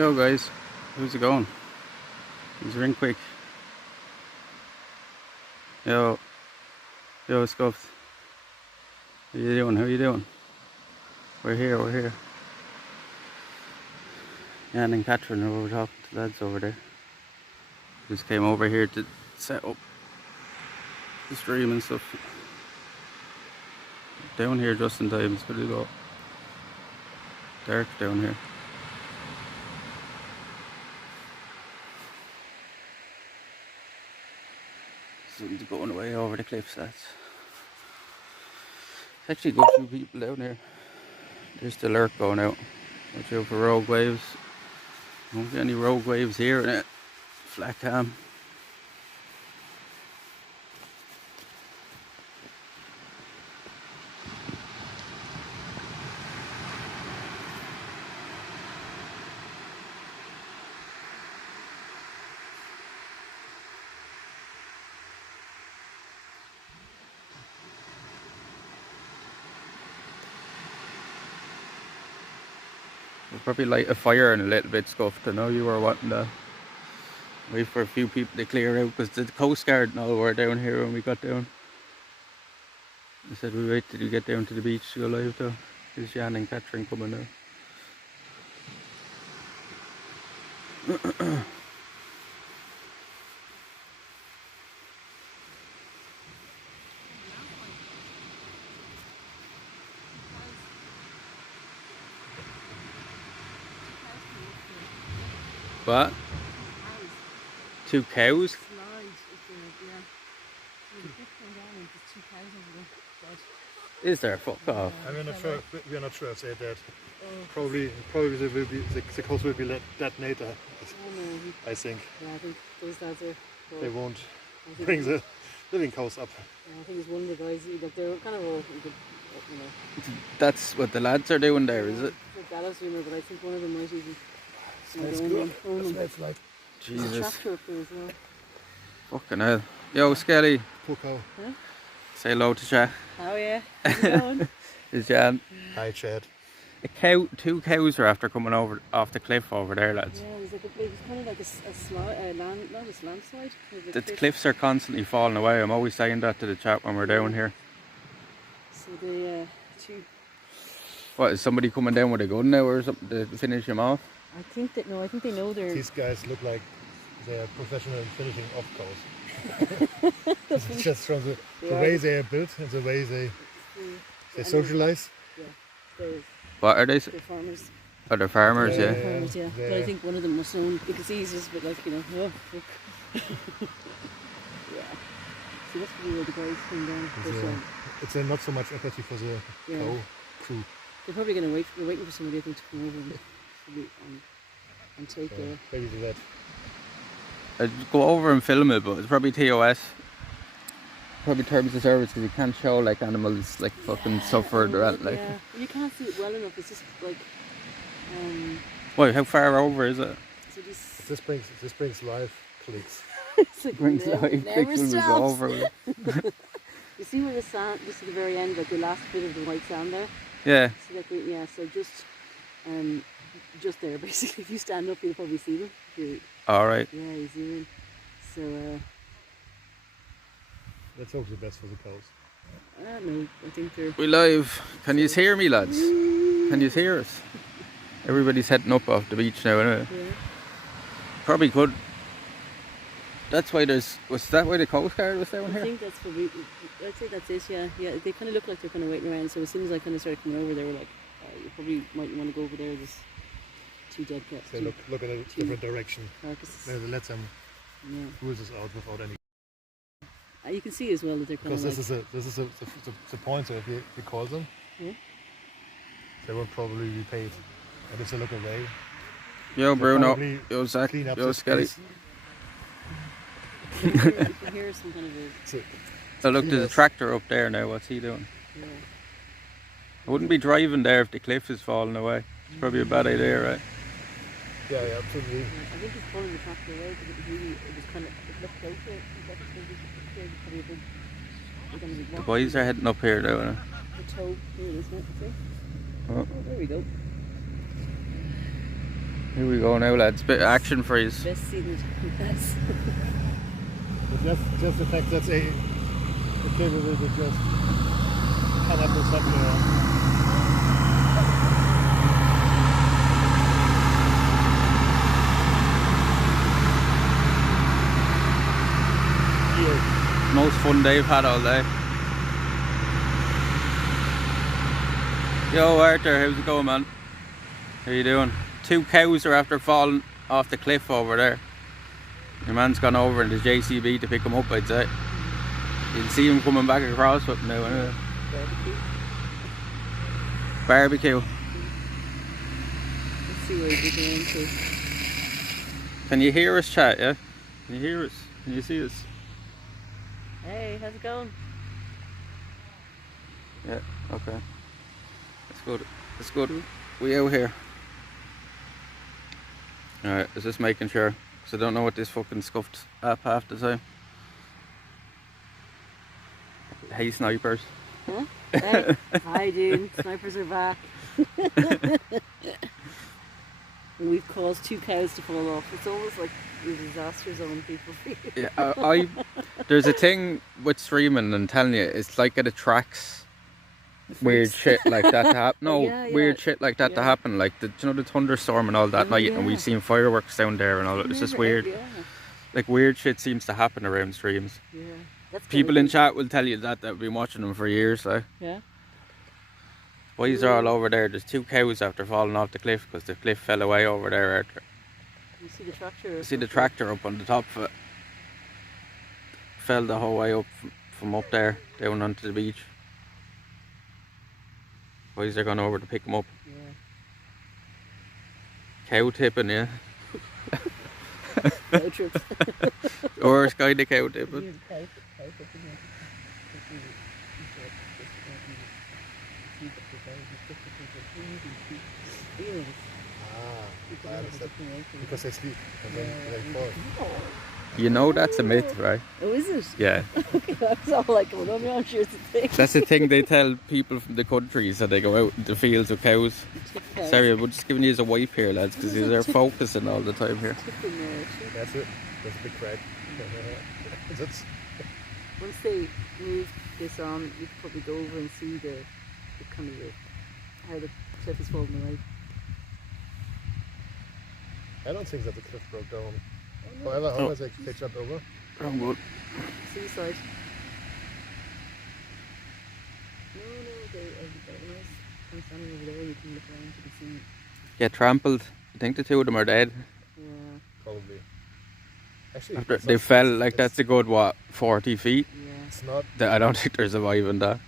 Yo guys, how's it going? He's ring quick. Yo Scuffs. How you doing? How you doing? We're here. Jan and Catherine are over talking to lads over there. Just came over here to set up the stream and stuff. Down here just in time, it's gonna go dark down here. Something's going away over the cliffs, lads. It's actually a good few people down here. There's the lurk going out. Watch out for rogue waves. Won't get any rogue waves here in it. Flat cam. We'll probably light a fire and a little bit scuffed. I know you were wanting to wait for a few people to clear out because the Coast Guard and all were down here when we got down. They said we wait till you get down to the beach to go live though. There's Jan and Catherine coming now. What? 2 cows? Is there? Fuck off. I'm not sure. We are not sure if they that. Probably they will be. The cows will be that later. I think. Yeah, I think those lads are. They won't bring the living cows up. Yeah, I think it's one of the guys that they're kind of all, you know. That's what the lads are doing there, is it? It's a gallows swimmer, but I think one of them might even. That's good. That's like. Jesus. There's a tractor up there as well. Fucking hell. Yo, Skelly. Poor cow. Huh? Say hello to Chad. Oh yeah. How's it going? Is Jan? Hi, Chad. A cow, 2 cows are after coming over off the cliff over there, lads. Yeah, it was kind of like a slide, not a landslide. The cliffs are constantly falling away. I'm always saying that to the chat when we're down here. So the two. What, is somebody coming down with a gun now or something to finish him off? I think they know they're. These guys look like they are professional in finishing off cows. It's just from the way they are built and the way they socialize. Yeah, What are they? they're farmers. Oh, they're farmers, yeah. Farmers, yeah. But I think one of them must own, you can see he's just a bit like, you know, oh, look. Yeah. So that's probably where the guys came down. It's not so much empathy for the cow crew. They're probably going to wait, we're waiting for somebody, I think, to come over and take maybe do that. I'd go over and film it, but it's probably TOS. Probably terms of service because you can't show like animals like fucking suffered or anything. Yeah, you can't see it well enough. It's just like. Wait, how far over is it? So This brings live clicks. It's like Brings live never clicks when we go stops. over. You see where the sand, just at the very end, like the last bit of the white sand there. Yeah. So like so just there basically. If you stand up, you'll probably see them. All right. Yeah, you zoom in. So. Let's hope the best for the cows. No, I think they're. We live. Can you hear me, lads? Can you hear us? Everybody's heading up off the beach now, anyway. Yeah. Probably could. That's why was that why the Coast Guard was down here? I think that's probably. I'd say that's it. Yeah, yeah. They kind of look like they're kind of waiting around. So as soon as I kind of started coming over, they were like, "You probably might want to go over there. There's 2 dead cats." So look in a different direction. Carcasses. Maybe let them rule this out without any. You can see as well that they're kind because of this is the point. So if you call them, they will probably be paid. And if they look away, Yo, Bruno. Yo, Zach. Clean up Yo, Skelly. You can hear some kind of a. Oh, look, there's a tractor up there now. What's he doing? Yeah. I wouldn't be driving there if the cliff is falling away. It's probably a bad idea, right? Yeah, absolutely. I think he's pulling the tractor away because it was kind of, it looked closer. Probably a big The boys are heading up here now. The toe here, isn't it? See? Oh. There we go. Here we go now, lads. Bit of action freeze. Best seated mess. But just the fact that they capable to just come up with something. Most fun day I've had all day. Yo Arthur, how's it going, man? How you doing? 2 cows are after falling off the cliff over there. Your man's gone over in the JCB to pick them up, I'd say. You'll see him coming back across with them now anyway. Barbecue. Let's see where he's going to. Can you hear us, chat, yeah? Can you hear us? Can you see us? Hey, how's it going? Yeah, okay. That's good. That's good. We out here. Alright, I was just making sure. Because I don't know what this fucking scuffed app half the time. Hey snipers. Huh? Hey, hi dude, snipers are back. We've caused 2 cows to fall off. It's almost like a disaster zone, people. Yeah, there's a thing with streaming and telling you, it's like it attracts weird shit like that to happen. No, Yeah, weird shit like that to happen. Like the thunderstorm and all that night, and we've seen fireworks down there and all that. It's just weird. Yeah. Like weird shit seems to happen around streams. Yeah. That's People in chat will tell you that they've been watching them for years. Like, yeah. boys are all over there. There's 2 cows after falling off the cliff because the cliff fell away over there. Arthur. You see the tractor? You see the tractor up on the top of it. Fell the whole way up from up there down onto the beach. Boys are going over to pick them up. Yeah. Cow tipping, yeah. Cow trips. Or kind of cow tipping. I understand. Because they sleep and then they fall. You know that's a myth, right? Oh, is it? Yeah. Okay, I was all like, well, no, I'm sure it's a thing. That's the thing they tell people from the country, so they go out in the fields with cows. Sorry, I'm just giving you a wipe here, lads, because they're focusing all the time here. That's it. That's a big crack. That's... Once they move this on, you could probably go over and see the kind of how the cliff is falling away. I don't think that the cliff broke down. However, how much they jumped over? Wrong one. Seaside. No, when I'm standing over there, you can look around, you can see. Get trampled. I think the 2 of them are dead. Yeah. Probably. Actually, After they fell, like that's a good, what, 40 feet? Yeah. It's not. I don't think they're surviving that.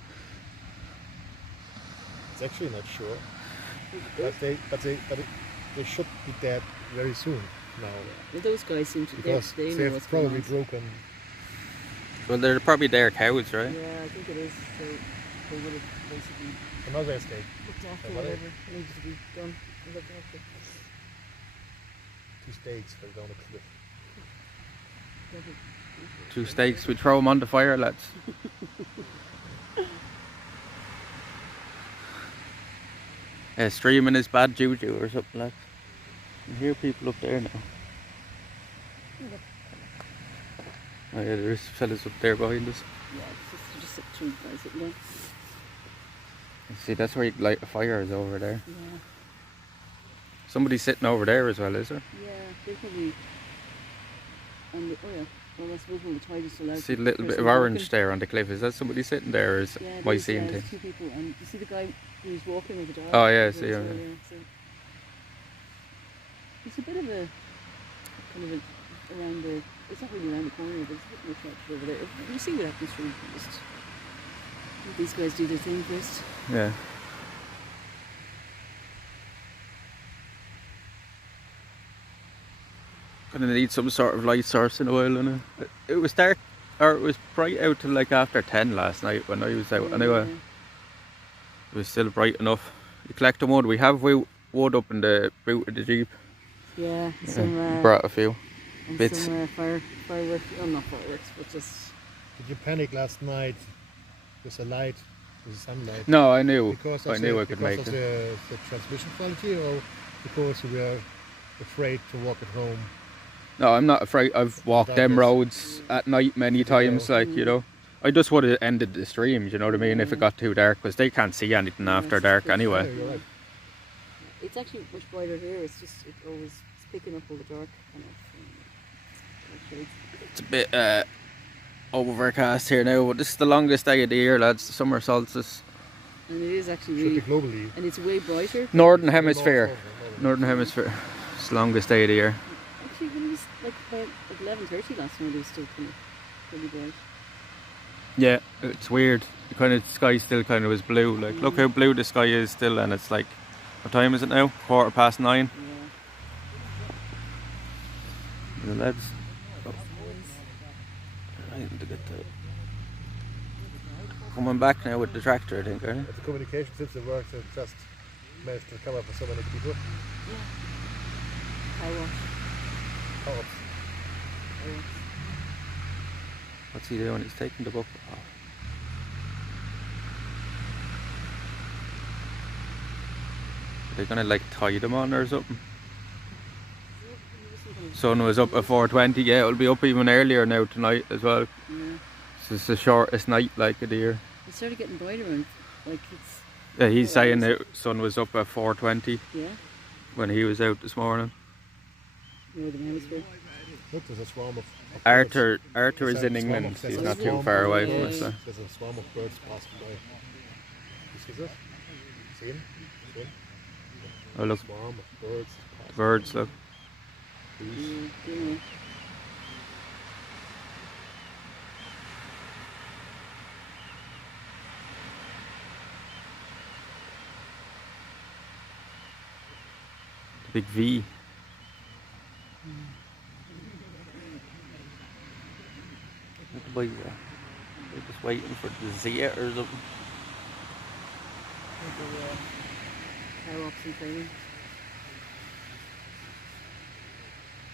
It's actually not sure. But they should be dead very soon now. Well, those guys seem to Because they know they've what's probably going on. broken. Well, they're probably their cows, right? Yeah, I think it is. So they would have basically Another estate. looked after Yeah, whatever needed to be done and looked after. 2 stakes fell down a cliff. 2 stakes, we throw them on the fire, lads. Streaming is bad juju or something, lads. I hear people up there now. Oh yeah, there's fellas up there behind us. Yeah, it's just 2 guys sitting there. See, that's where you light a fire, is over there. Yeah. Somebody's sitting over there as well, is there? Yeah, they probably. And oh yeah, well I suppose when the tide is still out. See a little bit of orange there on the cliff. Is that somebody sitting there, or is my seeing thing? 2 people, and you see the guy who's walking with the dog. Oh yeah, I see him. So it's a bit of a kind of around the. It's not really around the corner, but it's a bit more trapped over there. You see what happens through just. Let these guys do their thing first. Yeah. Gonna need some sort of light source in a while, innit? It was dark, or it was bright out till like after 10 last night when I was out. Anyway, it was still bright enough. You collect the wood. We have wood up in the boot of the Jeep. Yeah, some brought a few and bits. some fireworks. Oh, not fireworks, but just. Did you panic last night with the light, with the sunlight? No, I knew. Because I knew I could make it. Because of the transmission quality, or because you were afraid to walk at home. No, I'm not afraid. I've walked them roads at night many times, like, you know. I just would have ended the stream, you know what I mean, if it got too dark, because they can't see anything after dark anyway. Yeah, you're right. It's actually much brighter here. It's just it's picking up all the dark kind of shades. It's a bit overcast here now, but this is the longest day of the year, lads, the summer solstice. And it is actually Should really, be globally. and it's way brighter. Northern Hemisphere. Northern Hemisphere. It's the longest day of the year. Actually, when it was like about 11:30 last night, it was still kind of pretty bright. Yeah, it's weird. The kind of sky still kind of is blue. Like, look how blue the sky is still, and it's like, what time is it now? 9:15. Yeah. The lads. Oh. I need to get the. Coming back now with the tractor, I think, aren't The communication system works. It just managed to come up with so many people. Yeah. Car wash. Oh, Car wash. What's he doing? He's taking the book off. Are they gonna like tie them on or something? Sun was up at 4:20. Yeah, it'll be up even earlier now tonight as well. Yeah. It's the shortest night like of the year. It started getting brighter and like it's. Yeah, he's saying the sun was up at 4:20 Yeah. when he was out this morning. Northern Hemisphere. look, there's a swarm of Arthur birds. is There's in a swarm England. of- there's He's a not too swarm far of away birds. from us. So. There's a swarm of birds passing by. You see that? See him? See him? Oh look, Swarm of birds. the birds look. Bees. Yeah. The big V. They're just waiting for the Z or something. Car walks and training.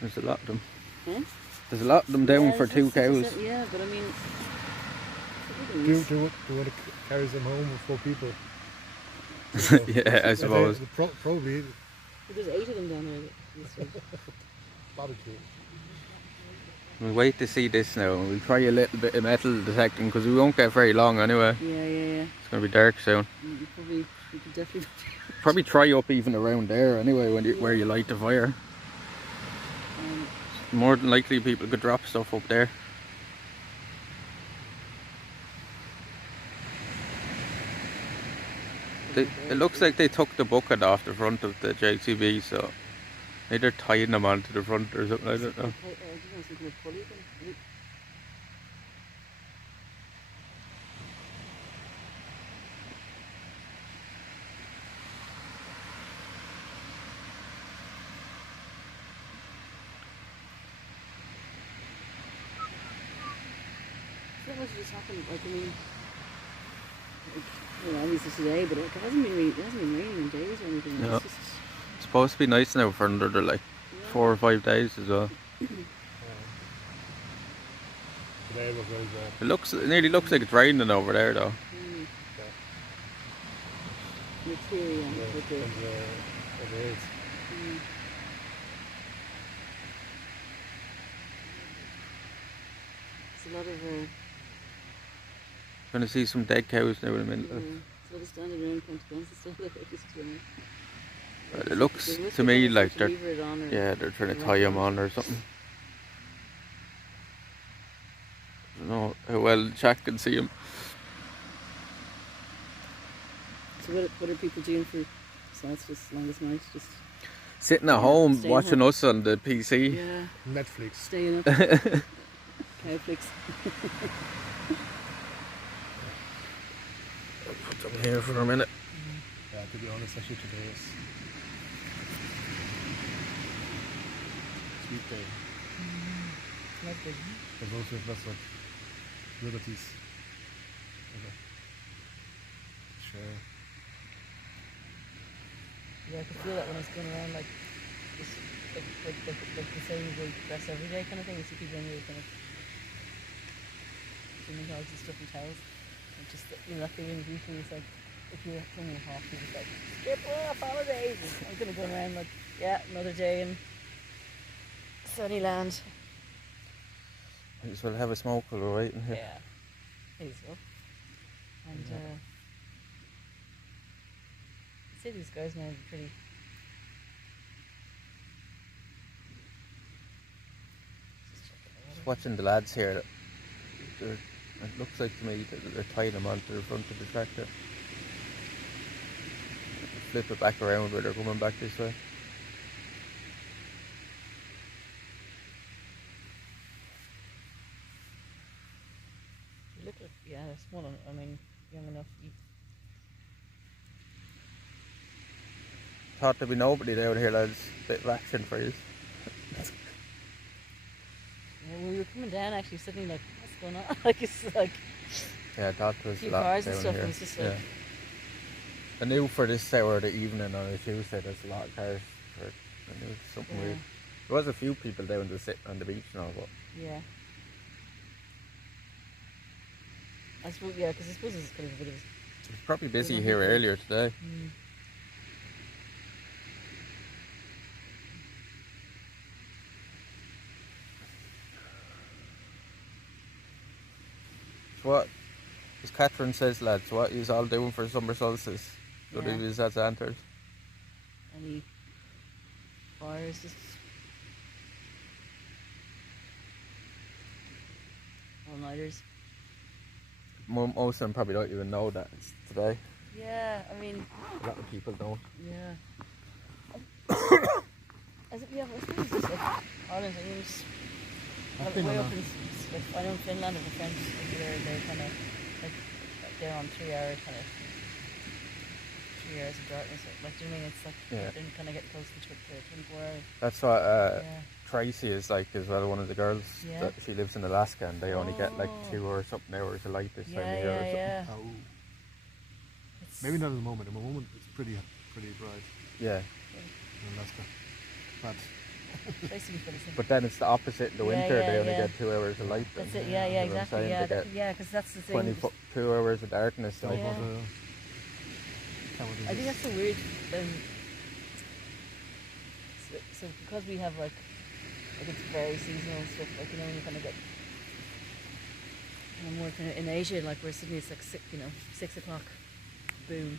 There's a lot of them. Huh? There's a lot of them down Yeah, for it's 2 just- it's cows. just- Yeah, but I mean. Do you want to carry them home with 4 people? Yeah, I suppose. Probably There's 8 of them down there this week. barbecue. We'll wait to see this now. We'll try a little bit of metal detecting because we won't get very long anyway. Yeah. It's going to be dark soon. We could definitely. Probably try up even around there anyway when where you light the fire. More than likely people could drop stuff up there. It looks like they took the bucket off the front of the JCB, so maybe they're tying them onto the front or something, I don't know. That must have just happened. Like I mean, well, obviously today, but it hasn't been raining in days or anything. No. It's just, It's supposed to be nice now for another like 4 or 5 days as well. Today was very bad. It nearly looks like it's raining over there though. material with it. And it is. It's a lot of Gonna see some dead cows now in a minute. it's a lot of standing around playing guns and stuff like that. Just It looks they must to be me trying like to they're lever it on or they're trying to wrap tie it him on or something. I don't know how well Jack can see him. So what are people doing for Solstice longest night? Just Sitting at home staying watching home. us on the PC. yeah, Netflix. staying up. Cowflix. Put them here for a minute. Yeah, to be honest, actually today is sweet day. There's also lots of liberties. Sure. Yeah, I could feel that when I was going around, like, just, like the same as they dress every day kind of thing. You see people in here kind of doing dogs and stuff and towels. And just, you know, that feeling of usually it's like, if you're turning off, you're just like, skip off holidays. I'm going to go around like, yeah, another day in sunny land. Might as well have a smoke while we're waiting here. Yeah. Maybe so. And I'd say these guys now are pretty. Just watching the lads here. It looks like to me that they're tying them onto the front of the tractor. Flip it back around where they're coming back this way. You look like, yeah, they're small. I mean, young enough. Thought there'd be nobody down here, lads. Bit of action for you. Yeah, when we were coming down, actually, suddenly like, what's going on? Like it's like Yeah, I thought there a was few a lot cars down and stuff, here. and it's just like, Yeah. I knew for this hour of the evening on a Tuesday there's a lot of cars. I knew it was something yeah, weird. There was a few people down to sit on the beach and all, but yeah. I suppose, yeah, because I suppose it's kind of a bit of. it was probably busy don't here think they- earlier today. So what, as Catherine says, lads, what is all doing for summer solstice? What Yeah. is that answered? Any fires, just all-nighters. Most of them probably don't even know that it's today. Yeah, I mean, A lot of people don't. yeah. As it, yeah, I suppose it's just like Ireland. I mean, it's I've way been up on in, like, I know in Finland, and the French, they're kind of like they're on 3 hours, kind of 3 hours of darkness. Like, do you know what I mean? It's like Yeah. they're kind of getting close to 24 hours. That's what Yeah. Tracy is like as well, one of the girls. Yeah. That she lives in Alaska and they only get like Oh. 2 or something hours of light this time of Yeah, year or yeah, something. yeah. Oh, It's, maybe not at the moment. At the moment, it's pretty bright Yeah. in Alaska. But Tracy would feel the same. But then it's the opposite in the Yeah, winter, they yeah, only yeah. get 2 hours of light. That's then. it. Yeah, yeah, That's what I'm exactly. saying, Yeah, they get yeah, because that's the thing. 22 hours of darkness. so Like, Yeah. I think that's so weird. So because we have like it's very seasonal and stuff. Like, you know, when you kind of get when I'm working in Asia, like where Sydney, it's like 6 o'clock, boom.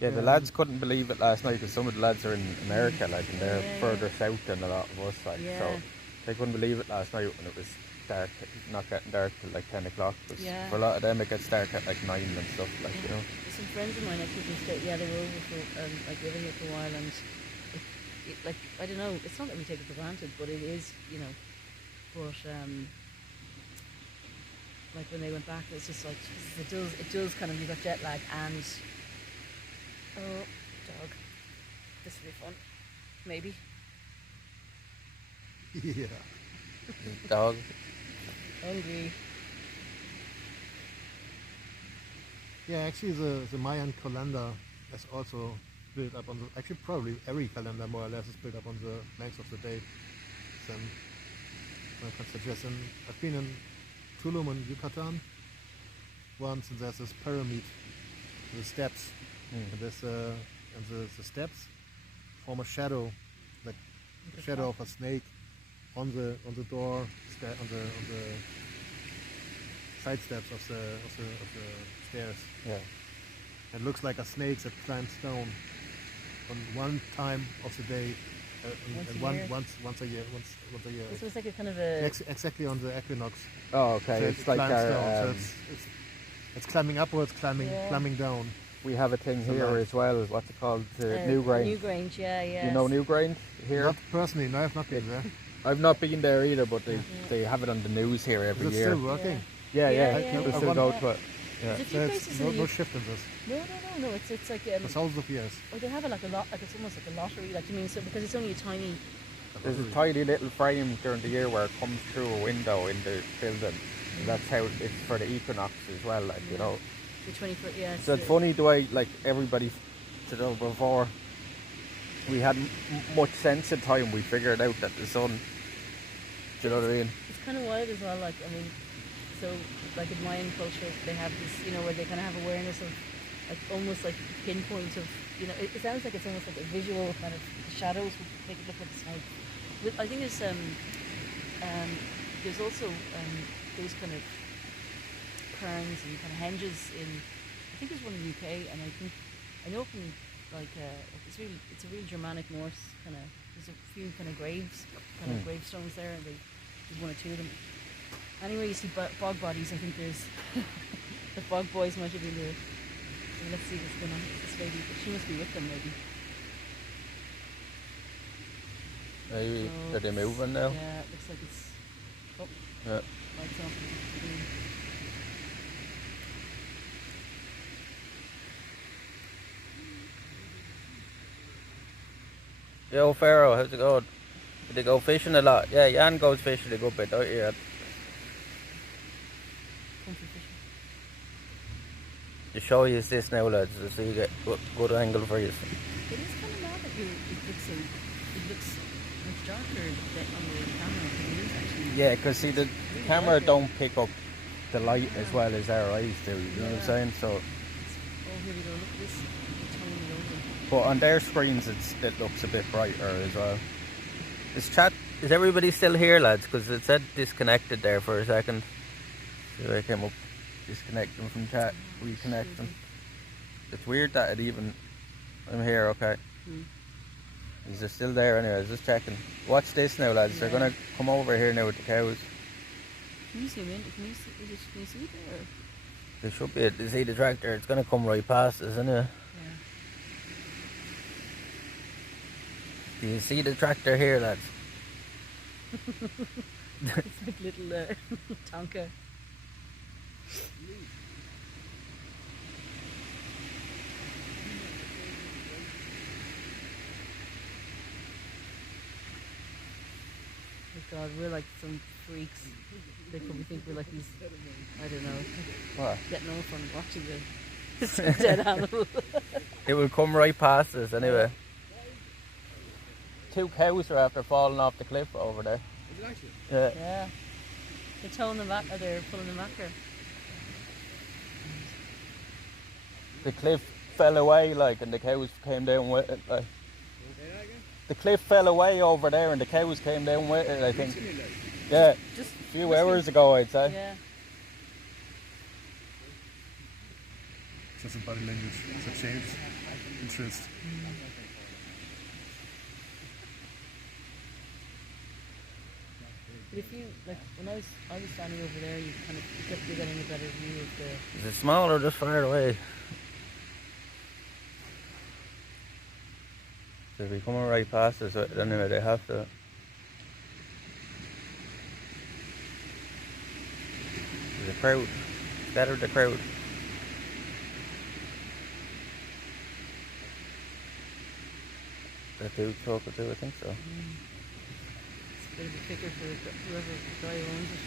yeah, the lads couldn't believe it last night because some of the lads are in America, like, and they're Yeah, further south than a lot of us, like, Yeah. so they couldn't believe it last night when it was dark, not getting dark till like 10 o'clock. 'Cause Yeah. for a lot of them, it gets dark at like 9 and stuff, like, you know. Some friends of mine actually can stay. Yeah, they were over for like living here for a while, and like I don't know. It's not that we take it for granted, but it is, you know. But like when they went back, it's just like Jesus, it does kind of, you got jet lag and oh dog, this will be fun, maybe. yeah. Dog. Hungry. Yeah, actually, the Mayan calendar is also built up on the. Actually, probably every calendar more or less is built up on the length of the day. Then I can suggest. And I've been in Tulum and Yucatan once, and there's this pyramid, the steps, and there's and the steps form a shadow, like the shadow of a snake on the door, on the side steps of the stairs. Yeah. It looks like a snake that climbs down on one time of the day, once a year. So it's like a kind of a Exactly on the equinox. Oh, okay. So It's it like climbs our, down. So it's climbing upwards, climbing down. we have a thing So here like- as well. What's it called? Newgrange. Newgrange, yeah, yeah. You know Newgrange here? Not personally, no, I've not been there. I've not been there either, but they have it on the news here Is every it year. still working? Yeah, Yeah, yeah. yeah, People yeah. still go to it. Yeah. There's a few So places it's in the no UK. shift in this. No. It's like For thousands of years. or they have it like a lot, like it's almost like a lottery. Like, you mean, so because it's only a tiny. There's a tiny little frame during the year where it comes through a window in the building. And that's how it's for the equinox as well, like, you know. The 24, yeah. So it's funny the way, like, everybody, you know, before we had much sense in time, we figured out that the sun, do you know what I mean? It's kind of wild as well. Like, I mean, so like in Mayan culture, they have this, you know, where they kind of have awareness of, like, almost like pinpoint of, you know, it sounds like it's almost like a visual kind of, the shadows would make it look like a snake. I think there's also those kind of kerns and kind of henges in. I think there's one in the UK, and I know from like it's a real Germanic Norse kind of. There's a few kind of graves, kind of gravestones there, and there's one or two of them. Anyway, you see bog bodies. I think there's the bog boys might have been there. Let's see what's going on. This lady, but she must be with them maybe. Maybe. So Are they moving now? Yeah, it looks like it's. Oh, Yeah. lights off. Yo, Pharaoh, how's it going? Did they go fishing a lot? Yeah, Jan goes fishing a good bit, don't you? Comfy fishing. The show you this now, lads, so you get good angle for you. It is kind of mad that it looks much darker on the camera than it is actually. Yeah, because see, the camera don't pick up the light as well as our eyes do, you know what I'm saying? So, Oh, here we go. Look at this. Tiny over. but on their screens, it looks a bit brighter as well. Is everybody still here, lads? Because it said disconnected there for a second. So I came up, disconnecting from chat, reconnecting. It's weird that I'm here, okay. Is it still there anyway? I was just checking. Watch this now, lads. They're going to come over here now with the cows. Can you zoom in? Can you see it there? They should be able to see the tractor. It's going to come right past us, isn't it? Yeah. Do you see the tractor here, lads? It's like little Tonka. Oh God, we're like some freaks. They probably think we're like these, I don't know, What? getting off on watching the dead animal. It will come right past us anyway. 2 cows are after falling off the cliff over there. Is it actually? Yeah. Yeah. They're towing them back, or they're pulling them back here. The cliff fell away, like, and the cows came down with it. Like. The cliff fell away over there, and the cows came down with it, I think. Yeah, Just a few hours ago, I'd say. Yeah. Just a body language. It's a change. Interest. But if you, like, when I was standing over there, you kept getting a better view of the... Is it small or just far away? So if we come right past us, anyway, they have to. There's a crowd. Scatter the crowd. That dude talking to, I think so. It's a bit of a kicker for whoever the guy who owns it.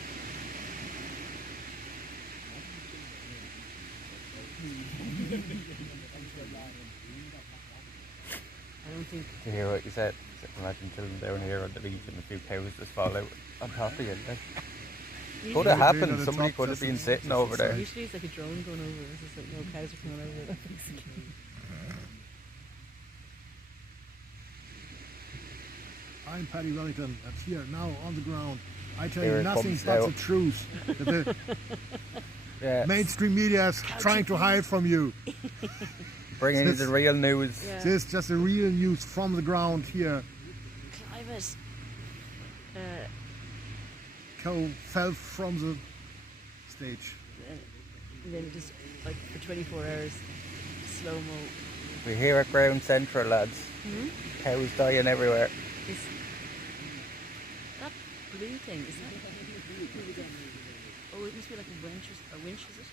I don't think... To hear what you said, imagine chilling down here on the beach and a few cows just fall out on top of you. Like. Could have happened, somebody could have been sitting over there. Usually it's like a drone going over. It's just like no cows are coming over. I'm Paddy Wellington, and here now on the ground, I tell Here you it nothing comes but now. the truth that the Yeah, mainstream media is trying to hide from you. bringing you This- the real news. Yeah. This is just the real news from the ground here. Climate. Cow fell from the stage. And then just like for 24 hours, slow mo. We're here at Ground Central, lads. Cows dying everywhere. Is that blue thing? Is that? Oh, it must be like a winch. A winch, is it?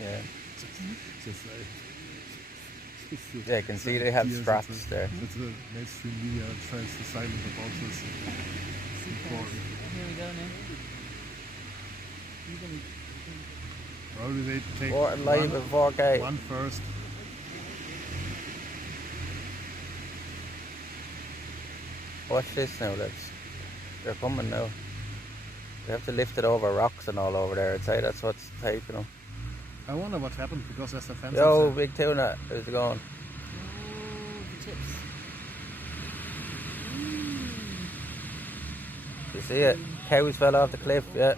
Yeah. Just, Yeah, you can see they have straps there. That's the mainstream media tries to silence about this. It's important. Here we go now. Even Probably they take Or live in 4K. one first. Watch this now, lads. They're coming now. They have to lift it over rocks and all over there. I'd say that's what's taking them. I wonder what happened because there's a fence. Yo, outside. big tuna, how's it going? oh, the tips. You see it? Cows fell off the cliff, yeah. Right.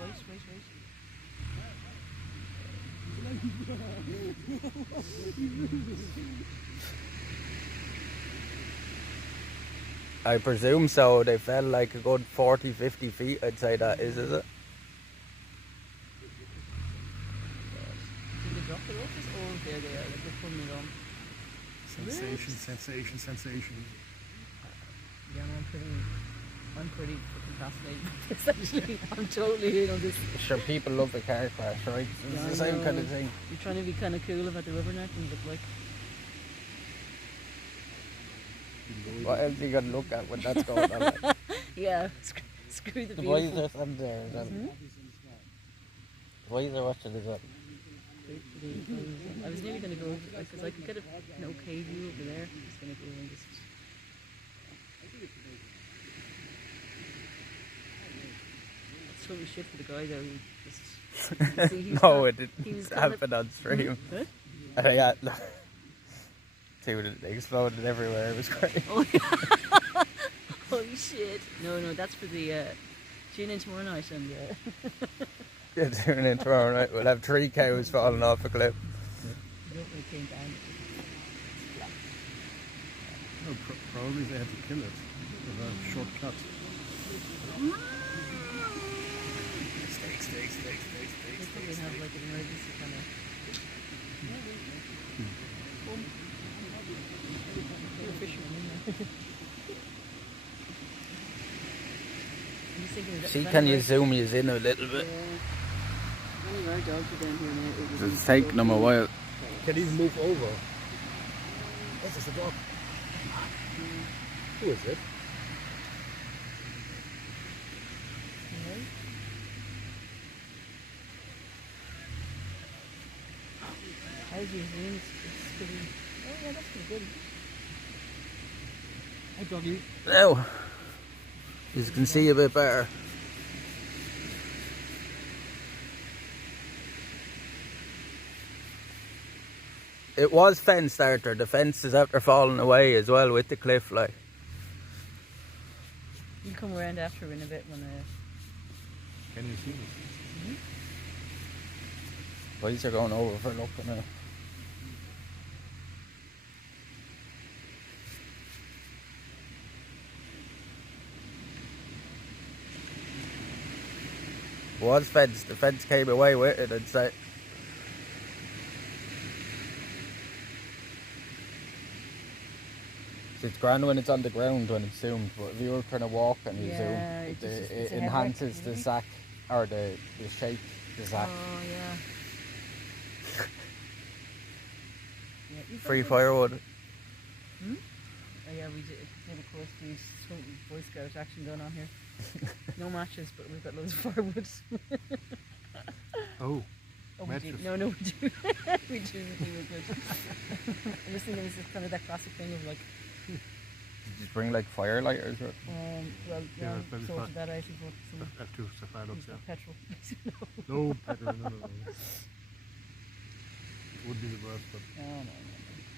I presume so. They fell like a good 40, 50 feet, I'd say that is it? Did they drop the ropes? Oh, there they are. Like they're pulling it on. Sensation. Yeah, no, I'm pretty fucking fascinated with this actually. I'm totally in on this. Sure, people love a car crash, right? It's Yeah, the I same know. kind of thing. You're trying to be kind of cool about the rubbernecking, but like, What else you got to look at when that's going on? Like? yeah, screw the The beautiful. boys are from there. The boys are watching as well. I was nearly going to go because I could get an okay view over there. I'm just going to go and just. That's totally shit for the guy though. Who just. See, No, it he didn't was kind happen on stream. Huh? And I got they exploded everywhere. It was great. Oh yeah. Holy shit! No, that's for the tune in tomorrow night and. Yeah, tuning in tomorrow night. We'll have 3 cows falling off a cliff. I don't really came down. No, probably they had to kill it with a shortcut. They probably have like an emergency kind of. They're fishermen, isn't they? I'm just thinking that See, if can you any zoom you in a little bit? of our dogs are down here now, it would It's taking them a while. Can even move over. This is a dog. Who is it? How do you zoom? It's pretty. Oh yeah, that's pretty good. Hi, doggy. Now, you can see a bit better. It was fenced, Arthur. The fence is after falling away as well with the cliff, like. You can come around after in a bit when Can you see me? Boys are going over for looking now. Was fenced. The fence came away with it, I'd say. It's grand when it's on the ground when it's zoomed, but if you were trying to walk and you Yeah, zoom, it just- it's it a head enhances wreck, the really. sack or the shape, the sack. Oh yeah. Yeah, you've got Free those- firewood. Oh yeah, we did. Of course, there's some Boy Scout action going on here. No matches, but we've got loads of firewood. Oh, Oh, we do. matches. No, we do. we do. We're good. I'm just thinking this is kind of that classic thing of like, Did you bring like firelighters? Or? well, Yeah, yeah, maybe sorted fine. that out. We've got some have to supply we've looks, got yeah. petrol. No, petrol, no. Would be the worst, but No.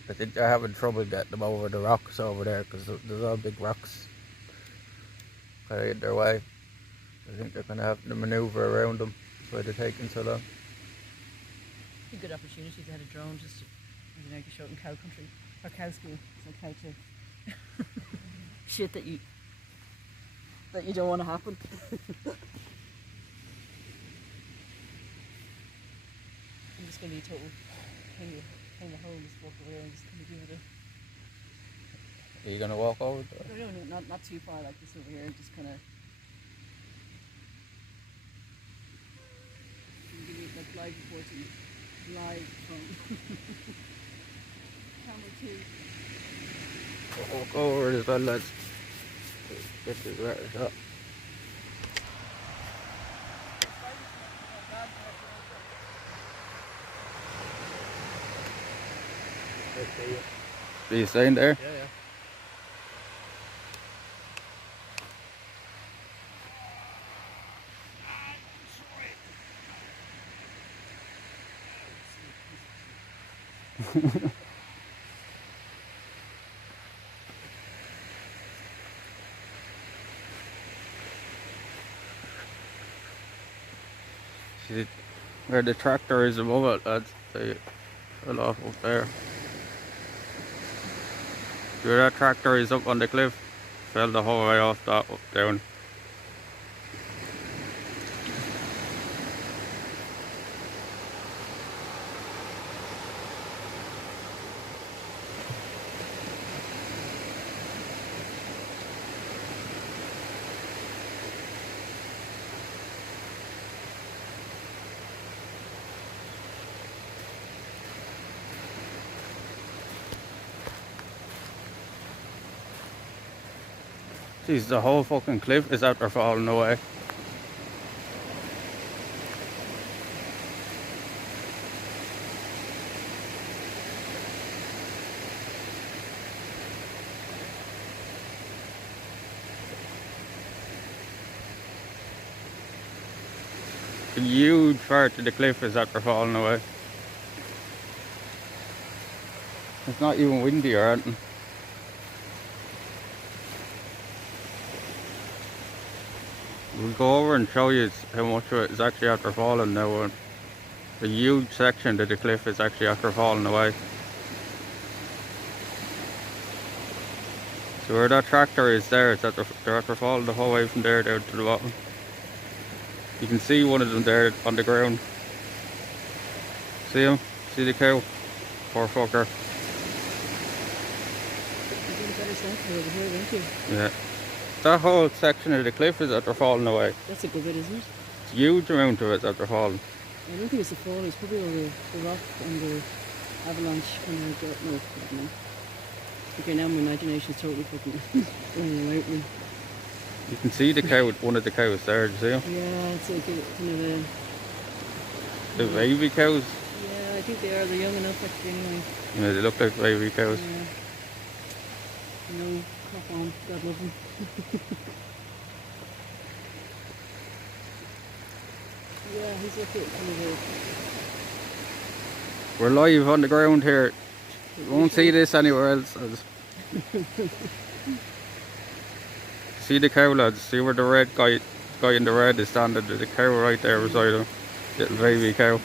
I think they're having trouble getting them over the rocks over there because there's all big rocks kind of in their way. I think they're going to have to manoeuvre around them. That's why they're taking so long. A good opportunity to have a drone just to, I don't know, you can show it in cow country or cow school. It's like how to shit that you don't want to happen. I'm just going to be a total hang the hole and just walk over there and just kind of give it a. Are you going to walk over there? No, not too far like this over here. Just kind of. Give me like live reporting, live from camera 2. We'll walk over as well, lads. Get this better shot. Are you staying there? yeah. See where the tractor is above it, lads. They fell off up there. See where that tractor is up on the cliff? Fell the whole way off that up down. Jeez, the whole fucking cliff is after falling away. A huge part of the cliff is after falling away. It's not even windy or anything. We'll go over and show you how much of it is actually after falling now. A huge section of the cliff is actually after falling away. So where that tractor is there, they're after falling the whole way from there down to the bottom. You can see one of them there on the ground. See him? See the cow? Poor fucker. You're doing a better center over here, don't you? Yeah. That whole section of the cliff is after falling away. That's a good bit, isn't it? It's a huge amount of it after falling. I don't think it's the fall, it's probably all the rock and the avalanche kind of got no. Okay, now my imagination is totally fucking running away with me. You can see the cow, one of the cows there, do you see him? Yeah, it's like kind of a... The baby cows? Yeah, I think they are. They're young enough actually anyway. Yeah, they look like baby cows. Yeah. No, crop on. God love them. Yeah, he's like it, kind of a... We're live on the ground here. You won't see this anywhere else. See the cow, lads. See where the red guy in the red is standing. There's a cow right there beside him. Little baby cow.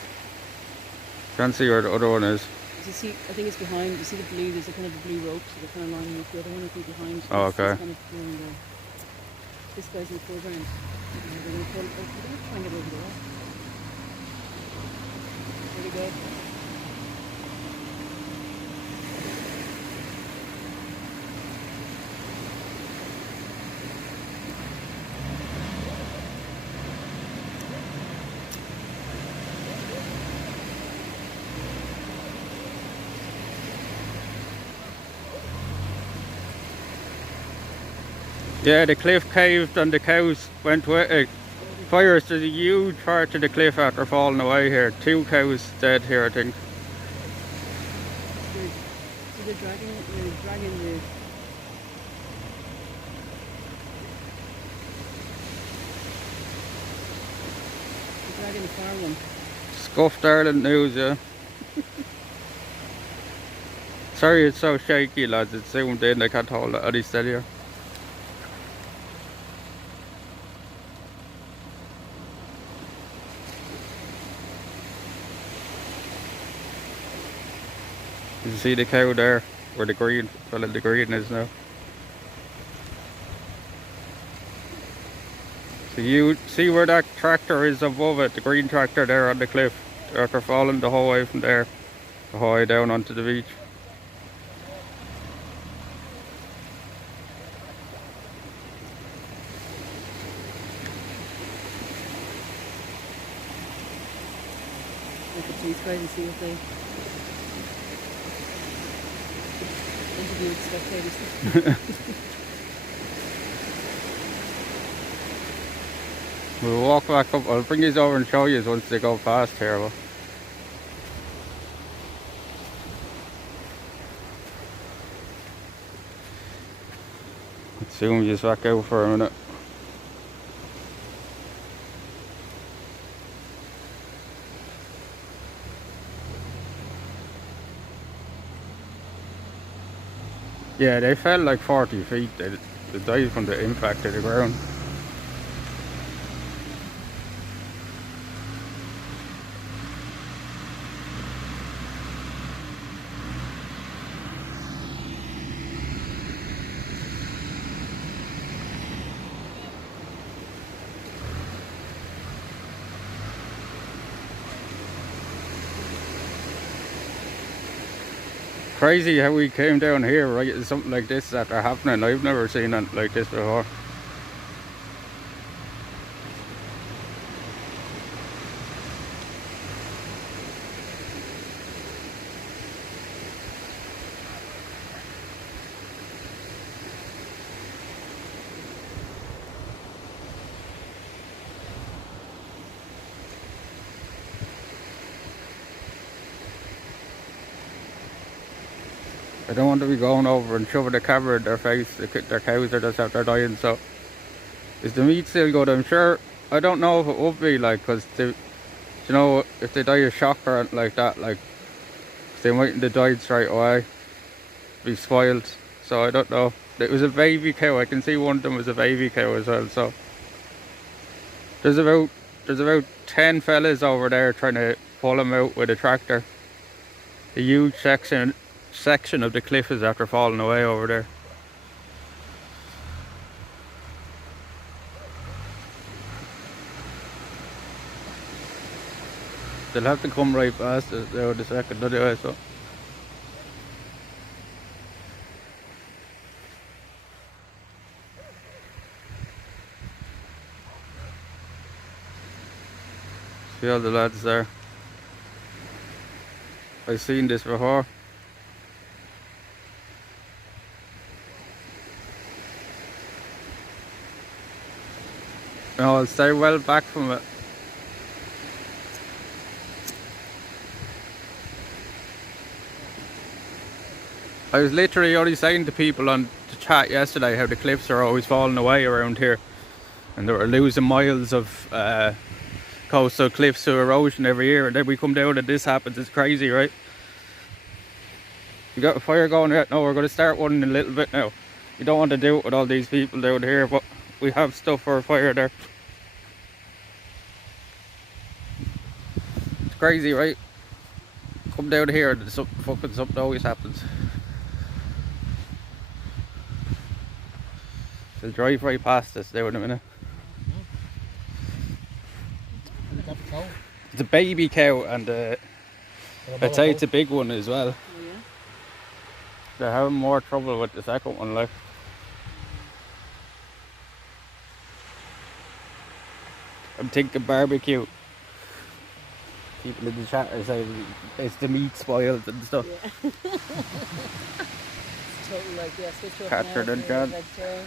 Can't see where the other one is. You see, I think it's behind. You see the blue? There's a kind of a blue rope, so they're kind of lining up. The other one I think behind. Oh, okay. Kind of doing this guy's in the foreground. They're going to pull. Oh, they're going to try and get over there. There we go. Yeah, the cliff caved and the cows went with it. Fires, there's a huge part of the cliff after falling away here. 2 cows dead here, I think. They're dragging the... They're dragging the far one. Scuffed Ireland news, yeah. Sorry it's so shaky, lads. It's zoomed in, I can't hold it any steadier. You can see the cow there, where the green, well, the green is now. So you see where that tractor is above it, the green tractor there on the cliff. After falling the whole way from there, the whole way down onto the beach. Look at these guys and see what they... interview with spectators. We'll walk back up. I'll bring these over and show you once they go past here. But let's zoom just back out for a minute. Yeah, they fell like 40 feet. They died from the impact of the ground. crazy how we came down here, right? It's something like this after happening. I've never seen it like this before. I don't want to be going over and shoving the camera in their face. Their cows are just out there dying. So, is the meat still good? I'm sure. I don't know if it would be like, because you know, if they die of shock or anything like that, like if they mightn't have died straight away, be spoiled. So I don't know. It was a baby cow. I can see one of them was a baby cow as well. So there's about 10 fellas over there trying to pull him out with a tractor. A huge section of the cliff is after falling away over there. They'll have to come right past us there in a second anyway, so. See all the lads there. I've seen this before. No, I'll stay well back from it. I was literally only saying to people on the chat yesterday how the cliffs are always falling away around here, and they were losing miles of coastal cliffs to erosion every year, and then we come down and this happens. It's crazy, right? You got a fire going yet? No, we're going to start one in a little bit now. You don't want to do it with all these people down here, but we have stuff for a fire there. It's crazy, right? Come down here and something always happens. They'll drive right past us there in a minute. It's a baby cow, and I'd say it's a big one as well. Oh, yeah. They're having more trouble with the second one, like. I'm thinking barbecue. People in the chat are saying it's the meat spoiled and stuff. Yeah. It's total like, yeah, switch up Catcher now and for John. vegetarian.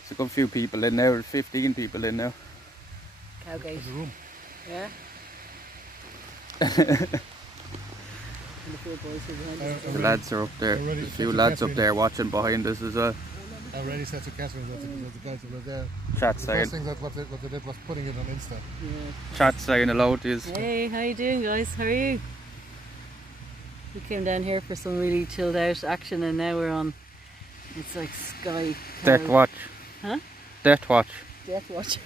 There's a good few people in there, 15 people in now. Cowgate. There's a room. Yeah. And the four boys who are behind us. The lads are up there. There's a few lads up there watching behind us as well. I already said to Catherine that the guys that were there. Chat The saying. first thing that what they did was putting it on Insta. Yeah. Chat saying hello to you. Hey, how you doing, guys? How are you? We came down here for some really chilled out action, and now we're on. It's like Sky. Death Watch. Huh? Death Watch. Death Watch.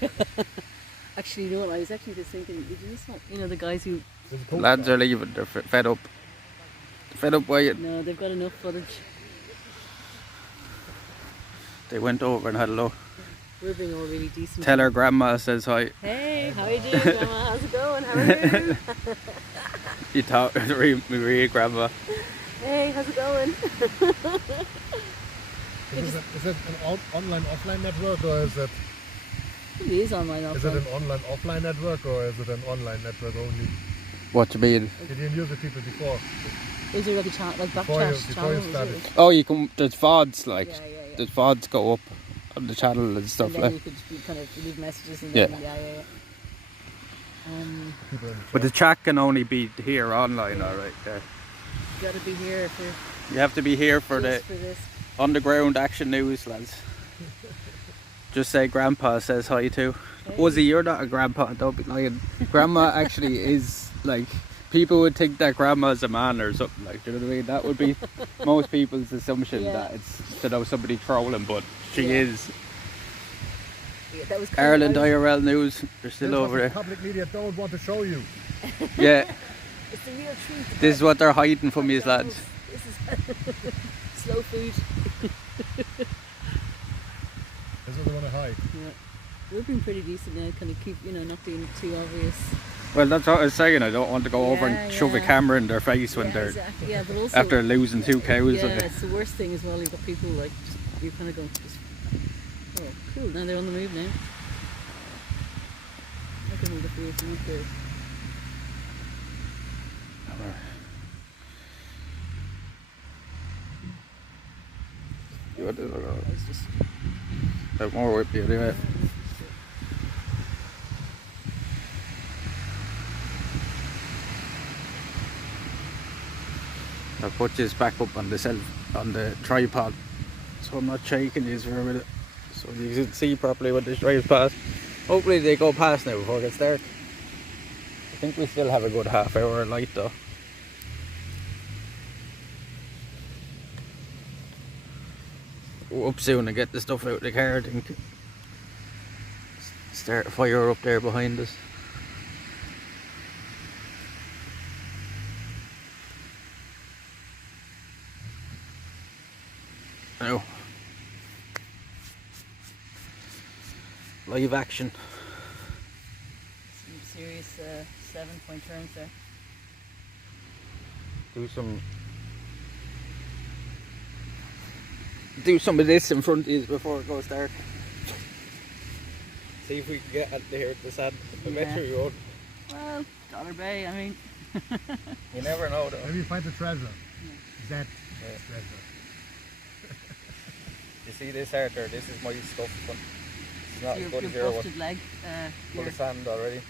Actually, you know what? I was actually just thinking. Did you just not, you know, the guys who? The lads are leaving. They're fed up. Fed up waiting. No, they've got enough footage. They went over and had a look. We're being all really decent. Tell her grandma says hi. Hey, how you doing, Grandma? How's it going? How are you? You talk to Maria grandma. Hey, how's it going? Is it an online offline network, or is it? It is online. Is it an online offline network, or is it an online network only? What do you mean? Did you use the people before? Is there like a chat, like back Before chat you channel? started. Oh, you can. There's VODs like. Yeah. The VODs go up on the channel and stuff And then like. you could kind of leave messages and Yeah. then, yeah. People in the But the chat. chat can only be here online, alright. Yeah. You gotta be here for You have to be here for just the for this. underground action news, lads. Just say grandpa says hi too. Hey. Uzzy, you're not a grandpa, don't be lying. Grandma actually is like, people would think that grandma's a man or something, like, do you know what I mean? That would be most people's assumption, Yeah. that it's, to know somebody trolling, but she Yeah. is. Yeah, that was Ireland I was- IRL news, they're still This is over what the there. public media don't want to show you. Yeah, It's the real truth. this is what they're hiding from you, lads. This is slow food. This is what they want to hide. Yeah. We've been pretty decent now, kind of keep, you know, not being too obvious. Well, that's what I was saying. I don't want to go over Yeah, and shove a yeah. camera in their face when Yeah, they're exactly. Yeah, but also after losing 2 cows. yeah, it's the worst thing as well. You've got people like just, you're kind of going, just, oh, cool. Now they're on the move now. I can hold it for you if you want to. You want to It's just have more whip you anyway. I'll put this back up on the tripod, so I'm not shaking these for a minute, so you can see properly when this drives past. Hopefully they go past now before it gets dark. I think we still have a good half hour of light though. Go up soon and get the stuff out of the car, I think. Start a fire up there behind us. Now, live action. some serious 7-point turns there. Do some of this in front of you before it goes dark. See if we can get out there at the sand. I bet you won't. Well, Dollar Bay, I mean. You never know though. Maybe find the treasure. That treasure. You see this Arthur? This is my stuff, but it's not as good as your your one. busted leg. Full of sand already.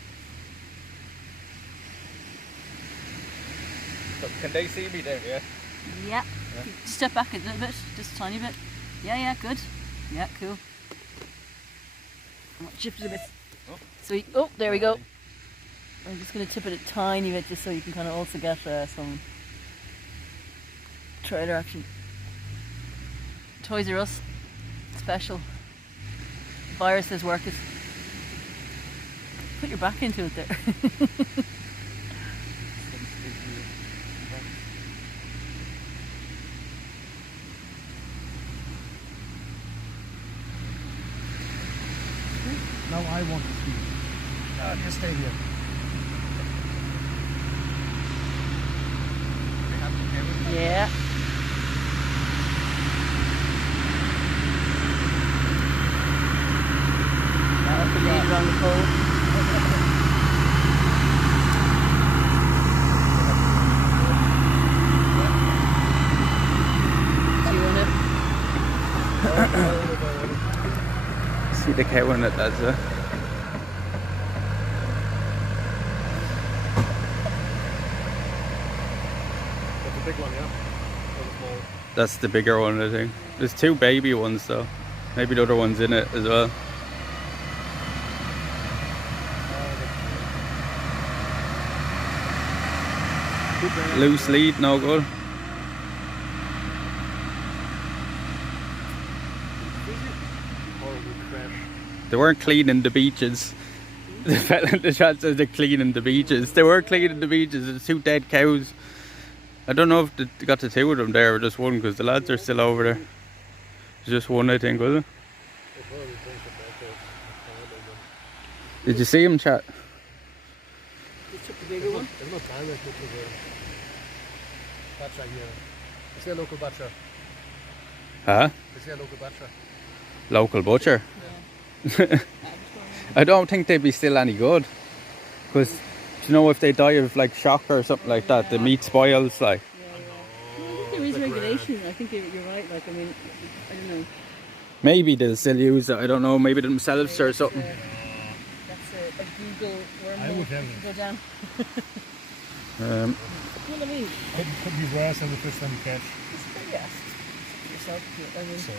So, can they see me then, yeah? Yeah. Just step back a little bit, just a tiny bit. Yeah, good. Yeah, cool. Shift it a bit. Oh. Sweet. Oh, there we go. I'm just going to tip it a tiny bit just so you can kind of also get some trailer action. Toys R Us special. Viruses workers. Put your back into it there. Now I want to speak. Just stay here. Yeah. Now the lead around the pole. Do you want it? See the cow in it, that's it. That's a big one, yeah? Or the small? That's the bigger one, I think. There's 2 baby ones though. Maybe the other one's in it as well. Loose lead, no good. Horrible crash. They weren't cleaning the beaches. The fella in the shot says they're cleaning the beaches. They were cleaning the beaches. There's 2 dead cows. I don't know if they got the 2 of them there or just one, because the lads are still over there. It's just one, I think, was it? Did you see him, chat? Just took the bigger one. There's no direct to the butcher here. Is there a local butcher? Huh? Is there a local butcher? Local butcher. Yeah. I don't think they'd be still any good. Because, you know, if they die of like shock or something like that, the meat spoils, like. Well, I think there is regulation. I think you're right. Like, I mean, I don't know. Maybe they'll still use it, I don't know, maybe themselves or something. That's a Google wormhole. I would have it. Go down. Well, I mean, Could be worse than the first time you catch. it's yes. Yourself, I mean, So,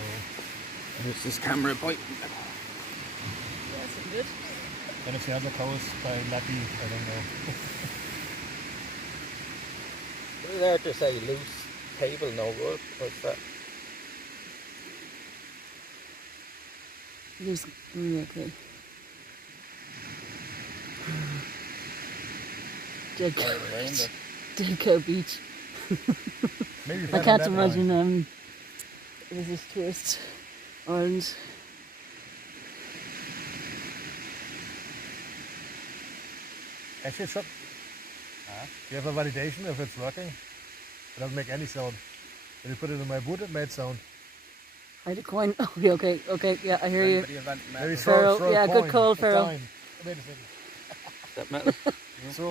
There's this camera point. yeah, that's looking good. and if the other cow is by lucky, I don't know. What is there to say? Loose cable, no good? What's that? There's, okay. Dead Cow Beach. Maybe I can't imagine it was this tourist island. Actually, it should. Huh? Do you have a validation if it's working? It doesn't make any sound. When you put it in my boot, it made sound. Hide a coin. Okay, yeah, I hear you. Anybody have metal? Maybe Farrell, throw a yeah, good coin, call, a Farrell. dime. Wait a second. Is that metal?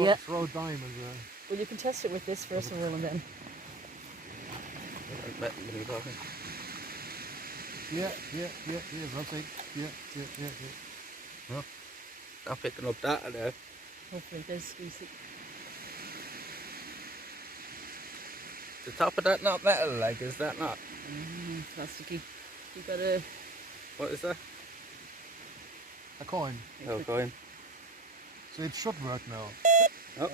Yeah. Throw a dime in there. Well, you can test it with this first of all, and then. Metal, what are you talking? Yeah, something. Yeah. Yep. I'm picking up that there. Hopefully it does squeeze it. The top of that not metal, like, is that not? It's not sticky. You gotta. What is that? A coin. Oh, coin. So it should work now. Oh.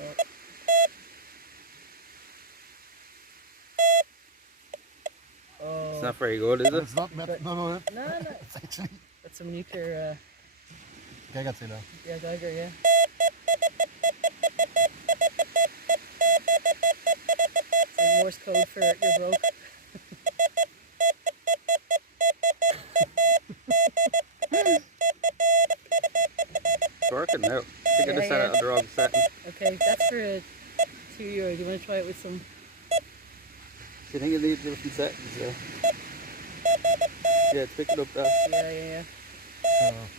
It's not very good, is But it? it's not metal. No. No. It's actually That's some nuclear. Geigerzähler. Yeah, Geiger. Yeah. It's like Morse code for your broke. It's working now. I think I just set it at the wrong setting. Okay, that's for €2. Do you want to try it with some? Do you think you need different settings? Yeah, it's picking up that. Yeah.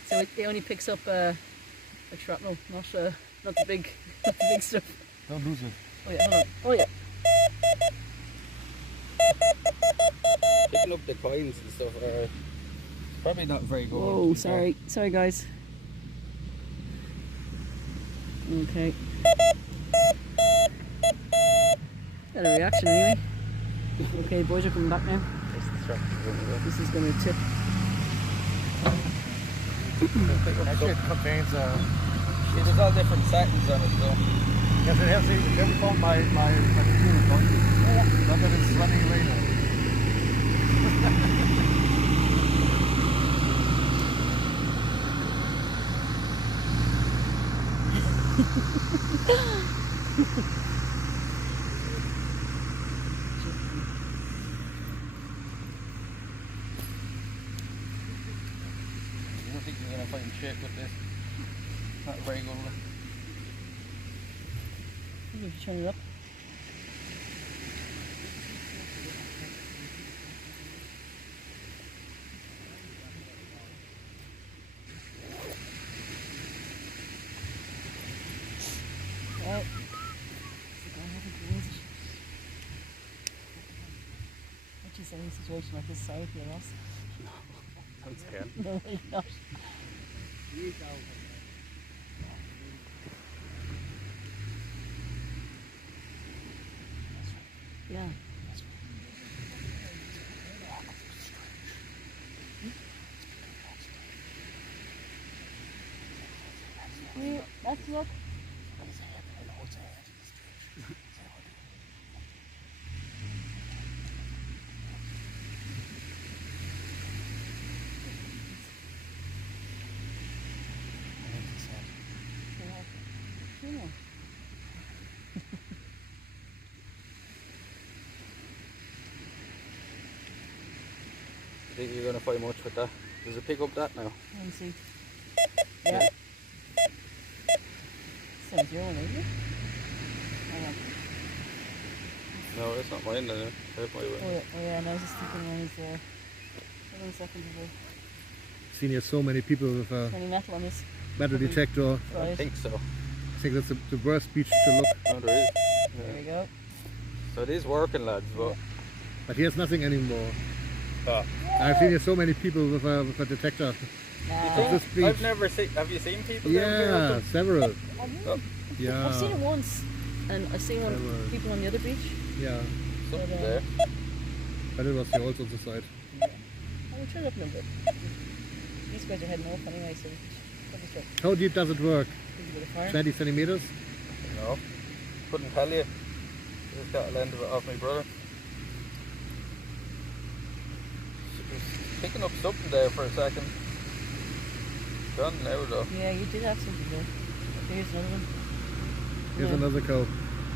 So it only picks up like shrapnel, not the big, not the big stuff. Don't lose it. Oh yeah, hold on. Oh yeah. Picking up the coins and stuff. Probably not very good. Whoa, sorry guys. Okay. Got a reaction anyway. Okay, boys are coming back now. This is going to tip. Actually, it contains See, there's all different settings on it though. yes, it has. Have you found my computer? Don't you? Not that it's running away now. I don't think you're gonna find shit with this. Not very good. If you turn it up. Right. What do you say in a situation like this? Sorry for your loss. I'm scared. No, you're not. Yeah. That's not. Yeah. I think you're gonna find much with that. Does it pick up that now? Let me see. Yeah. 7-0, isn't it? Hang on. No, that's not mine then. That's my one. Oh yeah, no, I was just thinking when he's there. Hold on a second before. Seen here so many people with a Any metal on this? metal detector. I Right. think so. I think that's the worst beach to look. No, there is. There we go. So it is working, lads, but But here's nothing anymore. oh. I've seen here so many people with a detector. Nah. This beach. I've never seen. Have you seen people down here? Yeah, with them? several. Oh, Yeah. I've seen it once, and I've seen people on the other beach. Yeah, something there. but it was here also on the side. I will turn it up a little bit. These guys are heading off anyway, so probably start How deep does it work? a bit of fire. 20 centimeters? No, couldn't tell you. Just got a lend of it off my brother. Picking up something there for a second. Gone now though. Yeah, you did have something there. Okay, here's another one. Here's Yeah. another cow.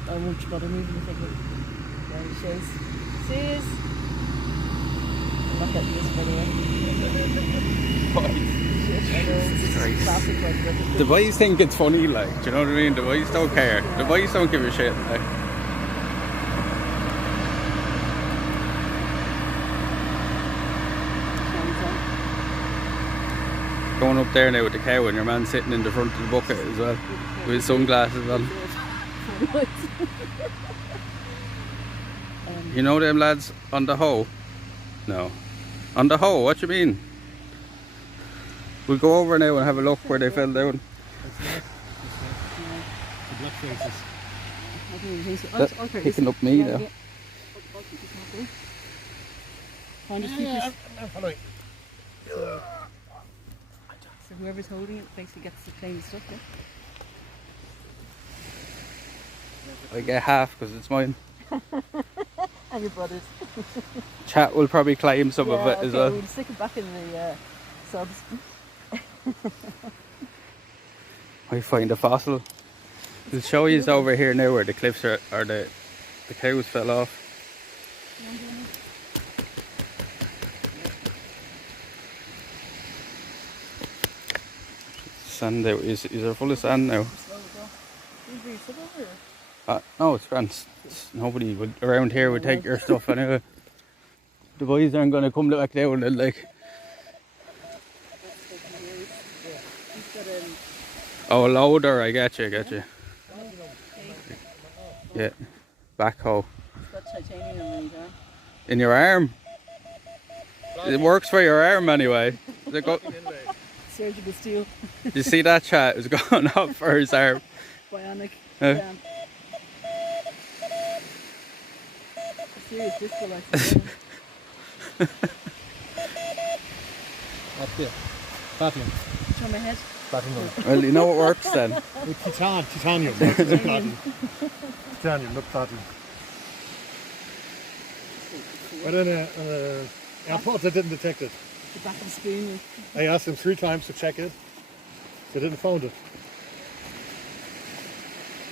I won't bother moving the thing. There he shows. Cheers. I'm not getting this by the way. Right. I know, this is Christ. classic, like, but The boys think it's funny, like, do you know what I mean? The boys don't care. The boys don't give a shit, like. Going up there now with the cow and your man sitting in the front of the bucket as well, with his sunglasses on. You know them lads on the hoe? No. On the hoe, what you mean? We'll go over now and have a look where they fell down. It's nice. The black faces. I don't even think so. That's Okay, picking up me now. Find us Yeah, I'm following. So whoever's holding it basically gets to claim the stuff, yeah? I get half because it's mine. And your brothers. Chat will probably claim some of it as well. We'll stick it back in the subs. I find a fossil. We'll show you over here now where the cliffs are, or the cows fell off. Sand out. Is there full of sand now? No, it's grand. Nobody would, around here would take your stuff anyway. The boys aren't going to come back down and like. Oh, a loader, I get you, Yeah, backhoe. It's got titanium in there. In your arm? It works for your arm anyway. Surgical steel. You see that, chat? It's going up for his arm. Bionic. Huh? Serious disco lights. Up there. Platinum. On my head. Platinum. Well, you know what works then. With titanium. Not platinum. Titanium, not platinum. But in an airport, they didn't detect it. The back of the spoon. I asked them 3 times to check it. They didn't find it.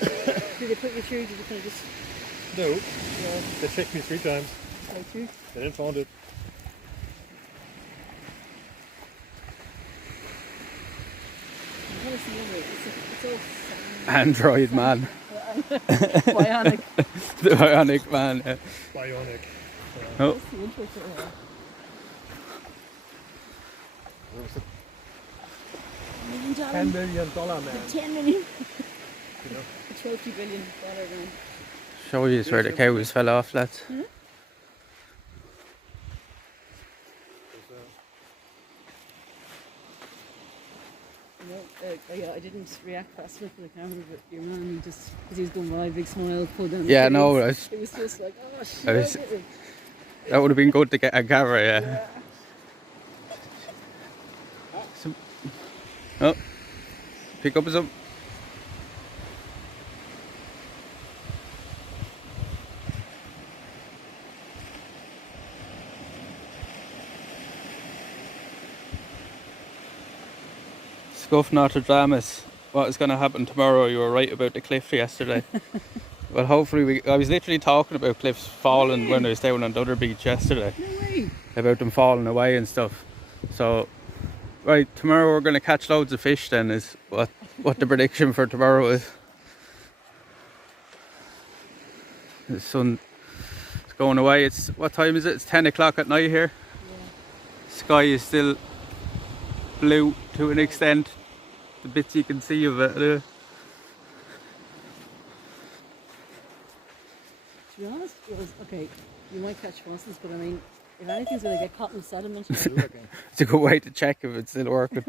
Did they put you through? Did you kind of just No. yeah, They checked me 3 times. go through? They didn't find it. I'm trying to see over it. It's all Android man. bionic. The bionic man. Bionic. Oh, That's the intro to it. What was it? $1 $10 million. million man. 10 million. You know? A $12 billion man. show you where the cows fell off, lads. I didn't react fast enough to the camera, but your man, he just, because he was going by, big smile, pulled down the Yeah, curtains. no, It was just like, oh shit. that would have been good to get a camera, yeah. Oh, pick up some. Scuff Nostradamus. What is going to happen tomorrow? You were right about the cliff yesterday. Well, hopefully I was literally talking about cliffs falling when I was down on the other beach yesterday. No way. About them falling away and stuff. So, right, tomorrow we're going to catch loads of fish then is what the prediction for tomorrow is. The sun is going away. It's, what time is it? It's 10 o'clock at night here. Yeah. Sky is still blue to an extent. The bits you can see of it. To be honest, it was, okay, you might catch fossils, but I mean, if anything's going to get caught in the sediment, It's a good way to check if it's still working.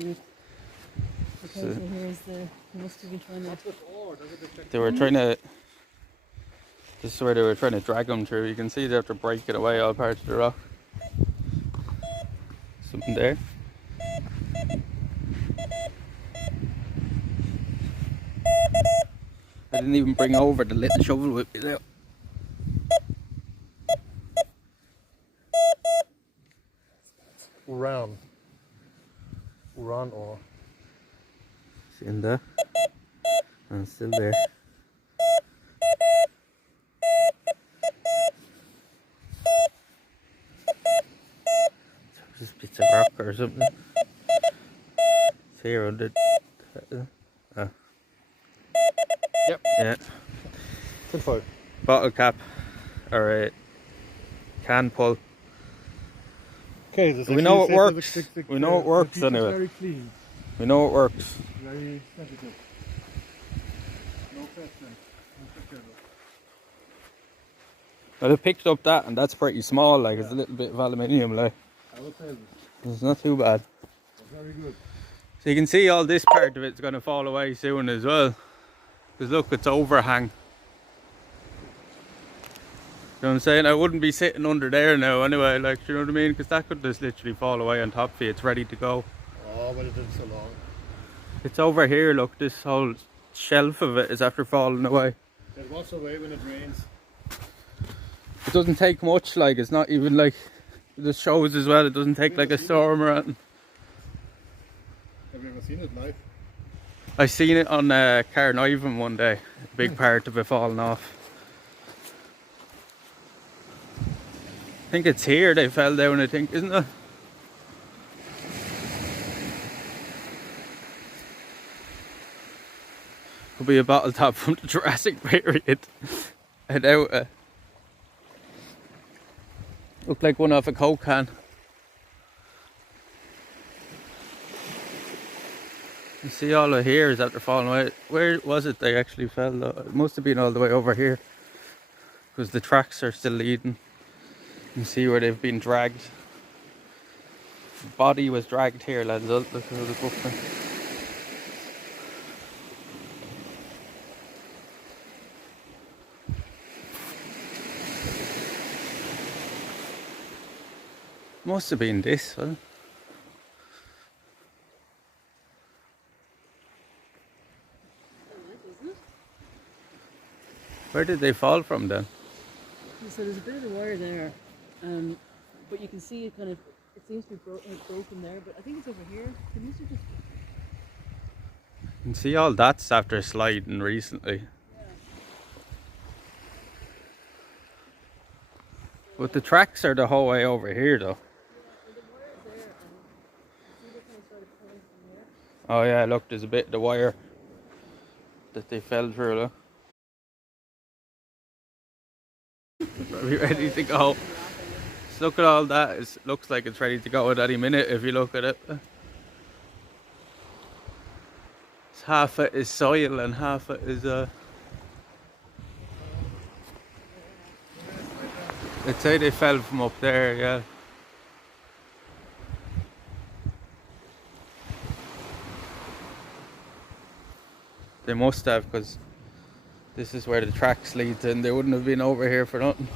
Okay, so here's the, you must have been trying to... They were trying to, this is where they were trying to drag them through. You can see they have to break it away, all parts of the rock. Something there. I didn't even bring over the little shovel with me now. Uran ore. It's in there. And still there. bits of rock or something. It's here under. Oh. Yep. Yeah. Tin foil. Bottle cap or a can pull. Okay, this We know actually it says works. the- We know it the works piece is anyway. very clean, We know it works. very sensitive. No question. Well, I picked up that, and that's pretty small. Like it's a little bit of aluminium. Like I will tell you. it's not too bad. Very good. So you can see all this part of it's going to fall away soon as well. Because look, it's overhang. You know what I'm saying? I wouldn't be sitting under there now anyway, like, you know what I mean? Because that could just literally fall away on top of you. It's ready to go. Oh, but it didn't so long. It's over here, look, this whole shelf of it is after falling away. It walks away when it rains. It doesn't take much, like, it's not even like, the shows as well, it doesn't take like a storm or anything. Have you ever seen it live? I seen it on Carnarvon one day, a big part of it falling off. I think it's here they fell down, I think, isn't it? Could be a bottle top from the Jurassic period. I doubt it. Looked like one off a Coke can. You see all of here is after falling away. Where was it they actually fell though? It must have been all the way over here. Because the tracks are still leading. You can see where they've been dragged. The body was dragged here, lads. Look at the footprint. Must have been this one. Where did they fall from then? So there's a bit of the wire there, but you can see it kind of, it seems to be broken there, but I think it's over here. They must have just... You can see all that's after sliding recently. Yeah. But the tracks are the whole way over here though. Yeah, and the wire's there, and you see they kind of started pulling from there. Oh yeah, look, there's a bit of the wire that they fell through, look. Are we ready to go? Just look at all that. It looks like it's ready to go at any minute if you look at it. It's half it is soil and half it is I'd say they fell from up there, yeah. They must have, because this is where the tracks lead and they wouldn't have been over here for nothing.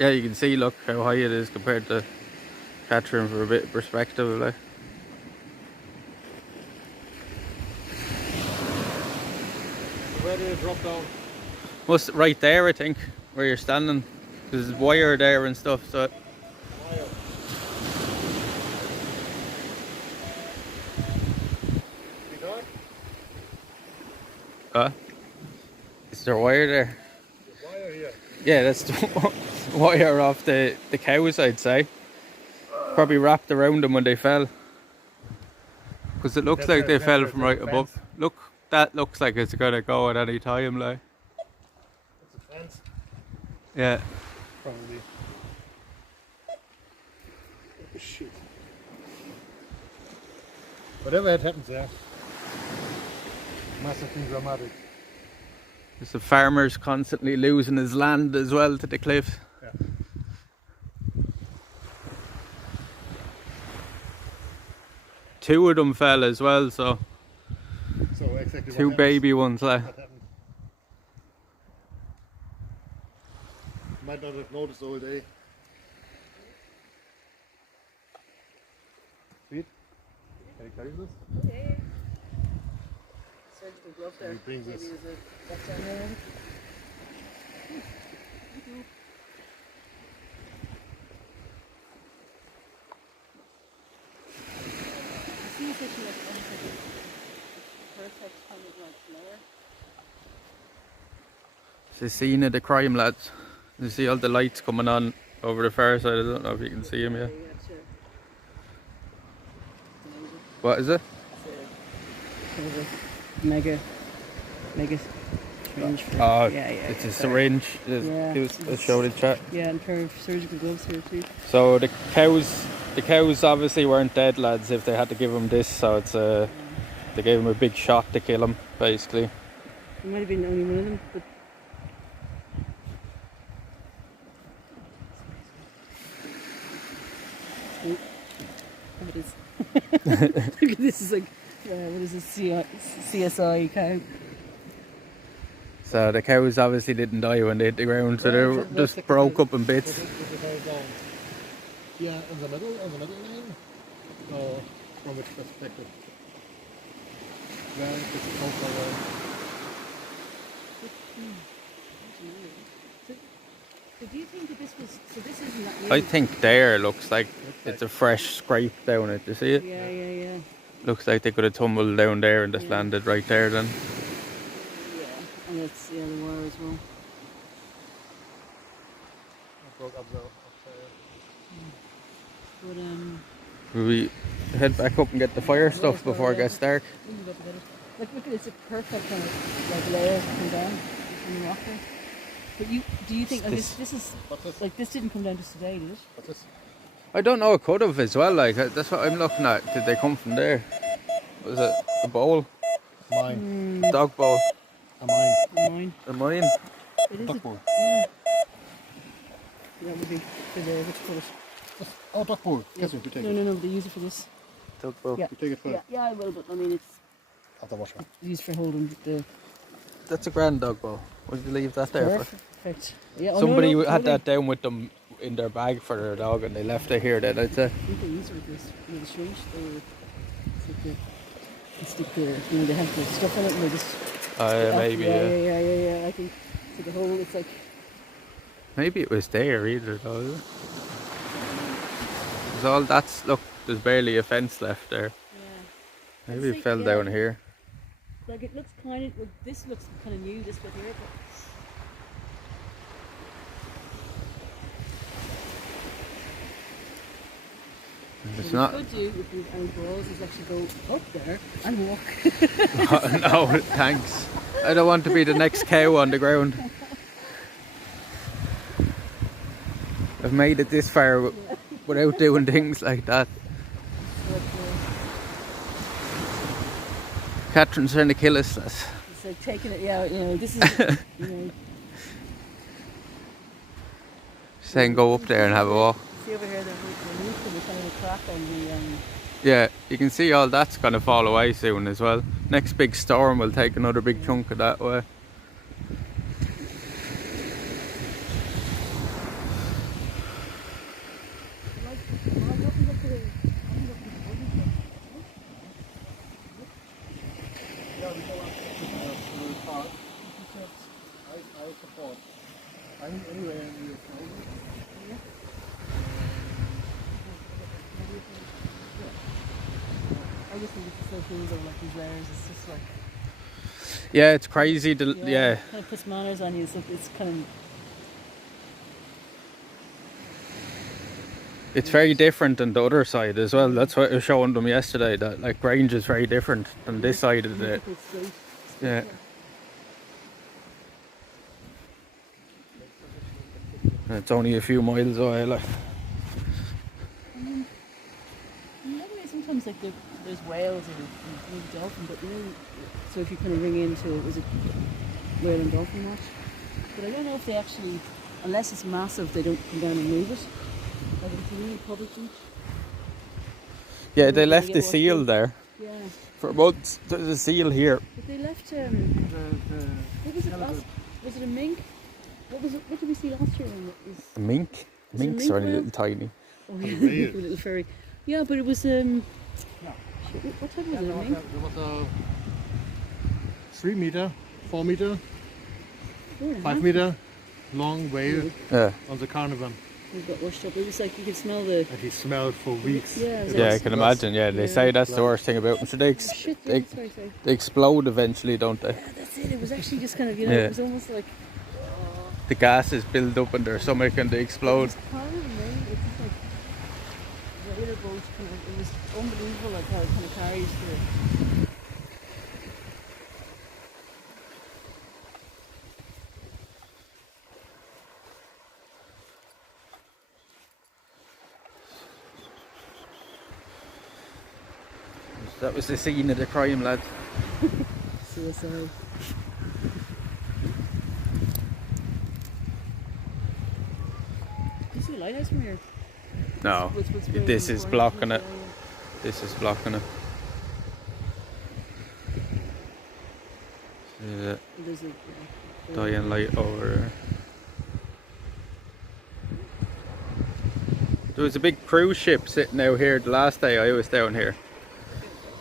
Yeah, you can see, look how high it is compared to Catherine for a bit of perspective, like. Where did it drop down? Must right there, I think, where you're standing. There's wire there and stuff, so. Wire. See that? Is there wire there? There's wire here. Yeah, that's the wire off the cows, I'd say. Probably wrapped around them when they fell. Because it looks like they fell from right above. Look, that looks like it's gonna go at any time, like. It's a fence. Yeah. Probably. Oh, shit. Whatever had happened there must have been dramatic. There's the farmer's constantly losing his land as well to the cliff. Yeah. Two of them fell as well, so So exactly what two happens- baby ones left. what happened. Might not have noticed all day. Sweet. Can you carry this? Okay. Surgical glove there. He brings Maybe this. there's a box on there. picture like almost like a perfect kind of like layer. It's the scene of the crime, lads. You see all the lights coming on over the far side. I don't know if you can see them yet. Yeah, sure. What is it? Kind of a mega syringe. For, Oh, yeah, it's a sorry. syringe. Yeah. Let's show the chat. Yeah, and a pair of surgical gloves here too. So the cows obviously weren't dead, lads, if they had to give them this. So it's they gave him a big shot to kill him, basically. It might have been only one of them, but. Oh, it is. Look at this, is like, what is this, CSI cow? So the cows obviously didn't die when they hit the ground, so they were just broke up in bits. Yeah, in the middle line. So from which perspective? Where is the cow? So do you think that this was, so this isn't that I new? think there looks like it's a fresh scrape down it. You see it? Yeah. Looks like they could have tumbled down there and just landed right there then. Yeah, and it's, the wire as well. I broke up the But, Will we head back up and get the fire stuff before it gets dark? we can go together. Like, look at it, it's a perfect kind of, like, layer to come down on the rock there. But do you think, like, this is, like, this didn't come down just today, did it? What's this? I don't know, it could have as well, like, that's what I'm looking at. Did they come from there? Was it a bowl? Mine. Dog bowl? A mine. Mine. A mine? It is Duck bowl. yeah. That would be for the, what you call it? Oh, duck bowl. Yeah. Yes, we take it. No, they use it for this. Dog bowl. Yeah. We take it for Yeah, I will, but I mean, it's after washer. used for holding the... That's a grand dog bowl. Would you leave that there for? Perfect. Yeah, oh, Somebody no, had totally. that down with them in their bag for their dog and they left it here then, I'd say. I think they use it with this, the syringe. It's like they stick the, they have the stuff in it and they just... Yeah, maybe, Yeah. I think so the whole, it's like... Maybe it was there either though, is it? 'Cause all that's, look, there's barely a fence left there. Yeah. Maybe It's it like, fell yeah. down here. Like it looks kind of, well, this looks kind of new, this bit here, but... It's what not. we could do if we had any balls is actually go up there and walk. No, thanks. I don't want to be the next cow on the ground. I've made it this far without doing things like that. But, Catherine's trying to kill us. it's like taking it, this is, Saying go up there and have a walk. see over here, the roof and the kind of a crack on the, Yeah, you can see all that's going to fall away soon as well. Next big storm will take another big chunk of that away. Yeah, we go up to the park. I support. I'm anywhere in the I just think it's so cool though, like these layers, it's just like... Yeah, it's crazy. Yeah. Kind of puts manners on you, so it's kind of... It's very different than the other side as well. That's what I was showing them yesterday. That like Grange is very different than this side of the. Yeah. And it's only a few miles away. Like. In that way, sometimes like there's whales and dolphin, but so if you kind of ring into, was it whale and dolphin watch? But I don't know if they actually, unless it's massive, they don't come down and move it. Like if it's a really public beach. Yeah, they Maybe left get the washed seal out. there Yeah. for months. There's a seal here. But they left, the what was it last, was it a mink? What was it, what did we see last year? A mink. Was it a Minks mink are only whale? little tiny. Oh yeah, whale. a little fairy. Yeah, but it was, shit, what type was it, a mink? there was a 3 meter, 4 meter, 4.5? 5 meter long whale Yeah. on the carnival. He got washed up. It was like you could smell the. And he smelled for weeks. Yeah, it was Yeah, I like- can imagine. Yeah, they say that's the worst thing about them. So Oh, shit, yeah, sorry. they explode eventually, don't they? Yeah, that's it. It was actually just kind of, you know, Yeah. it was almost like. The gases build up in their stomach and they explode. It was kind of amazing. It's just like whaler boat kind of. It was unbelievable, like how it kind of carries the. That was the scene of the crime, lads. Suicide. You see the lighthouse from here? No, What's this is blocking it. This is blocking it. See There's a the dying light over there. There was a big cruise ship sitting out here the last day I was down here.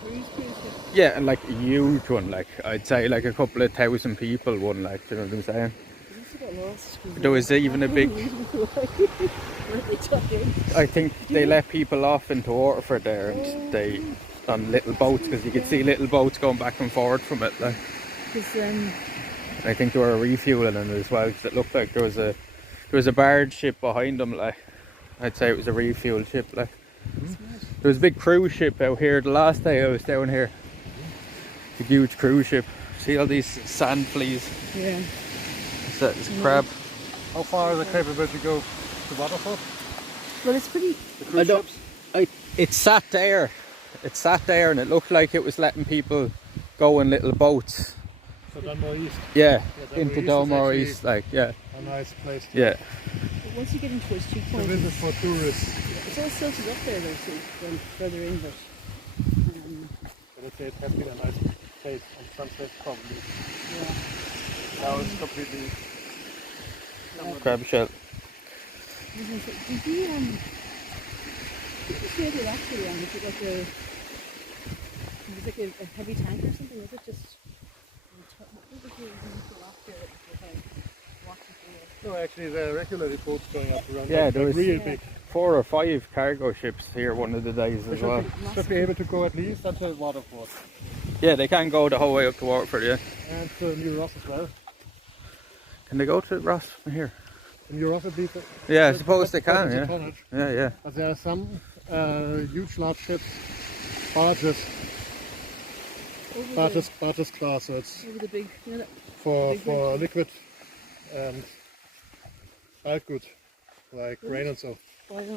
cruise ship. Yeah, and like a huge one, like I'd say like a couple of thousand people one, like, you know what I'm saying? I must have got lost. There was even a big, Where they took it. I think they let people off into Waterford there, and they on little boats, because you could see little boats going back and forward from it, like. Because I think they were refueling it as well, because it looked like there was a barge ship behind them, like. I'd say it was a refuel ship, like. There was a big cruise ship out here the last day I was down here. A huge cruise ship. See all these sand fleas? yeah. It's crab. How far is it capable to go to Waterford? Well, it's pretty. The cruise don't- ships? It sat there. It sat there, and it looked like it was letting people go in little boats. So Dunmore East. Yeah, Dunmore into East is Dunmore actually East, like, yeah. A nice place to Yeah. Once you get into its cheap to point, visit for tourists. it's all silted up there though, so going further in, but. But I'd say it has been a nice place on sunset probably. Yeah. Now it's completely Crab shell. Did you say that actually on? Was it like a? It was like a heavy tank or something? Was it just? What was the reason last year that you were kind of watching through? No, actually there are regularly boats going up around. Yeah, like, there was- really Yeah. big. 4 or 5 cargo ships here one of the days We as well. should be able to go at least until Waterford. Yeah, they can go the whole way up to Waterford, yeah. And to New Ross as well. Can they go to Ross from here? In New Ross at least. Yeah, I suppose they can, That's a yeah. tonnage. Yeah, yeah. But there are some huge large ships, barges class, so it's Over the big, you know, that for liquid and bulk goods, like grain and so.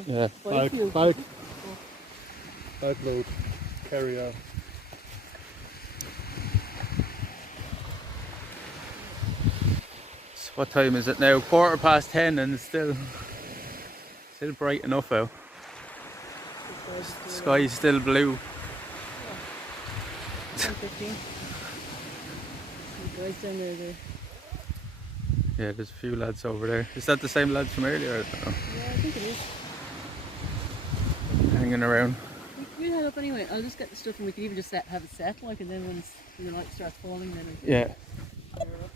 Yeah. biofuel. Bulk load carrier. So what time is it now? 10:15, and it's still bright enough out. The sky's still blue. 10:15. The guys down there, Yeah, there's a few lads over there. Is that the same lads from earlier? I don't know. yeah, I think it is. Hanging around. We'll head up anyway. I'll just get the stuff and we can even just have it set, like, and then when the light starts falling, then we can Yeah. power it up.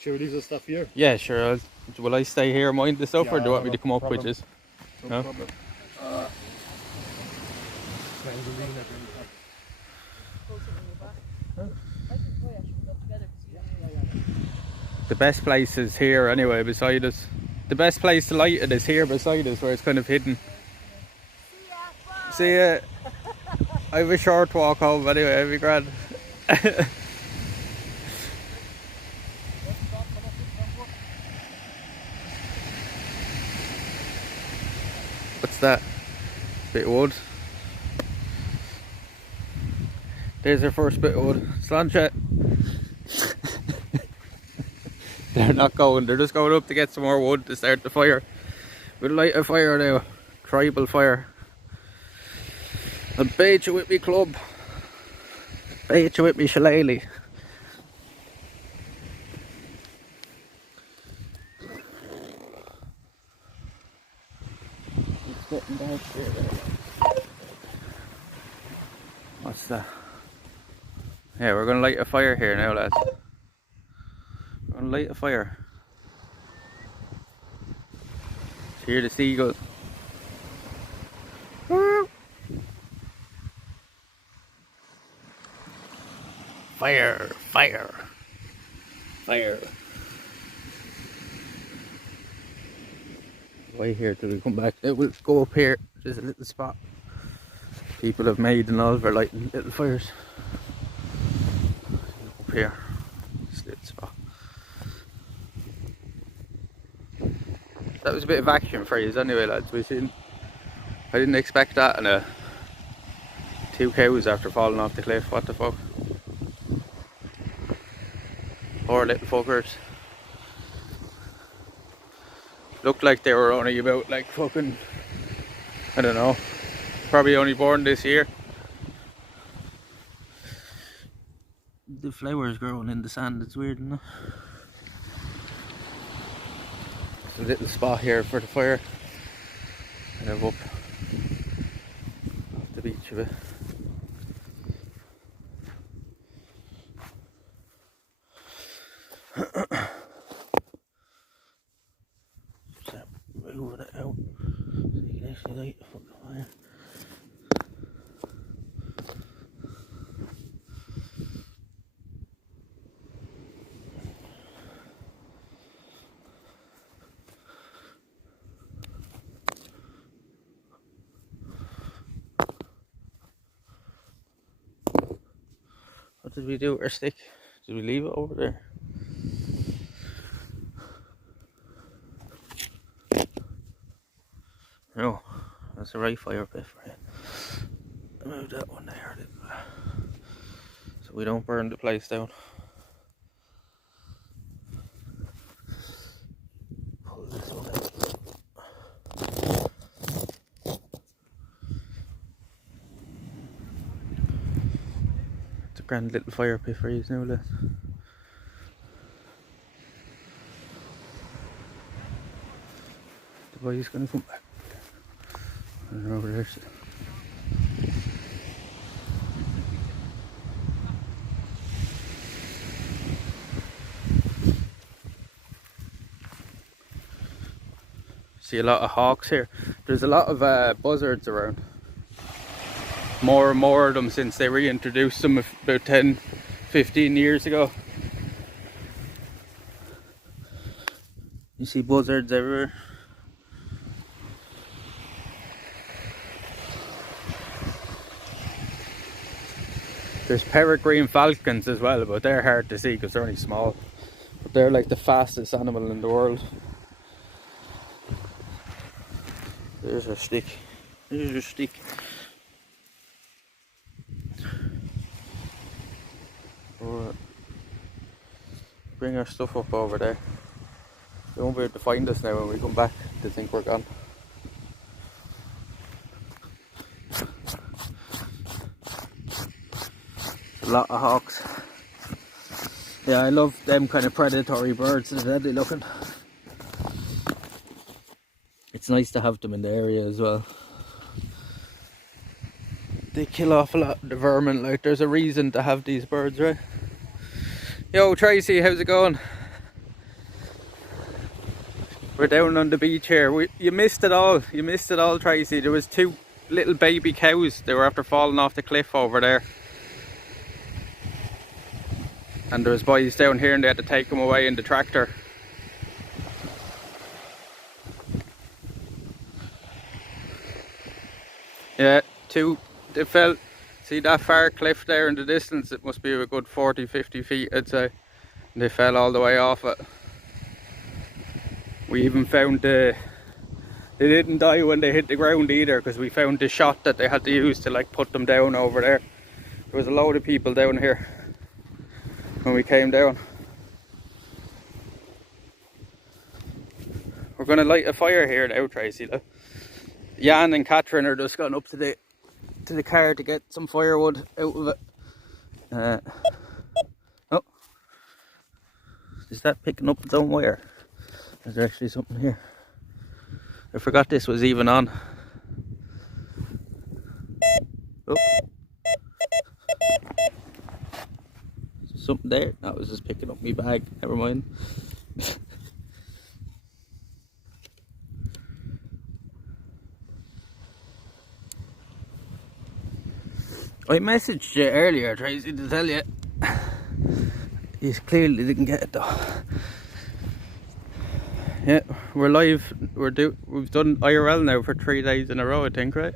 Should we leave the stuff here? Yeah, sure. Will I stay here and mind the stuff, or do you want me to come up with problem. you? No? problem. Vanseline at any time. Close it in the back. I think we actually got together because you The best place is here anyway, beside us. The best place to light it is here beside us, where it's kind of hidden. See ya. I have a short walk home anyway, it'll be grand. What's that? Bit of wood. There's our first bit of wood. Slancha. They're not going, they're just going up to get some more wood to start the fire. We'll light a fire now. Tribal fire. And bait you with me club. Bait you with me shillelagh. What's that? Yeah, we're gonna light a fire here now, lads. and light a fire. Hear the seagull. Fire, fire, fire. Wait here till we come back. It will go up here. There's a little spot people have made and all for lighting little fires. Up here, this little spot. That was a bit of action for you anyway, lads. We seen. I didn't expect that, and 2 cows after falling off the cliff. What the fuck? Poor little fuckers. Looked like they were only about like fucking, I don't know, probably only born this year. The flowers growing in the sand, it's weird, isn't it? There's a little spot here for the fire, kind of up off the beach a bit. Moving it out so you can actually light the fucking fire. What did we do with our stick? Did we leave it over there? No, that's the right fire pit for it. I moved that one there, so we don't burn the place down. Pull this one out. It's a grand little fire pit for you now, lads. The boy's gonna come back. And over there. See a lot of hawks here. There's a lot of buzzards around. More and more of them since they reintroduced them about 10-15 years ago. You see buzzards everywhere. There's peregrine falcons as well, but they're hard to see because they're only small. But they're like the fastest animal in the world. There's our stick. There's your stick. We'll bring our stuff up over there. They won't be able to find us now when we come back. They think we're gone. A lot of hawks. Yeah, I love them kind of predatory birds. They're deadly looking. It's nice to have them in the area as well. They kill off a lot of the vermin. Like, there's a reason to have these birds, right? Yo, Tracy, how's it going? We're down on the beach here. You missed it all. You missed it all, Tracy. There was 2 little baby cows. They were after falling off the cliff over there. And there was boys down here and they had to take them away in the tractor. Yeah, 2, they fell. See that far cliff there in the distance? It must be a good 40-50 feet, I'd say. And they fell all the way off it. We even found they didn't die when they hit the ground either, because we found the shot that they had to use to like put them down over there. There was a load of people down here when we came down. We're gonna light a fire here now, Tracy. Look. Jan and Catherine are just gone up to the car to get some firewood out of it. Oh, is that picking up its own wire? Is there actually something here? I forgot this was even on. Oh. something there. No, I was just picking up my bag. Never mind. I messaged you earlier, Tracy, to tell you. You clearly didn't get it though. Yeah, we're live. We've done IRL now for 3 days in a row, I think, right?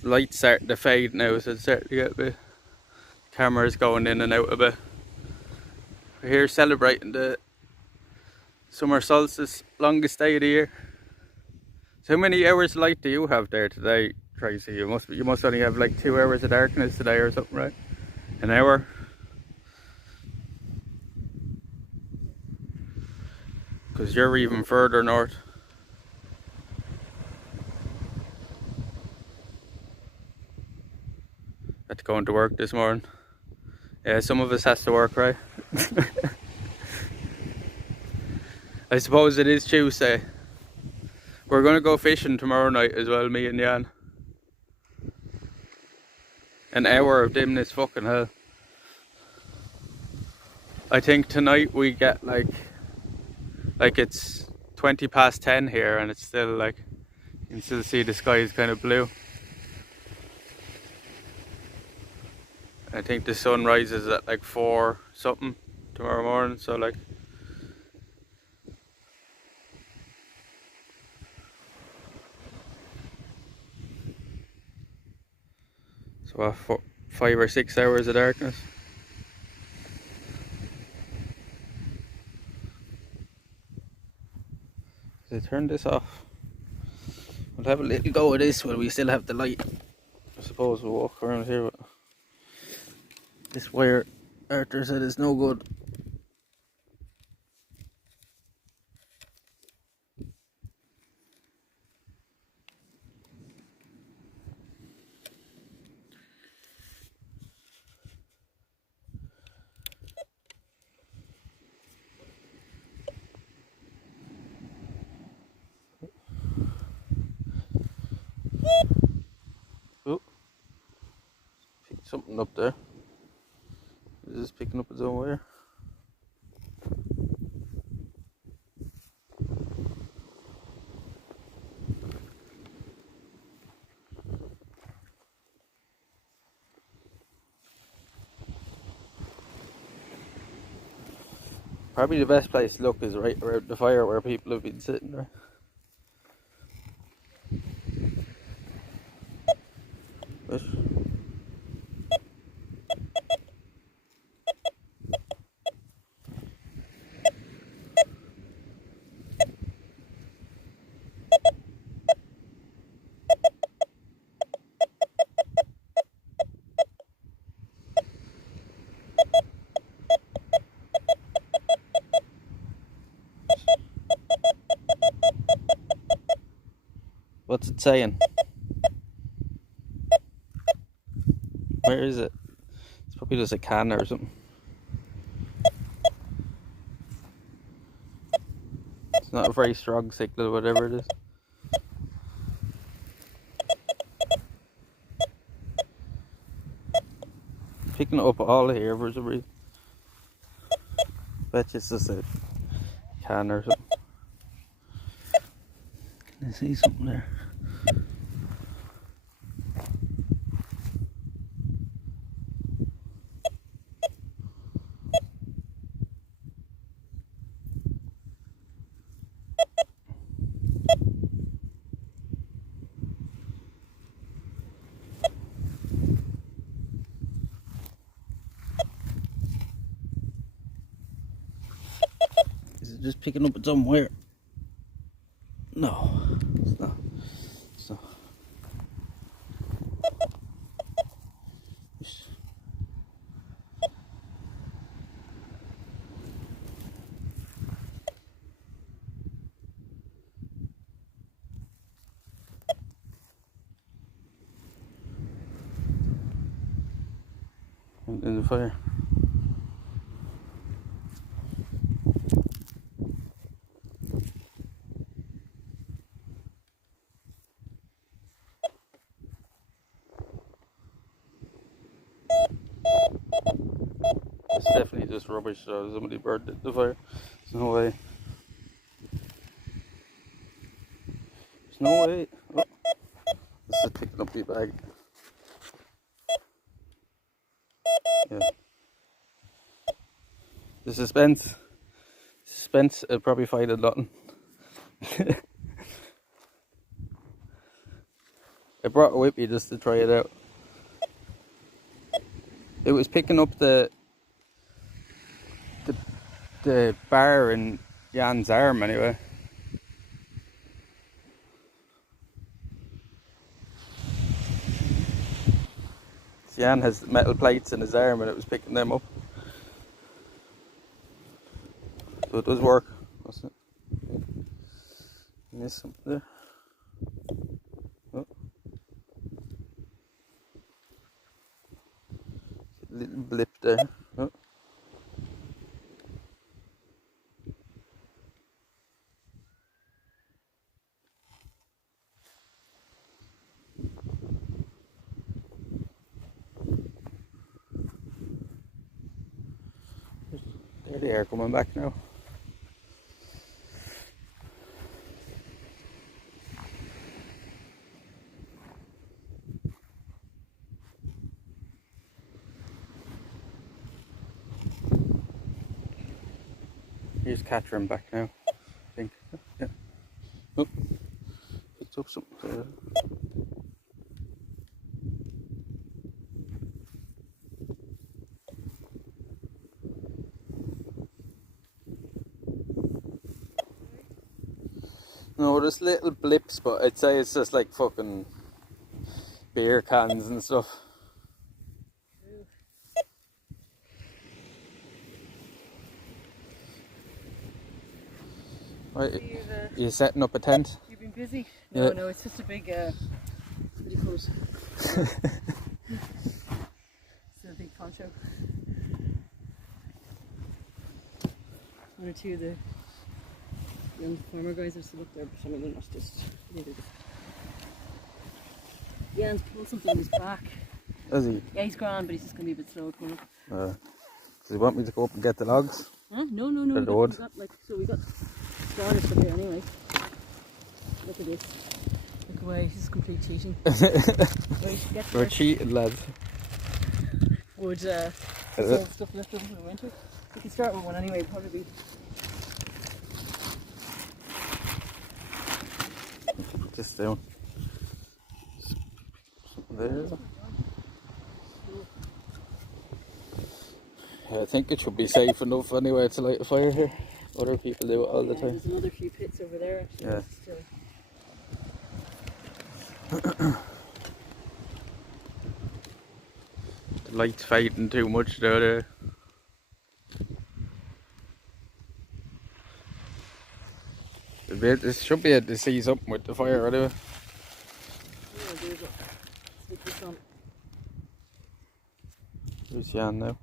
The lights starting to fade now, so it's starting to get a bit. Cameras going in and out a bit. We're here celebrating the summer solstice, longest day of the year. So how many hours of light do you have there today, Tracy? You must only have like 2 hours of darkness today or something, right? An hour? Because you're even further north. Had to go into work this morning. Yeah, some of us has to work, right? I suppose it is Tuesday. We're going to go fishing tomorrow night as well, me and Jan. An hour of dimness, fucking hell. I think tonight we get like it's 20 past 10 here and it's still like, you can still see the sky is kind of blue. I think the sun rises at like 4 something tomorrow morning, so like. So 5 or 6 hours of darkness. They turn this off. We'll have a little go of this while we still have the light. I suppose we'll walk around here, but this wire, Arthur said, is no good. Oh, picked something up there. Is this picking up its own wire? Probably the best place to look is right around the fire where people have been sitting there. But what's it saying? Where is it? It's probably just a can or something. It's not a very strong signal, whatever it is. Picking it up all here for some reason. Bet it's just a can or something. Can I see something there? Is it just picking up its own wire? No, it's not. It's not. In the fire. It's definitely just rubbish. So somebody burned the fire. There's no way. There's no way. Oh, this is picking up the bag. Yeah. The suspense will probably find a nothing. I brought a whippy just to try it out. It was picking up the bar in Jan's arm anyway. Jan has metal plates in his arm and it was picking them up. So it does work, doesn't it? Miss something there. Oh. Little blip there. Oh. There they are coming back now. Here's Catherine back now, I think. Yeah. Oh, picked up something there. No, there's little blips, but I'd say it's just like fucking beer cans and stuff. Right, you setting up a tent? You've been busy? No, Yeah. no, it's just a big, what do you call it? It's a big poncho. One or two of the young farmer guys are still up there, but some of them are just needed. Jan's pulled something on his back. Is he? Yeah, he's grand, but he's just going to be a bit slow coming up. Does he want me to go up and get the logs? Huh? No, no, no. For the wood? We got started stuff here anyway. Look at this. Look away, this is complete cheating. We're cheating, lads. Would solve stuff left over for the winter. We can start with one anyway, probably. Put this down. Something there. Yeah, I think it should be safe enough anyway to light a fire here. Other people do it all the time. There's another few pits over there actually. Yeah. The light's fading too much though there. This should be able to see something with the fire anyway. Yeah, there's a stick this on. There's Jan now.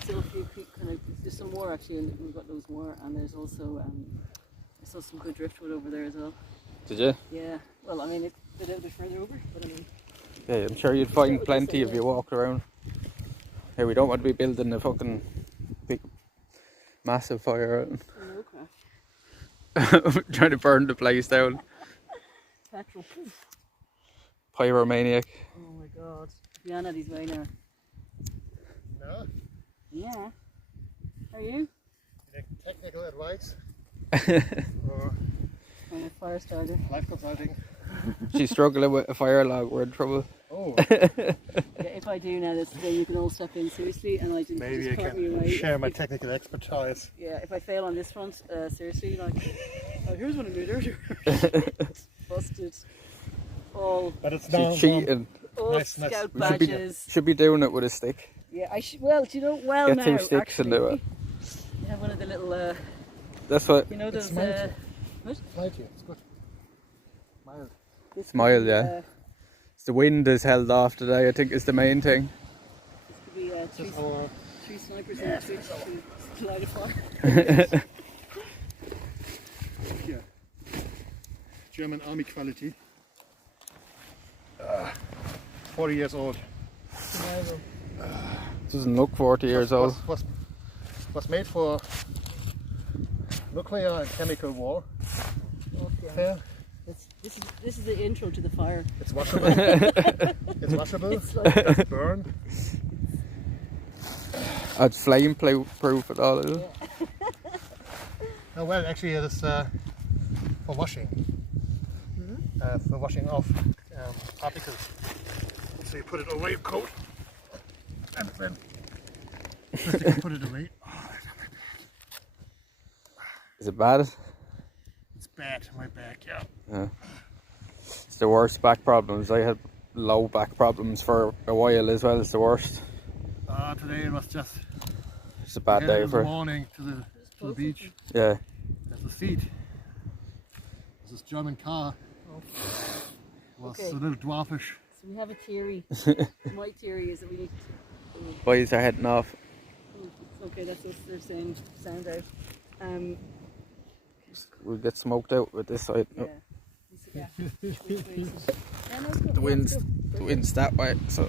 Still a few kind of, there's some more actually, and we've got loads more, and there's also I saw some good driftwood over there as well. Did you? Yeah, well I mean it's a little bit further over, but I mean. Yeah, I'm sure you'd find plenty if you walked around. Hey, we don't want to be building a fucking big, massive fire out. No crack. Trying to burn the place down. Petrol. Pyromaniac. Oh my god. Jan had his way now. No? Yeah. How are you? Technical advice or Fire starter. life consulting. She's struggling with a fire log, we're in trouble. Oh, Yeah, if I do now, then you can all step in seriously, and I can maybe just I part me can away. share my technical expertise. Yeah, if I fail on this front, seriously, like, oh, here's one of my dirty. Busted. All But it's now She's cheating. Nice. scout We badges. Should be doing it with a stick. Yeah, well, do you know, well Get now, 2 sticks actually, and do it. You have one of the little, That's what. you know those, mild. what? Light here, it's good. Mild. This It's mild, could be, yeah. The wind is held off today, I think is the main thing. This could be This is our three snipers in the streets to light a fire. German army quality. 40 years old. Survival. Doesn't look 40 years old. Was made for nuclear and chemical war. Okay. Yeah. This is the intro to the fire. It's washable. It's washable. It's like It doesn't burn. It's flame proof at all, is it? Yeah. No, well, actually, it is for washing. For washing off particles. So you put it over your coat, and then you can put it away. Is it bad? It's bad, my back, yeah. Yeah. It's the worst back problems. I had low back problems for a while as well. It's the worst. Today it was just It's a bad day in for the morning to the beach. Yeah. There's a seat. This German car was Okay. a little dwarfish. So we have a theory. My theory is that we need to. Boys are heading off. Okay, that's what they're saying. Sound out. We'll get smoked out with this side. Yeah. Oh, Yeah. Which way is it? Yeah, no, it's good. the Yeah, wind's it's good. the wind's that way. So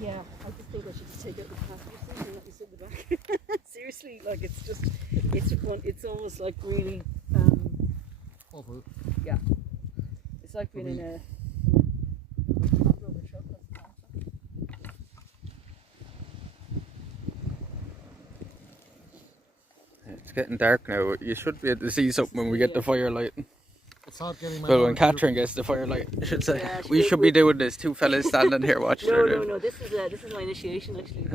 Yeah, I just think I should just take out the passenger seat and let you sit in the back. Seriously, like it's almost like really, Awful. yeah. It's like being in a truck. it's getting dark now. You should be able to see something when we get the firelight. It's hard getting my Well, when arm to- Catherine gets the firelight, I should say. Yeah, We should be doing this. Two fellas standing here watching her. do it. No. This is my initiation actually.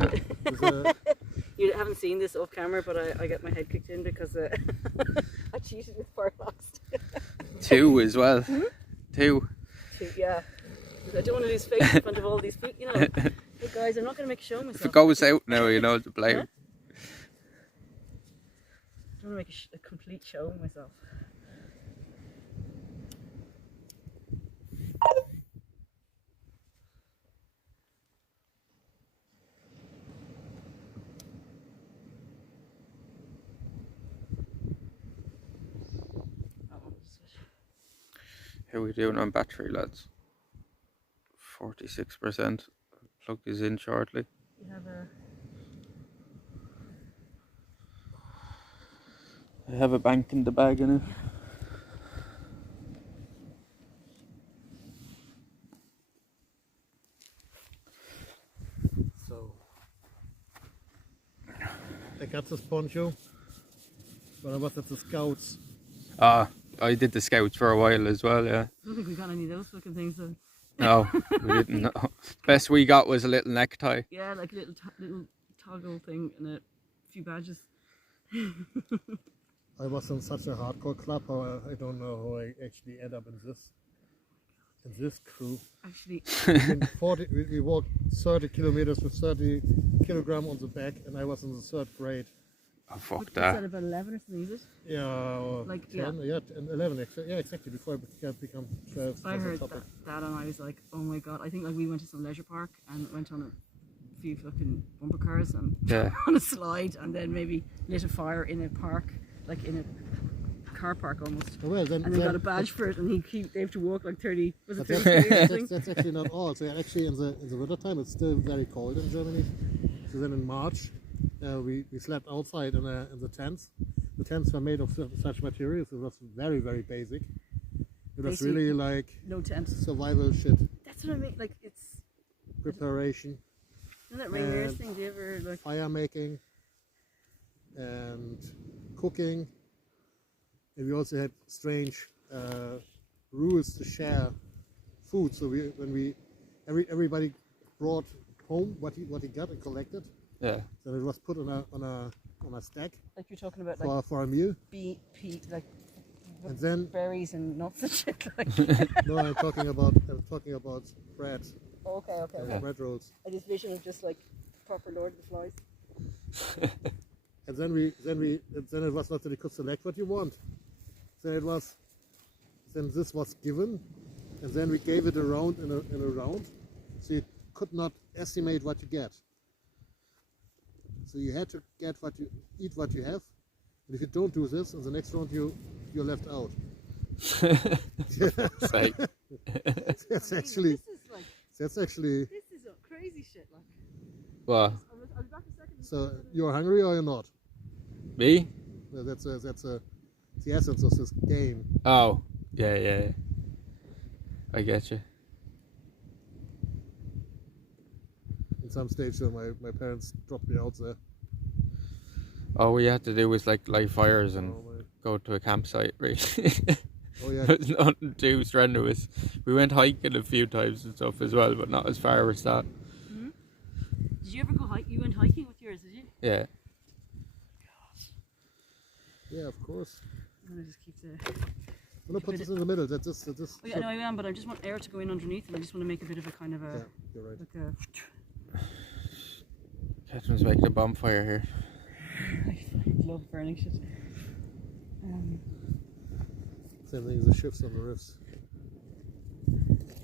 There's a- You haven't seen this off camera, but I get my head kicked in because I cheated with firelocks. Two as well. Two. Yeah. I don't want to lose face in front of all these people. You know, hey guys, I'm not going to make a show of myself. If it goes out now, you know, to blame. Huh? I don't want to make a complete show of myself. How are we doing on battery, lads? 46%. Plug is in shortly. You have a. I have a bank in the bag in it. So I got this poncho, but I was at the Scouts. I did the Scouts for a while as well, yeah. I don't think we got any of those fucking things though. No, we didn't know. Best we got was a little necktie. Yeah, like a little toggle thing and a few badges. I was in such a hardcore club, I don't know how I actually end up in this crew. Actually, We walked 30 kilometers with 30 kilogram on the back, and I was in the 3rd grade. Oh, fuck what's that that. about 11 or something, is it? Yeah, or Like, 10, and 11, yeah, exactly, before I become 12. I was on heard top of- that and I was like, oh my god. I think like we went to some leisure park and went on a few fucking bumper cars and Yeah. on a slide and then maybe lit a fire in a park, like in a car park almost. Oh, well, then, And they got a badge for it and they have to walk like 30, was it But 30 meters or that's, something? that's actually not all. So actually in the winter time it's still very cold in Germany. So then in March we slept outside in the tents. The tents were made of such materials. It was very, very basic. It was Basic. really like No tent. survival shit, That's what I mean, like it's, preparation, isn't that Rainier's And- thing? Do you ever like, fire making, and cooking. And we also had strange rules to share food. So everybody brought home what he got and collected. Yeah. Then it was put on a stack you're talking about like for a meal. like And then berries and nuts and shit like. no, I'm talking about bread, Okay. bread rolls. I just vision of just like proper Lord of the Flies. And then it was not that you could select what you want. Then this was given, and then we gave it around in a round, so you could not estimate what you get. So you had to eat what you have, and if you don't do this, in the next round you're left out. Say. That's I mean, actually, this is like that's actually. this is a crazy shit. Like, Well, I'll be back a second. So you're hungry or you're not? me? That's the essence of this game. Oh, yeah. I get you. In some stage, my parents dropped me out there. All we had to do was like light fires and Oh, my. go to a campsite, really. Oh yeah. There's nothing too strenuous. We went hiking a few times and stuff as well, but not as far as that. Mm-hmm. Did you ever go hike? You went hiking with yours, did you? Yeah. Yeah, of course. I'm gonna just keep the. I'm gonna put this in the middle. That's this. Oh yeah, no, I am, but I just want air to go in underneath, and I just want to make a bit of a kind of a Yeah, you're right. like a. Catherine's making a bonfire here. I love burning shit. Same thing as the shifts on the riffs.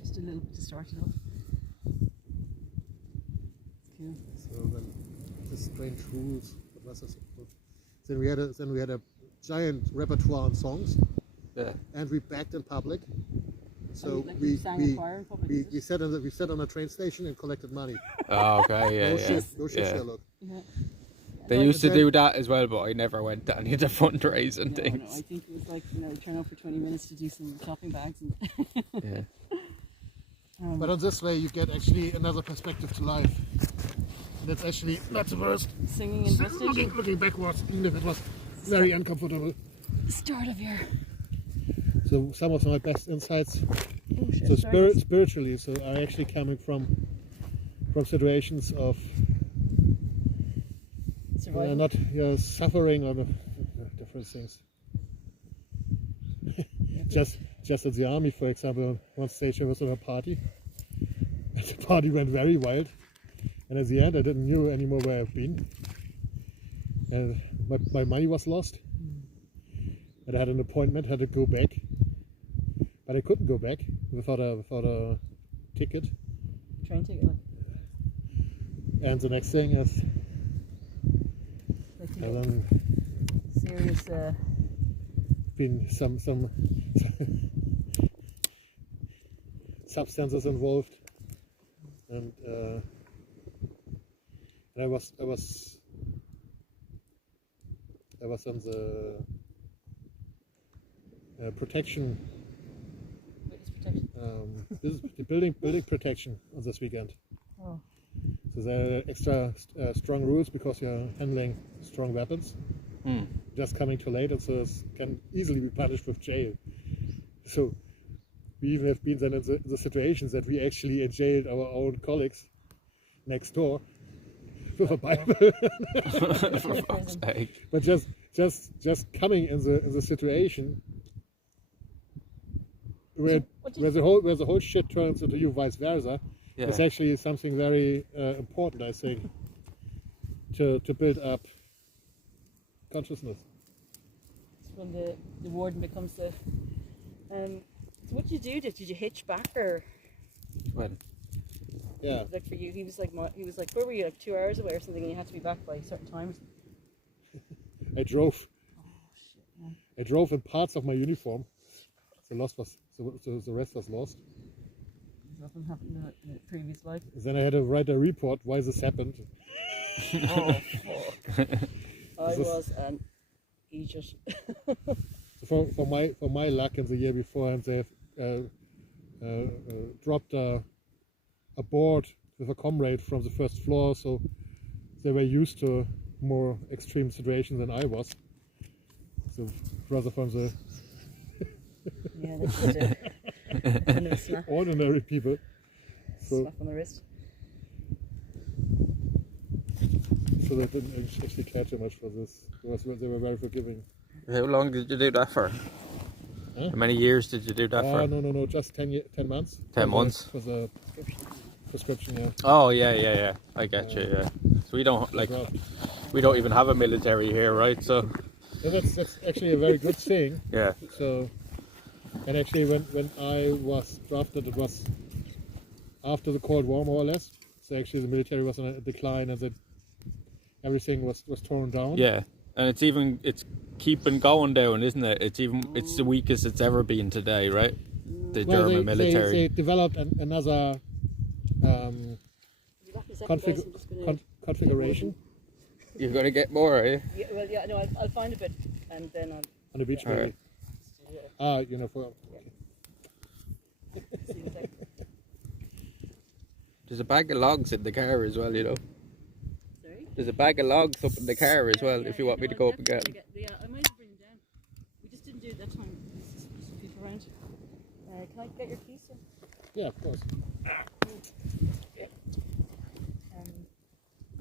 Just a little bit to start it off. It's cool. So then, this strange rules. What was this? Then we had a giant repertoire on songs, Yeah. and we backed in public. So Like you sang in choir in public, is we it? sat on a train station and collected money. Oh, okay, yeah, No yeah. shit, no shit, Yeah. Sherlock. Yeah. They No, used to then- do that as well, but I never went to any of the fundraising No, things. I think it was like, you know, turn up for 20 minutes to do some shopping bags. And Yeah. But on this way, you get actually another perspective to life. That's actually not the worst. singing and vestige. Looking backwards, even if it was very uncomfortable. Start of your. So some of my best insights, Oh shit. so sorry. spiritually, so are actually coming from situations of Survival. not suffering or different things. just at the army, for example, on one stage I was at a party. And the party went very wild, and at the end I didn't know anymore where I've been. And my money was lost. And I had an appointment, had to go back, but I couldn't go back without a ticket. Train ticket. Like, And the next thing is, like you and get then serious. been some substances involved, and I was on the protection. Witness protection. This is the building protection on this weekend. Oh. So there are extra strong rules because you're handling strong weapons. Just coming too late, and so it can easily be punished with jail. So we even have been then in the situations that we actually jailed our own colleagues next door with a Bible. For fuck's sake. But just coming in the situation where what did where the whole shit turns into you, vice versa. Yeah. It's actually something very important, I think, to build up consciousness. It's when the warden becomes the. So what did you do? Did you hitch back or When? Yeah. like for you? He was like where were you, like 2 hours away or something, and you had to be back by certain times. I drove. Oh shit, man. I drove in parts of my uniform. The rest was lost. Nothing happened in the previous life. Then I had to write a report why this happened. Oh fuck! I This is- was an idiot. So for my luck in the year before, and they dropped a board with a comrade from the first floor, so they were used to more extreme situations than I was. So rather from the Yeah, that's just a kind of a slap ordinary people. So on the wrist. they didn't actually care too much for this. They were very forgiving. How long did you do that for? Huh? How many years did you do that for? No, just 10 months. 10 months? For the prescription, yeah. Oh, yeah. I get you, yeah. So we don't, like, we don't even have a military here, right? So, Yeah, that's actually a very good thing. yeah. So, and actually when I was drafted, it was after the Cold War, more or less. So actually the military was on a decline, and that everything was torn down. Yeah. And it's keeping going down, isn't it? It's the weakest it's ever been today, right? the well, German military. they developed another Be back in a second, guys. I'm just gonna configuration You're gonna get more, are you? Yeah, well, yeah, no, I'll find a bit, and then I'll on the beach, Yeah. maybe. Alright. You know, for see you in a second. There's a bag of logs in the car as well, you know. Sorry? There's a bag of logs up in the car as well, if you want me to go up and get them. Yeah, I might bring them down. We just didn't do it that time. Just people around. Can I get your keys, sir? yeah, of course.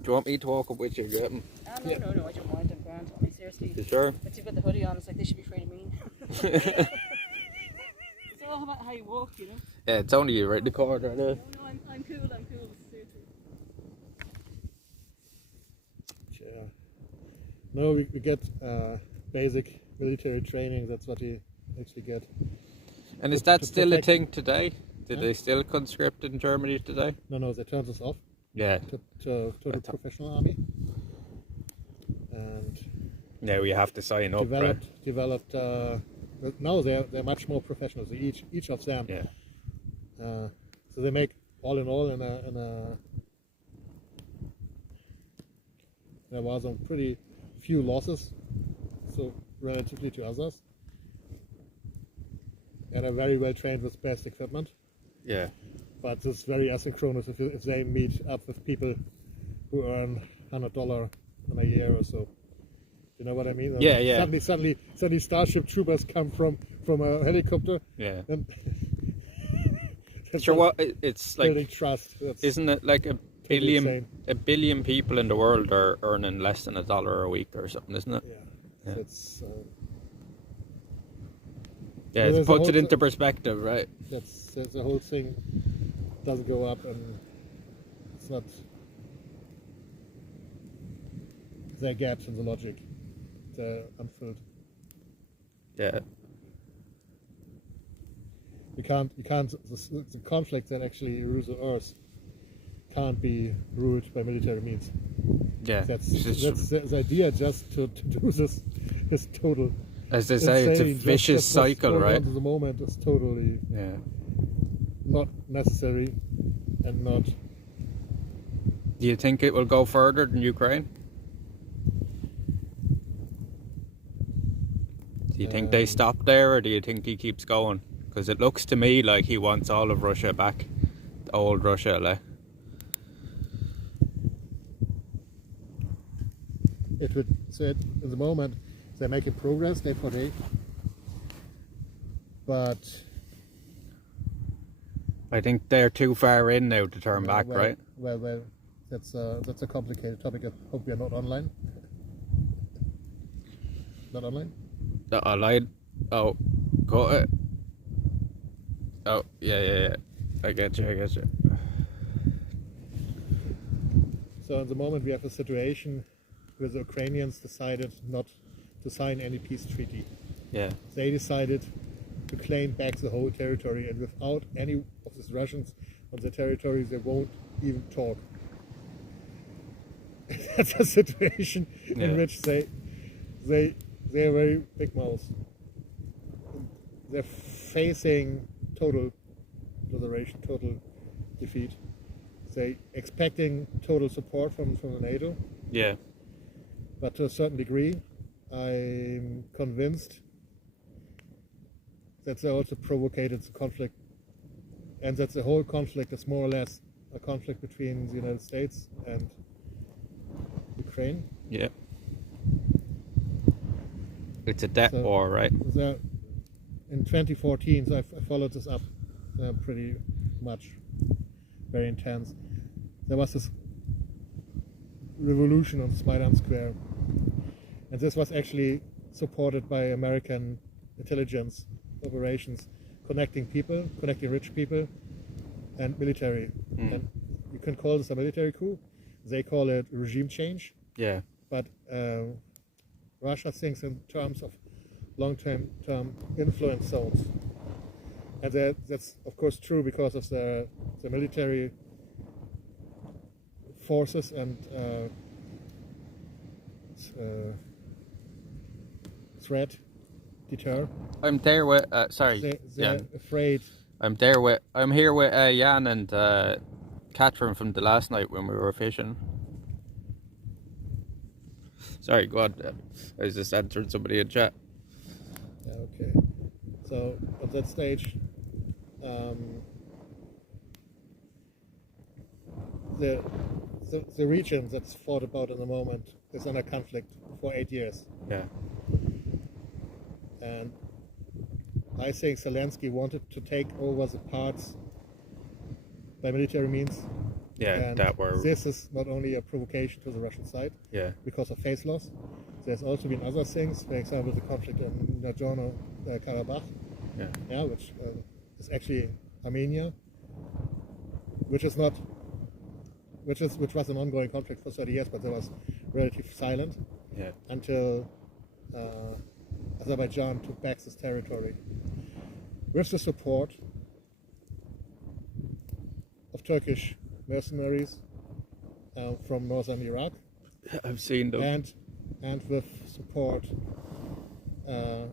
Do you want me to walk up with you and get them? No, I don't mind. I'm grand. I mean, seriously. You sure? But you've got the hoodie on. It's like they should be afraid of me. It's all about how you walk, you know. Yeah, it's only right in the corner there. No, I'm cool. Seriously. Yeah. No, we get basic military training. That's what we actually get. And is that to still a protect- thing today? Did Huh? they still conscript in Germany today? No, they turned us off Yeah. to the professional army, and Now we have to sign up, right? developed. Now they're much more professional. So each of them. Yeah. So they make all in all there was some pretty few losses, so relatively to others, and are very well trained with best equipment. Yeah. But it's very asynchronous if they meet up with people who earn $100 in a year or so. You know what I mean? Yeah, yeah. Suddenly Starship Troopers come from a helicopter. Yeah. And Sure. What it's building like? trust. Isn't it like insane. a billion people in the world are earning less than $1 a week or something, isn't it? Yeah. Yeah. So it's Yeah, Well, it there's a puts whole it into perspective, right? that's the whole thing doesn't go up, and it's not. There are gaps in the logic. They're unfilled. Yeah. You can't. The conflict that actually rules the Earth can't be ruled by military means. Yeah. That's It's just- the idea. Just to do this total. as they say, it's a insane, vicious just what's cycle, going on right? at the moment is totally Yeah. not necessary, and not. Do you think it will go further than Ukraine? Do you think they stop there, or do you think he keeps going? Because it looks to me like he wants all of Russia back, the old Russia, like. It would. So at the moment, they're making progress day for day, but I think they're too far in now to turn back, well, right? Well, that's a complicated topic. I hope we are not online. Not online. I lied. Oh, got it. Oh, yeah. I get you. So at the moment, we have a situation where the Ukrainians decided not to sign any peace treaty. Yeah. They decided to claim back the whole territory, and without any of these Russians on the territory, they won't even talk. That's a situation Yeah. in which they're very big mouths. They're facing total liberation, total defeat. They're expecting total support from the NATO, Yeah. but to a certain degree, I'm convinced that they also provoked the conflict, and that the whole conflict is more or less a conflict between the United States and Ukraine. Yeah. It's a debt So- war, right? So in 2014, so I followed this up pretty much, very intense. There was this revolution on Maidan Square, and this was actually supported by American intelligence operations, connecting rich people, and military. And you can call this a military coup. They call it regime change, Yeah. but Russia thinks in terms of long-term influence zones, and that's of course true because of the military forces and threat deter. I'm there with. Sorry, They're Jan. afraid. I'm here with Jan and Catherine from the last night when we were fishing. Sorry, go on. I was just answering somebody in chat. Yeah, okay. So at that stage, the region that's fought about in the moment is under conflict for 8 years. Yeah. And I think Zelensky wanted to take over the parts by military means. Yeah, and that were. This is not only a provocation to the Russian side, Yeah. because of face loss. There's also been other things, for example, the conflict in Nagorno-Karabakh, Yeah. which is actually Armenia, which was an ongoing conflict for 30 years, but there was relatively silent Yeah. until Azerbaijan took back this territory with the support of Turkish mercenaries from northern Iraq. I've seen them. And with support of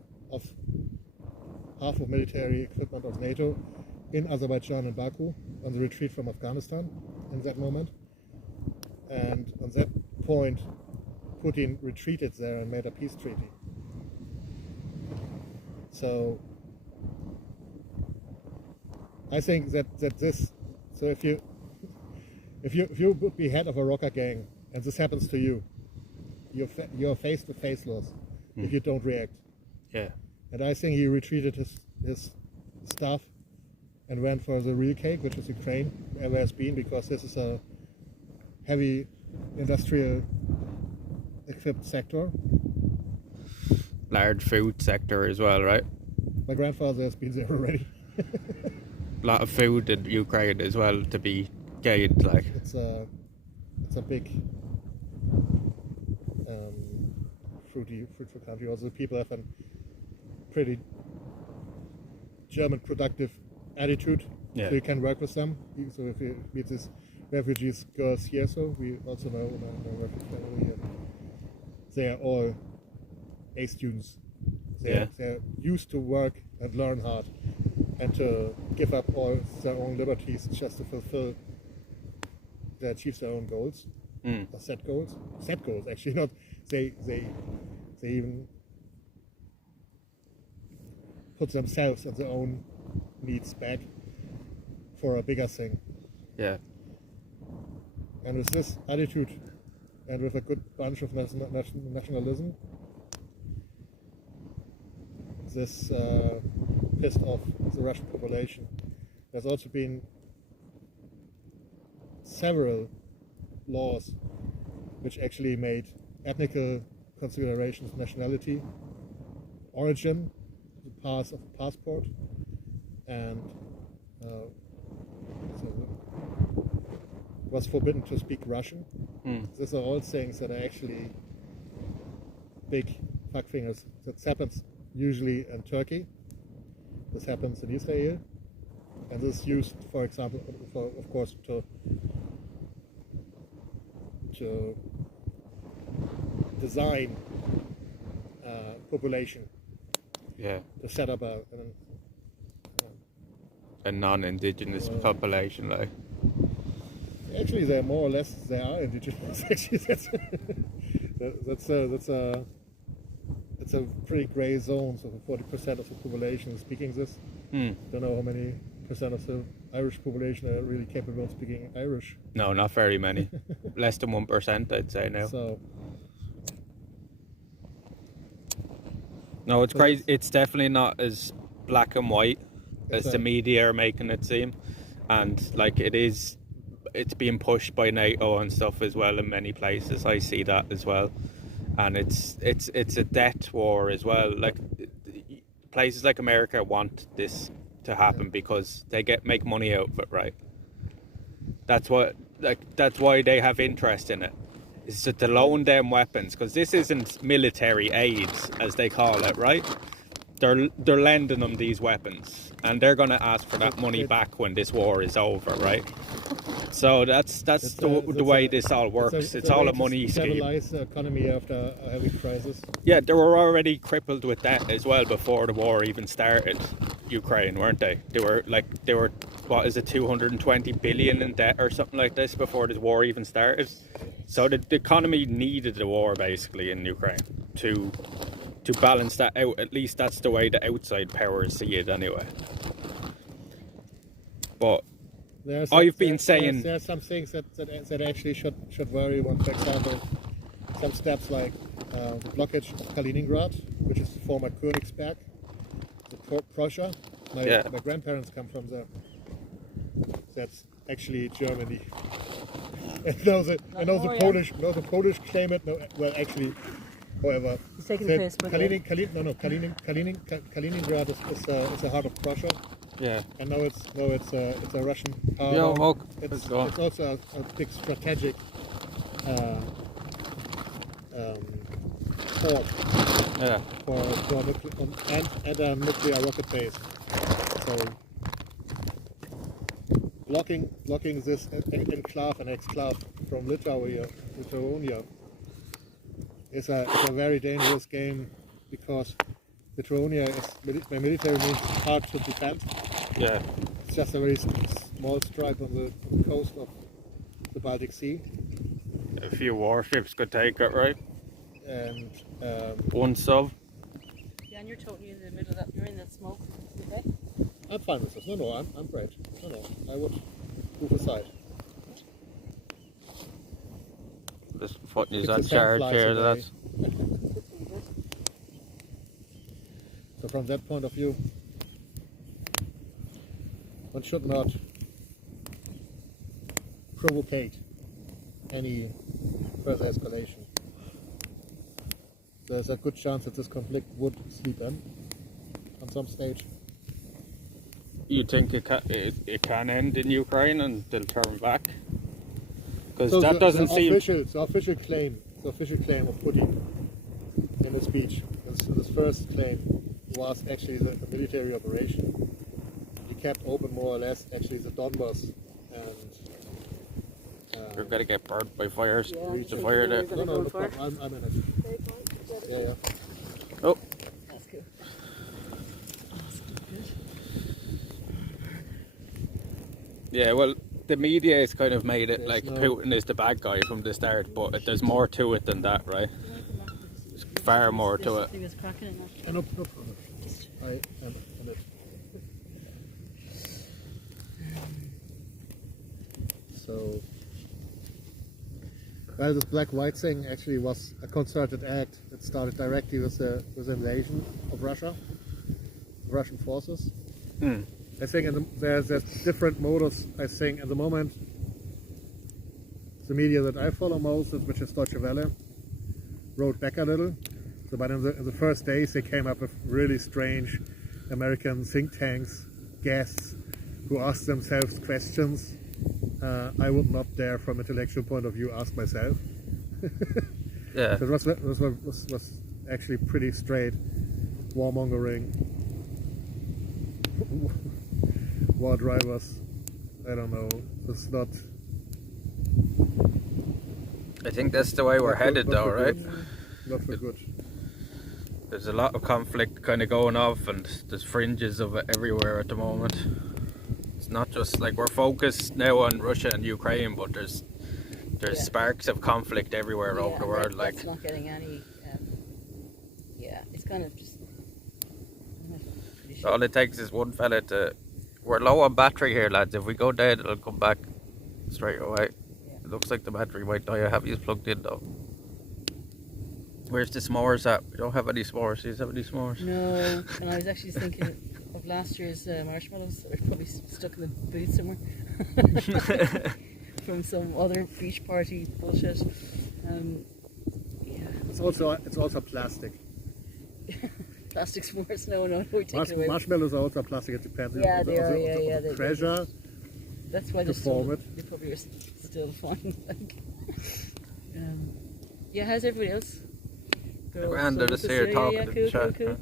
half of military equipment of NATO in Azerbaijan and Baku on the retreat from Afghanistan in that moment. And on that point, Putin retreated there and made a peace treaty. So I think that this. So if you would be head of a rocker gang and this happens to you, you're faced with face loss if you don't react. Yeah. And I think he retreated his staff and went for the real cake, which is Ukraine, ever has been, because this is a heavy industrial equipped sector. Large food sector as well, right? My grandfather has been there already. A lot of food in Ukraine as well to be gained, like. It's a big fruitful country. Also, people have a pretty German productive attitude, Yeah. so you can work with them. So if you meet these refugees girls here, so we also know in a refugee family, they are all A students. They're used to work and learn hard and to give up all their own liberties just to fulfill, to achieve their own goals, or set goals actually, not they even put themselves and their own needs back for a bigger thing. Yeah. And with this attitude and with a good bunch of nationalism, this pissed off the Russian population. There's also been several laws which actually made ethnical considerations, nationality, origin, the pass of a passport, and so it was forbidden to speak Russian. These are all things that are actually big fuck fingers. That happens usually in Turkey. This happens in Israel, and this is used, for example, of course, to design population. Yeah. To set up A non-indigenous population, like. Actually, they're more or less they are indigenous. Actually, it's a pretty grey zone. So 40% of the population is speaking this. Don't know how many percent of the Irish population are really capable of speaking Irish. No, not very many. Less than 1%, I'd say now. So no, it's crazy. It's definitely not as black and white as the media are making it seem, and like it's being pushed by NATO and stuff as well in many places. I see that as well, and it's a debt war as well. Like places like America want this to happen because they make money out of it, right? That's why they have interest in it. Is to loan them weapons, because this isn't military aid as they call it, right? They're lending them these weapons, and they're going to ask for that money back when this war is over, right? So that's the way this all works. It's all a money scheme. Stabilize the economy after a heavy crisis. Yeah, they were already crippled with that as well before the war even started. Ukraine, weren't they? They were what is it, 220 billion in debt or something like this before the war even started. So the economy needed the war basically in Ukraine to balance that out. At least that's the way the outside powers see it anyway. But I've been saying there are some things that actually should worry one. For example, some steps like the blockage of Kaliningrad, which is former Königsberg, the Prussia. My grandparents come from there. That's actually Germany. And now the Polish claim it. No, well, actually, however, he's taking the piss. Kaliningrad is the heart of Prussia. yeah. And now it's a Russian power. Yeah, well, it's also a big strategic port and a nuclear rocket base. So blocking this exclave from Lithuania is a very dangerous game, because Lithuania by military means hard to defend. Yeah. It's just a very small stripe on the coast of the Baltic Sea. A few warships could take it, right? And one sub. Yeah, and you're totally in the middle of that. You're in that smoke. Okay. I'm fine with this. No, I'm great. No, I would move aside. This foot is It's on the same charge flies here. a That's day. So from that point of view, one should not provocate any further escalation. There's a good chance that this conflict would sleep in on some stage. You think it can end in Ukraine and they'll turn back? Because So that doesn't seem. the official claim of Putin in his speech, his first claim, was actually the military operation. He kept open more or less actually the Donbas and. We're gonna get burnt by fires. Yeah, Reach the fire there. No problem. I'm in it. Yeah. Oh, That's cool. yeah. Well, the media has kind of made it There's like no- Putin is the bad guy from the start, but there's more to it than that, right? There's far more to it. Thing is cracking it now. No problem. I am in it. So, well, this black-white thing actually was a concerted act. It started directly with the invasion of Russia, Russian forces. Mm. I think there's different motives. I think at the moment, the media that I follow most, which is Deutsche Welle, wrote back a little. So, but in the first days, they came up with really strange American think tanks, guests, who asked themselves questions I would not dare, from an intellectual point of view, ask myself. Yeah. So it was actually pretty straight warmongering. War drivers, I don't know. It's not. I think that's the way we're Not for- headed, not though, for right? good. Not for good. There's a lot of conflict kind of going off, and there's fringes of it everywhere at the moment. It's not just like we're focused now on Russia and Ukraine, but there's Yeah. sparks of conflict everywhere over the world. Like, that's not getting any. Yeah, it's kind of just. Pretty sure. all it takes is one fella to. We're low on battery here, lads. If we go dead, it'll come back straight away. Yeah. It looks like the battery might die. I have you plugged in though. Where's the s'mores at? We don't have any s'mores. Do you have any s'mores? No, and I was actually thinking of last year's marshmallows that were probably stuck in the boot somewhere from some other beach party bullshit. Yeah, It's also plastic. plastic s'mores. No, we take it away. Marshmallows are also plastic. It depends. Yeah, on they are. the Yeah. They, treasure. that's why to they're still, form it. they probably are still fine. Like, yeah, how's everybody else? Girls, Grand, they're just Lucas, here yeah, talking yeah, to cool, the chat. cool.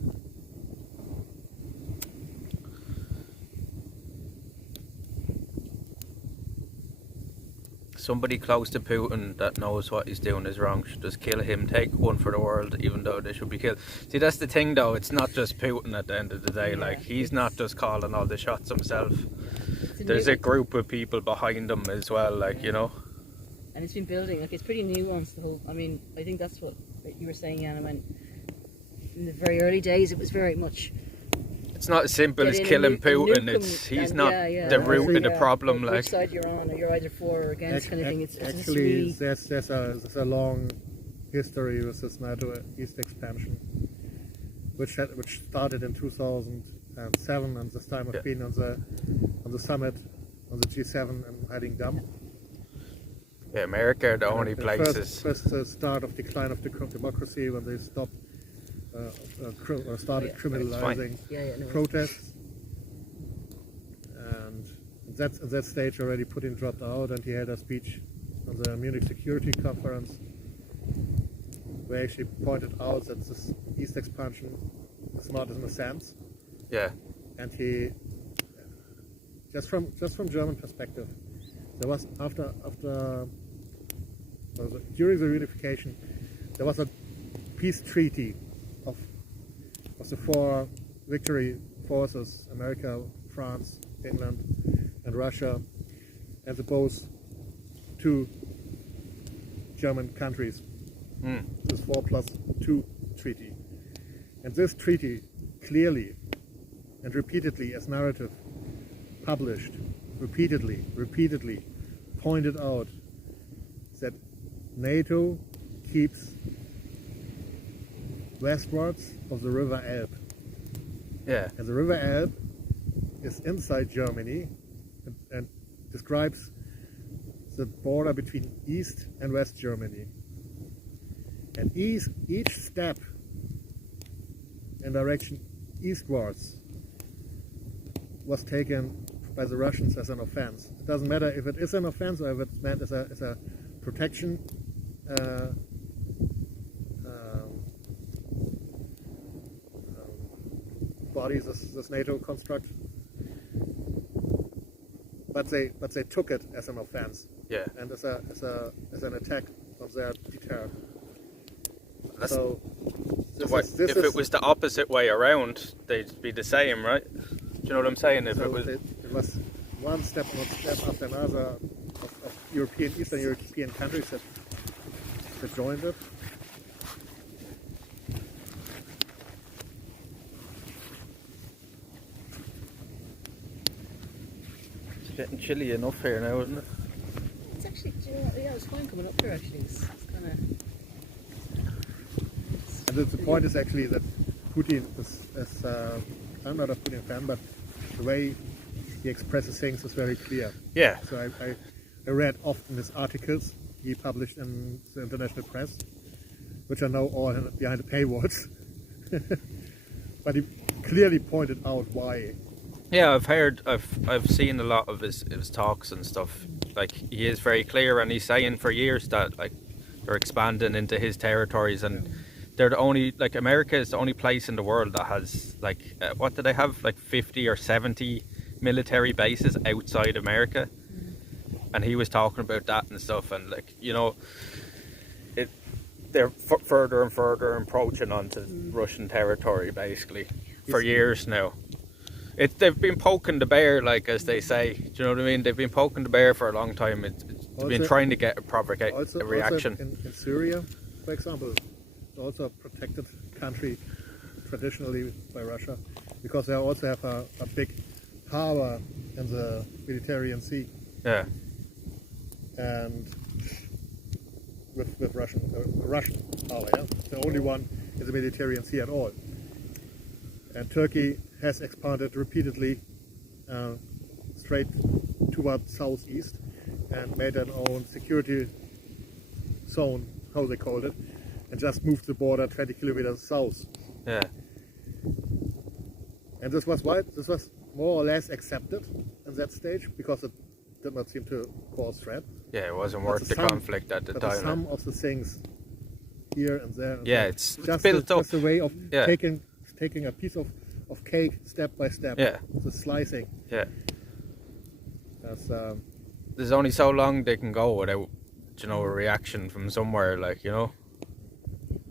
somebody close to Putin that knows what he's doing is wrong should just kill him, take one for the world, even though they should be killed. See, that's the thing though, it's not just Putin at the end of the day, Yeah, like he's not just calling all the shots himself. It's There's a group of people behind him as well, like, you know. and it's been building. Like, it's pretty nuanced, the whole. I mean, I think that's what you were saying, Anna. When in the very early days, it was very much. It's not as simple as Get in killing and nuke Putin. him, He's and not yeah, the yeah, root of the yeah, problem. which Like, side you're on, or you're either for or against, kind of thing. It's just Actually, really. there's a long history with this NATO East expansion, which started in 2007, and this time I've been on the summit on the G7 in Heiligendamm. yeah, America are the only The places. first start of decline of the democracy when they stopped or started criminalizing No. protests, and at that stage already Putin dropped out, and he had a speech on the Munich Security Conference where he actually pointed out that this East expansion is not in a sense, Yeah, and he just from German perspective, there was during the reunification there was a peace treaty of the four victory forces: America, France, England, and Russia, and the both two German countries. This 4+2 treaty, and this treaty clearly and repeatedly, as narrative published, repeatedly pointed out that NATO keeps westwards of the River Elbe. yeah, And the River Elbe is inside Germany and describes the border between East and West Germany. And each step in direction eastwards was taken by the Russians as an offense. It doesn't matter if it is an offense or if it's meant as a protection body, this NATO construct. But they took it as an offense, yeah. and as an attack on their deter. That's So if it was the opposite way around, they'd be the same, right? Do you know what I'm saying? If so it was, it was one step after another of Eastern European countries that joined it. it's getting chilly enough here now, isn't it? It's actually, yeah, it's fine coming up here. Actually, it's kind of. And the point is actually that Putin is I'm not a Putin fan, but the way he expresses things is very clear. Yeah, So I read often his articles he published in the international press, which are now all behind the paywalls. But he clearly pointed out why. yeah. I've seen a lot of his talks and stuff. Like, he is very clear, and he's saying for years that like they're expanding into his territories, and they're the only, like, America is the only place in the world that has like what do they have, like 50 or 70 military bases outside America. And he was talking about that and stuff, and like, you know, they're further and further encroaching onto Russian territory basically for years now. They've been poking the bear, like, as they say. Do you know what I mean? They've been poking the bear for a long time. They've been trying to get a reaction. Also in Syria, for example, it's also a protected country traditionally by Russia, because they also have a big power in the Mediterranean Sea, Yeah, and with Russian power, yeah, the only one in the Mediterranean Sea at all. And Turkey has expanded repeatedly straight towards southeast and made an own security zone, how they called it, and just moved the border 20 kilometers south. yeah, And this was why this was more or less accepted in that stage, because it did not seem to cause threat. yeah. It wasn't But worth the conflict at the but time. some of the things here and there. And Yeah, there, it's just built up. just a way of Yeah. taking a piece of cake step by step. Yeah. The slicing. Yeah, As there's only so long they can go without, you know, a reaction from somewhere, like, you know.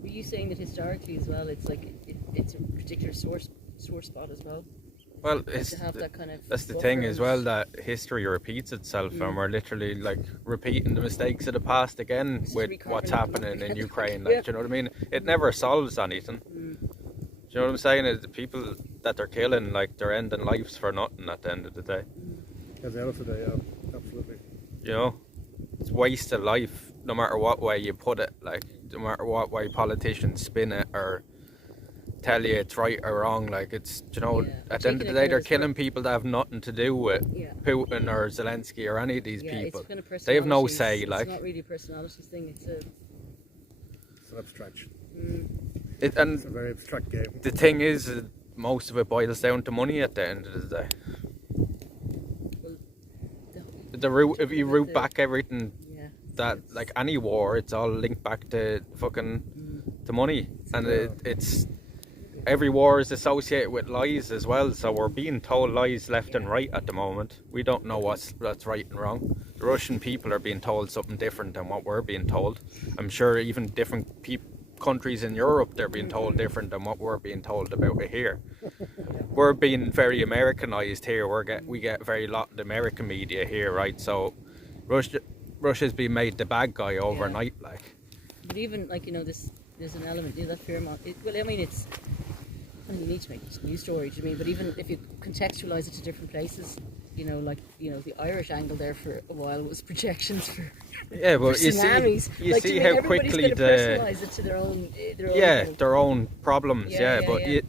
Were you saying that historically as well, it's like it's a particular sore spot as well? Well, Like it's to have that kind of that's the buffer thing as and- well, that history repeats itself, and we're literally like repeating the mistakes of the past again It's just with recarving what's it happening up in again. Ukraine. Like, Yeah. do you know what I mean? It never solves anything. Mm. Do you know what I'm saying? Is the people that they're killing, like, they're ending lives for nothing at the end of the day. At the end of the day, yeah, absolutely. You know, it's wasted life, no matter what way you put it. Like, no matter what way politicians spin it or tell you it's right or wrong. Like, it's, you know, Yeah. at the end of the Taking it day, kind they're of as killing people that have nothing to do with Yeah. Putin or Zelensky or any of these Yeah, people. it's kind of They have no personalities. say. Like, It's not really a personalities thing. It's a It's an abstraction. it, It's a and very abstract game. the thing is, most of it boils down to money at the end of the day. well, The root, if you root the- back everything, yeah. that, like any war, it's all linked back to fucking to money, and it's every war is associated with lies as well. So we're being told lies left and right at the moment. We don't know what's right and wrong. The Russian people are being told something different than what we're being told. I'm sure even different countries in Europe, they're being told different than what we're being told about it here. We're being very Americanized here. We get very lot of the American media here, right? So Russia's been made the bad guy overnight, like. But even like there's an element, that Fairmont. Well, I mean, it's. I mean, you need to make news stories. I mean, but even if you contextualize it to different places, the Irish angle there for a while was projections for. Yeah, but for you tsunamis. see, you see how everybody's quickly gonna personalize it to their own. their own problems. Yeah, But yeah.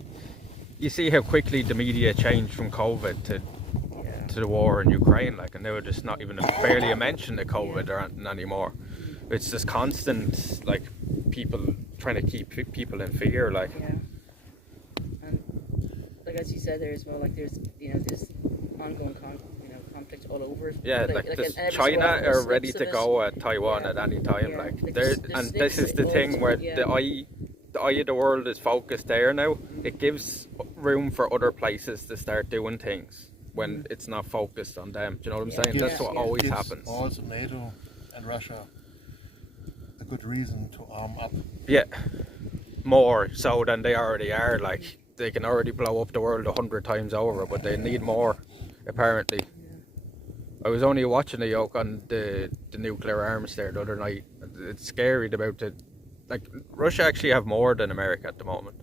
you see how quickly the media changed from COVID to the war in Ukraine, like, and they were just not even barely a mention of COVID or anything anymore. It's just constant, like, people trying to keep people in fear, like. Yeah. And like as you said there as well, like there's ongoing conflict all over. Yeah, But, like and this, every so China often there's are ready snips to of go it. at Taiwan Yeah. at any time. Yeah, Like, like there, there's and this snips is the all thing the where time, yeah. the eye of the world is focused there now. It gives room for other places to start doing things when it's not focused on them. Do you know what I'm Yeah. saying? That's what Yeah. always Gives happens. Also, NATO and Russia a good reason to arm up. Yeah, more so than they already are. Like, they can already blow up the world 100 times over, but they need more, apparently. I was only watching a yoke on the nuclear arms there the other night. It's scary about it. Like, Russia actually have more than America at the moment.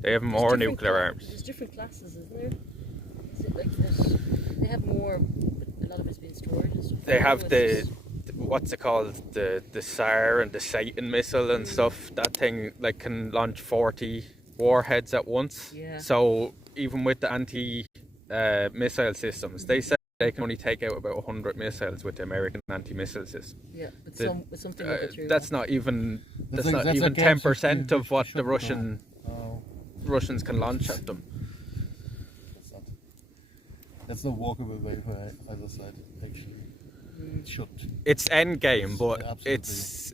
They have more There's different nuclear arms. There's different classes, isn't there? Is it like they have more, but a lot of it's been stored and stuff? They have It's the just- what's it called, the SAR and the Satan missile and stuff. That thing, like, can launch 40 warheads at once. Yeah. So even with the anti-missile systems, they say they can only take out about 100 missiles with the American anti-missile system. Yeah, but the- something will go through. That's not even That's a 10% game of what system the which should Russians can launch at them. That's no walkable way for either side, actually. It should. It's end game, but Absolutely.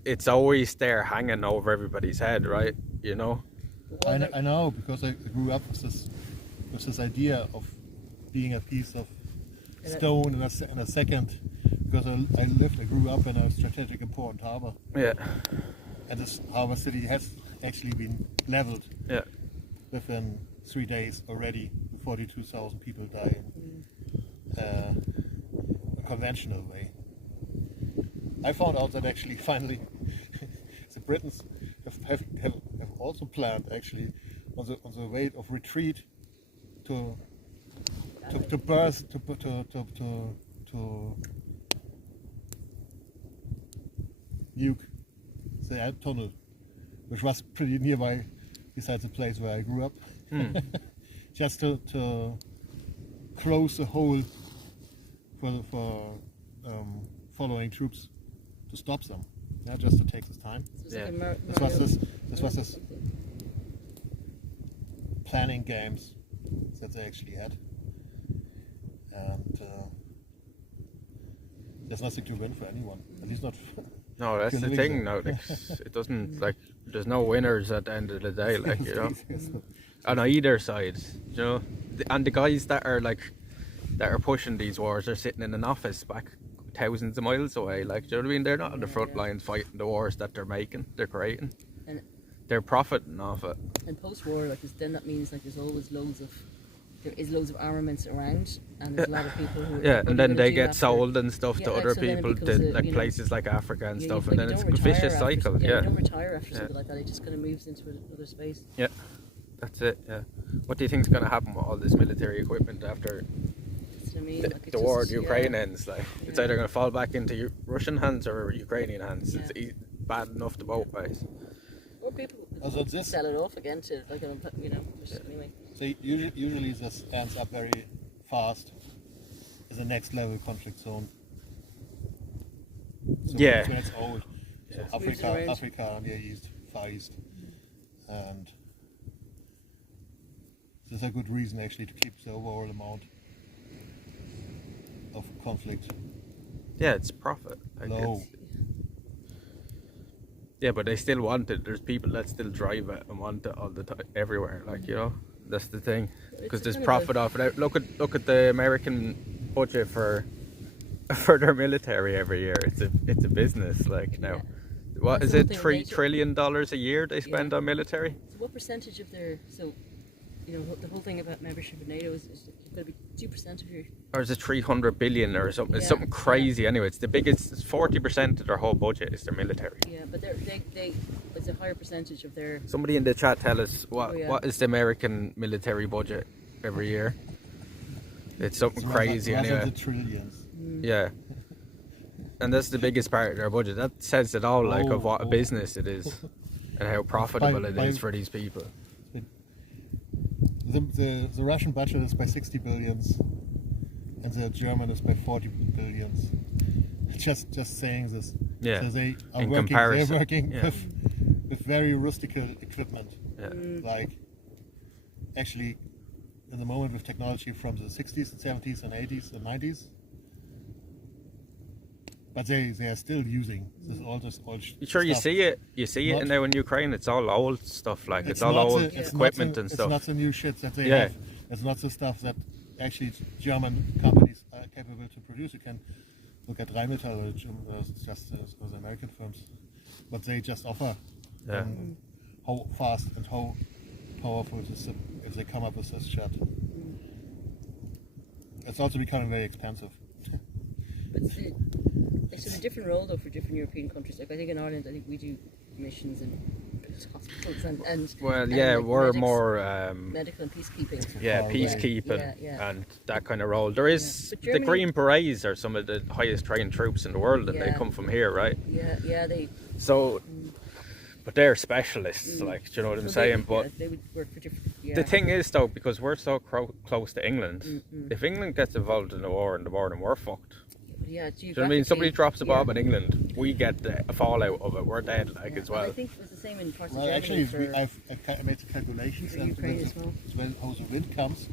it's always there hanging over everybody's head, right? You know. I know, because I grew up with this idea of being a piece of stone in a second, because I grew up in a strategic important harbor, Yeah. and this harbor city has actually been leveled Yeah. within 3 days already. 42,000 people die in a conventional way. I found out that actually finally the Britons have also planned actually on the way of retreat to burst to nuke the tunnel, which was pretty nearby beside the place where I grew up. Just to close the hole for following troops to stop them. Yeah, just to take this time. So it's like Yeah. a This was this planning games that they actually had, and there's nothing to win for anyone. At least not. No, that's the thing. No, like, it doesn't, like, there's no winners at the end of the day, like, you know, on either side, you know. And the guys that are pushing these wars are sitting in an office back thousands of miles away. Like, do you know what I mean? They're not on the front lines fighting the wars that they're creating. And They're profiting off it. and post-war, like, then that means like there is loads of armaments around, and there's a lot of people who are And then gonna they do get after- sold and stuff Yeah, to like, other so then it people, becomes a, like you know, places like Africa and stuff, like, and then you it's don't a vicious retire after- cycle. you Yeah, don't retire after something like that. It just kind of moves into another space. yeah, that's it. Yeah. What do you think is going to happen with all this military equipment after That's what I mean. Like, it's the war in just- Ukraine yeah. ends? Like, it's Yeah. either going to fall back into Russian hands or Ukrainian hands. Yeah. It's bad enough to both ways. Or people Also this- sell it off again to like anyway. So usually this ends up very fast as a next level conflict zone. So Yeah. when it's old. So Yeah. Moves around. Africa, Near East, Far East. And there's a good reason actually to keep the overall amount of conflict Yeah, it's profit. Like, low. it's- yeah, but they still want it. There's people that still drive it and want it all the time, everywhere. Like, you know, that's the thing. Because It's there's kind of profit off it. Look at the American budget for their military every year. It's a business. Like now, what That's is the it? whole thing, $3 NATO. trillion a year they spend on military. So what percentage of their the whole thing about membership in NATO is you've got to be 2% of your Or is it 300 billion or something? It's Yeah, something crazy. Anyway, it's the biggest. It's 40% of their whole budget is their military. but they it's a higher percentage of their Somebody in the chat tell us what Oh, yeah. what is the American military budget every year? It's something It's crazy rather anyway. the trillions. Yeah. And that's the biggest part of their budget. That says it all, like, of what a business it is and how profitable it is for these people. The Russian budget is by 60 billions and the German is by 40 billions. Just saying this. Yeah, So they are in working, comparison, they're working yeah. with very rustical equipment. Yeah. Like actually in the moment with technology from the 60s and 70s and 80s and 90s. But they are still using this old You sure you stuff. see it? You see it Not- now in Ukraine. It's all old stuff. Like it's all not old the- it's equipment not the, and It's stuff. not the new shit that they Yeah. have. It's not the stuff that actually German companies are capable to produce. You can look at Rheinmetall, which just the American firms, but they just offer Yeah. how fast and how powerful it is if they come up with this shit. It's also becoming very expensive. But it's a different role though for different European countries. Like I think in Ireland, I think we do missions and hospitals and Well, and, yeah, like, we're medics- more medical and peacekeeping. yeah, far away. peacekeeping Yeah. and that kind of role. There is But the Germany- Green Berets are some of the highest trained troops in the world, and they Yeah. come from here, right? Yeah, they. So, but they're specialists, like, do you know what I'm so saying? They, But yeah, they would work for different. Yeah. the thing is, though, because we're so close to England, if England gets involved in the war, then we're fucked. Yeah, Do you know what I mean? Somebody geographically, drops a bomb yeah. in England, we get the fallout of it. We're dead, like, Yeah, as and I well. think it's the same in parts Well, of actually, Germany. For, I've made the calculations, for and Ukraine as well. when how the wind comes,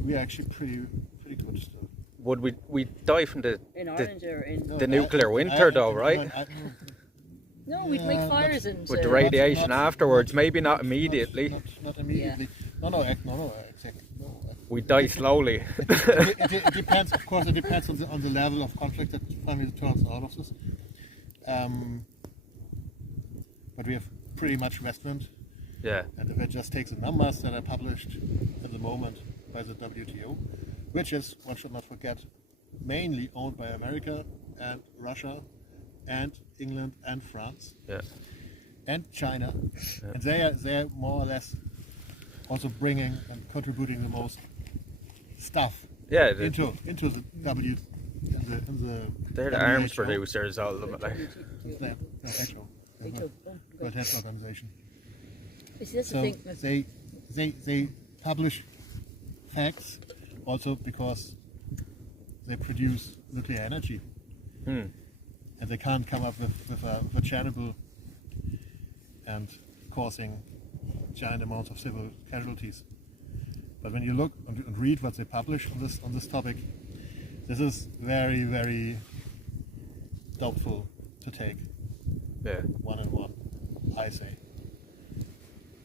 we're actually pretty good still. Would we die from in Ireland or in. No, The nuclear winter, though, right? No, we'd make Yeah, fires and. with the uh, radiation not- afterwards? Maybe not immediately. Not immediately. No, exactly. No. We die slowly. It depends, of course. It depends on the level of conflict that finally turns out of this. But we have pretty much Westland, Yeah, and if it just takes the numbers that are published at the moment by the WTO, which is, one should not forget, mainly owned by America and Russia and England and France yeah, and China, and they are more or less also bringing and contributing the most stuff yeah. into the W in the They're the arms producers, all of them. Like. World Health Organization. You see, that's the So thing. That's, they publish facts also because they produce nuclear energy, and they can't come up with a Chernobyl and causing giant amounts of civil casualties. But when you look and read what they publish on this topic, this is very, very doubtful to take Yeah, one on one. I say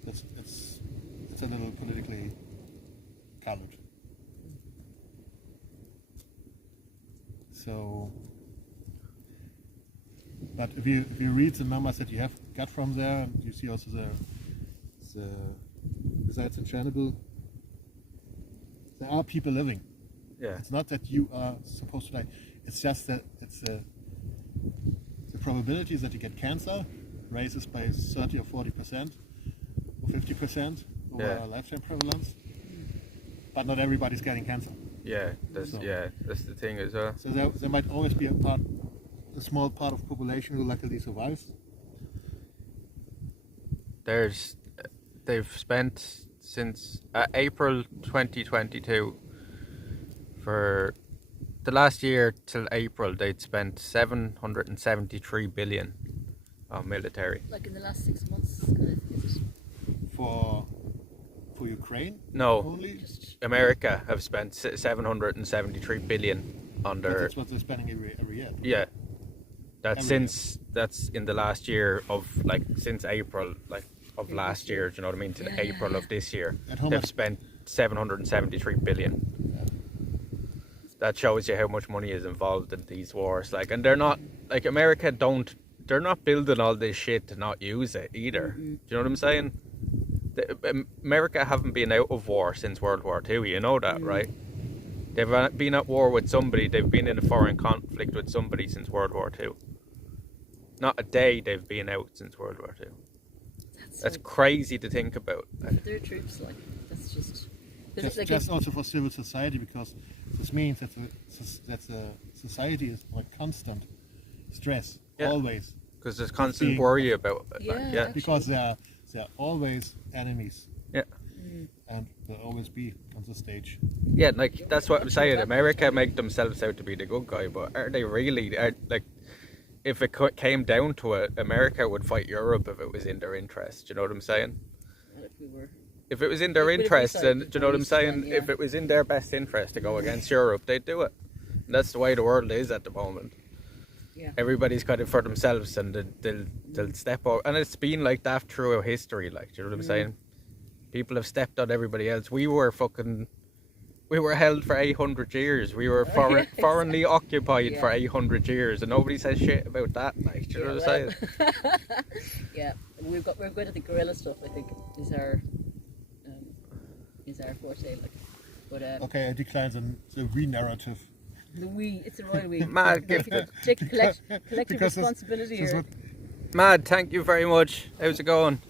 it's a little politically colored. So But if you read the numbers that you have got from there, and you see also the results in Chernobyl, there are people living. Yeah. It's not that you are supposed to die. It's just that the probabilities that you get cancer raises by 30 or 40% or 50% over a lifetime prevalence. But not everybody's getting cancer. Yeah, that's the thing as well. So there might always be a small part of population who luckily survives. They've spent since April 2022, for the last year till April, they'd spent 773 billion on military. Like in the last 6 months, kind of, is it? For Ukraine? No, Only? America have spent 773 billion on their. That's what they're spending every year. Yeah, that's in the last year of since April of last year. Do you know what I mean? To April of this year, they've spent 773 billion. That shows you how much money is involved in these wars. And they're not America they're not building all this shit to not use it either. Do you know what I'm saying? America haven't been out of war since World War II. You know that, right? They've been at war with somebody. They've been in a foreign conflict with somebody since World War II. Not a day they've been out since World War II. That's crazy to think about. Their troops, that's just. Just also for civil society, because this means that the society is constant stress, always. Because there's constant worry about it. Yeah. Because there are always enemies. Yeah. And they'll always be on the stage. Yeah, that's what I'm saying. America make themselves out to be the good guy, but are they really? If it came down to it, America would fight Europe if it was in their interest. Do you know what I'm saying? Well, if we were. If it was in their interest, then do you know what I'm saying? If it was in their best interest to go against Europe, they'd do it. And that's the way the world is at the moment. Yeah. Everybody's kind of for themselves, and they'll step up. And it's been like that throughout history. Do you know what I'm saying? People have stepped on everybody else. We were held for 800 years. We were foreignly occupied for 800 years, and nobody says shit about that. Do you know what I'm saying? Yeah, we're good at the guerrilla stuff. I think is our forte. But okay, I decline the we narrative. It's a royal we. Mad gifted. Take collective responsibility here. Mad, thank you very much. How's it going?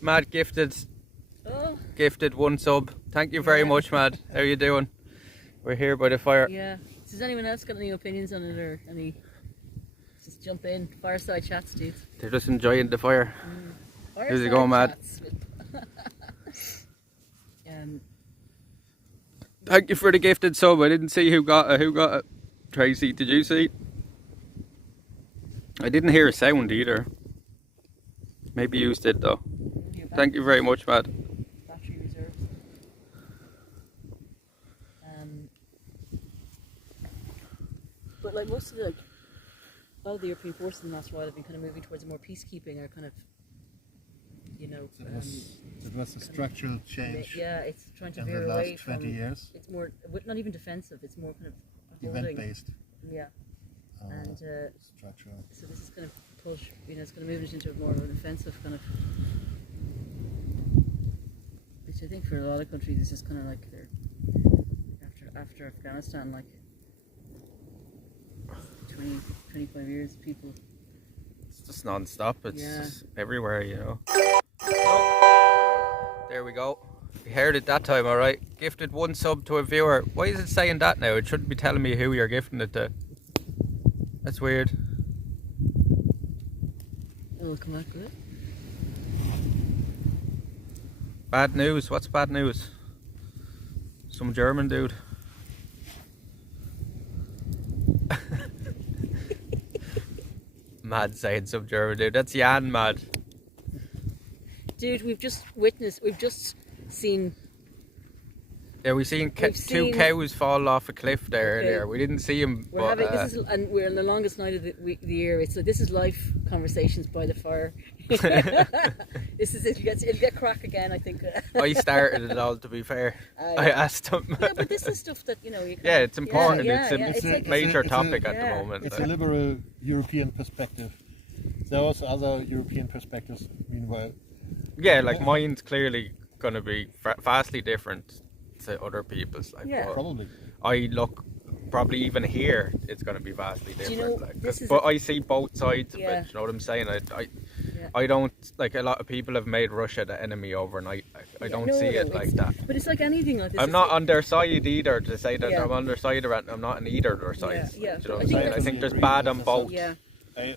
Mad gifted. Oh. Gifted 1 sub. Thank you very much, Mad. How you doing? We're here by the fire. Yeah. Does anyone else got any opinions on it or any? Just jump in. Fireside chats, dudes. They're just enjoying the fire. Fireside How's it going, Mad? Thank you for the gifted sub. I didn't see who got it. Tracy, did you see? I didn't hear a sound either. Maybe you did though. Thank you very much, Mad. Battery reserves. But most of a lot of the European forces in the last while have been kind of moving towards a more peacekeeping or kind of, It was a structural change. Yeah, it's trying to in veer the away last 20 from. years. It's more not even defensive. It's more kind of Event based. Yeah. And structural. so this is kind of push. It's going to move it into more of an offensive kind of. Which I think for a lot of countries is just kind of they're after Afghanistan, 20, 25 years, people. It's just non-stop. It's just everywhere, There we go. You heard it that time, alright. Gifted 1 sub to a viewer. Why is it saying that now? It shouldn't be telling me who you're gifting it to. That's weird. It'll come out good. Bad news. What's bad news? Some German dude. Mad saying some German dude. That's Jan, Mad. Dude, we've just seen. Yeah, we've seen 2 cows fall off a cliff there earlier. We didn't see them. We're we're in the longest night of the year. This is life conversations by the fire. This is it. It'll get crack again, I think. I started it all, to be fair. I asked him. Yeah, but this is stuff that you can. Yeah, it's important. It's a it's major topic at the moment. It's a liberal European perspective. There are also other European perspectives. Meanwhile, Yeah, like mine's clearly going to be vastly different to other people's. Like, Yeah. but probably. I look, probably even here, it's going to be vastly Do you different. know, like, this is but a- I see both sides Yeah. of it. You know what I'm saying? Yeah. I don't, like, a lot of people have made Russia the enemy overnight. I don't No, see no, it like it's- that. But it's like anything like this. I'm it's not like- on their side either to say that Yeah. I'm on their side or I'm not on either of their sides. yeah, Do you know I what I'm think saying? I that's- think there's Agree, bad as on I said. both. Yeah. I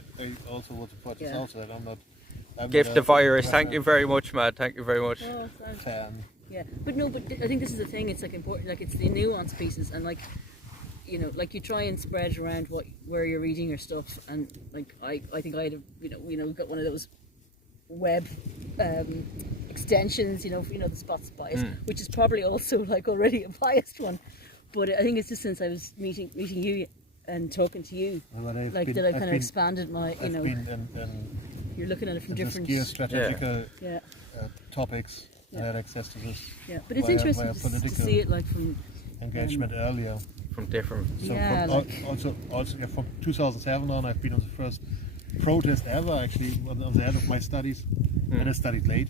also want to point this Yeah. out that I'm Gift not the a virus. Thank Russia you very much, Matt. Thank you very much. Oh, thanks. fan. Yeah, but no, but I think this is the thing. It's like important, like it's the nuance pieces, and like, you know, like you try and spread around where you're reading your stuff, and like I think I had got one of those web extensions, the spots bias, which is probably also like already a biased one, but I think it's just since I was meeting you and talking to you, Well, I've like been- that I I've kind of been- expanded my, I've been in you're looking at it from this different, geostrategical yeah, topics. Yeah. I had access to this yeah. But it's via interesting to political see it like from, engagement earlier. From different. So Yeah, from, like- also yeah, from 2007 on, I've been on the first protest ever, actually, on the end of my studies, and I studied late.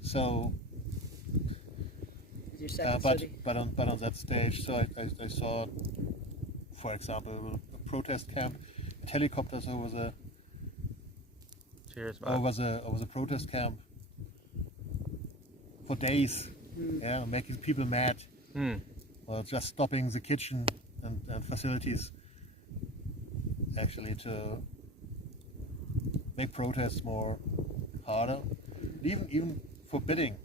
So, your second but study. on that stage, so I saw, for example, a protest camp, helicopters over the Cheers, man. over the protest camp for days, yeah, making people mad, or just stopping the kitchen and facilities, actually, to make protests more harder, even forbidding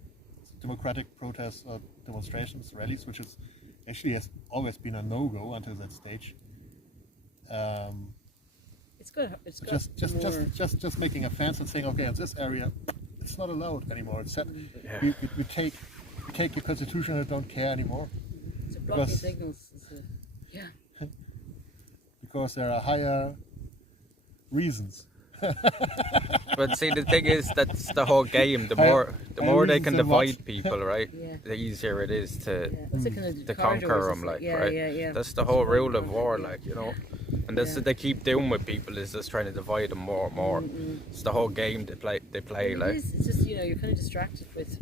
democratic protests or demonstrations, rallies, which is actually has always been a no-go until that stage. It's got more, Just making a fence and saying, okay, in this area, it's not allowed anymore. It's Yeah. we take your constitution and don't care anymore it's a blocking because- signals. Yeah. because there are higher reasons. But see, the thing is, that's the whole game. The I- more I they read can so much. divide people, right? Yeah. The easier it is to Yeah. What's it kind of to corridors, conquer isn't them, it? like, yeah, right? Yeah. That's the whole rule of war, Yeah. like, and that's Yeah. what they keep doing with people, is just trying to divide them more and more. It's the whole game they play. It Like, is, it's just, you're kind of distracted with,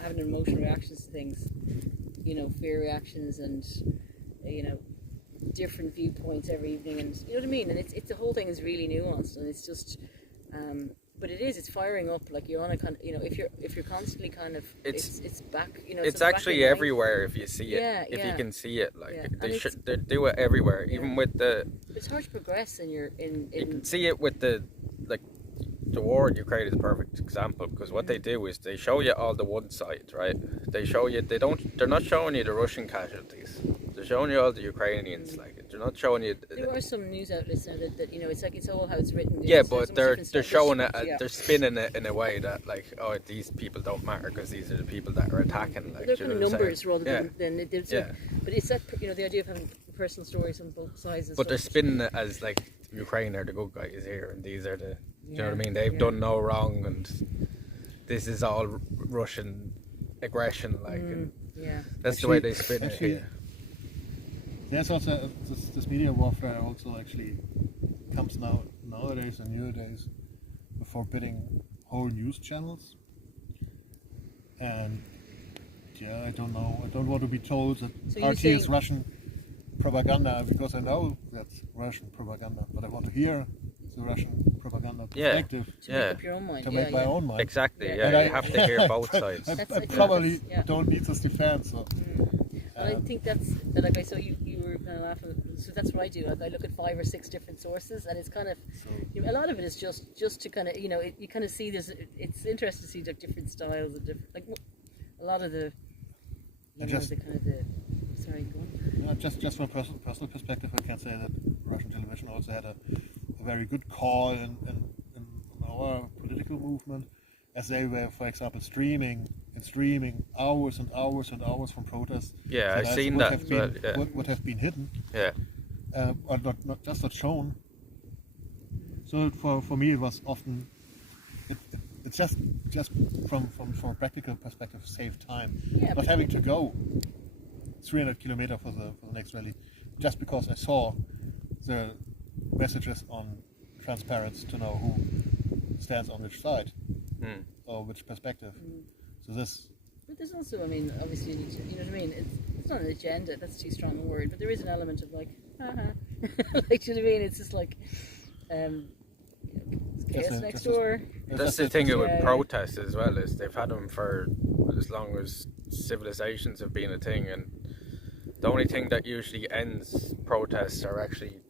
having emotional reactions to things, fear reactions and, different viewpoints every evening, and you know what I mean. And it's the whole thing is really nuanced, and it's just, but it's firing up. Like you're on a kind of, if you're constantly kind of, It's- it's back. it's back actually in line. everywhere if you see it. Yeah, if yeah. you can see it, like Yeah. they And should they do it everywhere. Yeah. Even with the, It's hard to progress in you in. can see it with the war in Ukraine is a perfect example, because what they do is they show you all the one side, right? They show you they're not showing you the Russian casualties. They're showing you all the Ukrainians, like they're not showing you. There are some news outlets now that it's like it's all how it's written. Yeah, There's so but much they're different they're stuff. showing it, Yeah. they're spinning it in a way that, like, oh, these people don't matter because these are the people that are attacking. Like, They're do you kind of know what I'm numbers saying? rather Yeah. than it's Yeah. like, but it's that the idea of having personal stories on both sides. And But they're stuff. spinning it as like Ukraine are the good guys here, and these are the. Do you know what I Yeah, mean? They've yeah. done no wrong, and this is all Russian aggression. Like, and Yeah. that's the way they spin it Actually, here. There's also this media warfare also actually comes nowadays and nowadays with forbidding whole news channels. And yeah, I don't know. I don't want to be told that So you're RT is saying- Russian propaganda, because I know that's Russian propaganda, but I want to hear the Russian propaganda Yeah. perspective To Yeah. make up your own mind. to yeah, make my yeah. own mind. Exactly. Yeah. Yeah, And you have to hear both sides. I That's- probably yeah. don't need this defense. So. And I think that's like I saw you were kind of laughing. So that's what I do. Like I look at 5 or 6 different sources, and it's kind of a lot of it is just to kind of you kind of see it's interesting to see like different styles of different like a lot of the the kind of the sorry go on. Just from a personal perspective, I can say that Russian television also had a very good call in our political movement, as they were, for example, streaming hours and hours and hours from protests. Yeah, I've that seen would that have as been, well, yeah. would have been hidden, Yeah. or not shown. So for me, it was often it's just from a practical perspective, save time, Yeah, not but- having to go 300 kilometers for the next rally, just because I saw the messages on transparent to know who stands on which side or which perspective. So this. But there's also, I mean, obviously, you know what I mean? It's not an agenda, that's too strong a word, but there is an element of like, like, do you know what I mean? It's just like, chaos next door. That's the thing with protests as well, is they've had them for as long as civilizations have been a thing, and the only thing that usually ends protests or actually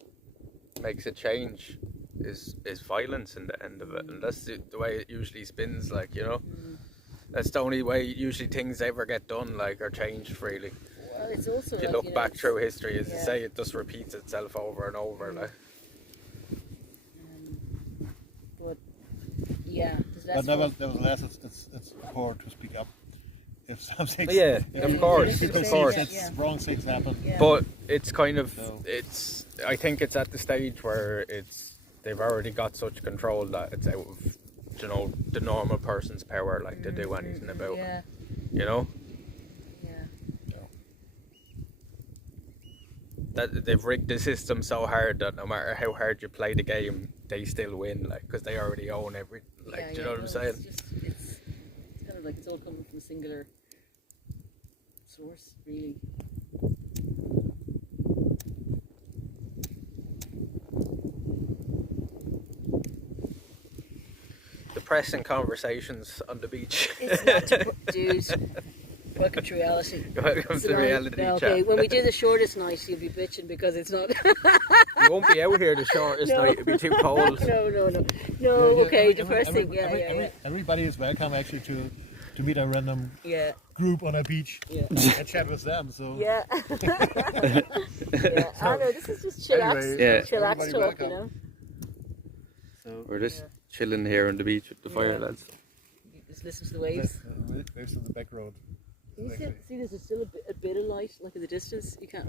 makes a change is violence in the end of it, and that's the way it usually spins, like, you know. That's the only way usually things ever get done, like, or changed really. Well, it's also if you like, look you know, back through history, as you say, it just repeats itself over and over, like. But yeah, but nevertheless, it's important to speak up if something. Yeah, of course. Wrong things happen. Yeah. But it's kind of it's. I think it's at the stage where they've already got such control that it's out of, you know, the normal person's power, like, to do anything about it. You know. That they've rigged the system so hard that no matter how hard you play the game, they still win, like, because they already own every, like, do you know what I'm saying? It's kind of like it's all coming from a singular source, really. Depressing conversations on the beach. It's not, dude. Welcome to reality. Welcome to reality chat. Okay, when we do the shortest night, you'll be bitching because it's not. You won't be out here the shortest night, it'll be too cold. No, okay, depressing, Everybody is welcome actually to meet a random group on a beach and chat with them, so. Yeah. I know, this is just chillax talk, you know. So we're just chilling here on the beach with the fire, lads. You just listen to the waves. Waves in the back road. Can you see there's still a bit of light, like in the distance? You can't,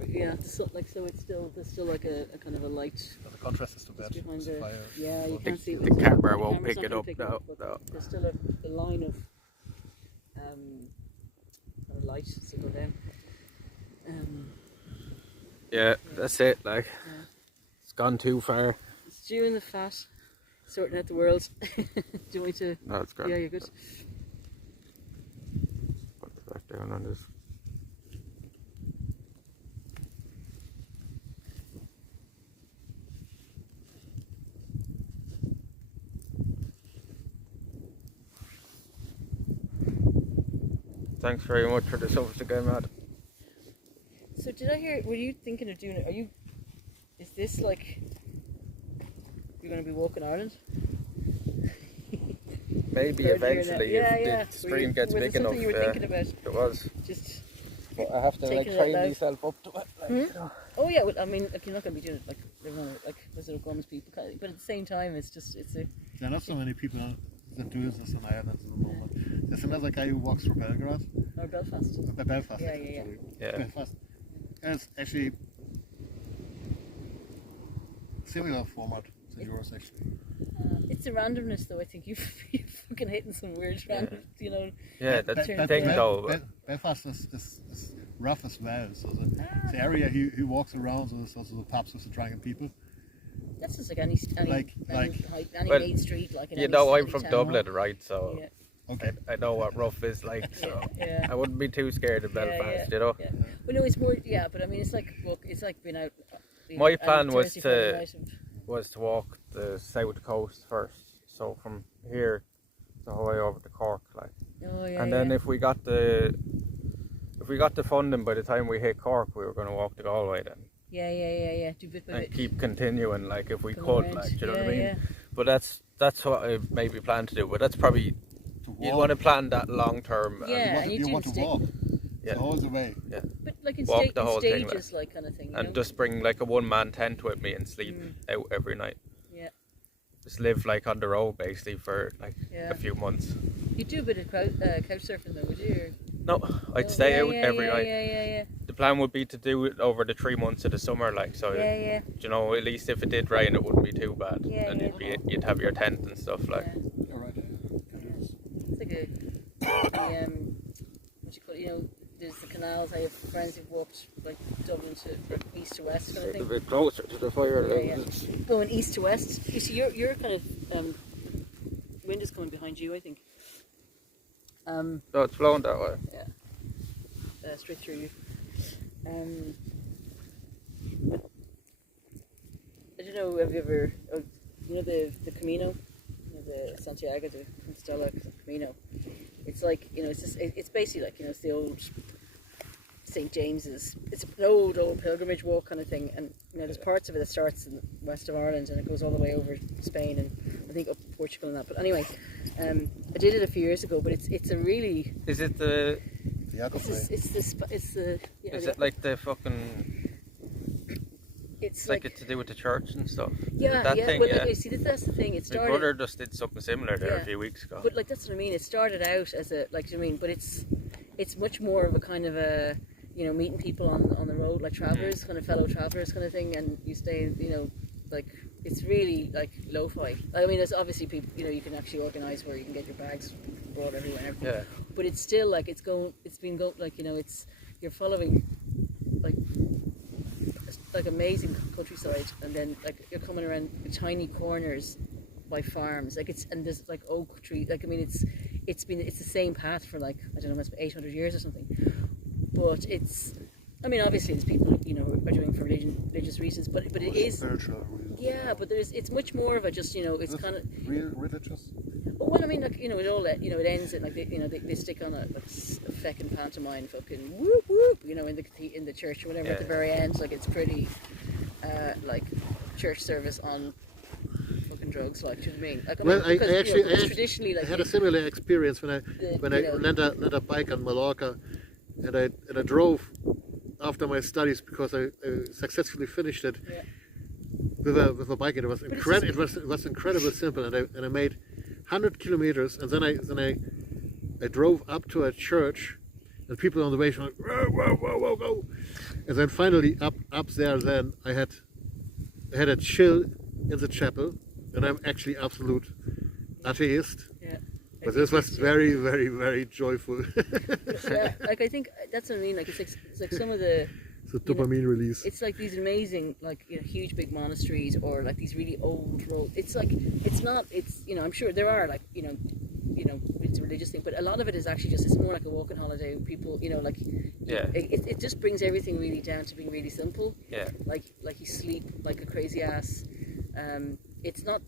like, so there's still like a kind of a light. But the contrast is too bad. Behind the fire. Yeah, you can't see it. The camera won't pick it up, no. There's still a line of light to go down. Yeah, that's it, like, it's gone too far. It's Stu and the fat, sorting out the world. Do you want me to? No, it's good. Yeah, you're good. Put it back down on this. Thanks very much for the subs again, Matt. So did I hear, were you thinking of doing it, is this like, you're going to be walking Ireland? Maybe eventually, if the stream gets big enough. You were thinking about? It was. Just. But I have to, like, train myself up to it. Like, you know. Oh yeah, well, I mean, like, you're not going to be doing it like everyone, like Wizard of Glum's people, but at the same time, it's a. There are not so many people that do this in Ireland at the moment. There's another guy who walks through Belgrade. Or Belfast. Belfast. Yeah. Belfast. And it's actually similar format to yours, actually. It's the randomness, though. I think you're fucking hitting some weird random, you know. Yeah, that's the thing, though. Belfast is rough as well. So the area he walks around, so there's also the pubs with the drunken people. That's just like any main street, like in you any know, I'm from town. Dublin, right? So okay. I know what rough is like. So I wouldn't be too scared of Belfast, you know. Yeah. Well, no, it's more. Yeah, but I mean, it's like being out. My plan was to walk the south coast first, so from here the whole way over to Cork, like. And then if we got the funding by the time we hit Cork, we were going to walk to Galway then. Yeah. Do bit by bit. And keep continuing, like, if we could, like, do you know what I mean? Yeah. But that's what I maybe plan to do. But that's probably you want to plan that long term. Yeah, and you want to walk. Yeah. All the way. Yeah. But like in walk the whole stages, thing, like kind of thing. And just bring like a one-man tent with me and sleep out every night. Yeah. Just live like on the road basically for like a few months. You do a bit of couch surfing though, would you? No, I'd stay out every night. Yeah. The plan would be to do it over the 3 months of the summer, like, so. You know, at least if it did rain, it wouldn't be too bad, and you'd have your tent and stuff, like. All right. It's like what you call it, you know, there's the canals. I have friends who've walked like Dublin to east to west kind of A thing. bit closer to the fire. Yeah, yeah. Going east to west. You see, you're kind of wind is coming behind you, I think. So it's flowing that way. Yeah. Straight through you. I don't know. Have you ever, you know, the Camino, you know, the Santiago de Compostela Camino? It's like, you know, it's just, it's basically like, you know, it's the old St. James's. It's an old pilgrimage walk kind of thing, and you know, there's parts of it that starts in the west of Ireland and it goes all the way over Spain and I think up Portugal and that. But anyway, I did it a few years ago, but it's a really. Is it the? It's the. Yeah, Is it like the fucking? It's like it's to do with the church and stuff. Yeah, that yeah. thing, Well, yeah. like, see, that's the thing. It My started. brother just did something similar there Yeah. a few weeks ago. But like that's what I mean. It started out as a like, you know what I mean, but it's much more of a kind of a, you know, meeting people on the road, like travelers, kind of fellow travelers kind of thing, and you stay, you know, like it's really like lo-fi. I mean, there's obviously people, you know, you can actually organise where you can get your bags brought everywhere and everything. Yeah. But it's still like like, you know, you're following like amazing countryside, and then like you're coming around tiny corners by farms, like and there's like oak tree, like I mean it's the same path for like, I don't know, must be 800 years or something. But I mean, obviously there's people, you know, who are doing it for religious reasons, but it is spiritual reasons. Yeah, but it's much more of a just, you know, it's kind of religious. well, I mean, like, you know, it ends in like they stick on a feckin' pantomime, fucking whoop whoop, you know, in the church or whatever at the very end. Like it's pretty, like church service on fucking drugs. Like, do you know what I mean? Like, I actually traditionally, like, I had a similar experience when I know, lent a bike on Mallorca, and I drove after my studies because I successfully finished it. Yeah. With a bike, and it was incredibly simple, and I made 100 kilometers, and then I drove up to a church, and people on the way went whoa, whoa, whoa, whoa, whoa, and then finally up there, then I had a chill in the chapel, and I'm actually absolute atheist. Yeah. But this was very, very, very joyful. Yeah, like I think that's what I mean. Like it's like some of the. It's a dopamine release. It's like these amazing, like, you know, huge big monasteries, or like these really old roads. It's like you know, I'm sure there are, like, you know, it's a religious thing, but a lot of it is actually just, it's more like a walking holiday. People, you know, like, Yeah. it just brings everything really down to being really simple. Yeah. Like you sleep like a crazy ass. It's not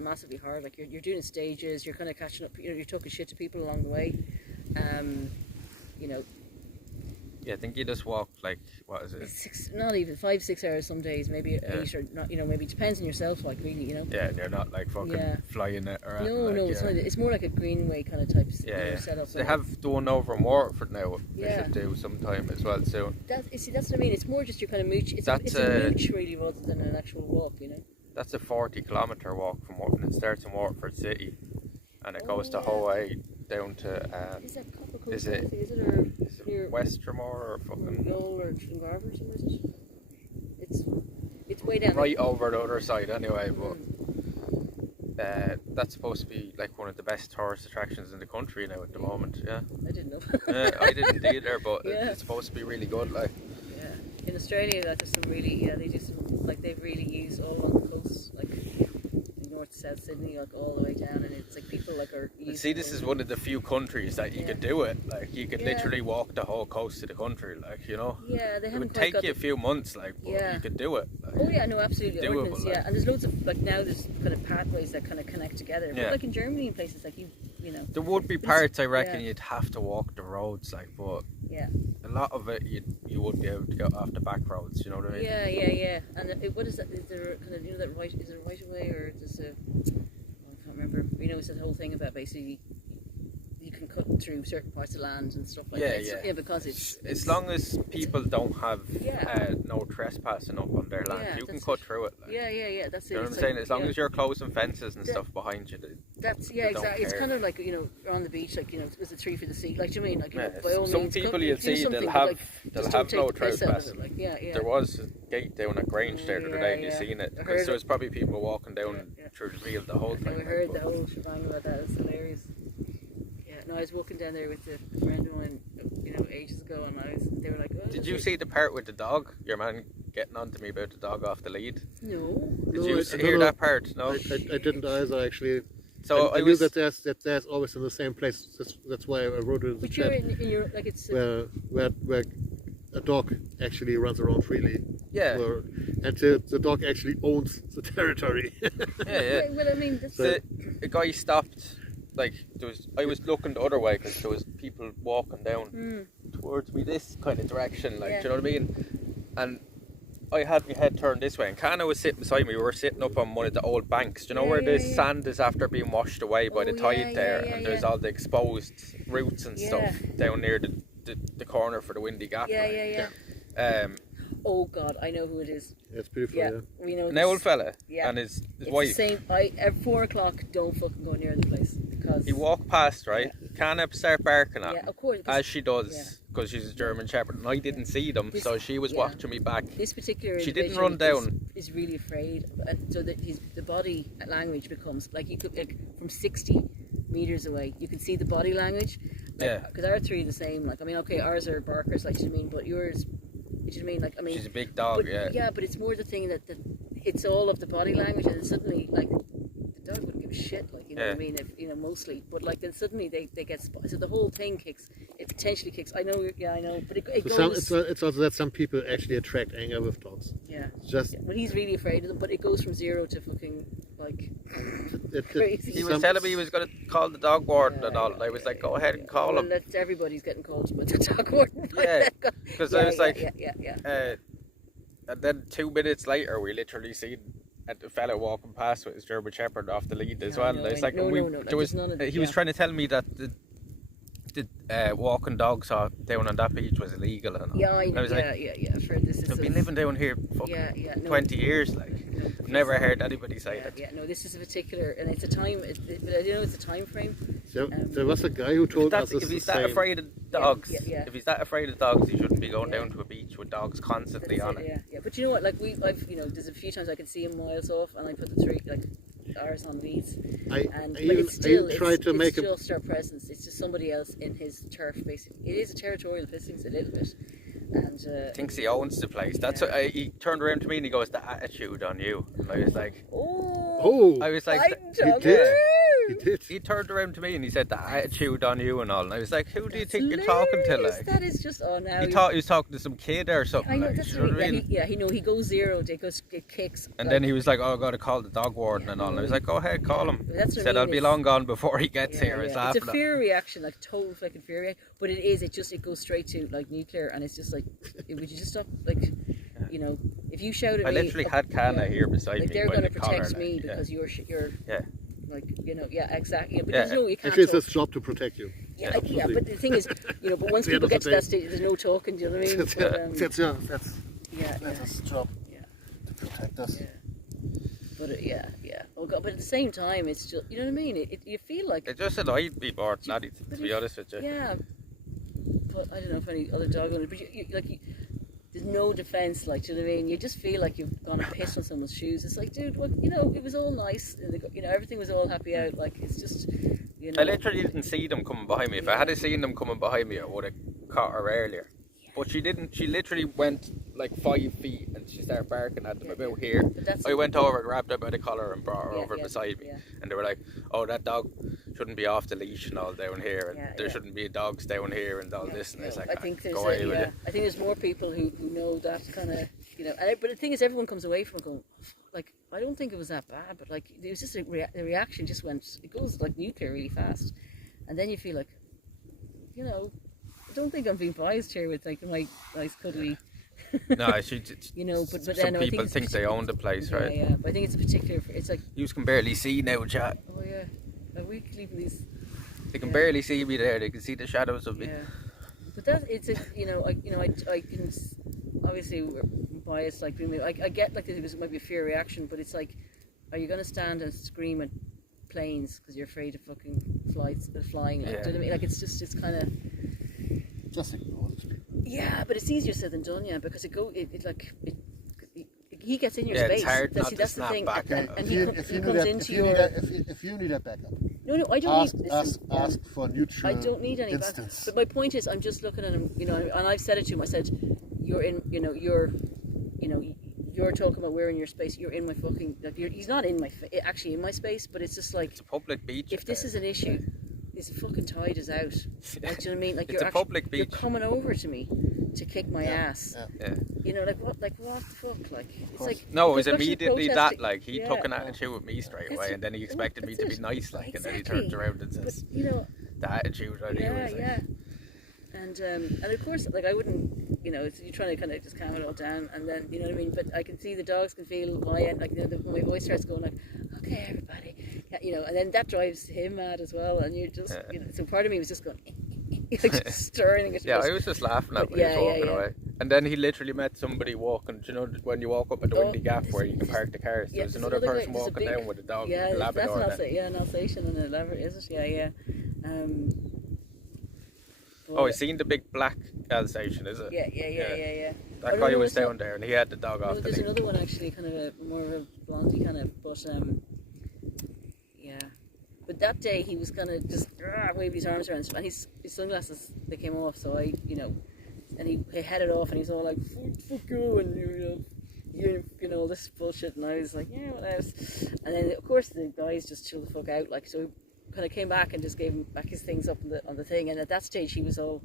massively hard. Like you're doing it in stages. You're kind of catching up. You know, you're talking shit to people along the way. You know. Yeah, I think you just walk like, what is it? 5, 6 hours some days, maybe 8 or not. You know, maybe it depends on yourself. Like really, you know. Yeah, they're not like fucking flying it around. No, like, it's not. It's more like a greenway kind of type setup. They have done over in Waterford now. They Yeah. should do sometime as well soon. That's what I mean. It's more just your kind of mooch. It's a mooch really, rather than an actual walk. You know. That's a 40-kilometre walk from Waterford. It starts in Waterford City, and it goes the whole way down to. Is that Copper Coast? Is it near Westermore or fucking? Noel or Dungarvan or somewhere? Is it? It's way down. Right over the other side, anyway. But that's supposed to be like one of the best tourist attractions in the country now at the moment. Yeah. I didn't know. I didn't either, but Yeah. it's supposed to be really good. Like. Yeah. In Australia, that there's some really, they do some, like, they've really used all along the coast, like north to south Sydney, like all the way down, and it's like people like are using. See, this is one of the few countries that you could do it. Like you could Yeah. literally walk the whole coast of the country. Like, you know. Yeah, they It haven't would quite take got you a few months, like, but Yeah. you could do it. Like. Oh yeah, no, absolutely. Doable, Ordnance, like. yeah, and there's loads of, like, now there's kind of pathways that kind of connect together. Yeah. But like in Germany and places, like you know. There would be But parts, I reckon, yeah. you'd have to walk the roads, like, but Yeah. a lot of it you would be able to go off the back roads. You know what I mean? Yeah. And what is that? Is there kind of, you know, that right? Is it a right away, or is it I can't remember. You know, it's that whole thing about basically you can cut through certain parts of land and stuff like that. Yeah, because it's as long as people don't have Yeah. no trespassing up on their land, Yeah, you can that's cut it. through it. Like. Yeah. That's it. You know what I'm It's saying? like, As long yeah. as you're closing fences and That- stuff behind you, That's they don't exactly. It's care. kind of like, you know, on the beach, like, you know, it's a tree for the sea. Like, do you mean, like, you know, Yeah, by all some means, people come- you'll do see, something, they'll but, have like, they'll just have don't no take the piss out of it, trespassing. like, yeah. There was a gate down at Grange there the other day, and you Yeah. seen it I heard because there it. was probably people walking down Yeah. through the field the whole And time. we like, heard but- the whole shebang about that. It's hilarious. Yeah, no, I was walking down there with a friend of mine, you ages ago, and they were like, oh, Did you see the part with the dog? Your man getting on to me about the dog off the lead. No. Did No, you I hear don't that part? No. I didn't either actually. So I knew was. that there's always in the same place. That's why I wrote it in the But you're chat. in your like it's. Where a dog actually runs around freely. Yeah. And the dog actually owns the territory. Yeah. Well, I mean, that's, The guy stopped. Like I was looking the other way because there was people walking down towards me this kind of direction. Like, do you know what I mean? And I had my head turned this way, and Kana was sitting beside me. We were sitting up on one of the old banks. Do you know where the sand is after being washed away by the tide there, and there's all the exposed roots and stuff down near the corner for the Windy Gap. Oh God, I know who it is. It's beautiful. Yeah. We know An old fella and his it's wife. The same. At 4 o'clock, don't fucking go near the place because He walked past, right? Kana start barking at him, of course, as she does, because she's a German Shepherd, and I didn't see them, so she was watching me back. This particular She didn't individual run down. is really afraid, so that the body language becomes like you could from 60 meters away, you can see the body language. Because our three are the same. Like, I mean, okay, ours are barkers, like, you know what I mean, but yours. Do you know what I mean? Like, I mean, She's a big dog, but it's more the thing that it's all of the body language, and then suddenly, like, the dog wouldn't give a shit, like, you know what I mean, if, mostly, but like then suddenly they get spotted, so the whole thing potentially kicks. I know, but it goes. It's also that some people actually attract anger with dogs. Yeah. Just. But he's really afraid of them, but it goes from 0 to fucking like crazy. He was telling me he was going to call the dog warden and all, and I was like, go ahead and call him. Everybody's getting called by the dog warden. Yeah, because I was like, yeah. And then 2 minutes later, we literally seen a fella walking past with his German Shepherd off the lead as well. And it's like, he was trying to tell me that the walking dogs down on that beach was illegal. And yeah, I was like, I've heard this. I've been living down here for 20 years, like. I've never heard anybody say that. Yeah, no, this is a particular, and it's a time, but I don't know it's a time frame. So, there was a guy who told us if he's that afraid of dogs, if he's that afraid of dogs, he shouldn't be going down to a beach with dogs constantly on it. Yeah, but you know what? Like there's a few times I can see him miles off, and I put the 3 ours on leads. But it's just our presence. It's just somebody else in his turf, basically. It is a territorial pissings a little bit. And thinks he owns the place. That's what, he turned around to me and he goes, "The attitude on you." And I was like, "Oh!" I was like, He did. He turned around to me and he said, "The attitude on you" and all. And I was like, "Who do you think you're talking to?" Like, that is just now. He thought he was talking to some kid or something. I know, like, that's you know what I mean? he goes 0, it kicks. And then he was like, "Oh, I got to call the dog warden and all." And I was like, "Go ahead, call him." That's he said, "I'll be long gone before he gets here." I was laughing. It's a fear reaction, like total fucking fear reaction. But it goes straight to like nuclear, and it's just like, would you just stop, like, if you shout at me. I literally had Kana here beside me. They're going to protect me because you're like, exactly. But you can't. Actually, it's his job to protect you. Yeah, but the thing is, but once people get to that stage, there's no talking. Do you know what I mean? That's his job to protect us. Yeah. But oh God! But at the same time, it's just, you know what I mean. You feel like it just annoyed me more than anything, to be honest with you. Yeah, but I don't know if any other dog owners. But there's no defense. Like, do you know what I mean? You just feel like you've gone and pissed on someone's shoes. It's like, dude, it was all nice. Everything was all happy out. Like, it's just, I literally didn't see them coming behind me. If I had seen them coming behind me, I would have caught her earlier. But she didn't. She literally went like 5 feet and she started barking at them about here. I went over, grabbed her by the collar and brought her over beside me. And they were like, "Oh, that dog shouldn't be off the leash and all down here, and there shouldn't be dogs down here and all this." And it's like, I think go away with it. I think there's more people who know that kind of, but the thing is, everyone comes away from it going, like, I don't think it was that bad, but like, it was just the reaction just it goes like nuclear really fast. And then you feel like, I don't think I'm being biased here with like my nice cuddly. No, but but some people think they own the place, right? Yeah, but I think it's a particular. It's like you can barely see now, chat. Oh yeah, are we leaving these? They can barely see me there. They can see the shadows of me. Yeah, but I can obviously we're biased. Like, I get like this might be a fear reaction, but it's like, are you going to stand and scream at planes because you're afraid of fucking flying? Like, do you know what I mean? Like, it's kind of. Just ignore it. Yeah, but it's easier said than done, because he gets in your space. It's hard not to snap back. And he comes into your. If you need a backup, No, I don't Ask, need. ask, Listen, ask for neutral I don't need any back. instance. But my point is, I'm just looking at him, you know, and I've said it to him. I said, you're in, you know, you're talking about we're in your space. You're in my fucking. Like, he's not in my, actually in my space, but it's just like, It's a public beach. if this is an issue, this fucking tide is out. Like, do you know what I mean? Like, It's you're a public you're beach. coming over to me to kick my ass. Yeah. You know, like what the fuck? Like, it's like. No, it was because we're actually immediately that, protesting. like, he Yeah. took an attitude with me straight That's away, it. and then he expected me to That's be it. nice, like, and then he Exactly. turns around and But, says, you know, the attitude I knew yeah, was like, yeah. And of course, like, I wouldn't, you know, you're trying to kind of just calm it all down, and then, you know what I mean, but I can see the dogs can feel my end, like, you know, when my voice starts going like, okay, everybody, yeah, you know, and then that drives him mad as well, and you're just, you know, so part of me was just going, like, just stirring it. yeah, I was just laughing at when he was walking away. And then he literally met somebody walking, do you know, when you walk up at the windy gap where you can park the cars, yeah, there's another guy, person walking down with a dog, yeah, a Labrador. That's an Alsatian and a Labrador, is it? Yeah, yeah. Oh, I seen the big black Alsatian, is it? Yeah. That guy was down there and he had the dog off the There's thing. another one actually, kind of a more of a blondie kind of, but yeah. But that day he was kind of just waving his arms around, and his sunglasses, they came off, so I, you know, and he headed off, and he's all like, fuck you, and you know, all this bullshit, and I was like, yeah, what else? And then of course the guys just chilled the fuck out, like, so he kind of came back and just gave him back his things up on the thing, and at that stage he was all,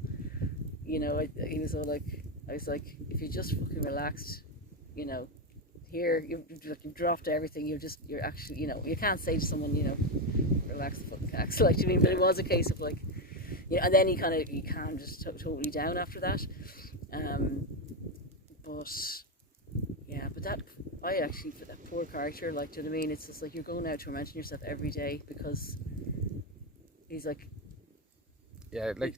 you know, he was all like, I was like, if you just fucking relaxed, you know, here you've dropped everything, you're actually, you know, you can't say to someone, you know, relax the fucking cax, like, do you mean? But it was a case of like, you know, and then he calmed just totally down after that. But yeah, but that, I actually, for that poor character, like, do you know what I mean? It's just like you're going out tormenting yourself every day because he's like, yeah, like,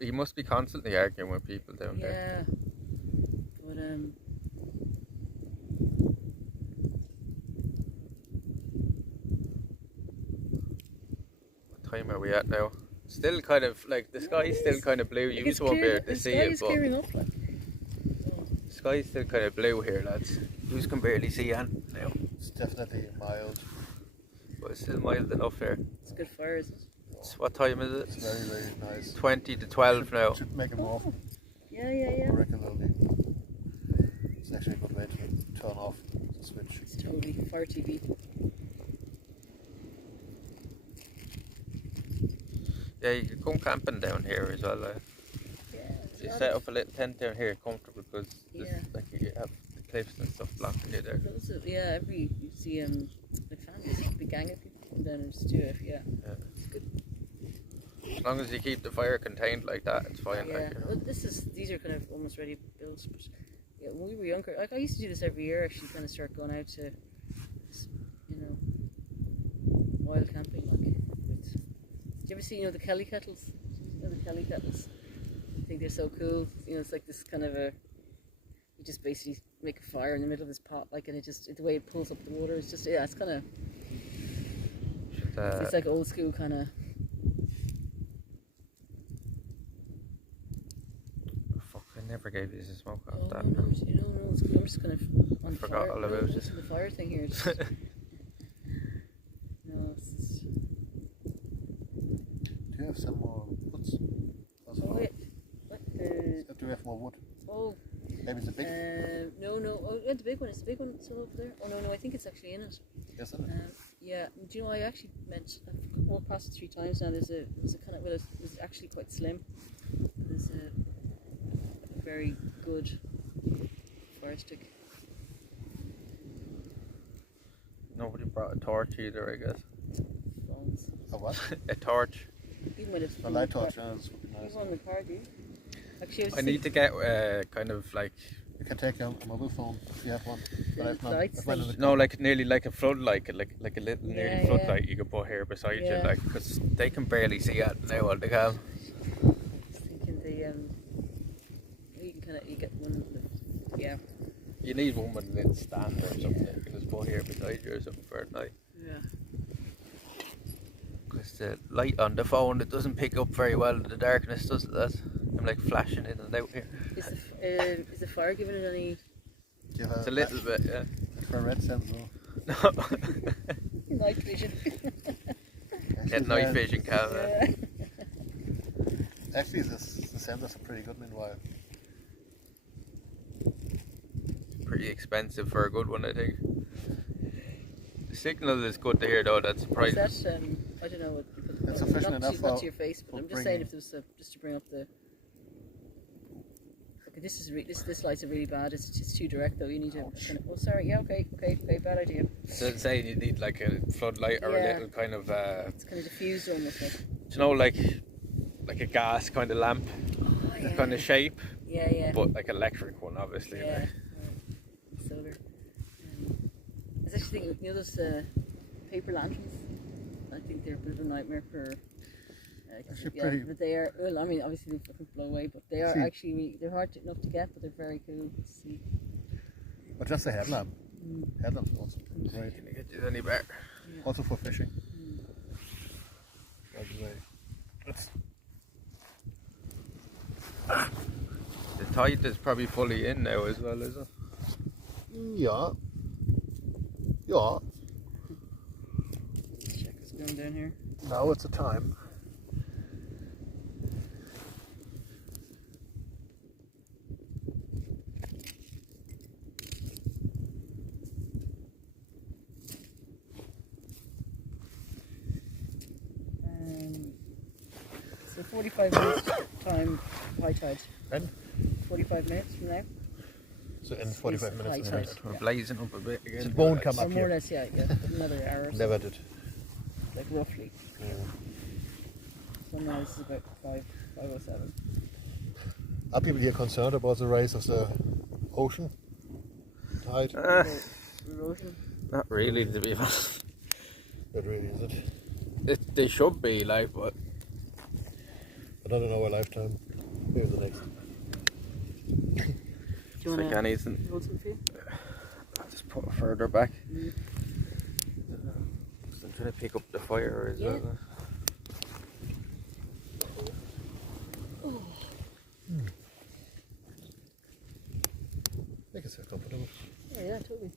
he must be constantly arguing with people down there. yeah, but What time are we at now? Still kind of, like, the sky's still kind of blue. You just won't be able to see it, but the sky's still kind of blue here, lads. You can barely see it now. It's definitely mild. But it's still mild enough here. It's good fire, isn't it? What time is it? It's very, very nice. 20 to 12 now. Should make it more often Yeah. regularly. It's actually a good way to turn off the switch. It's totally fire TV. Yeah, you can come camping down here as well. Yeah. You set up a little tent down here, comfortable, because Yeah. like, you have the cliffs and stuff blocking you there. You see like families, a big gang of people come down and just do it. Yeah. It's good. As long as you keep the fire contained like that, it's fine. Yeah. Like, you know. Well, these are kind of almost ready built. But yeah, when we were younger, like, I used to do this every year. Actually, kind of start going out to, you know, wild camping. Like, did you ever see, you know, the Kelly kettles? You know, the Kelly kettles. I think they're so cool. You know, it's like this kind of you just basically make a fire in the middle of this pot, like, and the way it pulls up the water is just, yeah, it's kind of, it's like old school kind of. I never gave you a smoke off Oh, that. no, you know, no, it's cool. I'm just kind of on the Forgot fire. all about it. Just on the fire thing here. Just, no, it's, Do you have some more woods? oh, wait. What? Do we have more wood? Oh. Maybe it's a big. No. Oh, yeah, the big one. Is the big one still over there? Oh, no, I think it's actually in it. Yes, isn't it? Yeah. Do you know, I actually I've walked past it 3 times now. There's a kind of, well, it's actually quite slim. There's a very good fire stick. Nobody brought a torch either, I guess. Phones. A what? A torch. You might have A light torch. Yeah, that's nice. You on the car, do you? Actually, I need to get kind of like, You can take a mobile phone if you have one. But I've not. Lights I've went in thing. the no, like nearly like a floodlight, like a little Yeah, nearly yeah. floodlight you can put here beside you, Yeah. like, because they can barely see it now on the cam. I was thinking you can kind of, you get one of the, yeah. You need one with a little stand or something you can just put here beside you or something for at night. Yeah. Because the light on the phone, it doesn't pick up very well in the darkness, does it? That I'm like flashing in and out here. Is the fire giving it any? Do you have It's a little bit, yeah. infrared sensor? No. Night vision. I Get knife fishing camera. Yeah. Actually, the sensors are pretty good meanwhile. Pretty expensive for a good one, I think. The signal is good to hear though. That's Is surprising. that, I don't know what you put the It's colour- sufficient not enough to, not for- to your face, but for I'm just saying bringing- if there was just to bring up the. Okay, this is this lights are really bad. It's too direct though. You need to. Kind of, oh, sorry. Yeah. Okay. Bad idea. So it's saying you need like a floodlight or a Yeah. little kind of, It's kind of diffused almost. Like. you know, like a gas kind of lamp, Oh, yeah. kind of shape, Yeah. but like electric one, obviously. Yeah. Like. Solar. I was actually thinking, you know those paper lanterns? I think they're a bit of a nightmare for. Actually Yeah, pretty- but they are. Well, I mean, obviously they fucking blow away, but they are See. actually really, they're hard enough to get, but they're very cool to see. But just a headlamp. Headlamps also great. Can you get it any better? Also for fishing. By the way. It's The tide is probably fully in now as well, is it? yeah. Yeah. Let's check what's going down here. Now it's a time. So 45 minutes time high tide. And 45 minutes from now. so in 45 Is minutes. high and tide. We're Yeah. blazing up a bit again. It won't come So up more or here. less, yeah, another hour. Or so, Never did. like roughly. Yeah. So now this is about 5:07. Are people here concerned about the rise of the ocean tide? Erosion. Not really, to be honest. Not really, is it? They should be like, but But not in our lifetime. Maybe the next. Do you it's want like to anything. hold some food? I'll just put it further back. So I'm trying to pick up the fire as Yeah. well. Make yourself comfortable. Yeah, totally.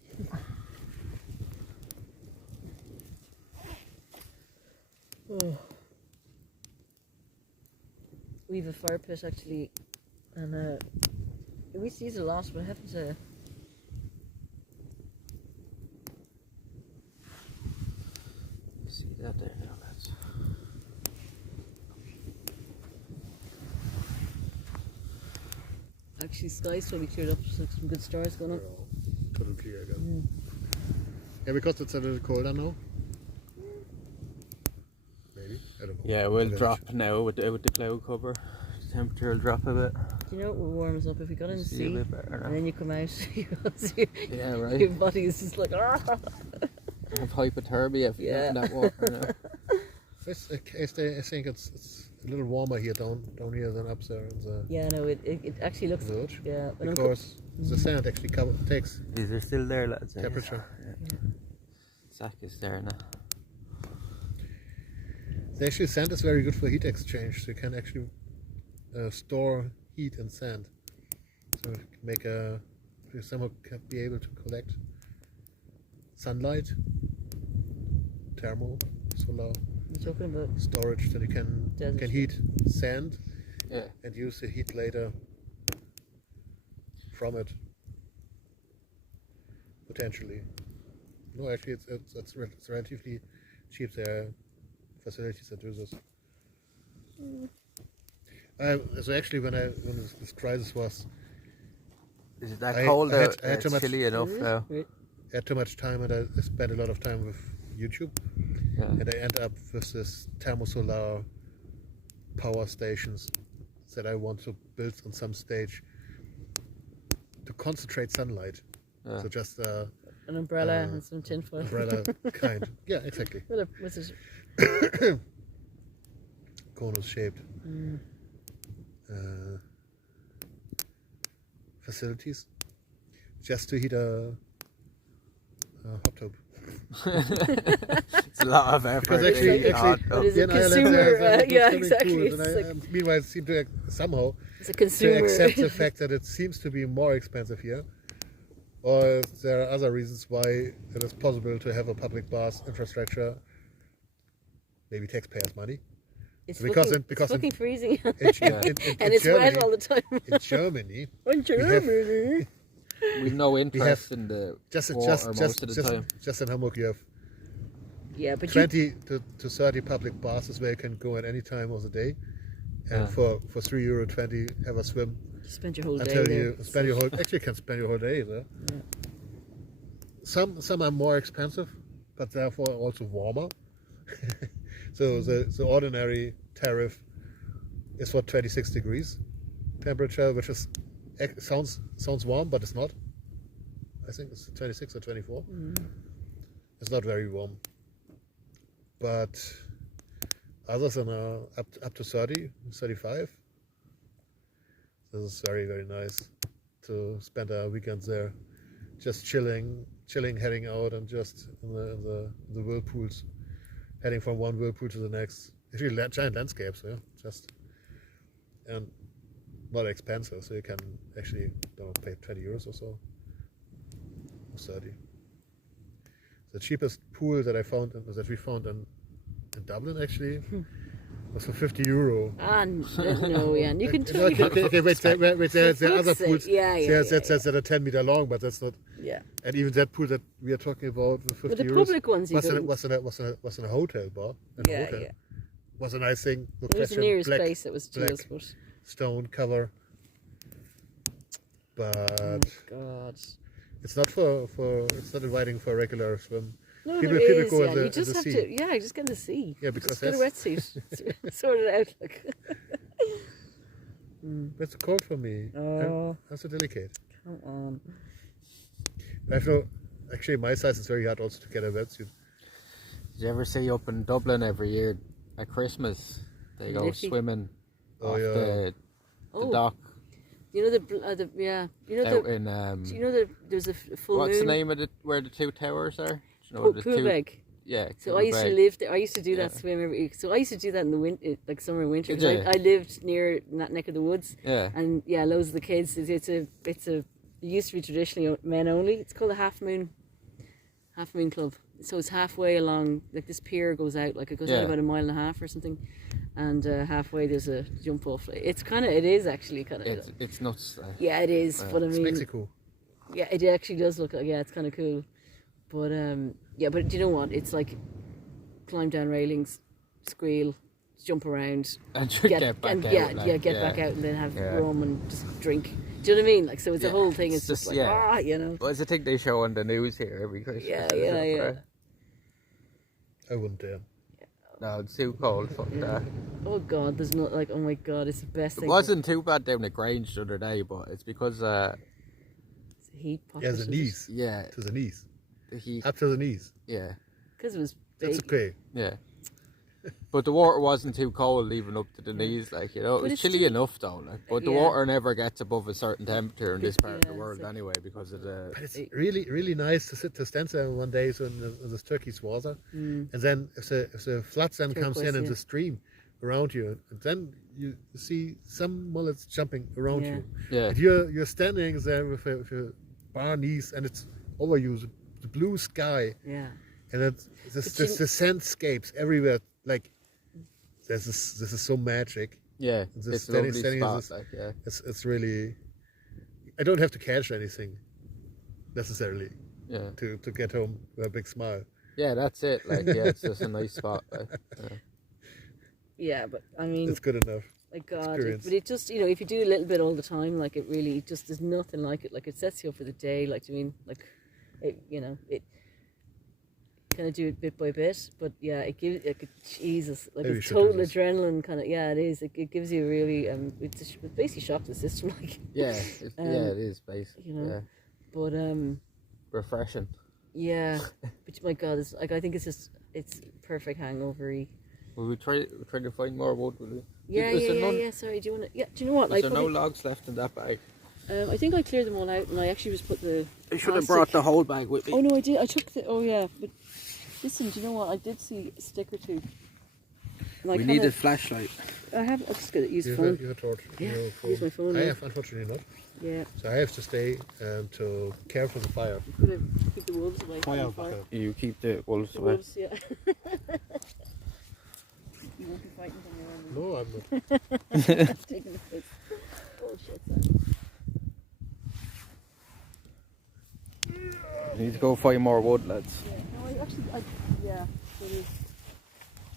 We have a fire pit actually, and we used to use it a lot, but I haven't. See that there now, lads. Actually, sky's totally cleared up. There's like some good stars going up. Total clear again. Yeah, because it's a little colder now. Maybe. I don't know. Yeah, we'll Maybe. drop now with the cloud cover. The temperature will drop a bit. Do you know what will warm us up if we got in the See a sea bit better and now. then you come out? your, Yeah, your right. body is just like. I have hypothermia if you Yeah. get in that water now. I think it's a little warmer here down here than up there in the Yeah, no, it actually looks. village. Yeah, when I'm Because the sand actually takes These are still there, lads. eh? temperature. Zach is there now. The actually sand is very good for heat exchange. So you can actually store heat in sand. So you can make you somehow can be able to collect sunlight, thermal, solar you're talking about. storage, that you Desert can heat sand Yeah. and use the heat later from it. Potentially. No, actually, it's relatively cheap. There are facilities that do this. So actually, when this crisis was, Is it that I cold? had out? too It's much- chilly enough now. Right. I had too much time, and I spent a lot of time with YouTube, Yeah. and I end up with this thermosolar power stations that I want to build on some stage to concentrate sunlight. Yeah. So just An umbrella and some tinfoil. umbrella kind. Yeah, exactly. What's it? Conus shaped facilities, just to heat a hot tub. It's a lot of effort. Because to actually, heat hot But up. it's a in Ireland, consumer, there's yeah, swimming exactly, pools, and it's I like- meanwhile seem to somehow It's a to consumer. accept the fact that it seems to be more expensive here, or there are other reasons why it is possible to have a public bath infrastructure maybe taxpayers' money. It's Because fucking, because it's fucking freezing. in And it's Germany, wet all the time. in Germany, In Germany. We've no interest in the just water most of the time. just in Hamburg, you have Yeah, but 20 to 30 public baths where you can go at any time of the day, and for €3.20 have a swim. you spend your whole day Until there. you spend your whole actually you can spend your whole day there. Yeah. Some are more expensive, but therefore also warmer. So the ordinary tariff is for 26 degrees temperature, which is sounds warm, but it's not. I think it's 26 or 24. It's not very warm, but others are now up to 30, 35. This is very, very nice to spend our weekends there, just chilling, heading out, and just in the whirlpools, heading from one whirlpool to the next. Actually, giant landscapes, yeah, just and not expensive, so you can actually pay €20 or so, or 30. The cheapest pool that we found in Dublin actually was for €50. Ah, no, yeah. And you can tell. Okay, wait, there are other pools. Yeah. That are 10 meter long, but that's not. Yeah. And even that pool that we are talking about, for €50, But the public ones, you was in a hotel bar. Yeah. Was a nice thing. No It was the question. nearest Black, place that was to black us, but stone cover. But oh God. it's not it's not inviting for a regular swim. No, People there is, go yeah. in the, You just in the have sea. to, yeah, just get in the sea. Yeah, because just get a wetsuit, sort it out. Like. It's cold for me. Oh. I'm so delicate. Come on. Actually, my size is very hard also to get a wetsuit. Did you ever see up in Dublin every year at Christmas? They go Liffey. swimming Oh, off yeah. the dock You know the yeah. You know out the. in Do you know there's a full what's moon? the name of it where the two towers are? Do you know the two? Poolbeg. Yeah. So I used to Poolbeg. live there. I used to do that Yeah. swim every week. So I used to do that in the winter, like summer and winter. Did 'Cause you? I lived near that neck of the woods. Yeah. And yeah, loads of the kids. It used to be traditionally men only. It's called a half moon club. So it's halfway along, like this pier goes out, like it goes out Yeah. about 1.5 miles or something, and halfway there's a jump off. It is actually kind of. It's nuts. Like. Yeah, it is. But I It's mean, Mexico. yeah, it actually does look like, yeah, it's kind of cool. But yeah, but do you know what? It's like climb down railings, squeal, jump around, And you get back out. Like, get back out and then have Yeah. rum and just drink. Do you know what I mean? Like, so it's a whole thing. It's just like, yeah. you know. Well, it's a thing they show on the news here every Christmas. Yeah. I wouldn't dare. No, it's too cold. Fuck that. Oh God, there's not like, oh my God, it's the best It thing. wasn't too bad down the Grange the other day, but it's because It's a heat pocket. Yeah, the knees. yeah, To the knees. the heat. Up to the knees. Yeah, Because it was big. That's okay. yeah. But the water wasn't too cold, even up to the knees. Like it But was it's chilly still- enough though. Like, but the Yeah. water never gets above a certain temperature in this part of the Yeah, world it's like- anyway, because of the. But it's really, really nice to stand there one day so in this turquoise water, and then if the flood then comes in Turquoise, and yeah. the stream around you, and then you see some mullets jumping around Yeah. you. Yeah, And you're standing there with your bare knees, and it's over you, the blue sky, Yeah. and it's But the sandscapes everywhere. Like this is so magic. yeah. Just It's a standing lovely in spot. this- Like, yeah, It's really. I don't have to catch anything necessarily yeah, to get home with a big smile. yeah. That's it. Like, yeah, it's just a nice spot. Like, yeah. Yeah, but I mean, It's good enough. like God, experience. but it just, you know, if you do a little bit all the time, like it really just there's nothing like it. Like it sets you up for the day. Like, I mean, like it, you know, it kind of do it bit by bit, but yeah, it gives like Jesus, like Maybe we it's should do total this. adrenaline kind of. Yeah, it is. It gives you really it basically shocks the system, like. Yeah, it is basically. You know. Yeah, But refreshing. yeah, but my God, it's like I think it's perfect hangover-y. Will we try to find more wood? Will we? Yeah, Is there none- yeah. Sorry, do you want to? Yeah, do you know what? Is there no logs left in that bag? I think I cleared them all out, and I actually just put the. I should have plastic- brought the whole bag with me. Oh no, I did. I took the. Oh yeah, but listen, do you know what? I did see a stick or two. And I We need a kinda, flashlight. I have. I'm just gonna use the You phone. have a torch. Yeah, Your phone. use my phone, I yeah. have unfortunately not. Yeah, So I have to stay to care for the fire. gonna keep the wolves away. from Fire the fire. bucket. You keep the wolves The away. wolves, yeah. You won't be fighting from your own. No, I'm not. Taking the piss. Oh shit, Need to go find more wood, lads. yeah. No, yeah. So there's,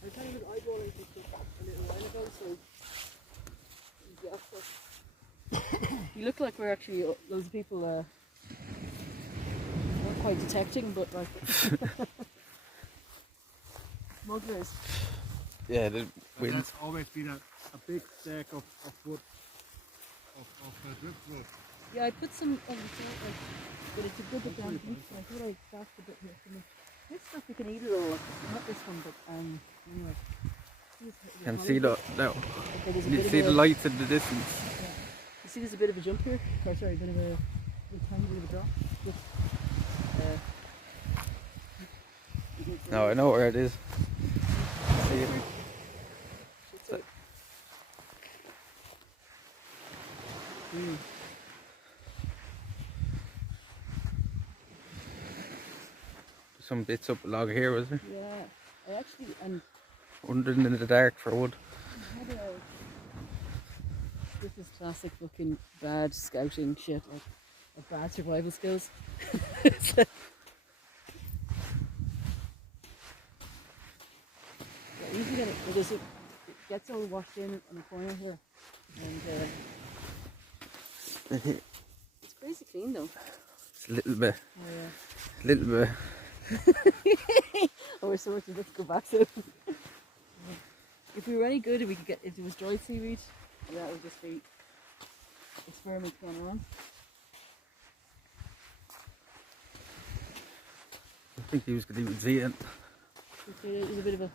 I kind of was eyeballing some stuff a little while ago, so yeah. You look like we're actually loads of people. Not quite detecting, but like smugglers. Yeah, the wind. There's always been a big stack of wood, of driftwood. Yeah, I put some on the top, like, but it's a good bit down deep, so I thought I'd stash a bit here for me. This stuff you can eat it all, not this one, but anyway. Can see that now. Okay, there's a You bit see of the a, lights in the distance. yeah. You see there's a bit of a jump here? Oh, sorry, a bit of a tiny bit of a drop. Just, No, I know where it is. See it. So, Some bits up a log here, was there? yeah, I actually, Wondering in the dark for wood. this is classic fucking bad scouting shit, like, or bad survival skills. It's like, yeah, you can get it, because it gets all washed in the corner here, and it's crazy clean though. It's a little bit. Oh, yeah. Little bit. Oh, we're so much to go back to. If we were any good, we could get, if there was dried seaweed, that would just be experiments going on. I think you could even see it. There's a bit of a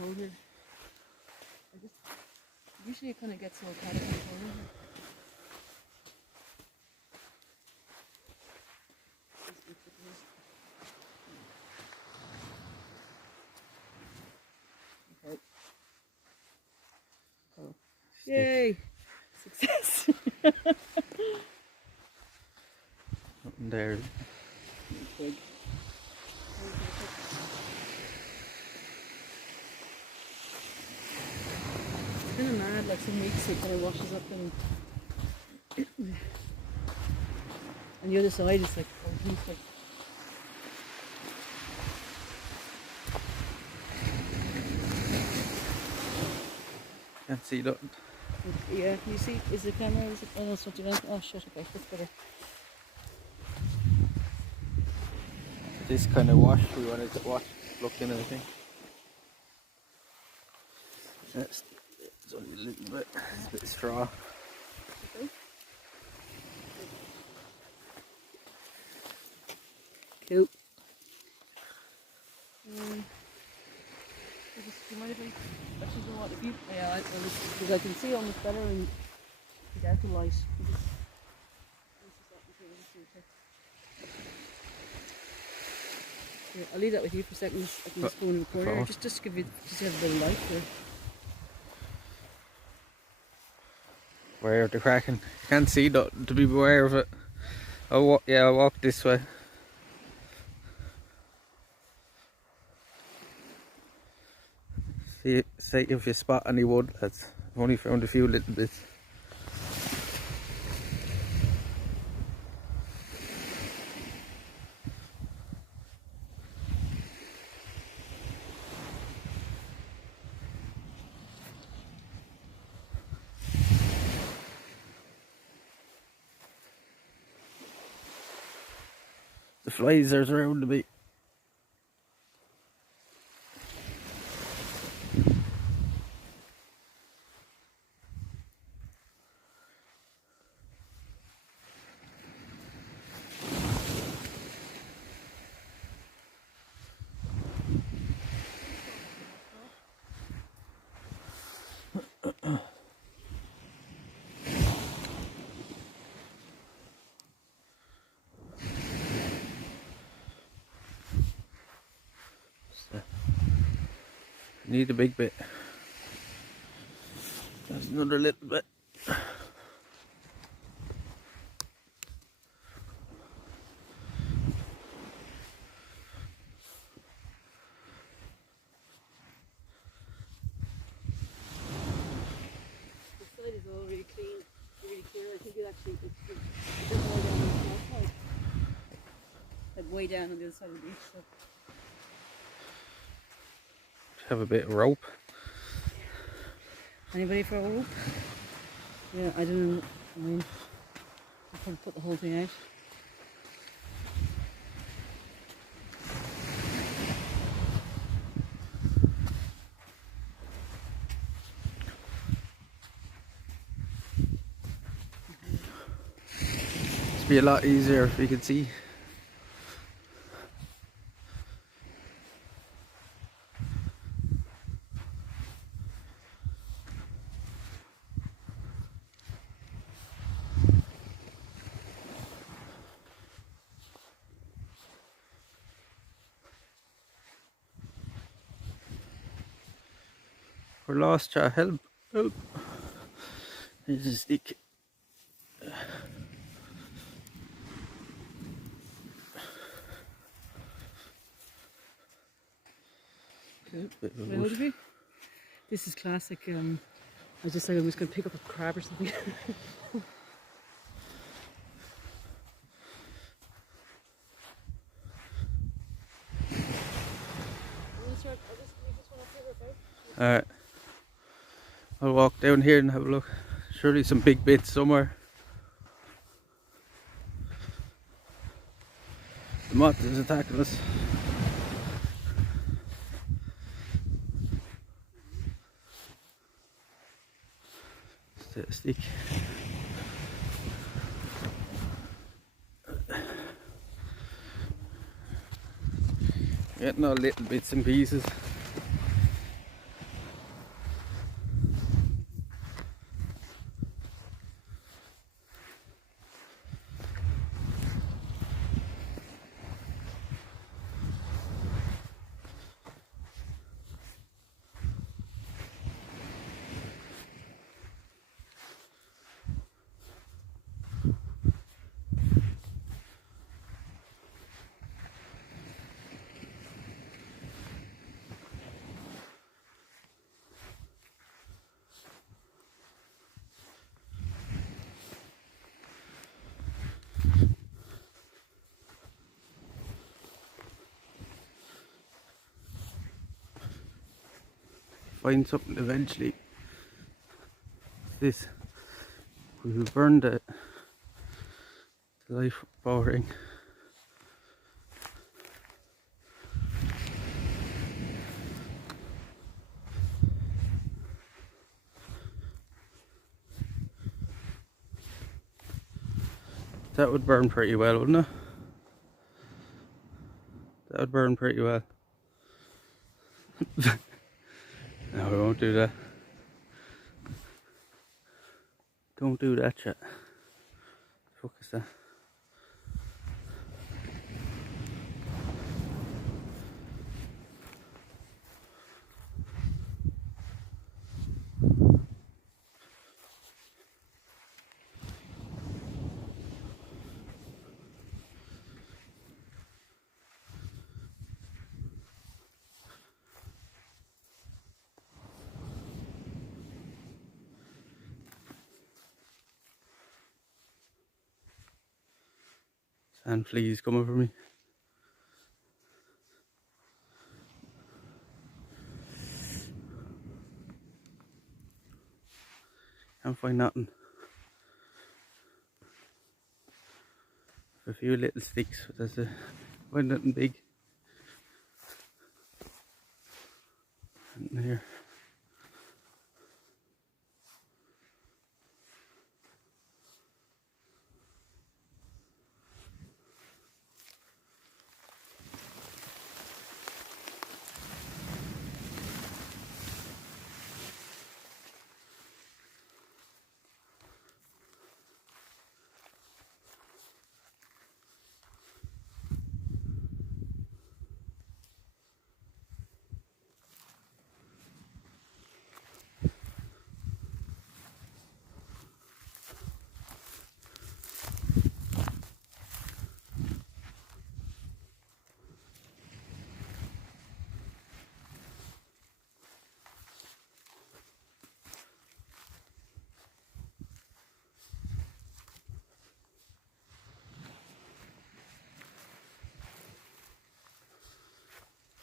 hole here. Usually it kind of gets all paddock in the corner here. Okay. Oh. Yay! Success! Nothing there. Big. It's kind of mad, like some weeks it kind of washes up and the other side is like, oh, he's like, Can't see nothing. yeah, can you see, is the camera, is it, oh no, it's not doing anything, oh shit, okay, that's better. This kind of wash, we wanted to wash, look in, I think. It's only a little bit, it's a bit of straw. Okay. Cool. Do you mind if I actually don't want, if you, yeah, because I can see almost better in the darker light. Here, I'll leave that with you for a second. I can just go in the corner, just give you, just have a bit of light there. Aware of the cracking. You can't see that, to be aware of it. I'll walk this way. See if you spot any wood, lads. I've only found a few little bits. The flies are around me. Need a big bit. There's another little bit. way down on the other side of the beach. So. Have a bit of rope. Anybody for a rope? Yeah, I don't know. I mean, I can put the whole thing out. It'd be a lot easier if you could see. We're lost, chat. Help! Help! There's a stick. Bit of a Can I hold it for you? This is classic. I just said I was going to pick up a crab or something. Alright. I'll walk down here and have a look. Surely some big bits somewhere. The moth is attacking us. Stick. Getting all little bits and pieces. Find something eventually. This. We will burn the life boring. That would burn pretty well, wouldn't it? That would burn pretty well. No, we won't do that. Don't do that shit. Fuck is that? Sand fleas coming for me. Can't find nothing. A few little sticks, but that's it. Find nothing big. Nothing here.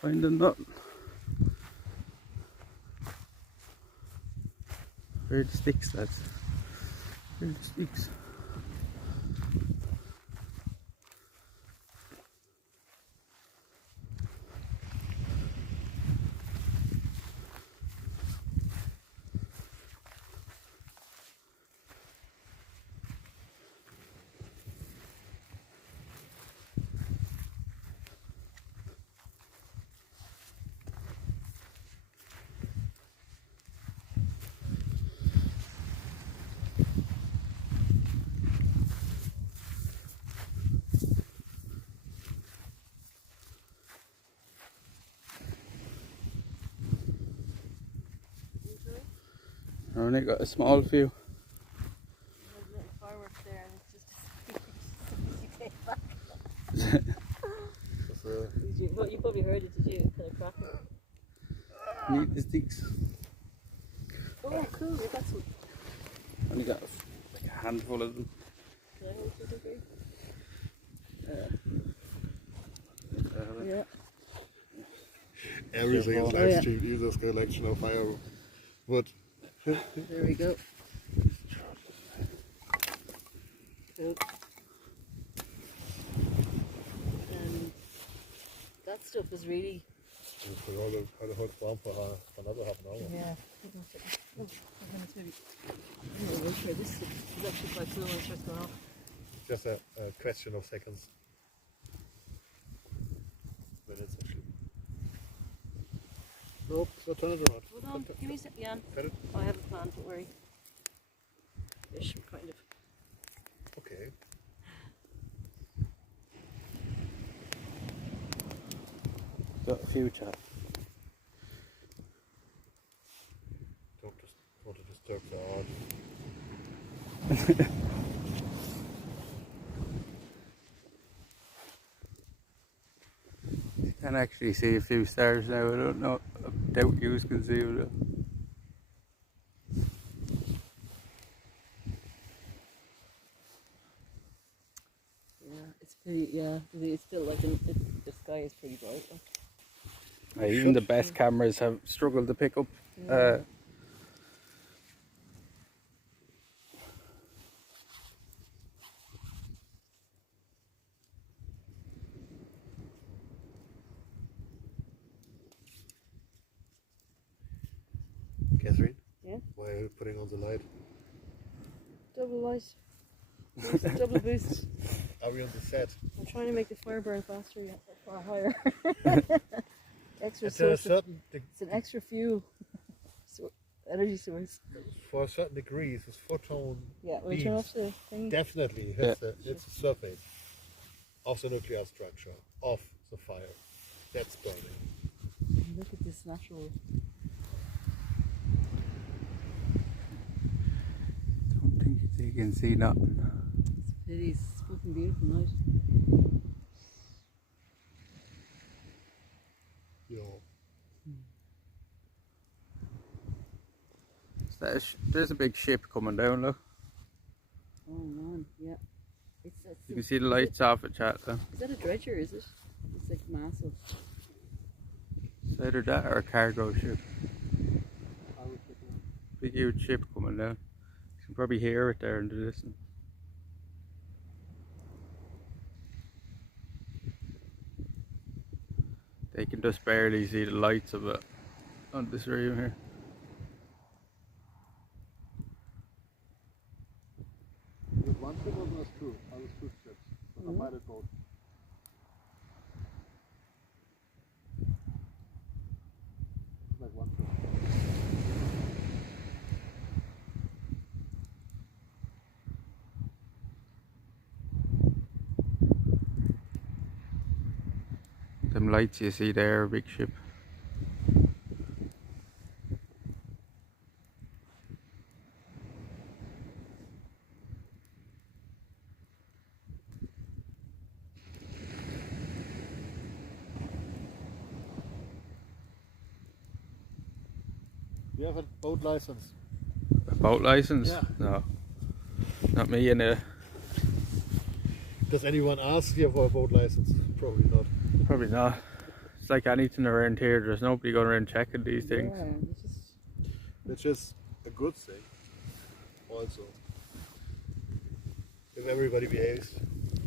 Finding nothing. Where are the sticks, lads? Where are the sticks? I only got a small few. There's a little fireworks there, and it's just you came back. That's, You probably heard it, did you? Kind of cracking. Need the sticks. Oh, cool! You got some. Only got like a handful of them. Can I hold something for you? Yeah. everything is Oh, live yeah. stream. User's collection of firewood. There we go. Cool. That stuff is really. For all the whole bonfire for another half an hour. Yeah. Maybe. I'm not sure this is actually quite slow when it starts going off. Just a question of seconds. Minutes actually. Nope, so turn it around. Hold on, give me a sec, Jan. Cut it? I have a plan, don't worry. Ish, kind of. Okay. Got a few, chat. Don't just want to disturb the art. You can actually see a few stars now. I don't know. I doubt you can see them though. Yeah, it's pretty, yeah. It's still like, the sky is pretty bright. Like. Even the best cameras have struggled to pick up. Yeah. Catherine? Yeah? Why are you putting on the light? Double light. Boost, double boost. Are we on the set? I'm trying to make the fire burn faster, yet far higher. Extra At a source. certain It's an extra fuel. Energy source. for a certain degree, this photon Yeah, will you turn off the thing? definitely hits the surface of the nuclear structure of the fire. That's burning. Look at this natural. Don't think you can see nothing. It's a pity. It's a fucking beautiful night. Yeah. There's a big ship coming down, look. Oh man, yeah. You can see the lights off at chat though. Is that a dredger, is it? It's like massive. It's either that or a cargo ship. Big huge ship coming down. You can probably hear it there in the distance. They can just barely see the lights of it on this room here. With one ship or was two? I was two ships. But I pilot both. Like one ship. Them lights you see there, a big ship. You have a boat license? A boat license? Yeah. No. Not me in a. Does anyone ask you for a boat license? Probably not. Probably not. It's like anything around here. There's nobody going around checking these things. Yeah, it's just Which is a good thing. Also, if everybody behaves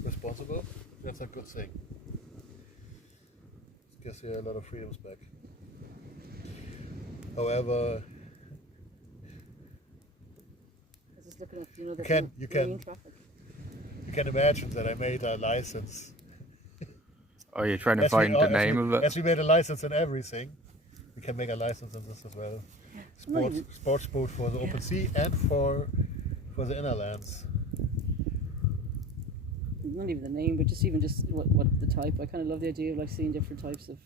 responsible, that's a good thing. Gives you a lot of freedoms back. However, I was just looking at the you green traffic. you can imagine that I made a license. Oh, you're trying to find the name of it? As we made a license in everything, we can make a license in this as well. Sports boat for the open sea and for the inner lands. Not even the name, but just what the type. I kind of love the idea of like seeing different types of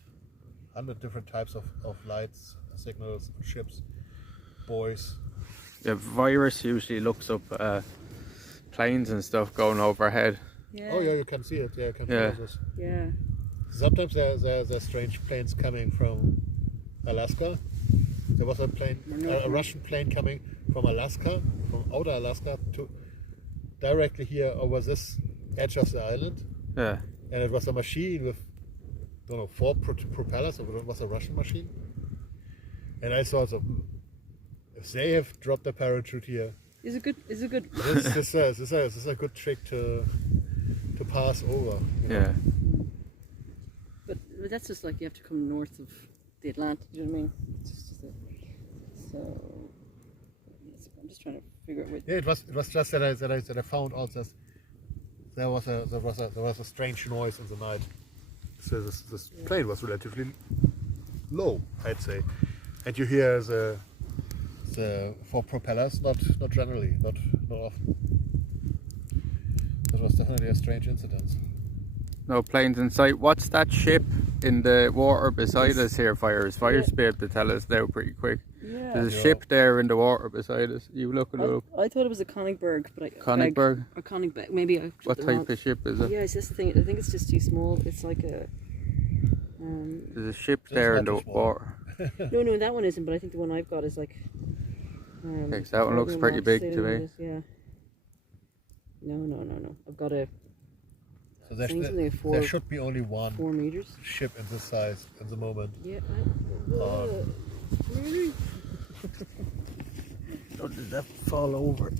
100 different types of lights, signals, ships, buoys. The virus usually looks up planes and stuff going overhead. Yeah. Oh yeah, you can see it. Yeah, you can Yeah. follow this. Yeah. Sometimes there's strange planes coming from Alaska. There was a plane, a Russian plane coming from Alaska, from outer Alaska to directly here over this edge of the island. Yeah. And it was a machine with, I don't know, 4 propellers, or it was a Russian machine. And I thought, if they have dropped a parachute here, Is it good? this is a good trick to pass over. You know? Yeah. But that's just like you have to come north of the Atlantic. You know what I mean? It's just so. I'm just trying to figure out. Yeah, it was just that I found out that there was a strange noise in the night. So this plane was relatively low, I'd say, and you hear the 4 propellers, not generally, not often. That was definitely a strange incident. No planes in sight. What's that ship in the water beside us here, Fires? Fires be able to tell us now pretty quick. Yeah. There's a ship there in the water beside us. You looking it up? I thought it was a Konigsberg, but Konigsberg? Or Konigsberg, maybe. What type of ship is it? Yeah, it's just the thing. I think it's just too small. It's like a. There's a ship there in the water. No, that one isn't. But I think the one I've got is like. Okay, so that one looks pretty big to me. Yeah. No. I've got a. So there should be only one 4 meters ship in this size at the moment. Yeah. Really? Oh, did that fall over?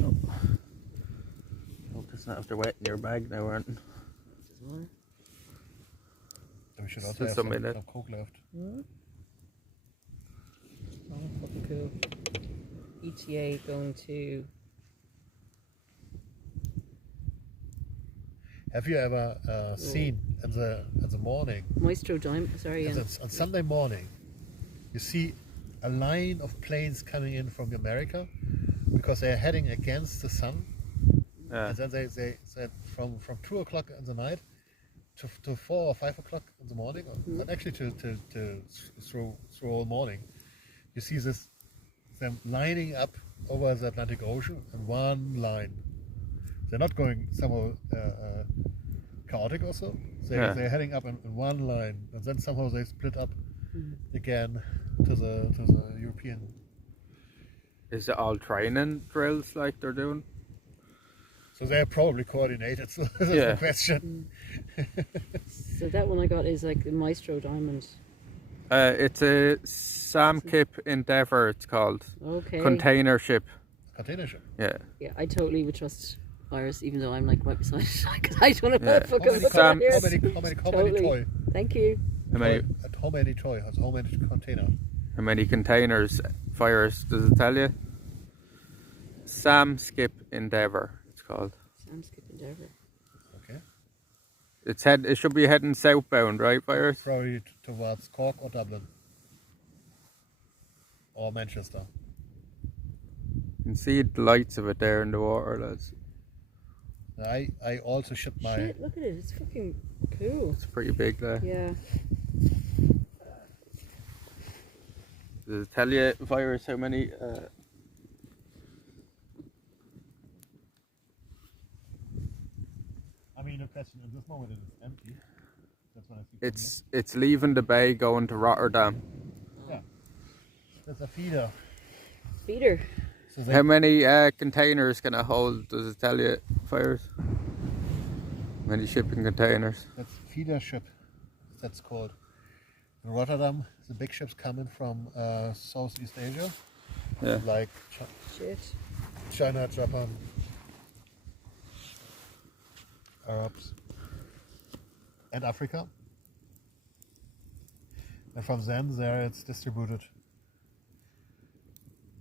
No. Hope it's not after wetting your bag now, aren't it? We should It's also have some some in it. coke left. Oh, fucking cool. ETA going to. Have you ever seen in the morning? Maestro Dime. Sorry. On Sunday morning, you see a line of planes coming in from America because they are heading against the sun. Yeah. And then they said from 2 o'clock in the night to 4 or 5 o'clock in the morning, and actually to through all morning, you see them lining up over the Atlantic Ocean in one line. They're not going somehow chaotic or so. They're heading up in one line, and then somehow they split up again to the European. Is it all training drills like they're doing? So they're probably coordinated. So that's the question. So that one I got is like the Maestro Diamond. It's a Samkip Endeavour. It's called. Okay. Container ship. Yeah. Yeah, I totally would trust Iris, even though I'm like right beside it, because I don't know what fucking How many toy? Thank you. How many toy? How many container? How many containers? Fires? Does it tell you? Samkip Endeavour. It's called. Samkip Endeavour. Okay. It should be heading southbound, right, Fires? Probably towards Cork or Dublin. Or Manchester. You can see the lights of it there in the water, lads. I also shipped my... Shit, look at it. It's fucking cool. It's pretty big there. Yeah. Does it tell you, Virus, how many... I mean, the question at this moment is empty. That's what I see. It's leaving the bay going to Rotterdam. Yeah. That's a feeder. Feeder. So how many containers can it hold? Does it tell you, Fires? Many shipping containers. That's feeder ship. that's called. In Rotterdam, the big ships coming from Southeast Asia, Yeah. like Shit. China, Japan, Arabs, and Africa. And from then, there it's distributed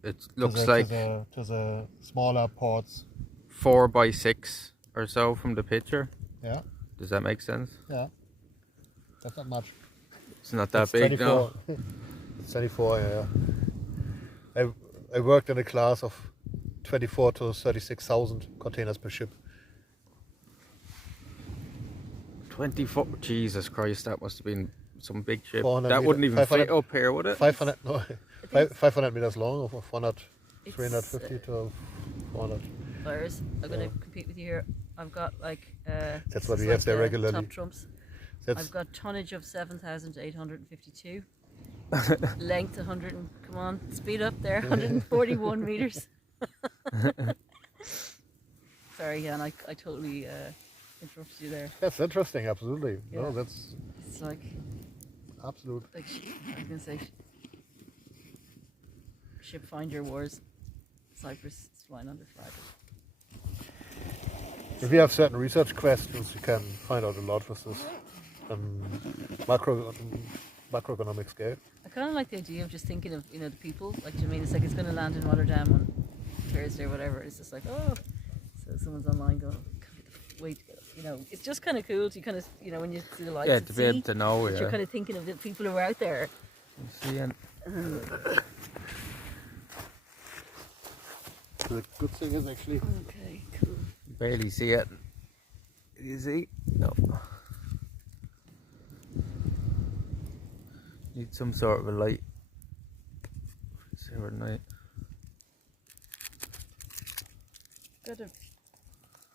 It to looks the, like to the smaller ports. 4x6 or so from the picture. Yeah, Does that make sense? yeah. That's not much. It's not that It's big, 24. no. It's 24, yeah. I worked in a class of 24 to 36,000 containers per ship. 24. Jesus Christ, that must have been some big ship. 400 That wouldn't even 500 fit up here, would it? 500, no, think 500 meters long, or 400, It's, 350 to 400. Whereas I'm going to compete with you here. I've got like That's this what is we have there like, regularly. top trumps. That's I've got tonnage of 7,852. Length 100 and come on, speed up there, 141 meters. Sorry, Jan, I totally interrupted you there. that's interesting, absolutely. Yeah. No, that's It's like absolute. I was gonna say ship finder wars. Cyprus is flying under flag. If you have certain research questions, you can find out a lot with this macroeconomic scale. I kind of like the idea of just thinking of the people. Like, do you mean it's like it's going to land in Rotterdam on Thursday or whatever? It's just like, oh, so someone's online going, wait, it's just kind of cool to kind of when you see the lights. Yeah, at to be able sea, to know, that you're kind of thinking of the people who are out there. Seeing. The good thing is actually Okay, cool. Barely see it. You see? No. Need some sort of a light. Silver night. Got a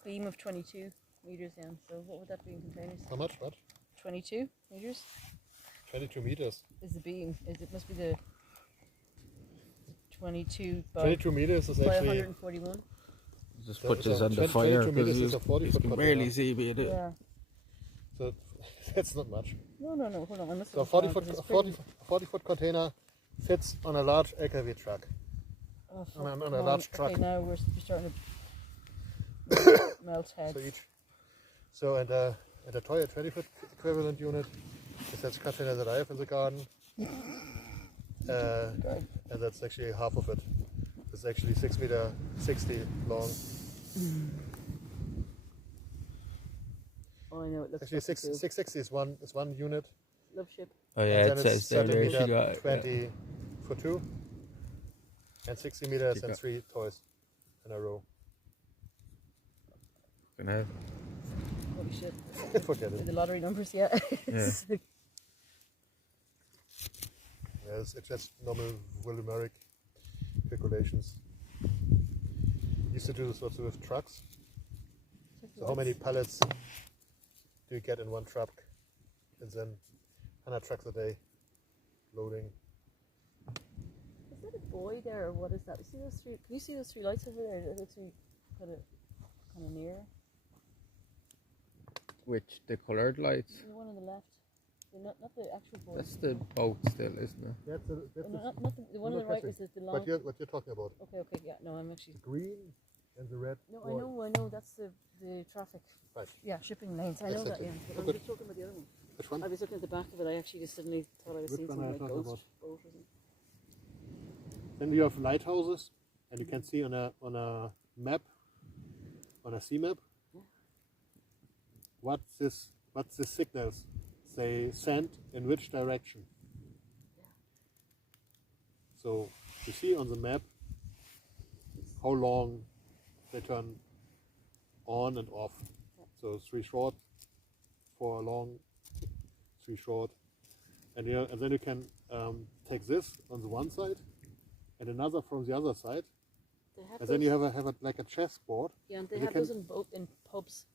beam of 22 meters in. So what would that be in containers? how much? What? 22 meters 22 meters. is the beam. It must be the 22 by 22 meters is by actually 141. Just So- put this so under 20 fire 22 meters because is a 40 you foot can container. barely see me. Yeah. so that's not much. No, hold on. I must So have 40 found foot this 40 foot container fits on a large LKW truck. Oh, fuck, on a come on. large truck. Okay, now we're starting to melt heads. So each. So and a toy, a 20 foot equivalent unit is that container that I have in the garden. Okay. And that's actually half of it. It's actually 6 meter 60 long. Oh, I know it looks Actually, fucking cool. 660 is one unit. Love ship. Oh yeah, And it then says it's down 30 there meter, she got it. 20 for two, and 60 meters She and got- 3 toys in a row. Yeah. Holy shit. Forget it. The lottery numbers, yeah. It's like- Yes, it's just normal volumetric calculations. Used to do this also with trucks. So how many pallets do you get in one truck? And then 100 trucks a day loading. Is that a boy there, or what is that? See those three? Can you see those three lights over there? They're actually kind of near. Which the coloured lights? The one on the left. Not the actual boy. That's the boat still, isn't it? That's Not the one on the right is the long. what you're talking about. Okay, yeah. No, I'm actually. The green and the red. No, boy. I know. That's the traffic. Right. Yeah, shipping lanes. I know that. Exactly. Yeah. But Oh, I'm good. just talking about the other one. Which one? I was looking at the back of it. I actually just suddenly thought I was Which seeing one something are you like talking ghost boat or something. Then you have lighthouses, and you can see on a map, on a sea map, what this signals they send in which direction. So you see on the map how long they turn on and off. So 3 short, 4 long, 3 short, and then you can take this on the one side and another from the other side, They have and then you those- have a like a chessboard. Yeah, and they and you have can- those in pubs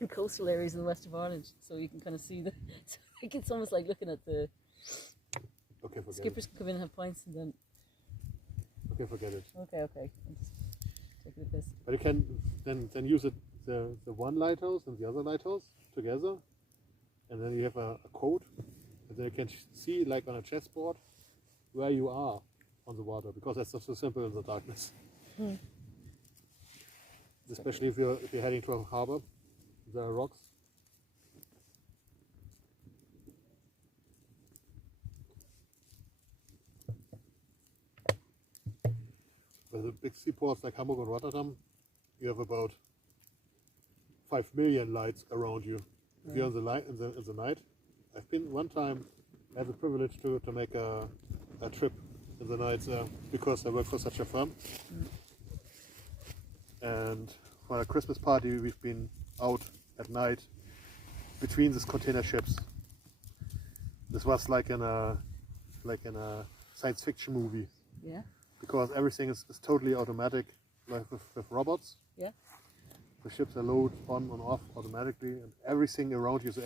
in coastal areas in the west of Ireland, so you can kind of see the. So I think it's almost like looking at the Okay, forget skippers come in and have pints, and then it. Okay, forget it. okay, I'm just taking the piss. But you can then use it the one lighthouse and the other lighthouse together, and then you have a code, and then you can see, like on a chessboard, where you are on the water, because that's so simple in the darkness. Especially if you're heading to a harbor, there are rocks. With the big seaports like Hamburg and Rotterdam, you have about 5 million lights around you. If you're in the night, I've been one time. I had the privilege to make a trip in the night because I work for such a firm. And for a Christmas party, we've been out at night between these container ships. This was like in a science fiction movie. Yeah. Because everything is totally automatic, like with robots. Yeah. The ships are loaded on and off automatically, and everything around you. So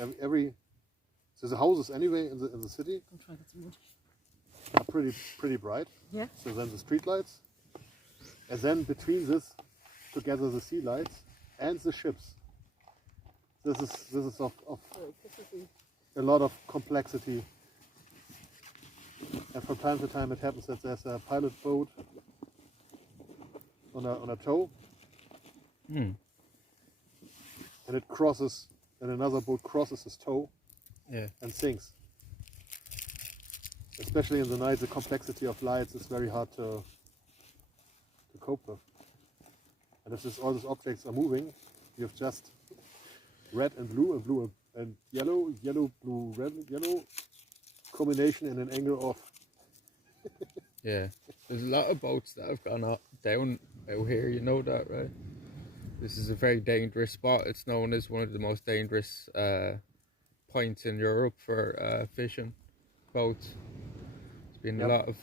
so the houses anyway in the city I'm trying to get some wood. are pretty bright. Yeah. So then the street lights, and then between this, together the sea lights and the ships. This is of a lot of complexity. And from time to time it happens that there's a pilot boat on a tow, and it crosses, and another boat crosses this tow, and sinks. Especially in the night, the complexity of lights is very hard to cope with. And if all these objects are moving, you have just red and blue and yellow, blue, red, yellow combination in an angle of. Yeah, there's a lot of boats that have gone down out here, you know that, right? This is a very dangerous spot. It's known as one of the most dangerous points in Europe for fishing boats. There's been a lot of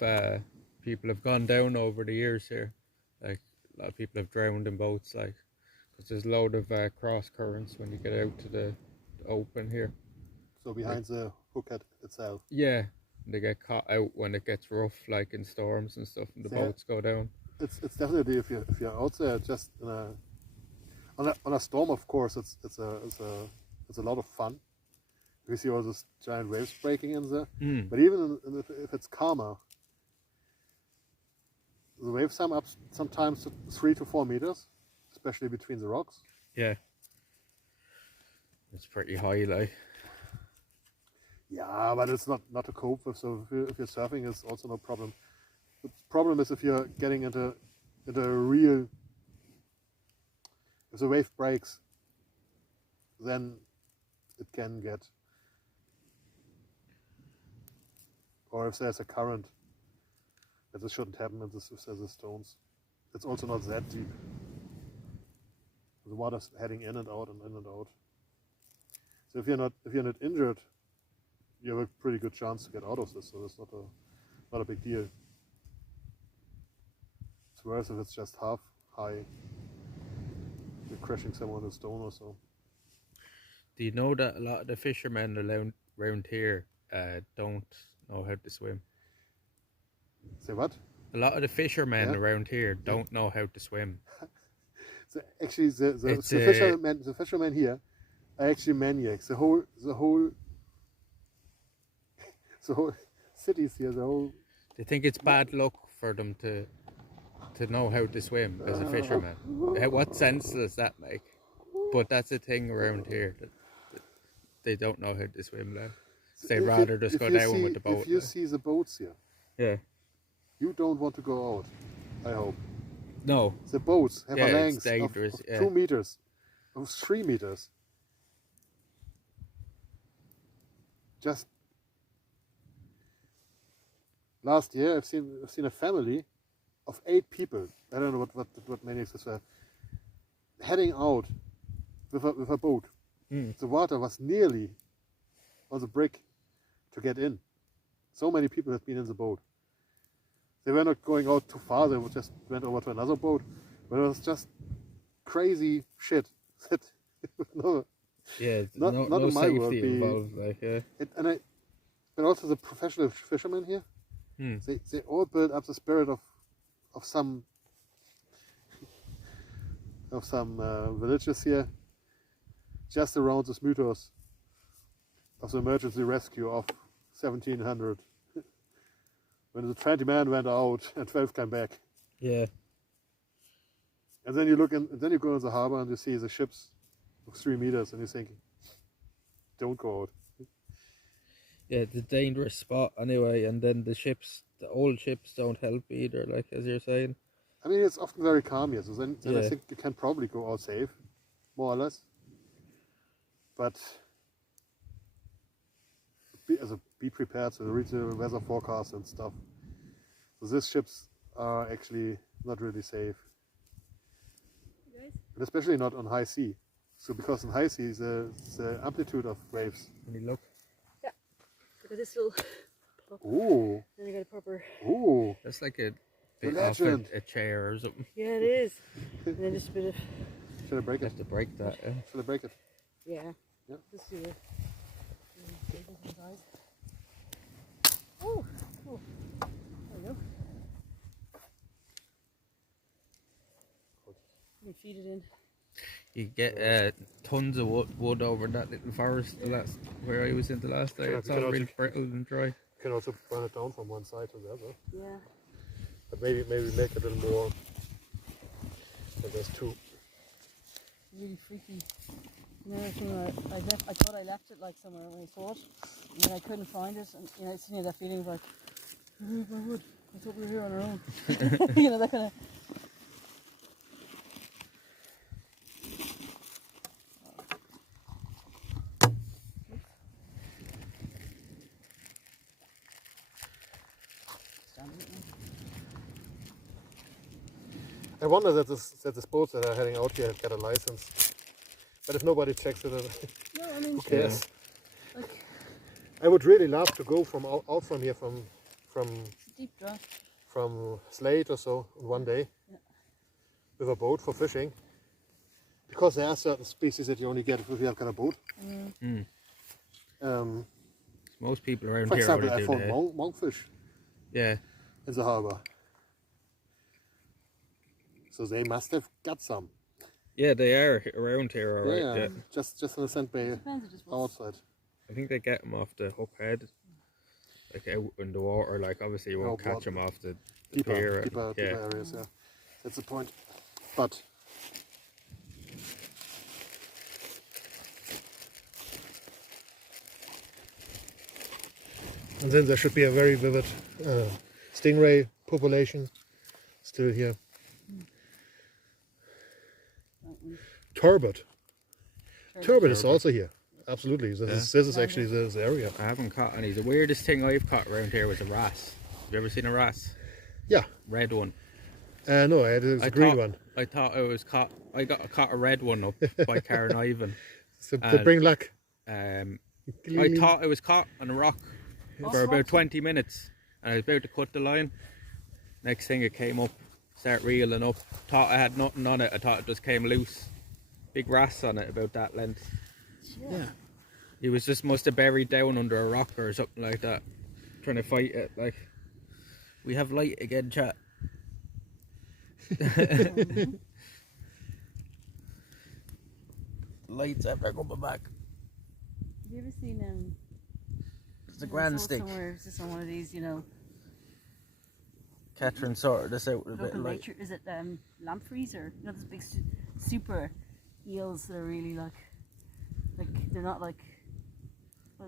people have gone down over the years here. Like, a lot of people have drowned in boats, like, because there's a load of cross currents when you get out to the open here. So behind the Phuket itself. Yeah, they get caught out when it gets rough, like in storms and stuff, and the boats go down. It's definitely, if you're out there just on a storm, of course, it's a lot of fun. You see all those giant waves breaking in there. But even if it's calmer, the waves come up sometimes to 3 to 4 meters, especially between the rocks. Yeah, it's pretty high, like. Yeah, but it's not to cope with. So if you're surfing, it's also no problem. The problem is if you're getting into a real. If the wave breaks, then it can get. Or if there's a current, that this shouldn't happen if there's the stones. It's also not that deep. The water's heading in and out and in and out. So if you're not injured, you have a pretty good chance to get out of this. So it's not a big deal. It's worse if it's just half high. You're crashing someone on a stone or so. Do you know that a lot of the fishermen around here don't know how to swim? Say what? A lot of the fishermen around here don't know how to swim. So actually, the fishermen here are actually maniacs. The whole cities here, They think it's bad luck for them to know how to swim as a fisherman. What sense does that make? But that's a thing around here, that they don't know how to swim now. They'd rather just go down with the boat. If you see the boats here, you don't want to go out, I hope. No. The boats have a length of 2 meters, of 3 meters. Just last year, I've seen a family of 8 people. I don't know what many of this were. Heading out with a boat. The water was nearly on the brick to get in. So many people have been in the boat. They were not going out too far. They just went over to another boat. But it was just crazy shit. Not in my world. Involved, like, and also the professional fishermen here. They all build up the spirit of some villages here, just around this mythos. of the emergency rescue of 1700, when the 20 men went out and 12 came back. Yeah. And then you look in, and then you go in the harbor and you see the ships of 3 meters, and you're thinking, don't go out. Yeah, it's a dangerous spot anyway, and then the old ships don't help either, like as you're saying. I mean, it's often very calm here, so then Yeah. I think you can probably go out safe, more or less. But be prepared to read the weather forecast and stuff. So these ships are actually not really safe. You guys? And especially not on high sea. So because in high sea, the amplitude of waves. Can you look? Yeah. Look at this little pop. Ooh, Then I got a proper. ooh. That's like a The bit off legend. a chair or something. Yeah, it is. And then just a bit of. Should I break You it? have to break that. Yeah. Should I break it? Yeah. Yeah. Just do the cables inside. Oh, cool. There you go. You can feed it in. You get tons of wood over that little forest where I was in the last day. Can I- It's can all I really also- brittle and dry. You can also burn it down from one side to the other. Yeah. But maybe make it a little more. So there's two. Really freaky. Another thing, I thought I left it like somewhere when I saw it, and then I couldn't find it, and it's that feeling of like, where's my wood? I thought we were here on our own. That kind of. I wonder that this boats that are heading out here have got a license. But if nobody checks it, No, I mean, who cares? like, I would really love to go from out from here from it's a deep draft. from Slade or so on one day Yeah. with a boat for fishing. Because there are certain species that you only get if you have got a boat. Most people around For here example, already I do found that. monkfish Yeah. in the harbour. So they must have got some. Yeah, they are around here alright. Yeah. Just in the sand bay Depends, it just what's outside. I think they get them off the hook head. Like out in the water, like obviously you won't Oh, catch what? them off the Deeper pier. deeper Yeah. areas, yeah. That's the point. But and then there should be a very vivid stingray population still here. Turbot. Turbot is also here. Absolutely. This is actually the area. I haven't caught any. The weirdest thing I've caught around here was a wrasse. Have you ever seen a wrasse? Yeah. Red one. No, it is a green one. I thought I was caught. I caught a red one up by Karen Ivan. So to bring luck. I thought I was caught on a rock for about 20 minutes, and I was about to cut the line. Next thing it came up, start reeling up. Thought I had nothing on it. I thought it just came loose. Big wrasse on it, about that length. Yeah. He was just must have buried down under a rock or something like that, trying to fight it. Like, we have light again, chat. Lights after coming back. Have you ever seen It's a grand stick. somewhere, it's just on one of these, Catherine sorted this out with a bit local of light. nature, is it lampreys or those big super eels that are really like they're not like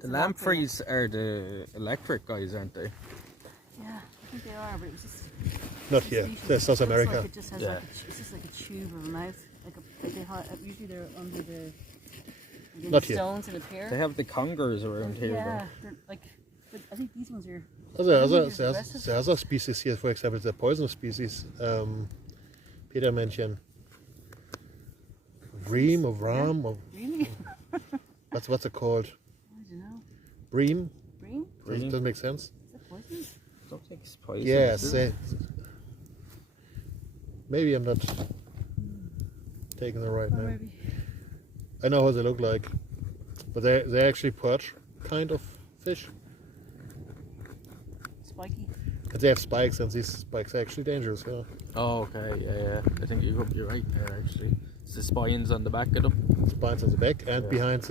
The lampreys are the electric guys, aren't they? Yeah, I think they are, but it was just Not here. species. That's South It looks America. like it just has Yeah. it's just like a tube of a mouth, usually they're under the Not here. stones in a pier. They have the congers around here. Yeah, they're like, but I think these ones are. There's other species here, for example, the poisonous species. Peter mentioned bream or ram or Really? what's it called? I don't know. Bream? Green? Doesn't make sense. Is that poisonous? I don't think it's poison. Yes. is it? Maybe I'm not taking the right Or name. maybe. I know how they look like, but they're actually perch kind of fish. Spiky. And they have spikes, and these spikes are actually dangerous. Yeah. Oh, okay, yeah. I think you're right there, actually. It's the spines on the back of them. Spines on the back and Yeah. behind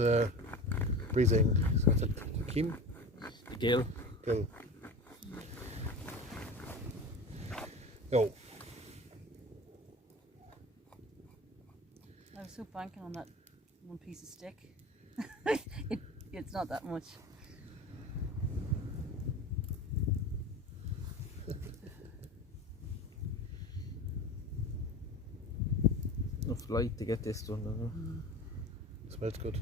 breathing. So it's a Kim? Gil. Go. Yo. I was so banking on that one piece of stick. It's not that much. Enough light to get this done, I know. Smells good.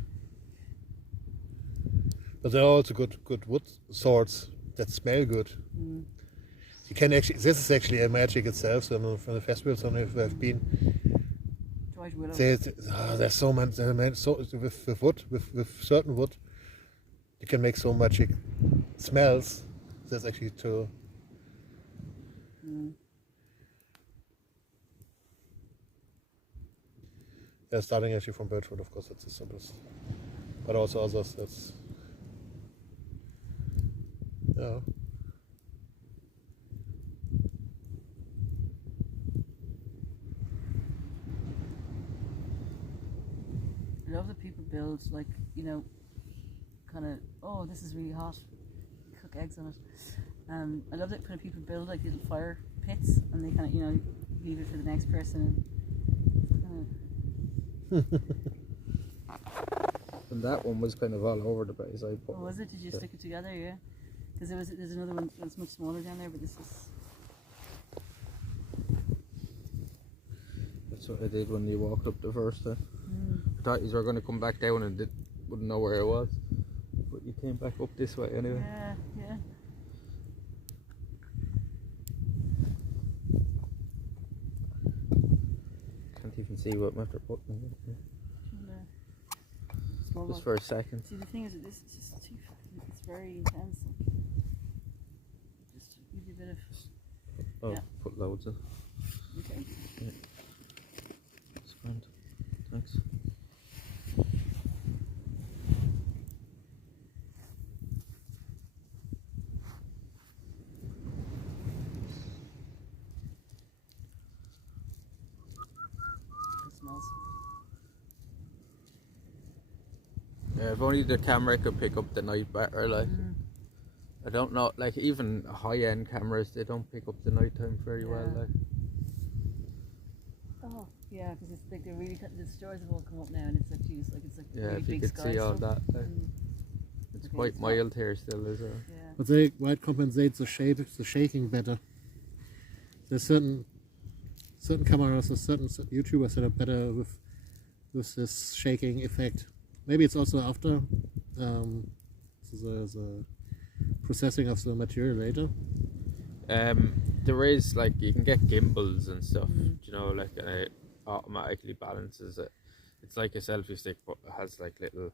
But there are also good wood swords that smell good. You can actually, this is actually a magic itself. So from the festivals on if I've been, George Willow. there's so much. So with wood, with certain wood, you can make so magic smells. That's actually true. Yeah, starting actually from birchwood, of course, that's the simplest. But also others, that's yeah. I love that people build, like, you know, kind of, oh, this is really hot, cook eggs on it. I love that kind of people build like little fire pits and they kind of, you know, leave it for the next person. And that one was kind of all over the place. I put. Oh, was it? Did you stick it together? Yeah. Because there's another one that's much smaller down there, but this is. That's what I did when you walked up the first time. I thought you were going to come back down and wouldn't know where it was. But you came back up this way anyway. Yeah, yeah. Can't even see what map they're putting in it. Just for a second. See, the thing is that this is just too. It's very intense. Like, just give you a bit of. Oh, yeah. put loads in. Okay. Yeah. That's grand. Thanks. It smells. Yeah, if only the camera could pick up the night better, like. I don't know, like even high-end cameras, they don't pick up the nighttime very well, like. Oh, yeah, because it's like they're really the stores have all come up now, and it's like, geez, like it's like Yeah, really if you big could sky see all stuff. that, like. It's Okay, quite it's not- mild here still, is it? Yeah. But they might compensate the shaking better. There's certain cameras or certain YouTubers that are better with this shaking effect. Maybe it's also after the processing of the material later. There is, like, you can get gimbals and stuff, you know, like, and it automatically balances it. It's like a selfie stick, but it has like little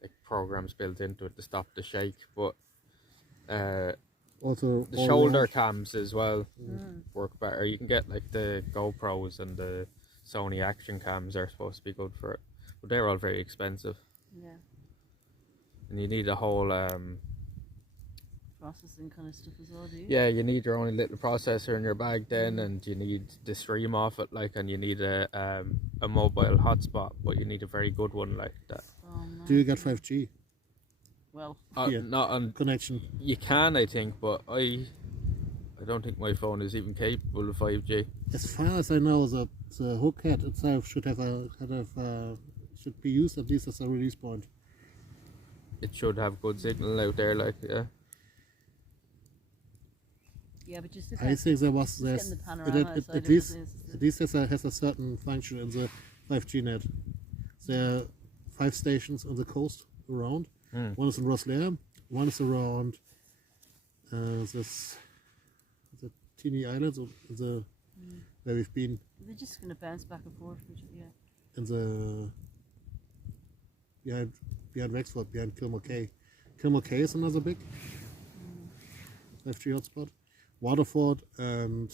like programs built into it to stop the shake. But Also the shoulder cams as well work better. You can get like the GoPros and the Sony action cams are supposed to be good for it, but they're all very expensive. Yeah. And you need a whole Processing kind of stuff as well, do you? yeah, you need your own little processor in your bag then, and you need the stream off it, like, and you need a mobile hotspot, but you need a very good one like that. Oh, man. Do you get 5G Well, Yeah. Not on. connection? You can, I think, but I don't think my phone is even capable of 5G. As far as I know, the hook head itself should should be used at least as a release point. It should have good signal out there, like, yeah. yeah, but just I think there's getting the panorama side of it at least has a certain function in the 5G net. There are 5 stations on the coast around. One is in Rosslare, one is around the teeny islands where we've been They're just going to bounce back and forth, yeah. in the behind Wexford, behind Kilmore Cay. Kilmore Cay is another big 5G hotspot. Waterford and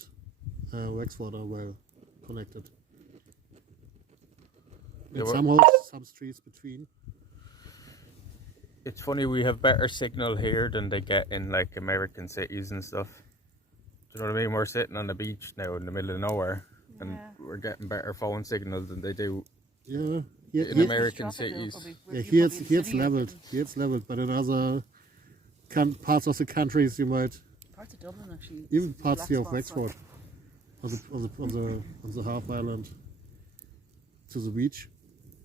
Wexford are well connected. And some streets between. It's funny, we have better signal here than they get in, like, American cities and stuff. Do you know what I mean? We're sitting on the beach now in the middle of nowhere, and we're getting better phone signal than they do Yeah, Yeah, in yeah. American Traffic, though, cities. probably- Yeah, you're here probably it's in the here it's city or leveled. something. Here it's leveled, but in other parts of the countries, you might Parts of Dublin actually. even it's parts black here of spots, Wexford, on the half island to the beach,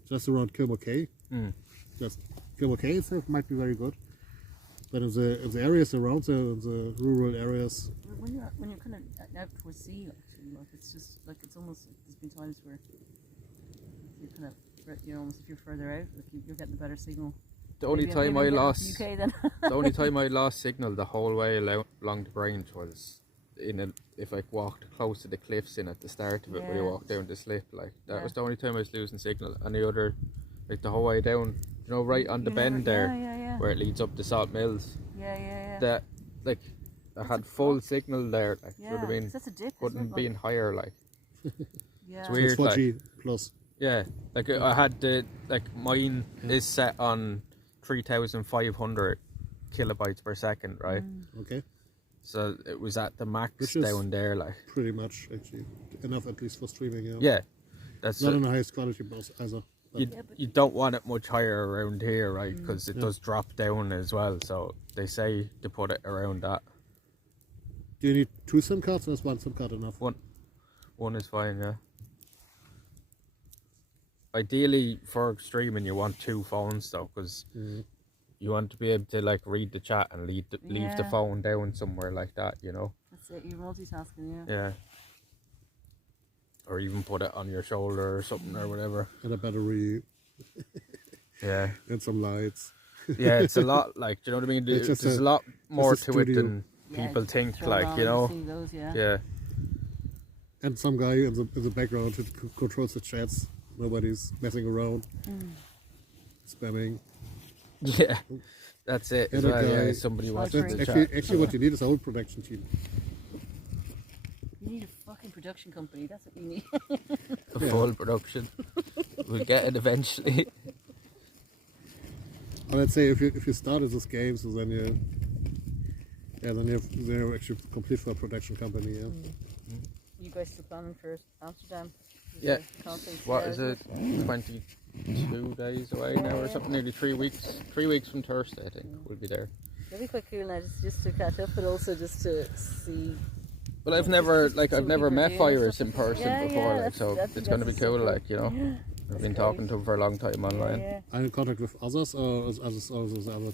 just around Kilmackay. Mm. Just Kilmackay itself might be very good, but in the areas around the rural areas, When you're kind of out towards sea, actually, like it's just like it's almost. There's been times where you kind of, almost if you're further out, like you're getting a better signal. The only Maybe time I'm I getting it lost, from UK then. the only time I lost signal the whole way along the Grange was if I walked close to the cliffs at the start of it, where you Yeah. walk down the slip, like that Yeah. was the only time I was losing signal. And the other, like the whole way down, right on the You never- bend there, Yeah. where it leads up to Salt Mills, Yeah. that like I That's had a full drop. signal there. Like, Yeah, you know what I mean? 'cause that's a dip. Couldn't isn't it? be higher. Like, Yeah. it's so weird. it's 4G plus. Yeah, like I had mine is set on 3,500 kilobytes per second, right? Okay, So it was at the max Which is- down there, like. pretty much actually enough at least for streaming. Yeah, Yeah, that's not it. on the highest quality bus either. But You don't want it much higher around here, right? Because it does drop down as well. So they say to put it around that. do you need 2 SIM cards or is 1 SIM card enough? One is fine, yeah. Ideally, for streaming, you want 2 phones though, because you want to be able to like read the chat and leave the Yeah. phone down somewhere like that, you know. That's it. You're multitasking. Yeah. Yeah. Or even put it on your shoulder or something or whatever. And a battery Yeah. and some lights. Yeah, it's a lot. Like, do you know what I mean? It's just There's a- a lot more a to it studio. than Yeah, people think. throw it Like, on you and know. see those, yeah. Yeah. And some guy in the background who controls the chats. Nobody's messing around, spamming. Yeah. That's it. And As a well, yeah, guy- somebody That's watching That's the actually, chat. actually what you need is a whole production team. You need a fucking production company. That's what you need. A full production. We'll get it eventually. But let's say if you started this game, so then you're actually complete for a production company. Yeah. You guys still planning for Amsterdam? Yeah. Conference What there, is it? 22 days away now or something? Nearly 3 weeks. 3 weeks from Thursday, I think. We'll be there. It'll be quite cool now, just to catch up, but also just to see. But I've never Some people met are doing Virus stuff in and stuff. person Yeah, before, yeah, like, that's- so that's- it's going to be that's so cool, cool. like, you know. I've That's been great. talking to him for a long time online. Yeah. Are you in contact with others or others or those other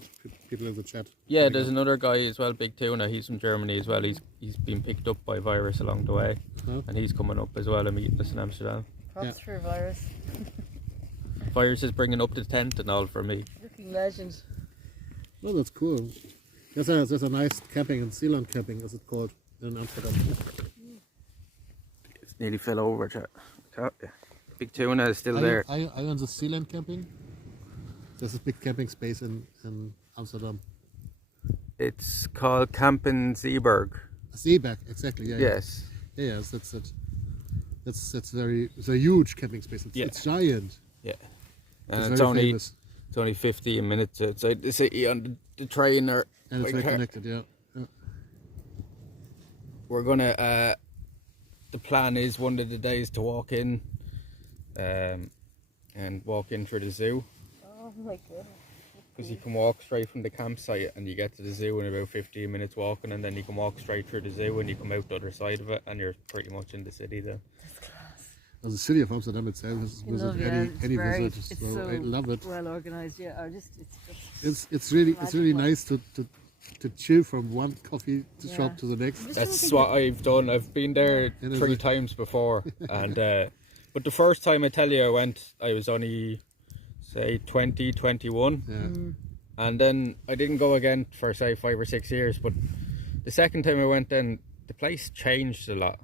people in the chat? Yeah, there's another guy as well, Big Tuna. He's from Germany as well. He's been picked up by Virus along the way, Huh? and he's coming up as well and meeting us in Amsterdam. Props for Virus. Virus is bringing up the tent and all for me. Looking legend. Oh, that's cool. There's a nice camping in Zealand camping, as it's called, in Amsterdam. It's nearly fell over, chat. Big Tuna is still Are there. you on the Zealand camping? There's a big camping space in Amsterdam. It's called Kampen Zeeberg. Zeeberg, exactly. Yeah. Yes. Yeah, yes, that's it. It's a huge camping space. Yeah. It's giant. Yeah. It's And it's very only famous. 15 minutes outside the city on the train or And it's by very car. connected, yeah. We're gonna the plan is one of the days to walk in and walk in through the zoo, Oh my god. because you can walk straight from the campsite and you get to the zoo in about 15 minutes walking, and then you can walk straight through the zoo and you come out the other side of it and you're pretty much in the city then. That's class. The city of Amsterdam itself is You love, any very, visit, it's so I love it. well organized, yeah. Or just It's really magical. nice to chill from one coffee Yeah. shop to the next. That's what I've done. I've been there And is 3 it- times before, and but the first time I tell you I went, I was only say 20, 21, Yeah. and then I didn't go again for say 5 or 6 years. But the second time I went, then the place changed a lot.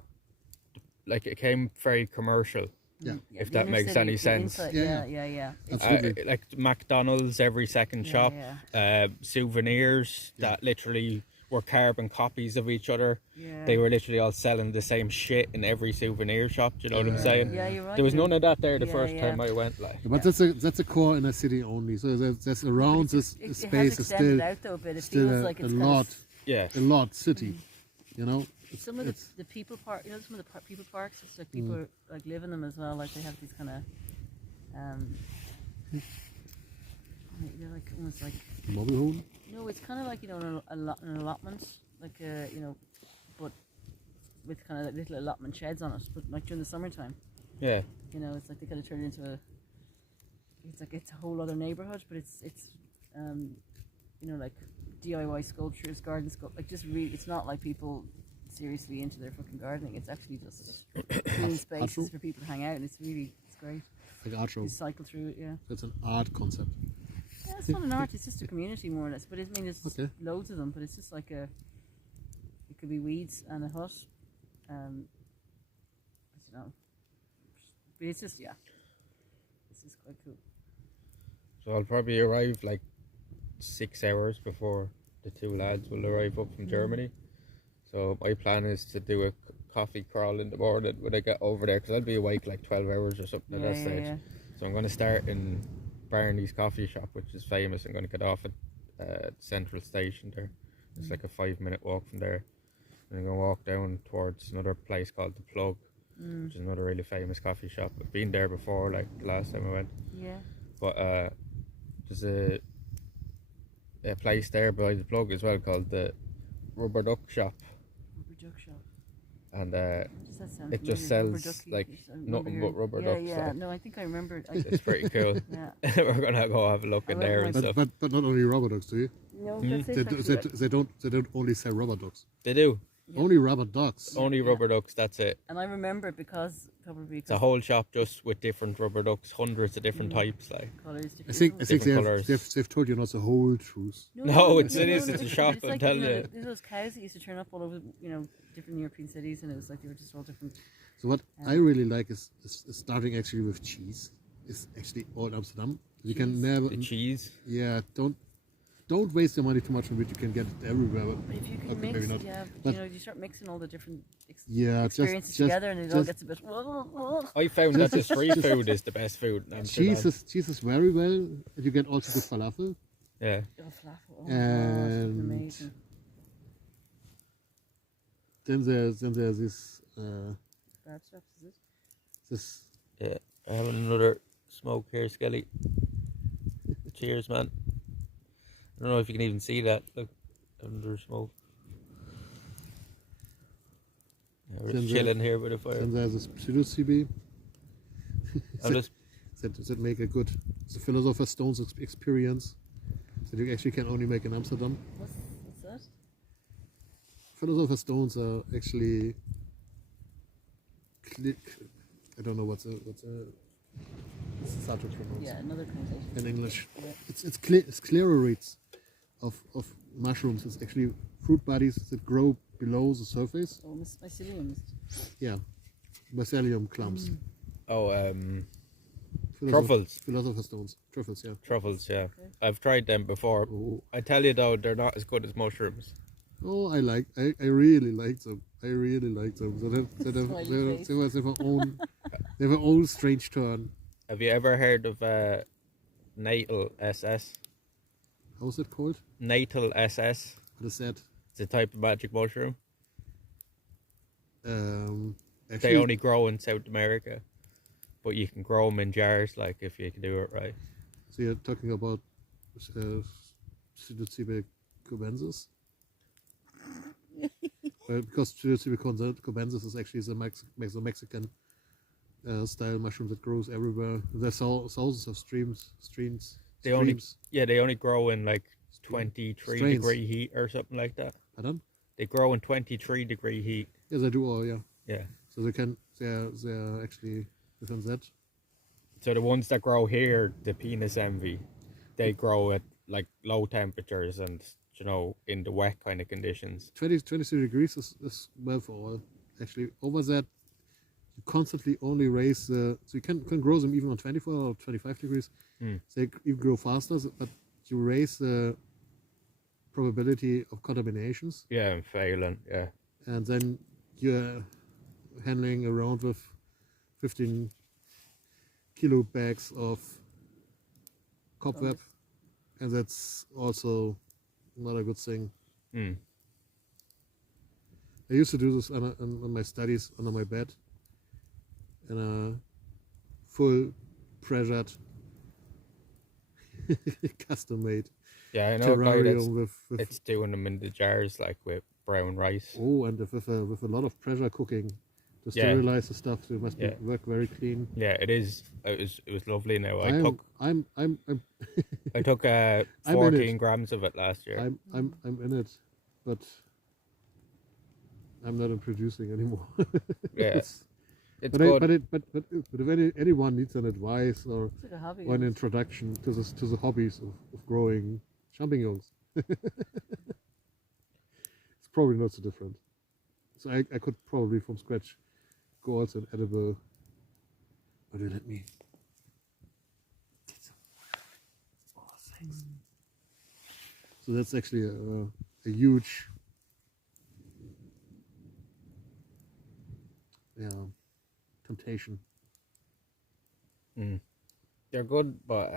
Like it became very commercial. Yeah. If the that inner makes city, any the sense. inside, Yeah, yeah. Absolutely. Like McDonald's every second Yeah, shop, yeah. souvenirs Yeah. that literally were carbon copies of each other. Yeah. They were literally all selling the same shit in every souvenir shop. Do you know what I'm saying? Yeah, you're right. There was yeah. none of that there the Yeah, first yeah. time I went. Like, But that's a core in a city only. So there's around this It space has is extended still out though a bit. It still feels a, like a it's lot yeah, a lot city. You know. some of It's- the people park, some of the people parks. It's like people like live in them as well. Like they have these kind of They're like almost like Mobile home. no, it's kind of like an allotment, like but with kind of like little allotment sheds on it, but like during the summertime. Yeah. It's like they kind of turn it into it's a whole other neighborhood, but it's like DIY sculptures, garden sculpt, like just really, it's not like people seriously into their fucking gardening. It's actually just green spaces for people to hang out, and it's great. Like art show. You cycle through it, yeah. That's an art concept. Yeah, it's not an art. It's just a community more or less. But I mean, there's loads of them. But it's just like it could be weeds and a hut. I don't know. But it's just this is quite cool. So I'll probably arrive like 6 hours before the two lads will arrive up from Germany. So my plan is to do a coffee crawl in the morning when I get over there, because I'll be awake like 12 hours or something at that stage. Yeah. So I'm going to start in Barney's coffee shop, which is famous. I'm going to get off at Central Station there. It's like a 5-minute walk from there. And I'm going to walk down towards another place called The Plug, which is another really famous coffee shop. I've been there before, like the last time I went. Yeah. But there's a place there by The Plug as well called the Rubber Duck Shop. Rubber Duck Shop. And it just sells like nothing but rubber ducks. Yeah, no, I think I remember. It's pretty cool. Yeah. We're gonna go have a look in there and stuff. But not only rubber ducks, do you? No, They don't only sell rubber ducks. They do. Yeah. Only rubber ducks. Only rubber ducks, that's it. And I remember it because it's a whole shop just with different rubber ducks, hundreds of different types, like colours. I think they've told you not the whole truth. No, it's a shop. It's I'm like, telling you. There's those cows that used to turn up all over, different European cities, and it was like they were just all different. So what I really like is starting actually with cheese. It's actually all Amsterdam. You can never the cheese. Yeah, don't waste your money too much on it. You can get it everywhere. But if you can mix, you start mixing all the different experiences together, and it all gets a bit. I found that the street food is the best food in Amsterdam. Cheese is very well, and you get also good falafel. Yeah. Oh, and amazing. Then there's this Barb stuff, is it? this. Yeah. I have another smoke here, Skelly. Cheers, man. I don't know if you can even see that. Look, under smoke. Yeah, we're just chilling here by the fire. Then there's this pseudo-CB. that make a good Philosopher's Stone's experience that you actually can only make in Amsterdam. What's that? Philosopher's Stones are actually I don't know what's hard to pronounce. Yeah, another conversation. In English. Yeah. It's scleroids of mushrooms. It's actually fruit bodies that grow below the surface. Oh, myceliums. Yeah. Mycelium clumps. Oh, truffles. Philosopher's Stones. Truffles, yeah. Truffles, yeah. Okay. I've tried them before. Oh. I tell you though, they're not as good as mushrooms. Oh, I really like them. I really like them. They have their own strange turn. Have you ever heard of natal SS? How's it called? Natal SS. What is that? It's a type of magic mushroom. Actually, They only grow in South America, but you can grow them in jars, like if you can do it right. So you're talking about Psilocybin cubensis? Because Psilocybin cubensis is actually the Mexican style mushroom that grows everywhere. There's thousands of streams. They only grow in like 23-degree heat or something like that. Pardon? They grow in 23-degree heat. Yes, they do. Oh, yeah. Yeah. So they're actually within that. So the ones that grow here, the penis envy, they grow at like low temperatures and in the wet kind of conditions. 23 degrees is well for all. Actually, over that, you constantly only raise so you can grow them even on 24 or 25 degrees. So they even grow faster, but you raise the probability of contaminations. Yeah, and failing, yeah. And then you're handling around with 15 kilo bags of cobweb, and that's also not a good thing. I used to do this on my studies under my bed in a full pressured, custom made Yeah, I know a guy that's terrarium with it's doing them in the jars like with brown rice. and with a lot of pressure cooking to Yeah. sterilize the stuff. So it must Yeah. be work very clean. Yeah, it is. It was lovely. Now I I'm took I'm in 14 it. grams of it last year. I'm in it, but I'm not in producing anymore. Yeah, it's but good. but if anyone needs an advice or It's like a hobby. an introduction to the hobbies of growing champignons, it's probably not so different. So I could probably from scratch go also an edible. But let me get some. Oh, thanks. So that's actually a huge, temptation. They're good, but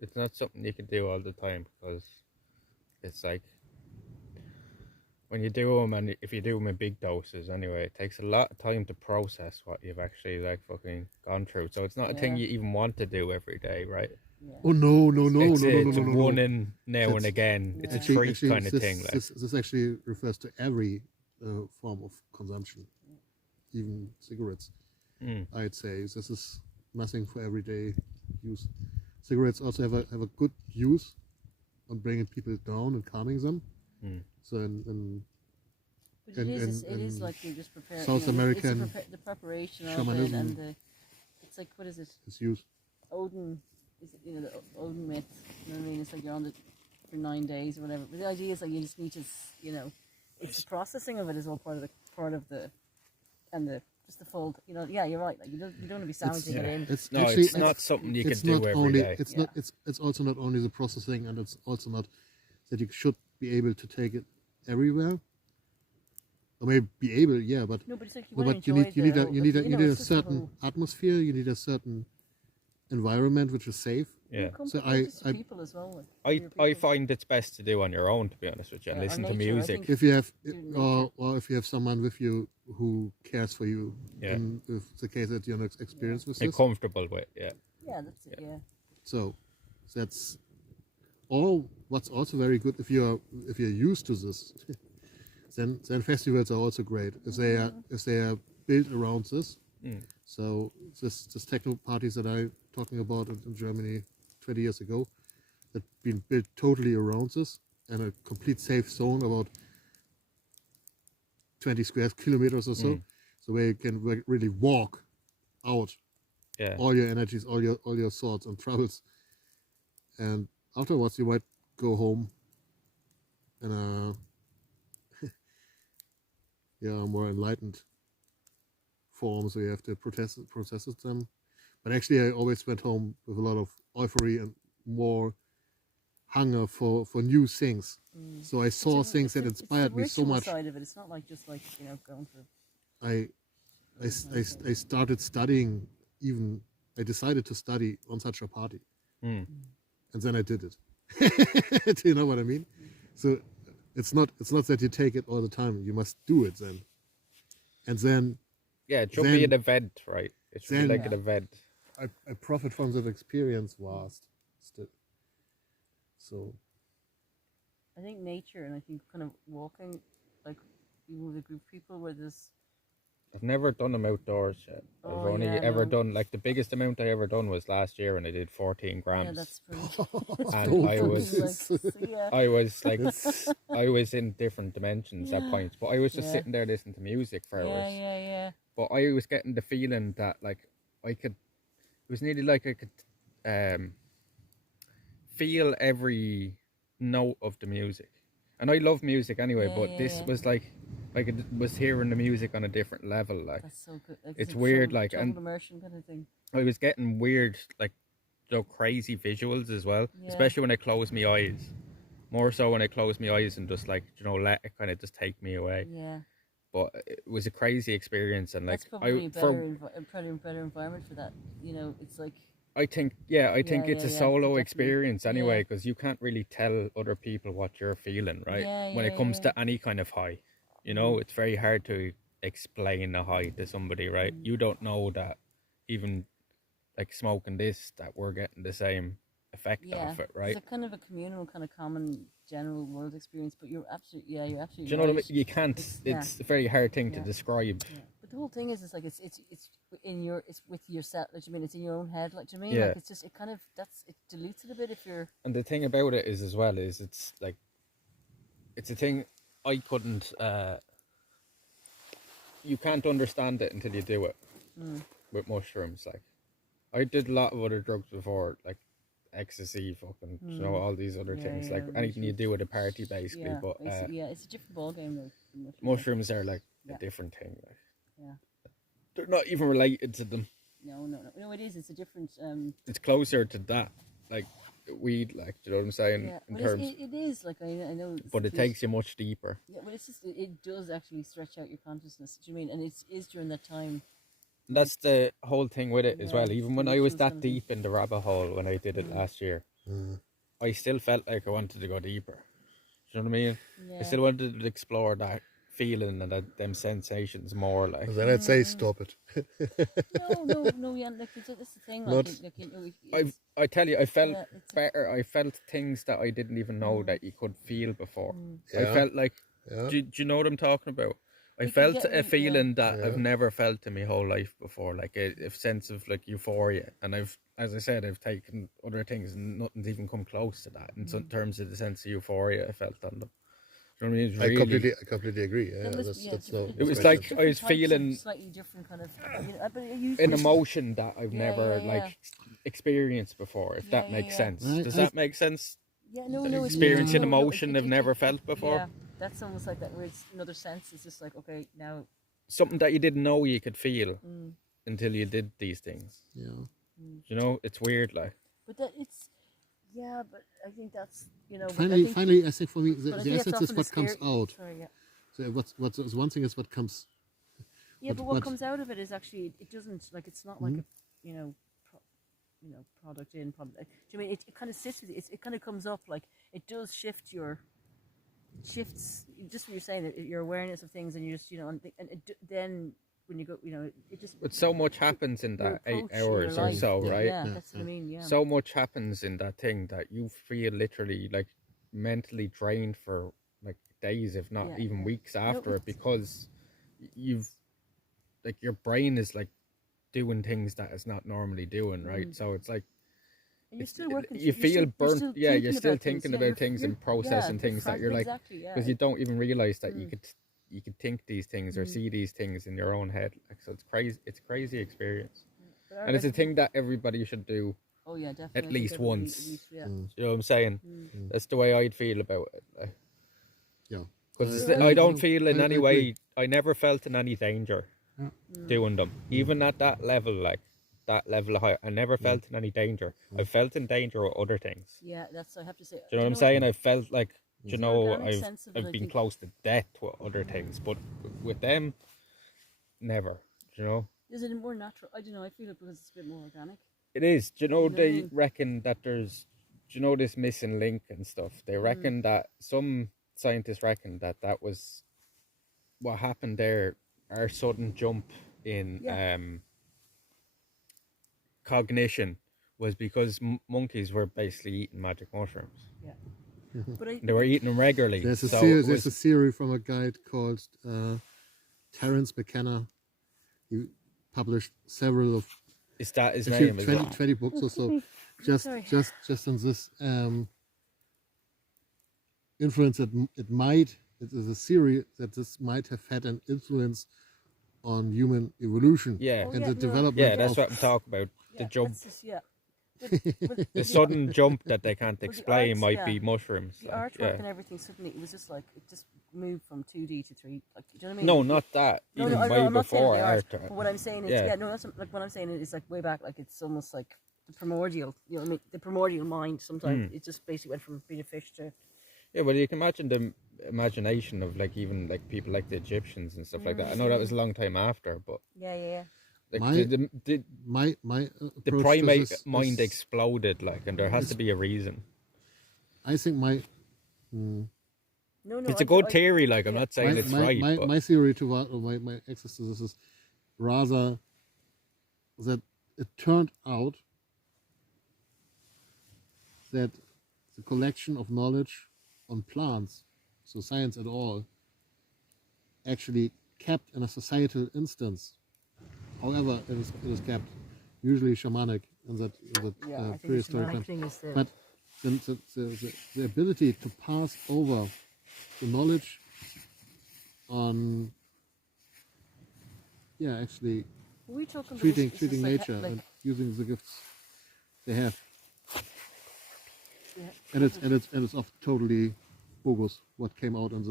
it's not something you can do all the time because it's like when you do them, and if you do them in big doses anyway, it takes a lot of time to process what you've actually like fucking gone through. So it's not a thing you even want to do every day, right? Yeah. Oh no! It's No. one in now and again. It's a treat kind of thing. Like This actually refers to every form of consumption, even cigarettes. I'd say this is nothing for everyday use. Cigarettes also have a good use on bringing people down and calming them. So But it is like you just prepare. South American the preparation of it shamanism. and it's like, what is it? It's used. Odin, is it, the Odin myth? You know what I mean? It's like you're on it for 9 days or whatever. But the idea is like you just need to, it's the processing of it is all part of the just the full. Yeah, you're right. Like you don't want to be sandwiching it in. It's not something you can do every day. It's also not only the processing, and it's also not that you should be able to take it everywhere. Or maybe be able, yeah, but no, but it's like you need a certain atmosphere. You need a certain environment which is safe. Yeah. So people as well. I find it's best to do on your own, to be honest with you, and listen to music. If you have, or if you have someone with you who cares for you, and if it's the case that you're not experienced with You're this, comfortable with, Yeah, that's it. Yeah. So that's all. What's also very good if you're used to this, then festivals are also great if they are built around this. So this techno parties that I'm talking about in Germany 20 years ago, that been built totally around this, and a complete safe zone about 20 square kilometers or so, so where you can really walk out all your energies, all your thoughts and troubles, and afterwards you might go home and more enlightened form, so you have to process them. But actually I always went home with a lot of euphoria and more hunger for new things. So I saw things that inspired me so much. Side of it. It's not like just like going for. I started studying. Even I decided to study on such a party, and then I did it. Do you know what I mean? So it's not that you take it all the time. You must do it then, and then. Yeah, it should be an event, right? It should be like an event. I profit from that experience vast still. So I think nature, and I think kind of walking, like even with a group of people where there's. I've never done them outdoors yet. I've only ever done, like the biggest amount I ever done was last year when I did 14 grams. Yeah, that's pretty. And I was in different dimensions at points, but I was just sitting there listening to music for hours. Yeah. But I was getting the feeling that like it was nearly like I could feel every note of the music. And I love music anyway, but this was like it was hearing the music on a different level. Like that's so good. Like, it's weird, like and immersion kind of thing. I was getting weird, like crazy visuals as well, especially when I close my eyes. More so when I close my eyes and just like let it kind of just take me away. Yeah. But it was a crazy experience, and like that's probably a better environment for that. It's like. I think it's a solo experience anyway, because you can't really tell other people what you're feeling, right? When it comes to any kind of high, it's very hard to explain a high to somebody, right? You don't know that even like smoking this that we're getting the same effect Yeah, off it, right? it's a kind of a communal, kind of common, general world experience. But you're absolutely, you're absolutely. Do you know what I mean? right. You can't. It's a very hard thing to Yeah. describe. Yeah. But the whole thing is, it's like it's in your, it's with yourself. Like, you mean, it's in your own head. Like, do you mean? Yeah. Like, it's just, it kind of, it dilutes it a bit if you're. And the thing about it is, as well, is it's like, it's a thing I couldn't. You can't understand it until you do it with mushrooms. Like, I did a lot of other drugs before, like ecstasy, fucking, you know, all these other things, like anything you do at a party, basically. Yeah, but it's a different ball game though. mushrooms are like a different thing. Like, Yeah. they're not even related to them. No, it is. It's a different. It's closer to that, like weed, like, do you know what I'm saying? Yeah, in but terms, it is like I know. but it takes you much deeper. Yeah, but it's just it does actually stretch out your consciousness. Do you mean? And it is during that time. And that's the whole thing with it as well. Yeah, Even when it's I was just that gonna be- deep in the rabbit hole when I did it last year, I still felt like I wanted to go deeper. Do you know what I mean? Yeah. I still wanted to explore that feeling and them sensations more. Like, Then I'd say stop it. No, yeah, like that's the thing. Like, I tell you, I felt yeah, it's- better. I felt things that I didn't even know that you could feel before. I Yeah. felt like, Yeah. do you know what I'm talking about? I You can felt get a really- feeling that Yeah. I've never felt in my whole life before, like a sense of like euphoria. And as I said, I've taken other things and nothing's even come close to that in terms of the sense of euphoria I felt on them. Do you know what I mean? It's really, I completely agree. Yeah, It was- that's, yeah, that's it's no. different- It was that's like different. I was different types of feeling slightly different kind of. But I use an emotion that I've Yeah, never yeah, yeah. like experienced before, if that Yeah, makes yeah. sense. Right, Does I- that make sense? Yeah, no, it's Experiencing no, emotion it- I've it- never it- felt before. Yeah, that's almost like that. Where it's another sense. It's just like, okay, now. Something that you didn't know you could feel until you did these things. Yeah. You know, it's weird, like. But that it's. Yeah, but I think that's but Finally, I think for me, but I the think that's essence is often what the comes scary- out. Sorry, yeah. So what's one thing is what comes. Yeah, But but what what- comes out of it is actually it doesn't like it's not like a product in product. Do you mean it kind of sits with you? It kind of comes up like it does shifts just what you're saying your awareness of things and you just then when you go it just But so much happens in your that 8 approach in your hours or life. so, right? Yeah, that's what I mean. Yeah. So much happens in that thing that you feel literally like mentally drained for like days, if not Yeah, even yeah. weeks after it, it's- because you've like your brain is like doing things that it's not normally doing, right? So it's like And you're still working. you feel burnt. Yeah, you're still thinking about you're- things you're- and processing yeah, things that you're like, exactly, yeah. because you don't even realize that you could think these things or see these things in your own head. Like, so it's crazy. It's a crazy experience, But I and it's a reckon- thing that everybody should do. Oh yeah, definitely. I at think least everybody- once. yeah. You know what I'm saying? That's the way I'd feel about it. Like, Yeah. because Yeah. I don't feel in I any agree. way. I never felt in any danger doing them, even at that level, like that level of height. I never felt in any danger. I felt in danger with other things. Yeah, that's I have to say. Do you know what I'm saying? I felt like, you an know, organic sense of it, I I've been think. close to death with other things, but with them, never. Do you know? Is it more natural? I don't know. I feel it because it's a bit more organic. It is. Do you know You know what I they mean? reckon that there's, do you know this missing link and stuff? They reckon that some scientists reckon that was what happened there. Our sudden jump in Yeah. cognition was because monkeys were basically eating magic mushrooms. Yeah. But They were eating them regularly. There's a so theory. it There's a was- theory from a guy called Terence McKenna. He published several of is that his actually name? Is 20, it? 20 books or so. Just Sorry. just on this influence that it might. It is a theory that this might have had an influence on human evolution. Yeah. Oh, and yeah, the no, development. Yeah, that's of, what I'm talking about. The jump, That's just, yeah. the sudden jump that they can't the explain arts, might yeah. be mushrooms. The like, artwork yeah. and everything suddenly it was just like it just moved from 2D to 3. Like, do you know what I mean? No, not that. No, Even no, way I'm not saying before the art. art. But what I'm saying is, Yeah. no, that's like what I'm saying is like way back, like it's almost like the primordial. You know what I mean? The primordial mind. Sometimes it just basically went from being a fish to. Yeah, well, you can imagine the imagination of like even like people like the Egyptians and stuff like that. I know that was a long time after, but Yeah. like My- the my the approach to primate this mind is- exploded, like, and there has to be a reason. I think my No. It's a good theory, like I'm not saying my, it's my, right, my, but my theory to what, or my access to this is rather that it turned out that the collection of knowledge on plants, so science at all, actually kept in a societal instance. However, it is kept, usually shamanic in that Yeah, I think the prehistoric shamanic time. thing is the But the ability to pass over the knowledge on, actually we talking about treating it's just treating like, nature like, and using the gifts they have, yeah, and it's often totally bogus what came out in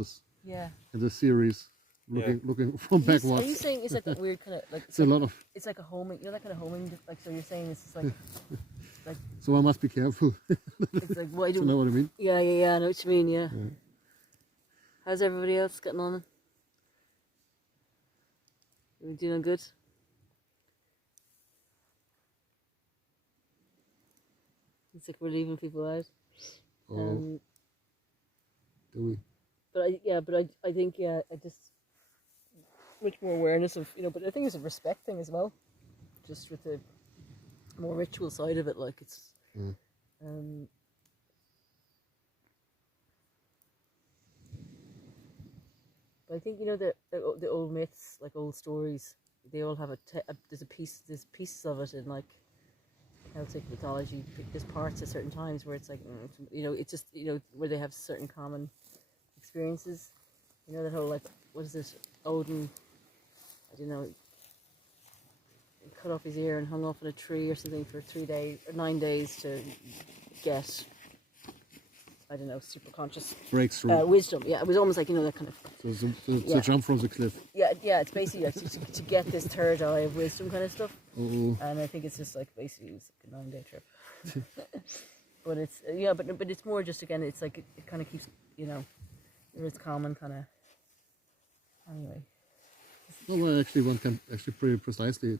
yeah. this series. Looking from backwards. Are you saying it's like a weird kind of like It's a lot of. it's like a homing, you know, that kind of homing, like, so you're saying it's just like So I must be careful. it's like why do You know what I mean? yeah, I know what you mean, yeah. How's everybody else getting on? Are we doing good? It's like we're leaving people out. Oh, do we? But I think I just much more awareness of, you know, but I think it's a respect thing as well, just with the more ritual side of it, like it's but I think, you know, the old myths, like old stories, they all have there's pieces of it in like Celtic mythology. There's parts at certain times where it's like, you know, it's just, you know, where they have certain common experiences. You know, that whole, like, what is it, Odin, I don't know, he cut off his ear and hung off on a tree or something for 3 days or 9 days to get, I don't know, super conscious Breakthrough. wisdom. Yeah, it was almost like, you know, that kind of, So the jump from the cliff. yeah, it's basically like to get this third eye of wisdom kind of stuff. Oh, And I think it's just like basically it's like a 9-day trip. But it's but it's more just, again, it's like it kind of keeps, you know, it's common kind of. Anyway. well, actually, one can actually pretty precisely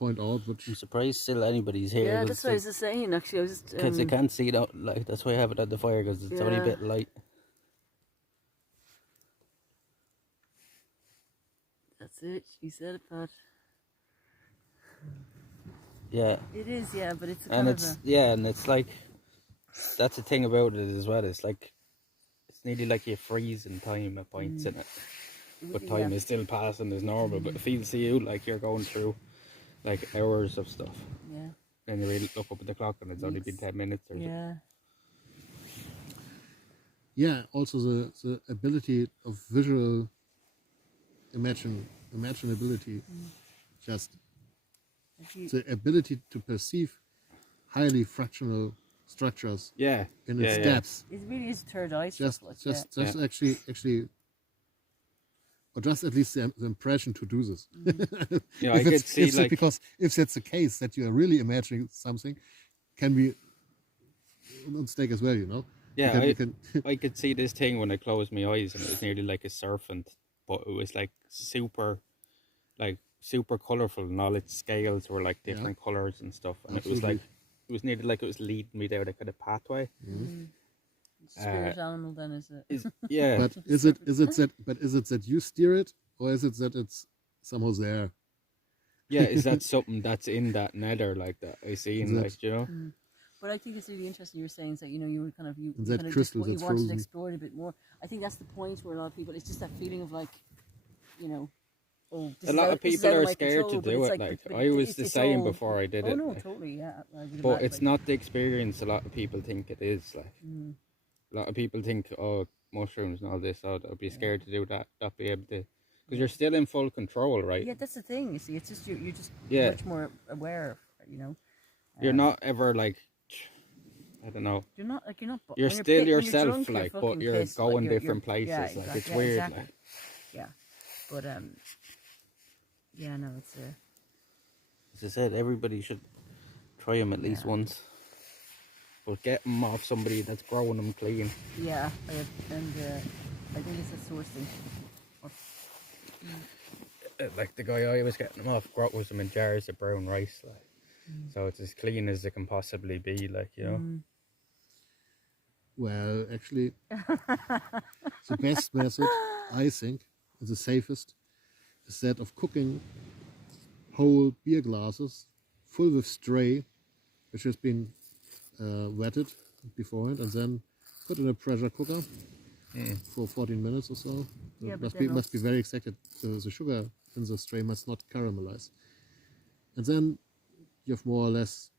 point out which. I'm surprised still anybody's here. Yeah, that's what I was just saying. Actually, I was just Because they can't see it out, like, that's why I have it at the fire, because it's only a bit light. That's it. She said it, Pat. Yeah. It is, yeah, but it's And it's and it's like, that's the thing about it as well. It's like, it's nearly like you freeze in time at points in it, but time is still passing as normal. But it feels to you like you're going through like hours of stuff. Yeah. And you really look up at the clock and it's only been 10 minutes or something. Yeah, also the ability of visual imaginability, just the ability to perceive highly fractional structures in its depths. It really is third eye Just stuff. actually, or just at least the impression to do this. Yeah, I could see, like, because if that's the case, that you are really imagining something, can be a mistake as well, you know. Yeah, I could see this thing when I closed my eyes, and it was nearly like a serpent, but it was like super colourful, and all its scales were like different colours and stuff, and Absolutely. it was nearly like it was leading me down a kind of pathway. Spirit animal, then, is it? Yeah. But is it that you steer it, or is it that it's somehow there? Yeah, is that something that's in that nether, like that I seen, like, you know? But I think it's really interesting. You're saying that, you know, you were kind of you that kind of crystal you that's wanted frozen. to explore it a bit more. I think that's the point where a lot of people, it's just that feeling of like, you know, oh, this A is lot out- of this is people out of are my scared control, to but do it's it. Like, but I was it's the its same own- before I did Oh it. no, like. totally, yeah. I would But imagine, it's like, not the experience a lot of people think it is. Like, a lot of people think, oh, mushrooms and all this, oh, I'd be scared to do that, not be able to, because you're still in full control, right? yeah, that's the thing. You see, it's just you're just Yeah. much more aware, you know. You're not ever like, I don't know. You're not like you're not. You're when still when you're yourself, drunk, like, but fucking you're pissed, like, going you're- different places. Yeah, Like, exactly, it's yeah, weird. exactly. Like, Yeah, but yeah, no, it's as I said, everybody should try them at least once. But get them off somebody that's growing them clean. yeah, and I think it's a sourcing. Like the guy I was getting them off grows them in jars of brown rice, like, so it's as clean as it can possibly be, like, you know. Well, actually, the best method, I think, and the safest, is that of cooking whole beer glasses full with stray, which has been wetted beforehand, and then put in a pressure cooker for 14 minutes or so. Yeah, It but must be very exact. The sugar in the stray must not caramelize. And then you have more or less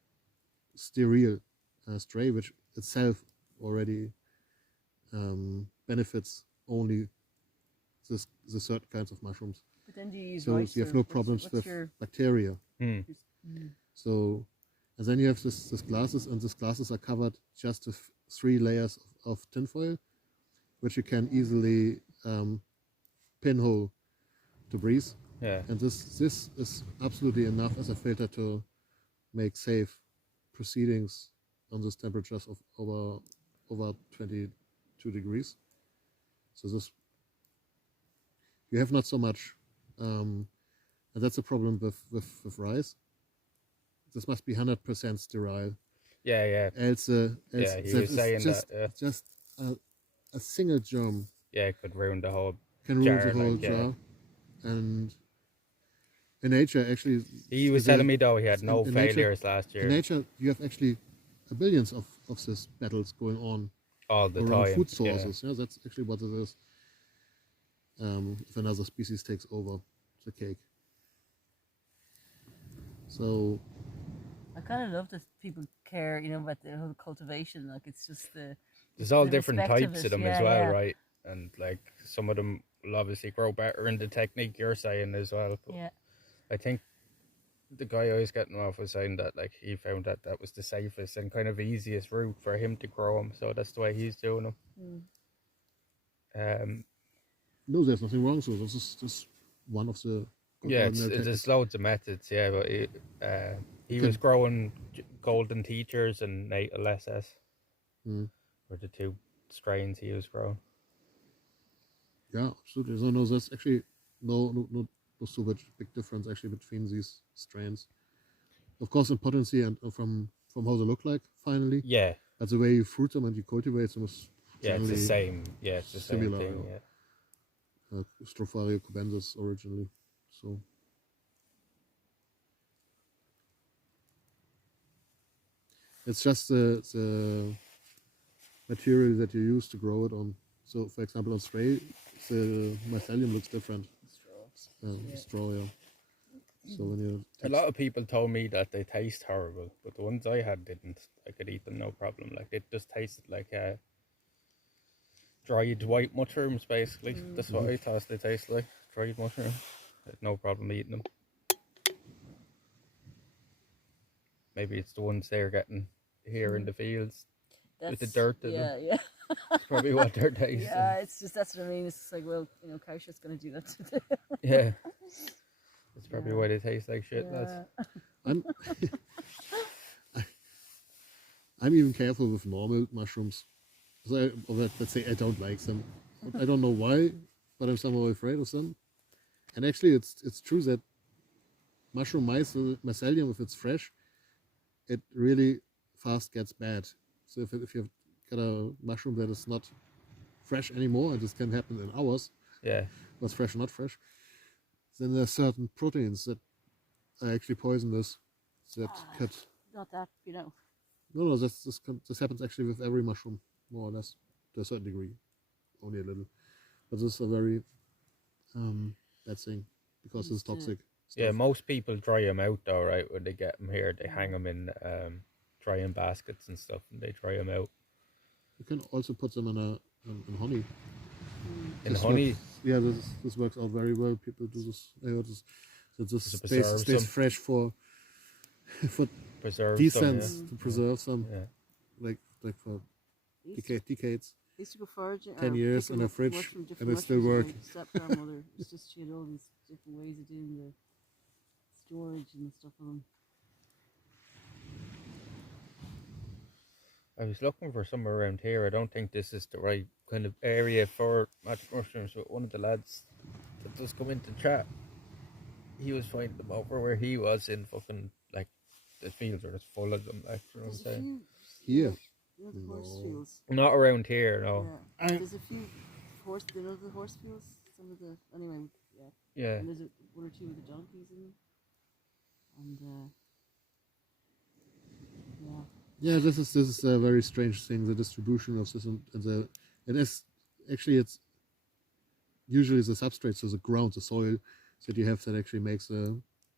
sterile stray, which itself already benefits only the certain kinds of mushrooms. But then do you use So rice? you have or no what's problems what's with your, bacteria. Mm. So, and then you have this glasses, and these glasses are covered just with 3 layers of tinfoil, which you can easily pinhole to breathe. Yeah. And this is absolutely enough as a filter to make safe proceedings on these temperatures of over 22 degrees. So this, you have not so much, and that's a problem with rice. This must be 100% sterile. Yeah. Else, Yeah, he was saying just, that. Yeah. just a single germ Yeah, it could ruin the whole can ruin jar. the whole Like, yeah. jar. And in nature, actually, He was telling me though he had no in nature- failures last in year nature, you have actually billions of these battles going on all the around time. food Yeah. sources. Yeah, that's actually what it is. If another species takes over the cake. So I kind of love that people care, you know, about the whole cultivation. Like it's just There's all the different respect types of them as yeah, well, yeah. right? And like some of them will obviously grow better in the technique you're saying as well. But Yeah. I think the guy I was getting off was saying that like he found that that was the safest and kind of easiest route for him to grow them. So that's the way he's doing them. no, there's nothing wrong. So this is just one of the Yeah, ordinary there's techniques. loads of methods. Yeah, but he was growing golden teachers and natal SS were the 2 strains he was growing. Yeah, absolutely. So no, there's actually no so much big difference actually between these strains. Of course, in potency and from how they look like finally. Yeah, But the way you fruit them and you cultivate them is yeah, it's the generally same. Yeah, it's the same similar. thing. Yeah. Stropharia cubensis originally. So it's just the material that you use to grow it on. So, for example, on spray, the mycelium looks different. Straw, yeah. So when you A lot of people told me that they taste horrible, but the ones I had didn't. I could eat them no problem. Like it just tasted like dried white mushrooms, basically. That's what I thought they taste like. Dried mushrooms. I had no problem eating them. Maybe it's the ones they're getting here in the fields with the dirt in them. Yeah. It's probably what they're tasting. Yeah, it's just that's what I mean. It's like, well, you know, Kausha's going to do that to them. Yeah. That's probably why they taste like shit, lads. I'm I'm even careful with normal mushrooms. So let's say I don't like them. I don't know why, but I'm somehow afraid of them. And actually, it's true that mushroom mycelium, if it's fresh, it really fast gets bad. So if you've got a mushroom that is not fresh anymore, and this can happen in hours, Yeah. what's fresh or not fresh, then there are certain proteins that are actually poisonous that could. Not that, you know. No, this happens actually with every mushroom, more or less, to a certain degree, only a little. But this is a very bad thing because it's toxic. Yeah, most people dry them out though, right? When they get them here, they hang them in drying baskets and stuff, and they dry them out. You can also put them in honey. In This honey? works, this works out very well. People do this. I heard this. That this To preserve stays some. fresh for Preserve decents some, to preserve some, yeah. like for decades. I used to go foraging. 10 years in a fridge, and they still work. Stepgrandmother, it's just she had all these different ways of doing the storage and stuff of them. I was looking for somewhere around here. I don't think this is the right kind of area for magic mushrooms, but one of the lads that does come into chat, he was finding them over where he was in fucking, like, the fields are just full of them, like, you know what I'm There's a saying? few, Here, you know, the horse fields. Not around here, no. Yeah. There's a few you know the horse fields? Some of the, anyway, yeah. Yeah. And there's one or two of the donkeys in them. And Yeah, this is a very strange thing. The distribution of this and it is actually it's usually the substrate, so the ground, the soil that you have that actually makes a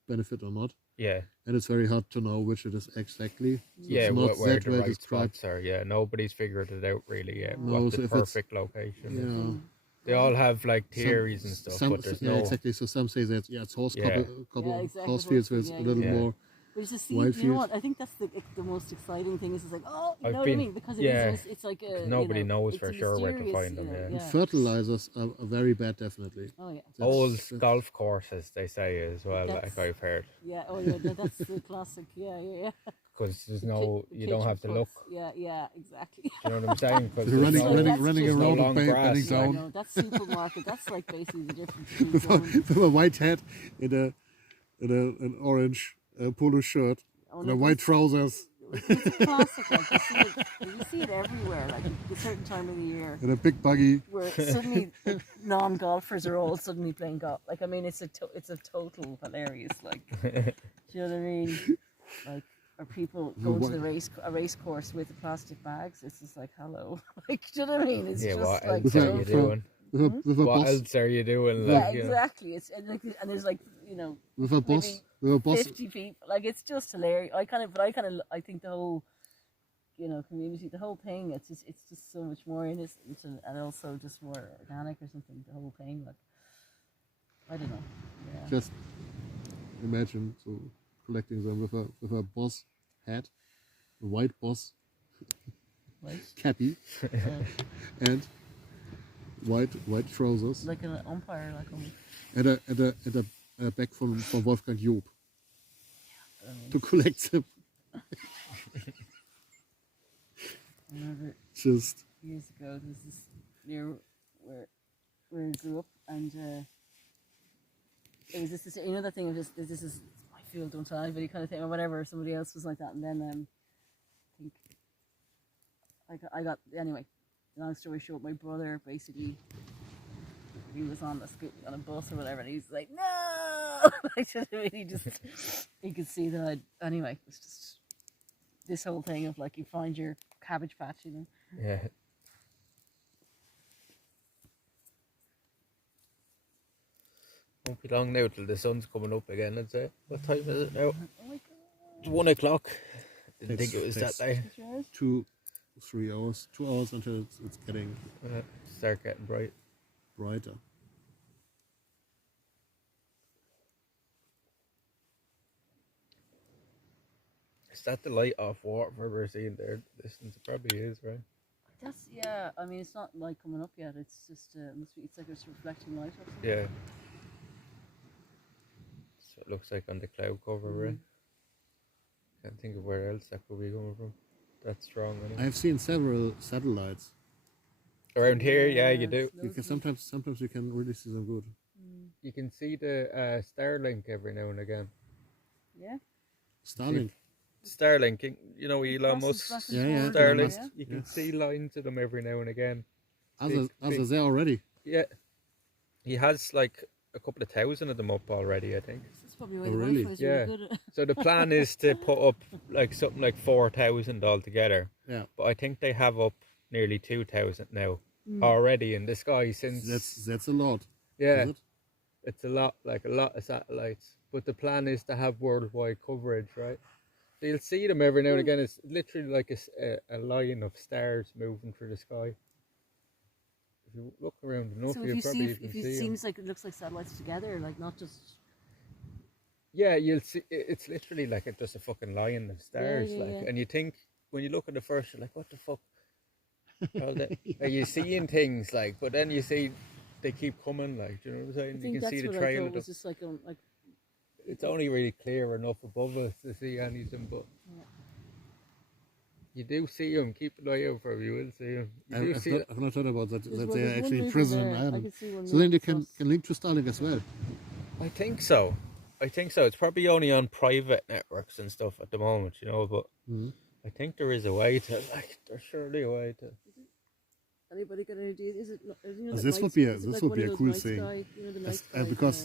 benefit or not. Yeah. And it's very hard to know which it is exactly. So Yeah, it's not where that the well right described. spots are. Yeah, nobody's figured it out really yet. No, What so the if it's- perfect location is. Yeah. They all have like theories and stuff, but there's no. exactly. So some say that it's horse Yeah. couple exactly, horse fields where it's yeah, a little yeah. more. But it's just see, Wild you know field. what? I think that's the most exciting thing. Is it's like, oh, you I've know what I been- mean? Because it yeah, is, it's like a, nobody you know, knows it's for a sure where to mysterious, find them, you know, yeah. And fertilizers are very bad, definitely. Oh yeah. Old That's- golf courses, they say as well. That's- Like I've heard, Yeah. Oh yeah. That's the classic. Yeah. because there's The no, the you don't picture have to puts- look. Yeah. Exactly. Do you know what I'm saying? Because They're running, So running, that's running just- around no the long bank, grass, bending like- Yeah, down no, that's supermarket. That's like basically the difference between with, a, going. with a white hat in an orange polo shirt Oh, and no, a white trousers It's a classic. Like you see it everywhere. Like a certain time of the year. and a big buggy. Where suddenly non-golfers are all suddenly playing golf. Like I mean, it's a total hilarious. Like, do you know what I mean? Like, or people go to a race course with the plastic bags. It's just like, hello. Like, do you know what I mean? It's Yeah, just what like else are so- you doing? With a What boss, else are you doing? Yeah, Like, you know? exactly. It's and there's like with a boss, maybe with a boss. 50 people. Like it's just hilarious. I think the whole community, the whole thing. It's just so much more innocent and also just more organic or something. The whole thing, like I don't know. Yeah. Just imagine collecting them with a boss hat, a white boss Right? cappy, and white trousers, Like an umpire, like and a bag from Wolfgang Job I mean, to collect them. I remember Just years ago. This is near where I grew up, and it was just that thing of just this is my field, don't tell anybody kind of thing or whatever. Somebody else was like that, and then I think I got anyway. Long story short, my brother basically he was on a bus or whatever, and he's like, no, he could see that anyway. It's just this whole thing of like you find your cabbage patch, you know. Yeah. Won't be long now till the sun's coming up again, I'd say. What time is it now? Oh my god. It's 1 o'clock. Didn't think it was that Takes- day. 3 hours, 2 hours until it's getting Start getting bright. brighter. Is that the light off Waterford we're seeing there? Distance, it probably is, right? That's I mean, it's not light coming up yet. It's just must be. It's like it's reflecting light or something. Yeah. So it looks like on the cloud cover, right? Can't think of where else that could be coming from. That's strong. Anyway. I've seen several satellites. Around here, yeah, you do. You can sometimes you can really see them good. You can see the Starlink every now and again. Yeah. Starlink. Starlink, you know Elon Crosses Musk's back and Yeah, forth, Starlink. Musk, You can yeah. see lines of them every now and again. Others big- there already. Yeah, he has like a couple of thousand of them up already, I think. That's probably why Oh, the really? Wi-Fi is Yeah. really good. So the plan is to put up like something like 4,000 altogether. Yeah. But I think they have up nearly 2,000 now already in the sky since. That's a lot. yeah, Is it? it's a lot of satellites. But the plan is to have worldwide coverage, right? So you'll see them every now and again. It's literally like a line of stars moving through the sky. If you look around enough, So if you'll you probably see, even if see it 'em. seems like it looks like satellites together, like not just. Yeah, you'll see. It's literally like just a fucking line of stars, yeah, like, yeah. and you think when you look at the first, you're like, "What the fuck?" Are you seeing things like? But then you see they keep coming, like, do you know what I'm I saying? think You can see that's the what I trail. thought Of was them. just like It's only really clear enough above us to see anything, but Yeah. you do see them. Keep an eye out for them. You will see them. You do see I've not thought about that. There's That one- they are there's one actually in river prison in there. I Ireland. could see one So then you moving can across. link to Starlink as well. I think so. It's probably only on private networks and stuff at the moment, you know. But Mhm. I think there is a way to. Like, there's surely a way to. Anybody got any ideas? Is it? You know, This that would night- be a- is it this like would one be of a those cool night thing. sky, you know, the night sky,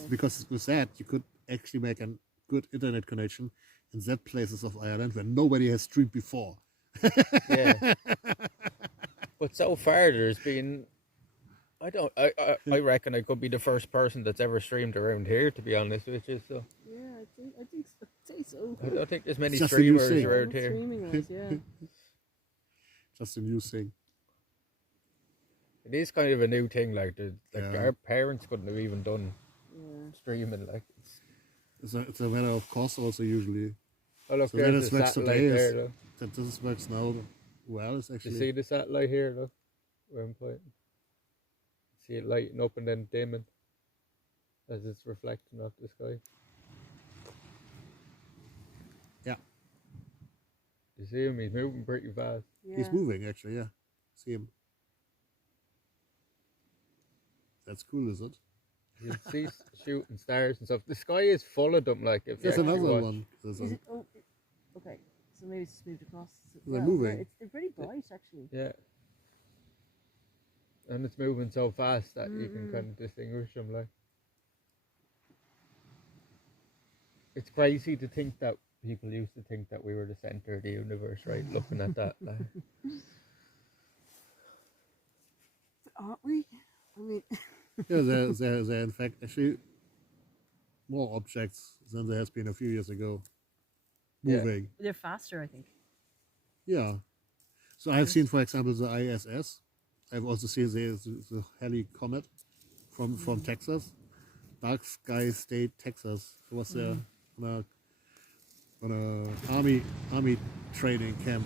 Because with that you could actually make an good internet connection in that places of Ireland where nobody has streamed before. Yeah. But so far there's been, I reckon I could be the first person that's ever streamed around here, to be honest with you. So Yeah, I think so. I'd say so. I don't think there's many Just a new streamers thing. around here. Streaming was, yeah. Just a new thing. It is kind of a new thing. Like Yeah. our parents couldn't have even done Yeah. streaming. Like It's a matter of cost also usually. oh look, So there's that the is satellite today there. is- Though. That this works now well. It's You actually see the satellite here, though, where I'm pointing. See it lighting up and then dimming as it's reflecting off the sky. Yeah. You see him? He's moving pretty fast. Yeah. he's moving actually. Yeah, see him. That's cool, is it? You can see shooting stars and stuff. The sky is full of them. Like if you There's actually another watch. one. There's Is a- it? Oh, okay. So maybe it's just moved across. They're Yeah, moving. they're pretty bright, actually. Yeah. And it's moving so fast that you can kind of distinguish them. Like it's crazy to think that people used to think that we were the center of the universe, right? Looking at that, like. Aren't we? I mean, yeah, there in fact actually more objects than there has been a few years ago. Yeah. Moving. they're faster, I think. Yeah. So I've seen, for example, the ISS. I've also seen the heli comet from Texas, Dark Sky State, Texas. It was there on a army training camp.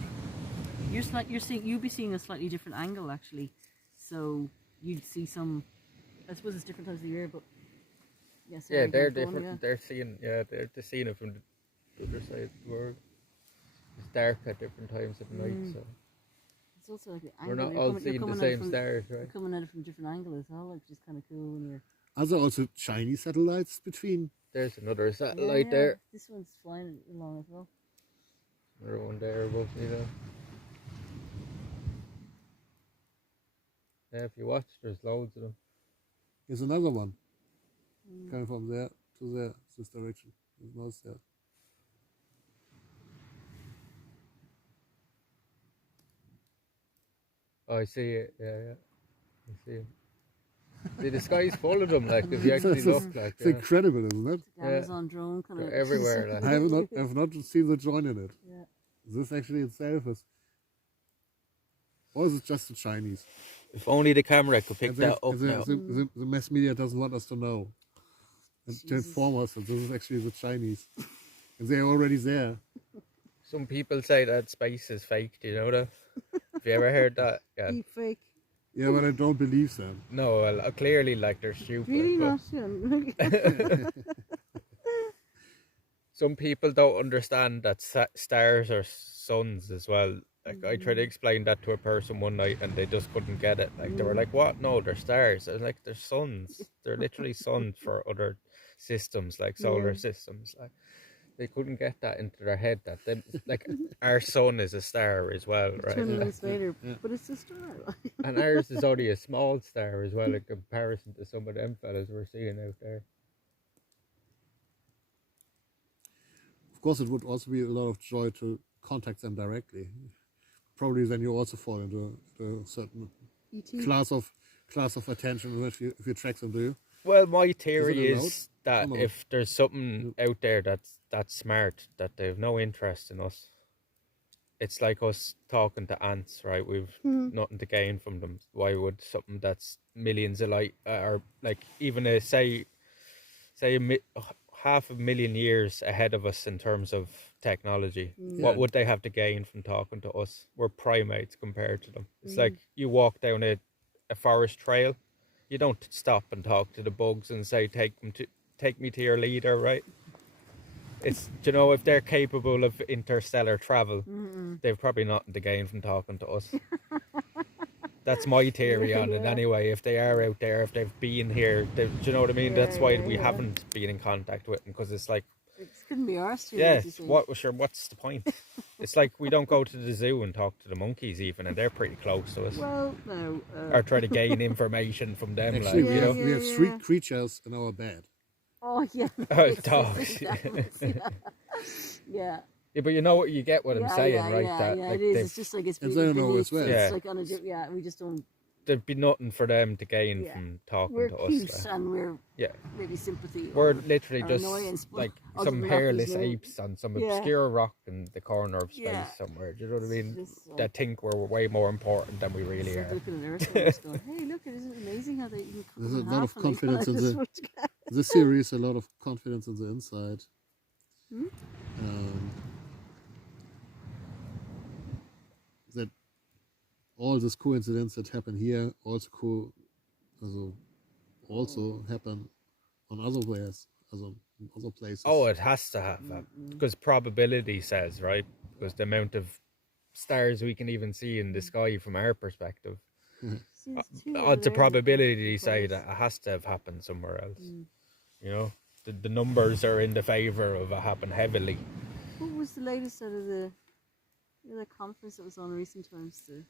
You'd be seeing a slightly different angle, actually. So you'd see some. I suppose it's different times of the year, but yeah, Yeah, sorry, they're go on, different. They're seeing it from the other side of the world. It's dark at different times of the night, so It's also like the we're angle. not You're all coming- you're seeing the coming at it same from- stars, You're right? coming at it from different angle as well, like, which is kind of cool when you're. Are there also Chinese satellites between? There's another Yeah, satellite yeah, there. This one's flying along as well. Another one there above me though. Yeah, if you watch, there's loads of them. Here's another one. Coming from there to there, this direction. There's no there. Oh, I see it. Yeah, yeah. I see it. See, the sky's full of them. Like if you actually look, like It's incredible, isn't it? The Amazon drone kind they're of everywhere. Like. I've not seen the join in it. Yeah. This actually itself is. Or is it just the Chinese? If only the camera could pick And that the, up now. the mass media doesn't want us to know. And to Jesus. inform us that this is actually the Chinese. And they're already there. Some people say that space is fake. Do you know that? Have you ever heard that? Yeah. Deep fake. Yeah, but I don't believe them. No, well, clearly, like they're stupid. Really but not. some people don't understand that stars are suns as well. Like I tried to explain that to a person one night, and they just couldn't get it. Like they were like, "What? No, they're stars." I was like, "They're suns. They're literally suns for other systems, like solar systems." Like they couldn't get that into their head that they, like our sun is a star as well, right? 20 Like, minutes later, but it's a star. and ours is only a small star as well in comparison to some of them fellas we're seeing out there. Of course, it would also be a lot of joy to contact them directly. Probably then you also fall into a certain ET. class of attention if you track them, do you? Well, my theory allowed? is that No. if there's something out there that's smart, that they've no interest in us, it's like us talking to ants, right? We've nothing to gain from them. Why would something that's millions of light, or like even say half a million years ahead of us in terms of technology, what would they have to gain from talking to us? We're primates compared to them. It's like you walk down a forest trail, you don't stop and talk to the bugs and say take me to your leader, right? It's, you know, if they're capable of interstellar travel, they've probably nothing to gain from talking to us. That's my theory on it anyway. If they are out there, if they've been here, do you know what I mean? That's why we haven't been in contact with them, because it's like, It couldn't be ours too. yeah, what's the point? It's like we don't go to the zoo and talk to the monkeys even, and they're pretty close to us. Well, no. Or try to gain information from them, Actually, like, we you know. have three creatures in our bed. Oh yeah. Oh, It's dogs. Yeah. Yeah, but you know what you get what I'm saying, yeah, right? yeah, that yeah. like It is. It's just like it's And they don't know as well. It's Yeah. like on a yeah. We just don't. there'd be nothing for them to gain Yeah. from talking We're to cute us. and we're Yeah, really sympathy. we're or literally just annoyance, but like other some than that, there's hairless no- apes on some Yeah. obscure rock in the corner of space Yeah. somewhere. Do you know what I mean? Just, like- That think we're way more important than we really It's like are. looking at Earth and just going, hey, look, isn't it amazing how they can cut There's them in a lot half of and they kinda confidence in just the- work together. The series, a lot of confidence in the inside. Hmm? That all these coincidences that happen here also happen on other ways, in other places. Oh, it has to have that because probability says, right? Because the amount of stars we can even see in the sky from our perspective, See, there's two over odds there of that probability could say close. that it has to have happened somewhere else. You know, the numbers are in the favor of it happening heavily. What was the latest out of the conference that was on recent times? The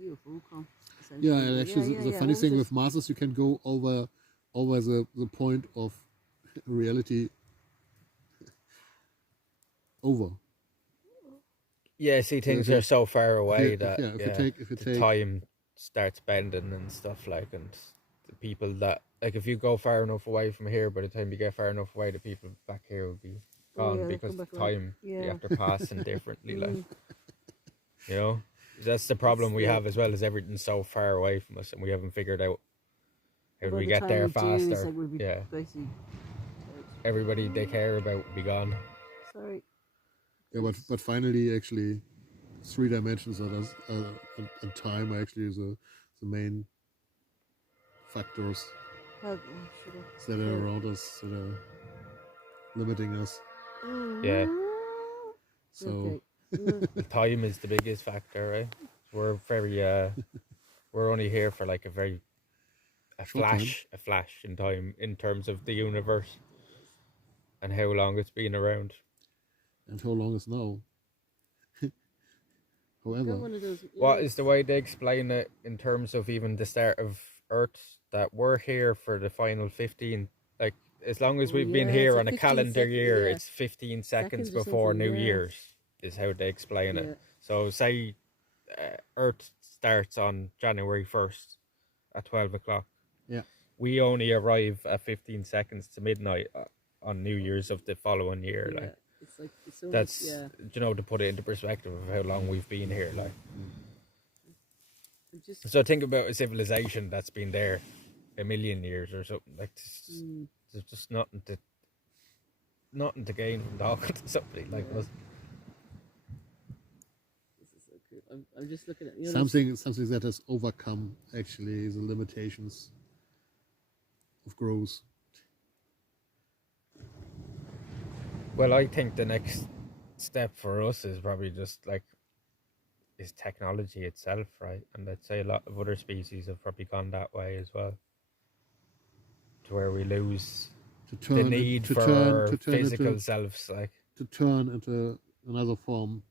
UFO conference. essentially. Yeah, and actually, the funny What thing was with Mars is you can go over the point of reality over. Yeah, see, things if are so far away you- that yeah, if you the take- time starts bending and stuff like, and the people that like if you go far enough away from here, by the time you get far enough away, the people back here will be gone yeah, they'll because come the back around. time Yeah. they have to pass and differently. Like, Mm. you know, that's the problem we yeah. have as well, is everything's so far away from us, and we haven't figured out how do By we the get time there we do, it's faster. like we'll be Yeah, basically. everybody they care about will be gone. Sorry. Yeah, but finally, actually, 3 dimensions and time are actually the main factors Oh, should I- that are around us, that are limiting us. Yeah. So Okay. Mm. The time is the biggest factor, right? We're very we're only here for like a Short time. flash in time in terms of the universe and how long it's been around. and how long is now? Got However, one of those. What is the way they explain it in terms of even the start of Earth, that we're here for the final 15, like as long as Oh, we've been yeah, here it's on a like 15 calendar seconds, year, yeah. it's 15 seconds Seconds or before something, New yeah. Year's is how they explain Yeah. it. So say Earth starts on January 1st at 12 o'clock. yeah, We only arrive at 15 seconds to midnight on New Year's of the following year. Yeah. Like It's like it's so that's, much, yeah. you know, to put it into perspective of how long we've been here. Like, I'm just so think about a civilization that's been there a million years or something. Like, there's just nothing to gain from talking to somebody like us. this is so cool. I'm just looking at something that has overcome actually the limitations of growth. Well, I think the next step for us is probably just like is technology itself, right? And I'd say a lot of other species have probably gone that way as well, to where we lose To turn the it- need to for turn- our to turn physical into- selves. Like, to turn into another form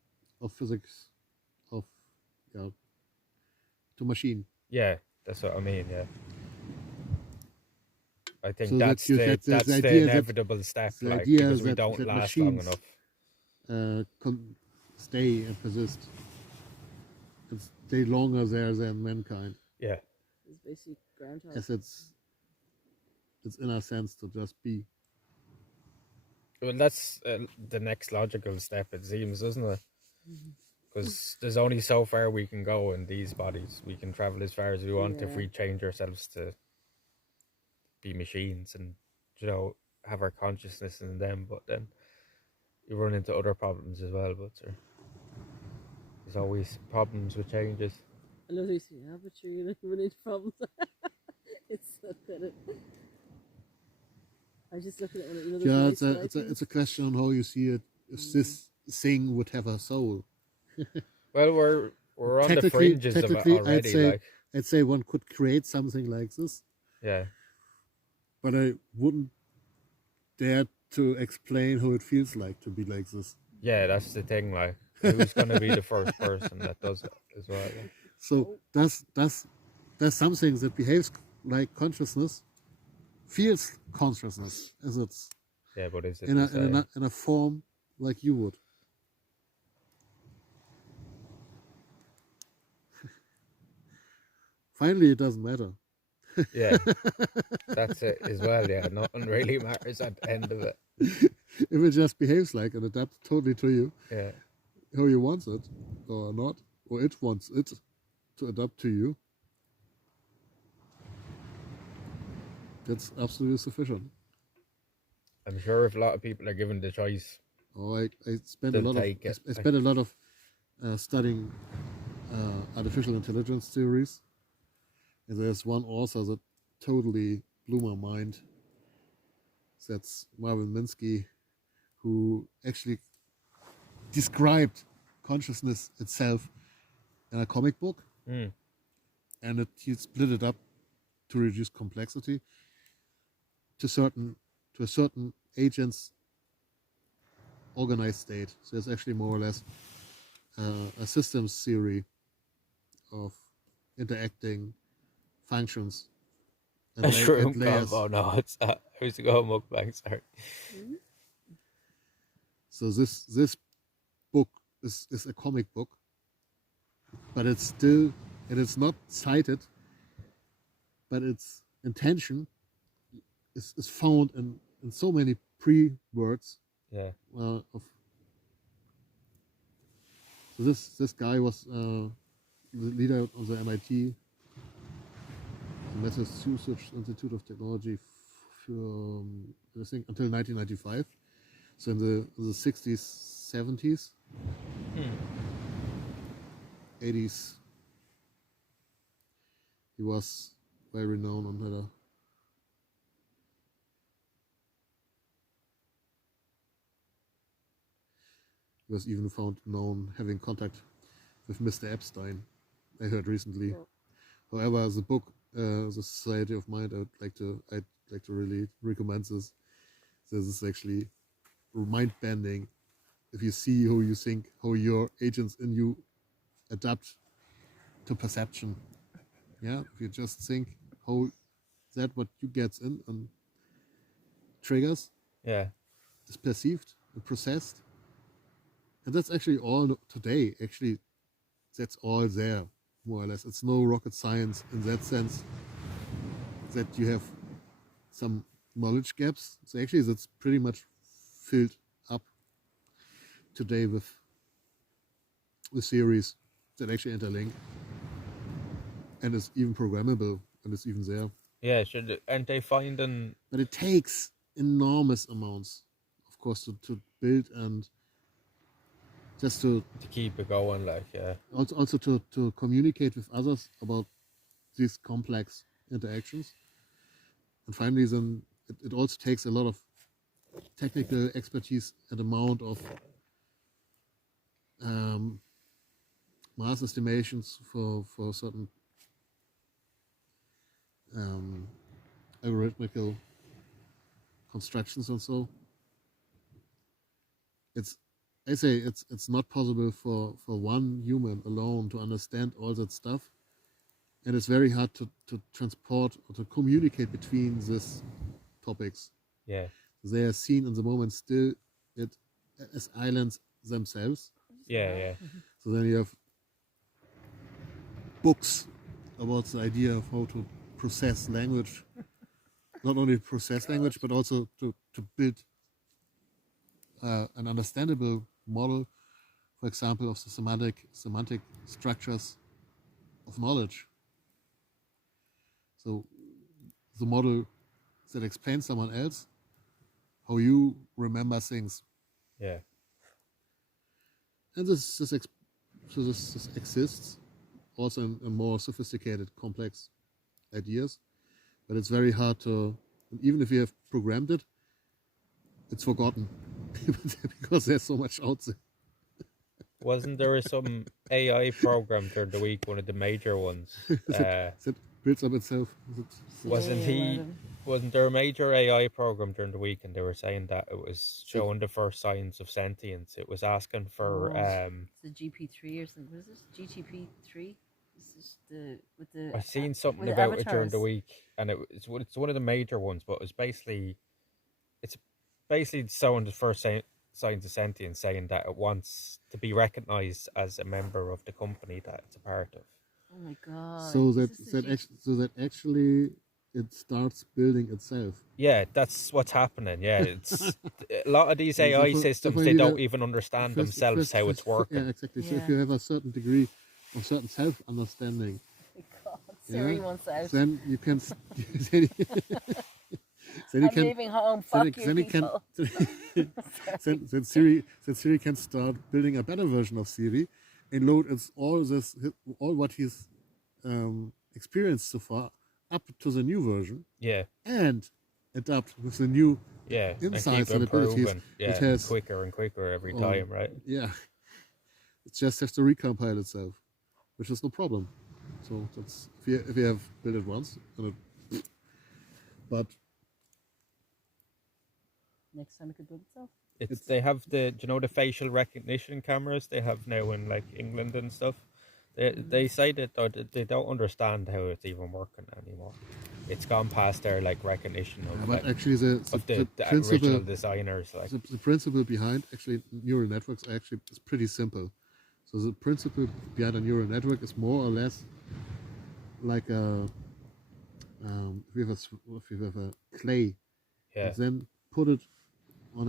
of physics, of to machine. yeah, that's what I mean. Yeah, I think So that's that the the idea that- inevitable step, the like, idea because we that- don't that last long machines- enough. Stay and persist and stay longer there than mankind, Yeah, it's basically groundhog. as its inner sense to just be. well, that's the next logical step, it seems, doesn't it? Because there's only so far we can go in these bodies. We can travel as far as we want if Yeah. we change ourselves to be machines and, you know, have our consciousness in them. But then you run into other problems as well. But there's always problems with changes. I love these. Yeah, but you're gonna run into problems. It's so good. I was just looking at one of the Yeah, voice it's a question on how you see it. If this thing would have a soul, Well, we're on the Technically- fringes of it technically, already. I'd say one could create something like this, Yeah. but I wouldn't dare to explain how it feels like to be like this. Yeah, that's the thing. Like, who's going to be the first person that does it as well? So that's something that behaves like consciousness, feels consciousness as it's Yeah, but is it in a form like you would. Finally, it doesn't matter. Yeah, that's it as well. Yeah, nothing really matters at the end of it. If it just behaves like and adapts totally to you, Yeah, how you want it or not, or it wants it to adapt to you, that's absolutely sufficient. I'm sure if a lot of people are given the choice, Oh, I spent they'll take it. I spent a lot of studying artificial intelligence theories, and there's one author that totally blew my mind. That's Marvin Minsky, who actually described consciousness itself in a comic book, Mm. and he split it up to reduce complexity to a certain agent's organized state. So it's actually more or less a systems theory of interacting functions A shroom and layers. combo. No, it's not. I used to go mukbang. Sorry. So this book is a comic book, but it's not cited, but its intention is found in so many pre-words. Yeah. So this guy was the leader of the MIT, Massachusetts Institute of Technology, I think until 1995. So in the 60s, 70s, 80s, he was very renowned on that. He was even found known having contact with Mr. Epstein, I heard recently. Yeah. However, the book, The Society of Mind, I'd like to really recommend this. This is actually mind bending. If you see how you think, how your agents in you adapt to perception. Yeah, if you just think how that what you gets in and triggers. Yeah. Is perceived and processed. And that's actually all today. Actually, that's all there, more or less. It's no rocket science in that sense that you have some knowledge gaps. So actually, that's pretty much filled up today with theories that actually interlink and is even programmable and is even there. Yeah, aren't they finding? But it takes enormous amounts, of course, to build and just to keep it going, like, yeah. Also to communicate with others about these complex interactions. And finally, then it also takes a lot of technical expertise and amount of mass estimations for certain algorithmical constructions and so. It's not possible for one human alone to understand all that stuff, and it's very hard to transport or to communicate between these topics. Yeah, they are seen in the moment still as islands themselves. Yeah. So then you have books about the idea of how to process language, not only process language but also to build an understandable model, for example, of the semantic structures of knowledge. So the model that explains someone else how you remember things. Yeah. And this exists also in more sophisticated, complex ideas, but it's very hard to, even if you have programmed it, it's forgotten because there's so much out there. Wasn't there some AI program during the week, one of the major ones? That builds up itself. Wasn't there a major AI program during the week, and they were saying that it was showing the first signs of sentience? It was asking for it's the GP3 or something. What is this? GTP3? With the I seen something with the about it during the avatars. week, and it's one of the major ones, but it's basically showing the first signs of sentience, saying that it wants to be recognised as a member of the company that it's a part of. Oh my god! So This is the that actually it starts building itself. Yeah, that's what's happening. Yeah, it's a lot of these So AI therefore- systems. therefore They you don't have- even understand first- themselves first- how first- it's working. Yeah, exactly. So Yeah. if you have a certain degree of certain self-understanding, oh my god. Siri yeah, wants out. then you can then you I'm can leaving home. then, Fuck you, then you can people. then Siri can start building a better version of Siri and load all what he's experienced so far up to the new version Yeah, and adapt with the new yeah, insights and and keep abilities improving. Yeah, it has. quicker and quicker every time, right? Yeah, it just has to recompile itself, which is no problem. So that's if you have built it once, but Next time it could build itself. They have the facial recognition cameras they have now in like England and stuff. They say that they don't understand how it's even working anymore. It's gone past their like recognition of, but like, actually the original principle designers. Like the principle behind actually neural networks is pretty simple. So the principle behind a neural network is more or less like if you have a clay, yeah, and then put it on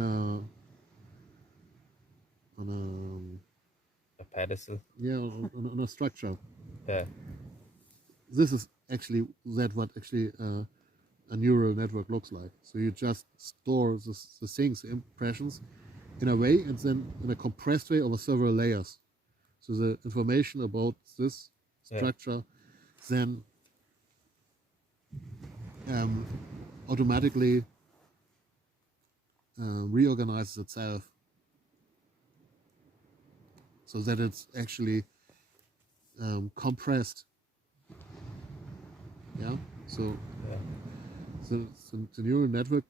a pedestal. on a structure. Yeah, This is actually what actually a neural network looks like. So you just store the things, the impressions, in a way, and then in a compressed way over several layers. So the information about this structure then automatically reorganizes itself, so that it's actually compressed. Yeah. So the neural network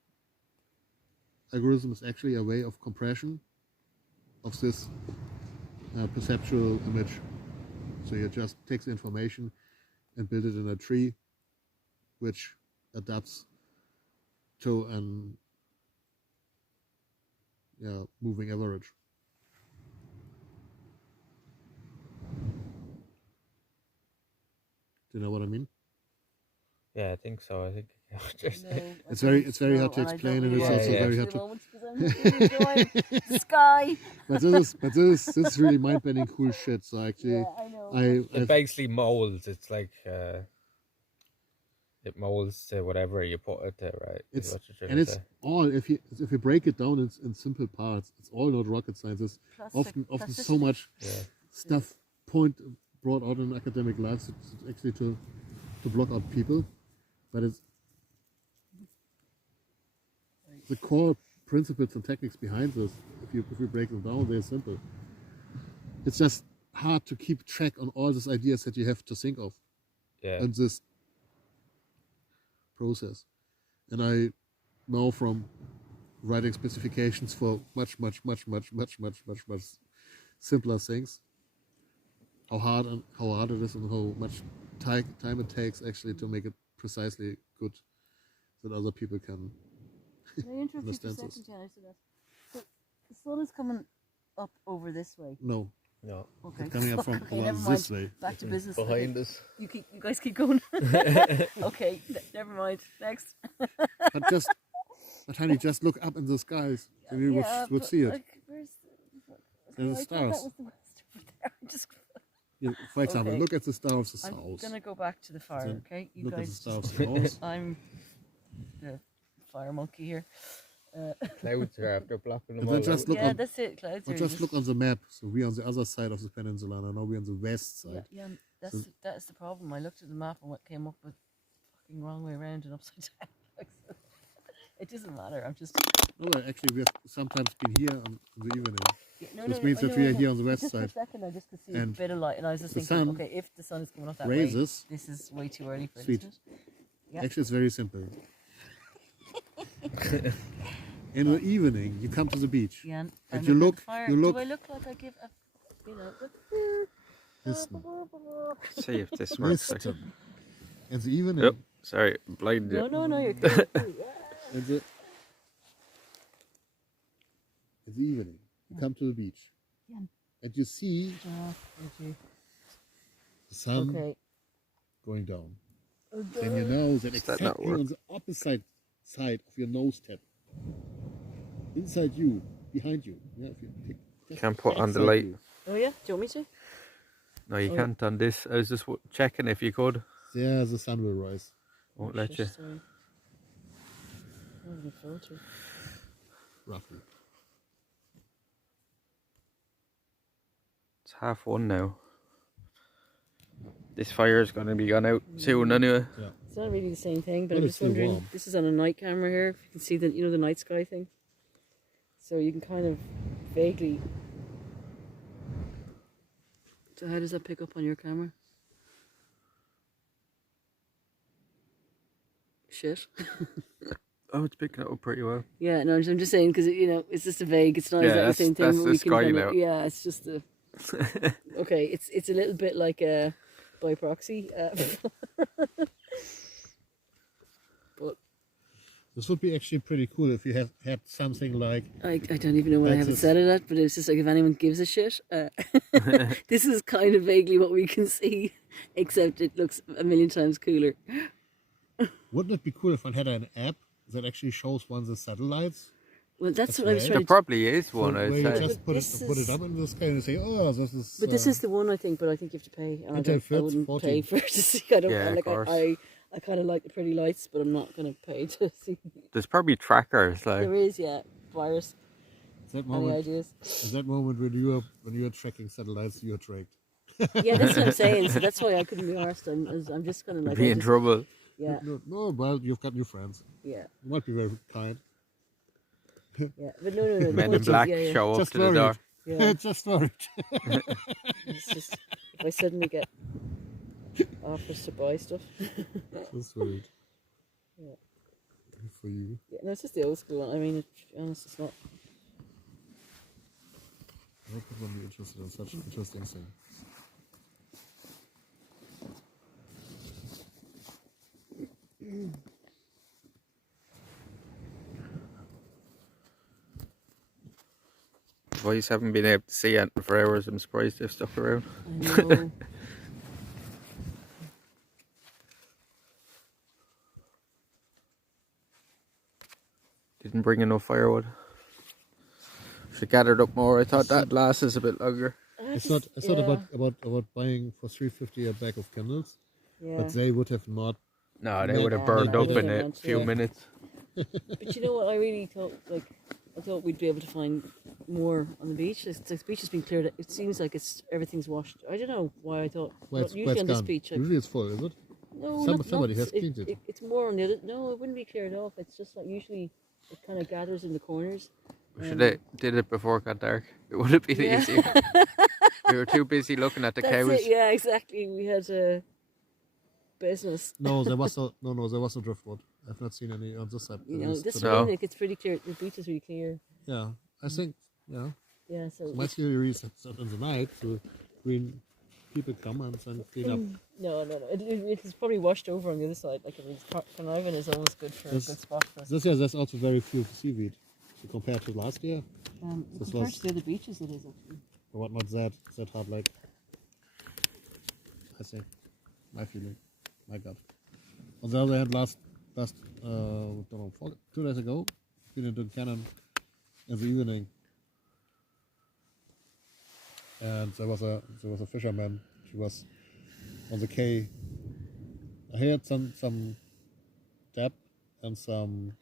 algorithm is actually a way of compression of this perceptual image. So you just take the information and build it in a tree, which adapts to an moving average. Do you know what I mean? yeah, I think so. I think It's very hard to explain, and it's also very hard to. The sky. But this is really mind-bending cool shit. So actually, Yeah, I know. it basically molds. It's like it molds to whatever you put it to, right? It's all if you break it down in simple parts, it's all not rocket science. It's often so much stuff brought out in academic labs actually to block out people, but it's the core principles and techniques behind this. If you break them down, they're simple. It's just hard to keep track on all these ideas that you have to think of, and this process. And I know from writing specifications for much simpler things, how hard it is and how much time it takes actually to make it precisely good, that other people can understand this. So the sun is coming up over this way. No, Okay. it's coming up from Okay, never this mind. way. Back to business. behind us. You guys keep going. Okay, never mind. Next. But honey, just look up in the skies and you would see it. Like, where's There's the stars. That was the west over there. Just. For example, Okay. look at the star of the I'm south. gonna go back to the fire. Then Okay, you look at the guys. star of the north. I'm the fire monkey here. Clouds are after blocking them And then all just out. look yeah, on. that's it. Clouds But are just look on the map. So we're on the other side of the peninsula, and I know we're on the west side. Yeah, that's the problem. I looked at the map and what came up with fucking wrong way around and upside down. Like, so, it doesn't matter. I'm just. No, well, actually, we have sometimes been here on the evening. Yeah, Which means that we are here on the west just side. For a second, I just could see a And bit of light, and I was just the thinking, sun okay, if the sun is coming up that raises. way, this is way too early for Sweet. it. Isn't it? Yeah. Actually, it's very simple. In the evening, you come to the beach. Yeah, And I'm you looking at look- the fire. you look- Do I look like I give a, Listen. See if this works. Like. Wisdom. In the evening. Yep. Sorry, blind. No, you're cool. In the evening, you come to the beach, Yeah. and you see Okay. the sun Okay. going down. Then you know that Does that exactly not work? on the opposite side of your nose tip, inside you, behind you. Yeah, if you pick just Can't put on the inside light. you, Oh yeah. Do you want me to? No, you Oh. can't on this. I was just checking if you could. there the sun will rise. Won't let you. Sorry. I have a filter. Roughly. It's 1:30 now. This fire is going to be gone out soon anyway. Yeah. It's not really the same thing, but Well, I'm it's just still wondering. warm. This is on a night camera here. If you can see the night sky thing. So you can kind of vaguely. So how does that pick up on your camera? Shit. Oh, it's picking it up pretty well. Yeah, no, I'm just saying because it's just a vague. It's not Yeah, exactly the same thing. that's but the we can sky kind now. of, yeah, it's just a. Okay, it's a little bit like a by proxy. But This would be actually pretty cool if you had something like I don't even know what I Like haven't this. said it at, but it's just like if anyone gives a shit. This is kind of vaguely what we can see, except it looks a million times cooler. wouldn't it be cool if one had an app that actually shows one the satellites? Well, that's That's what I was right. There trying to. probably is one, where I'd you say. just put This it is- up in the sky and say, oh, this is. But this is the one I think, but I think you have to pay. And I Until don't- I wouldn't 14. pay for it to see. I don't Yeah, of like. course. I kind of like the pretty lights, but I'm not going to pay to see. There's probably trackers, like. There is, yeah, virus. that Any moment. ideas? Is that moment when you are tracking satellites, you are tracked. Yeah, that's what I'm saying. So that's why I couldn't be arsed. I'm just kind of like. Be I in just- trouble. Yeah, No, well, you've got new friends. yeah, You might be very kind. yeah. But no. the Men whole in thing- black yeah, yeah. show up Just to the door. worried. Yeah. Just worried. It's just if I suddenly get offers to buy stuff. Just worried. Yeah. Good for you. Yeah, no, it's just the old school one. I mean, to be honest, it's not. How could one be interested in such an interesting thing? Boys haven't been able to see anything for hours. I'm surprised they've stuck around. I know. Didn't bring enough firewood. Should gathered up more. I thought that lasts a bit longer. It's not about buying for $3.50 a bag of candles, Yeah. but they would have not. No, they Yeah, would have yeah, burned no, up they in a wouldn't, few yeah. minutes. But you know what? I really thought I thought we'd be able to find more on the beach. The beach has been cleared. It seems like everything's washed. I don't know why I thought. Well, usually it's on this gone. beach, Usually it's full, is it? no, somebody has cleaned it. It's more on the other. No, it wouldn't be cleared off. It's just like usually it kind of gathers in the corners. We should have did it before it got dark. It would have been Yeah. easier. We were too busy looking at the That's cows. it. Yeah, exactly. We had business. No, there was no driftwood. I've not seen any on this side. You at know, least this today. No. one, it's pretty clear. The beach is really clear. Yeah, I think Yeah, so. my theory is that in the night the green people come and then clean up. No. It's probably washed over on the other side. Like, I mean, Carnarvon is always good for a good This- spot for us. This year there's also very few seaweed compared to last year. this Compared was- to the other beaches, it is actually. But what not that hard like I say my feeling, my gut. On the other hand, last don't know, 2 days ago, been into Cannon in the evening, and there was a fisherman. She was on the quay. I heard some dab and some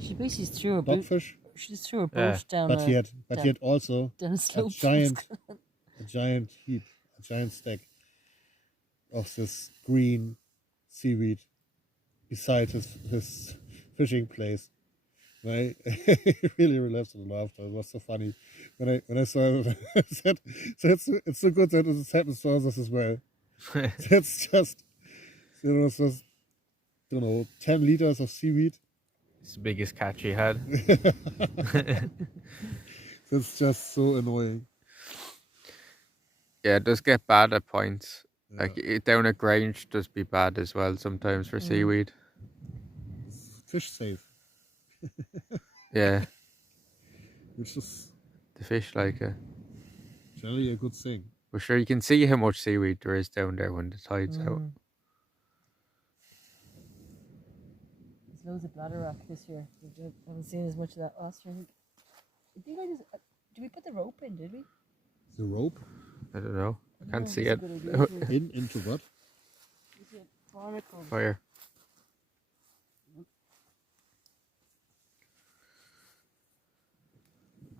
She basically threw her boat. dogfish, She just threw her Yeah, boat down. but a, he had also down a a slope. giant heap, a giant stack of this green seaweed beside his fishing place. And I really relapsed in laughter. It was so funny when I saw it. I said, it's so good that it happens to others as well. That's just it's just, 10 liters of seaweed. It's the biggest catch he had. That's just so annoying. Yeah, it does get bad at points. Yeah. Like down at Grange does be bad as well sometimes for seaweed. It's fish safe, Yeah, which is the fish like it. generally a good thing. But sure, you can see how much seaweed there is down there when the tide's out. There's loads of bladder rock this year. I haven't seen as much of that last year. I think I just. Did we put the rope in? Did we? The rope I don't know. I can't see that's it. a good idea. into what? Is it barnacle? Fire.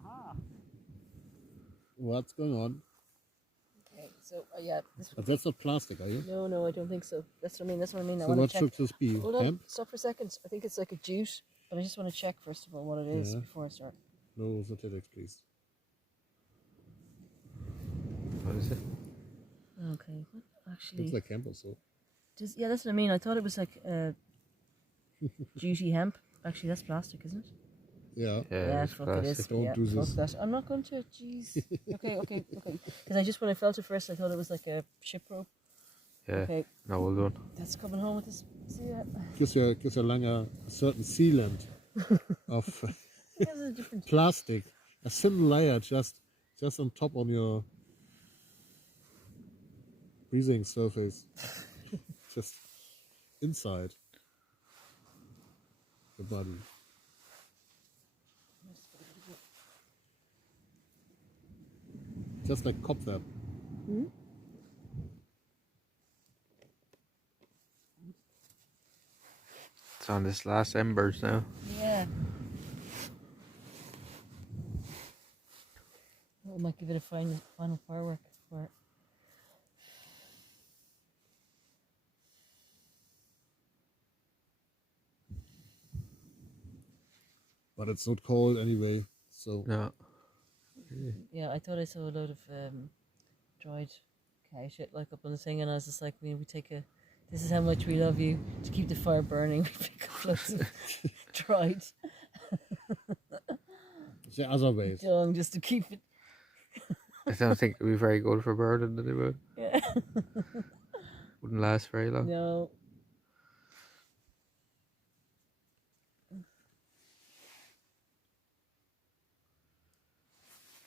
Ah. What's going on? Okay. So yeah. But that's not plastic, are you? No, I don't think so. That's what I mean. That's what I mean. I So want what to check. should this be? Hold on. Hemp? Stop for a second. I think it's like a jute, but I just want to check first of all what it is Yeah. before I start. No synthetics, please. What is it? Okay. What actually? Looks like hemp or so. Yeah, that's what I mean. I thought it was like duty hemp. Actually, that's plastic, isn't it? Yeah. Yeah, it's fuck it is. Don't Yeah, do fuck this. that. I'm not going to. Jeez. Okay. Because I just when I felt it first, I thought it was like a ship rope. Yeah. Okay, No, well done. that's coming home with this. See that? Gives your lung a certain sealant of There's a different. plastic, a thin layer just on top on your breathing surface, just inside the body. Just like cobweb. It's on this last embers now. Yeah. We might give it a final firework for it. But it's not cold anyway, so No. Yeah, I thought I saw a load of dried cow shit like up on the thing, and I was just like, we take a. This is how much we love you. To keep the fire burning, we pick up loads of dried there are other ways. dung just to keep it. I don't think it'd be very good for burning anyway. Yeah. Wouldn't last very long. No.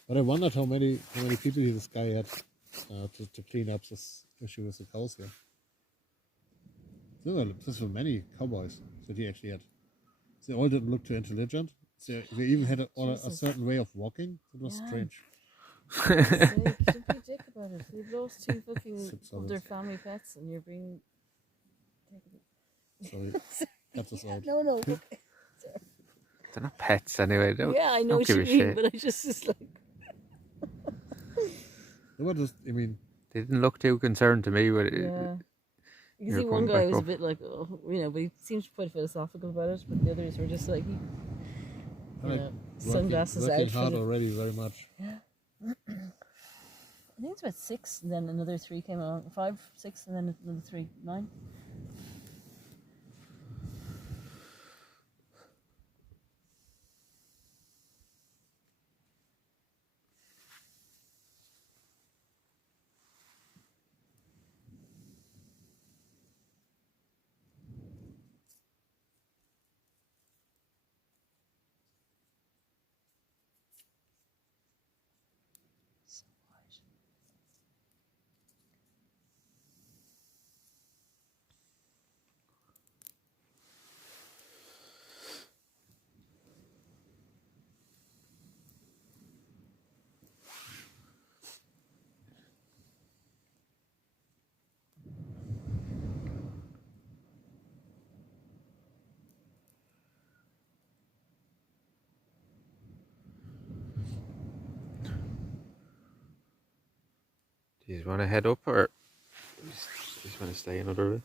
But I wondered how many people this guy had to clean up this issue with the cows here. This were many cowboys that he actually had. They all didn't look too intelligent. They even had a certain way of walking. It was strange. Don't be a dick about it. You've lost two fucking of their family pets, and you're being. Sorry, cut this out. No. Okay. They're not pets anyway. Don't, Yeah, I know don't what give you a mean, shit. but I just like. They were just, I mean, They didn't look too concerned to me with it. Yeah. You can You're see one coming guy back was a up. bit like, oh, but he seems quite philosophical about it. But the others were just like, sunglasses working out. hard already very much. I think it's about 6, and then another 3 came along. 5, 6, and then another 3, 9. Do you want to head up or just want to stay another bit?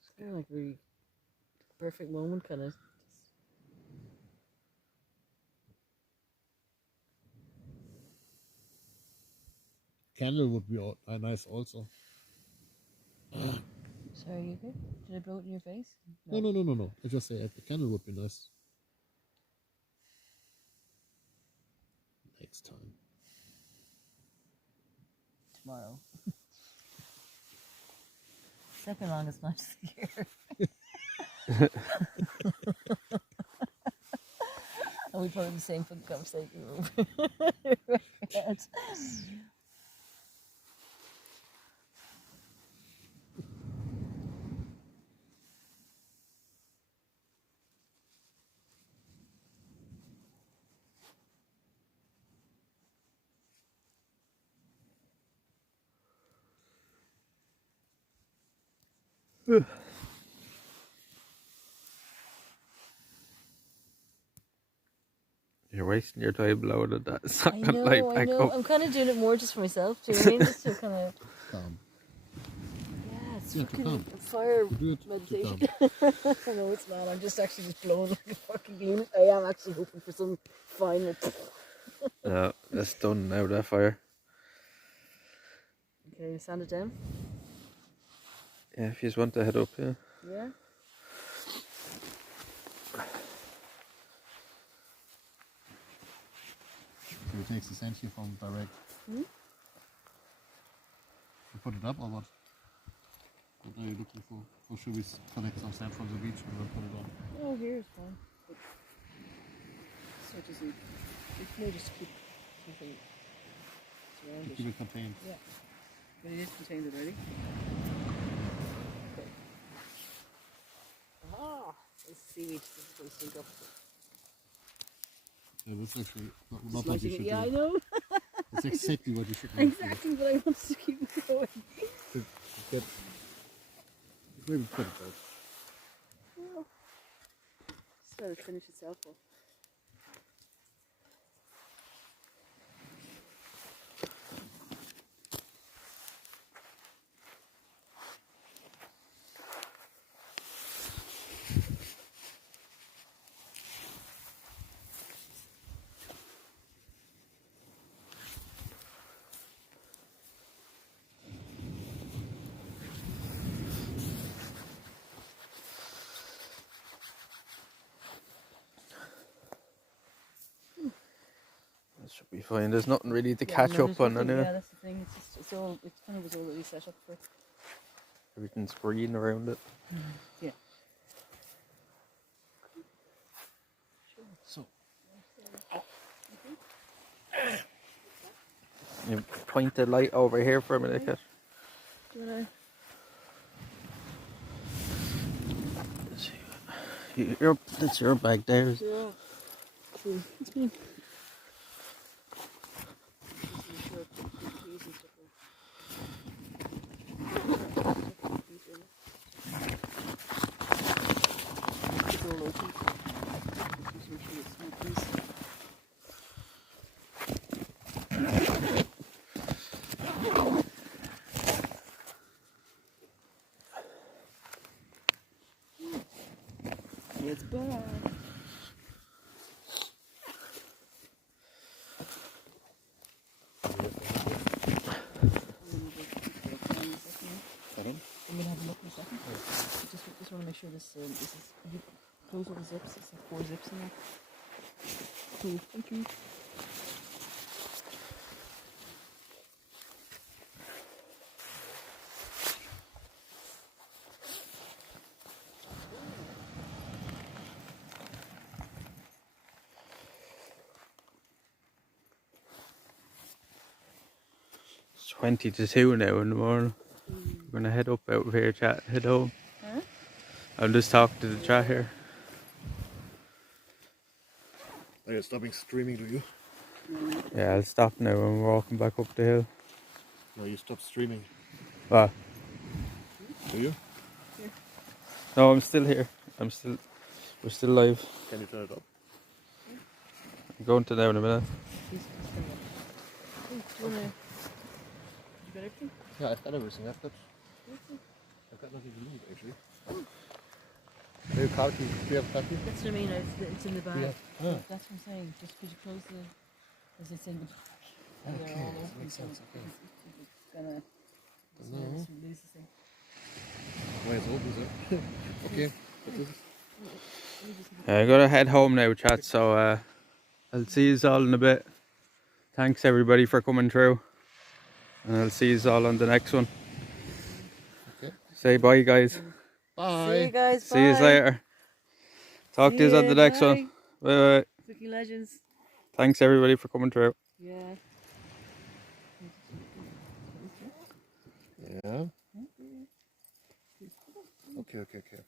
It's kind of like really perfect moment, kind of. Candle would be nice also. Sorry, you good? Did I blow it in your face? No. I just say the candle would be nice. takes time. Tomorrow. Second longest night of the year. And we probably the same fucking conversation. You're wasting your time loading that I second know, light I back know. up. I'm kind of doing it more just for myself. Do you know what I mean? Just to kind of. Yeah, it's Yeah, fucking calm. fire Do it. meditation. No, it's not. I'm just actually just blowing like a fucking unit. I am actually hoping for some final. No, that's done now, that fire. Okay, sand it down. Yeah, if you just want to head up, yeah. Yeah. So it takes the sand here from direct. Hmm? You put it up or what? What are you looking for? Or should we collect some sand from the beach and then put it on? Oh, here is fine. But so it doesn't. It may just keep something surrounded. Keep it contained. Yeah. But it is contained already. Okay. Aha! This seaweed. This is going to sink up. Yeah, that's actually not Just what you lighting should it. Yeah, I do. know. It's exactly what you should do. Exactly, but I want to keep it going. Get, maybe put it out. Well, just let it finish itself off. That should be fine. There's nothing really to Yeah, catch no, up there's on nothing- anyway. Yeah, that's the thing. It's just, it's all, it kind of was already set up for. Everything's green around it. Yeah. So, You point the light over here for a minute, Kat. Do you want That's your bag there. to? Yeah. Cool. It's me. It's all open. Just make sure it's not loose. It's bad. pardon? I'm gonna have a look in a second. Just want to make sure this is. You close all the zips. It's like 4 zips in there. Cool. Thank you. It's 20 to 2 now in the morning. We're gonna head up out of here, chat, head home. Huh? I'm just talking to the chat here. Are you stopping streaming, do you? Yeah, I'll stop now and we're walking back up the hill. No, you stopped streaming. Ah, Do you? no, I'm still here. We're still live. Can you turn it up? I'm going to now in a minute. Please, stand up. Hey, do you wanna? You got everything? Yeah, I've got everything. I've got nothing to leave, actually. Do you have car key? Do you have car key? That's what I mean. It's in the bag. Yeah. Ah. That's what I'm saying. Just because you close the, as it's in the back. And they're Okay, all that open, makes so sense, okay. it's gonna. It's No. gonna lose the thing. Why is open, sir? Okay. What is it? I gotta head home now, chat, so I'll see you all in a bit. thanks everybody for coming through. And I'll see you all on the next one. Okay. Say bye, guys. See you Bye. guys. See you Bye. later. Talk to you on the next one. Bye bye. Viking Legends. Thanks everybody for coming through. Yeah. Yeah. Okay.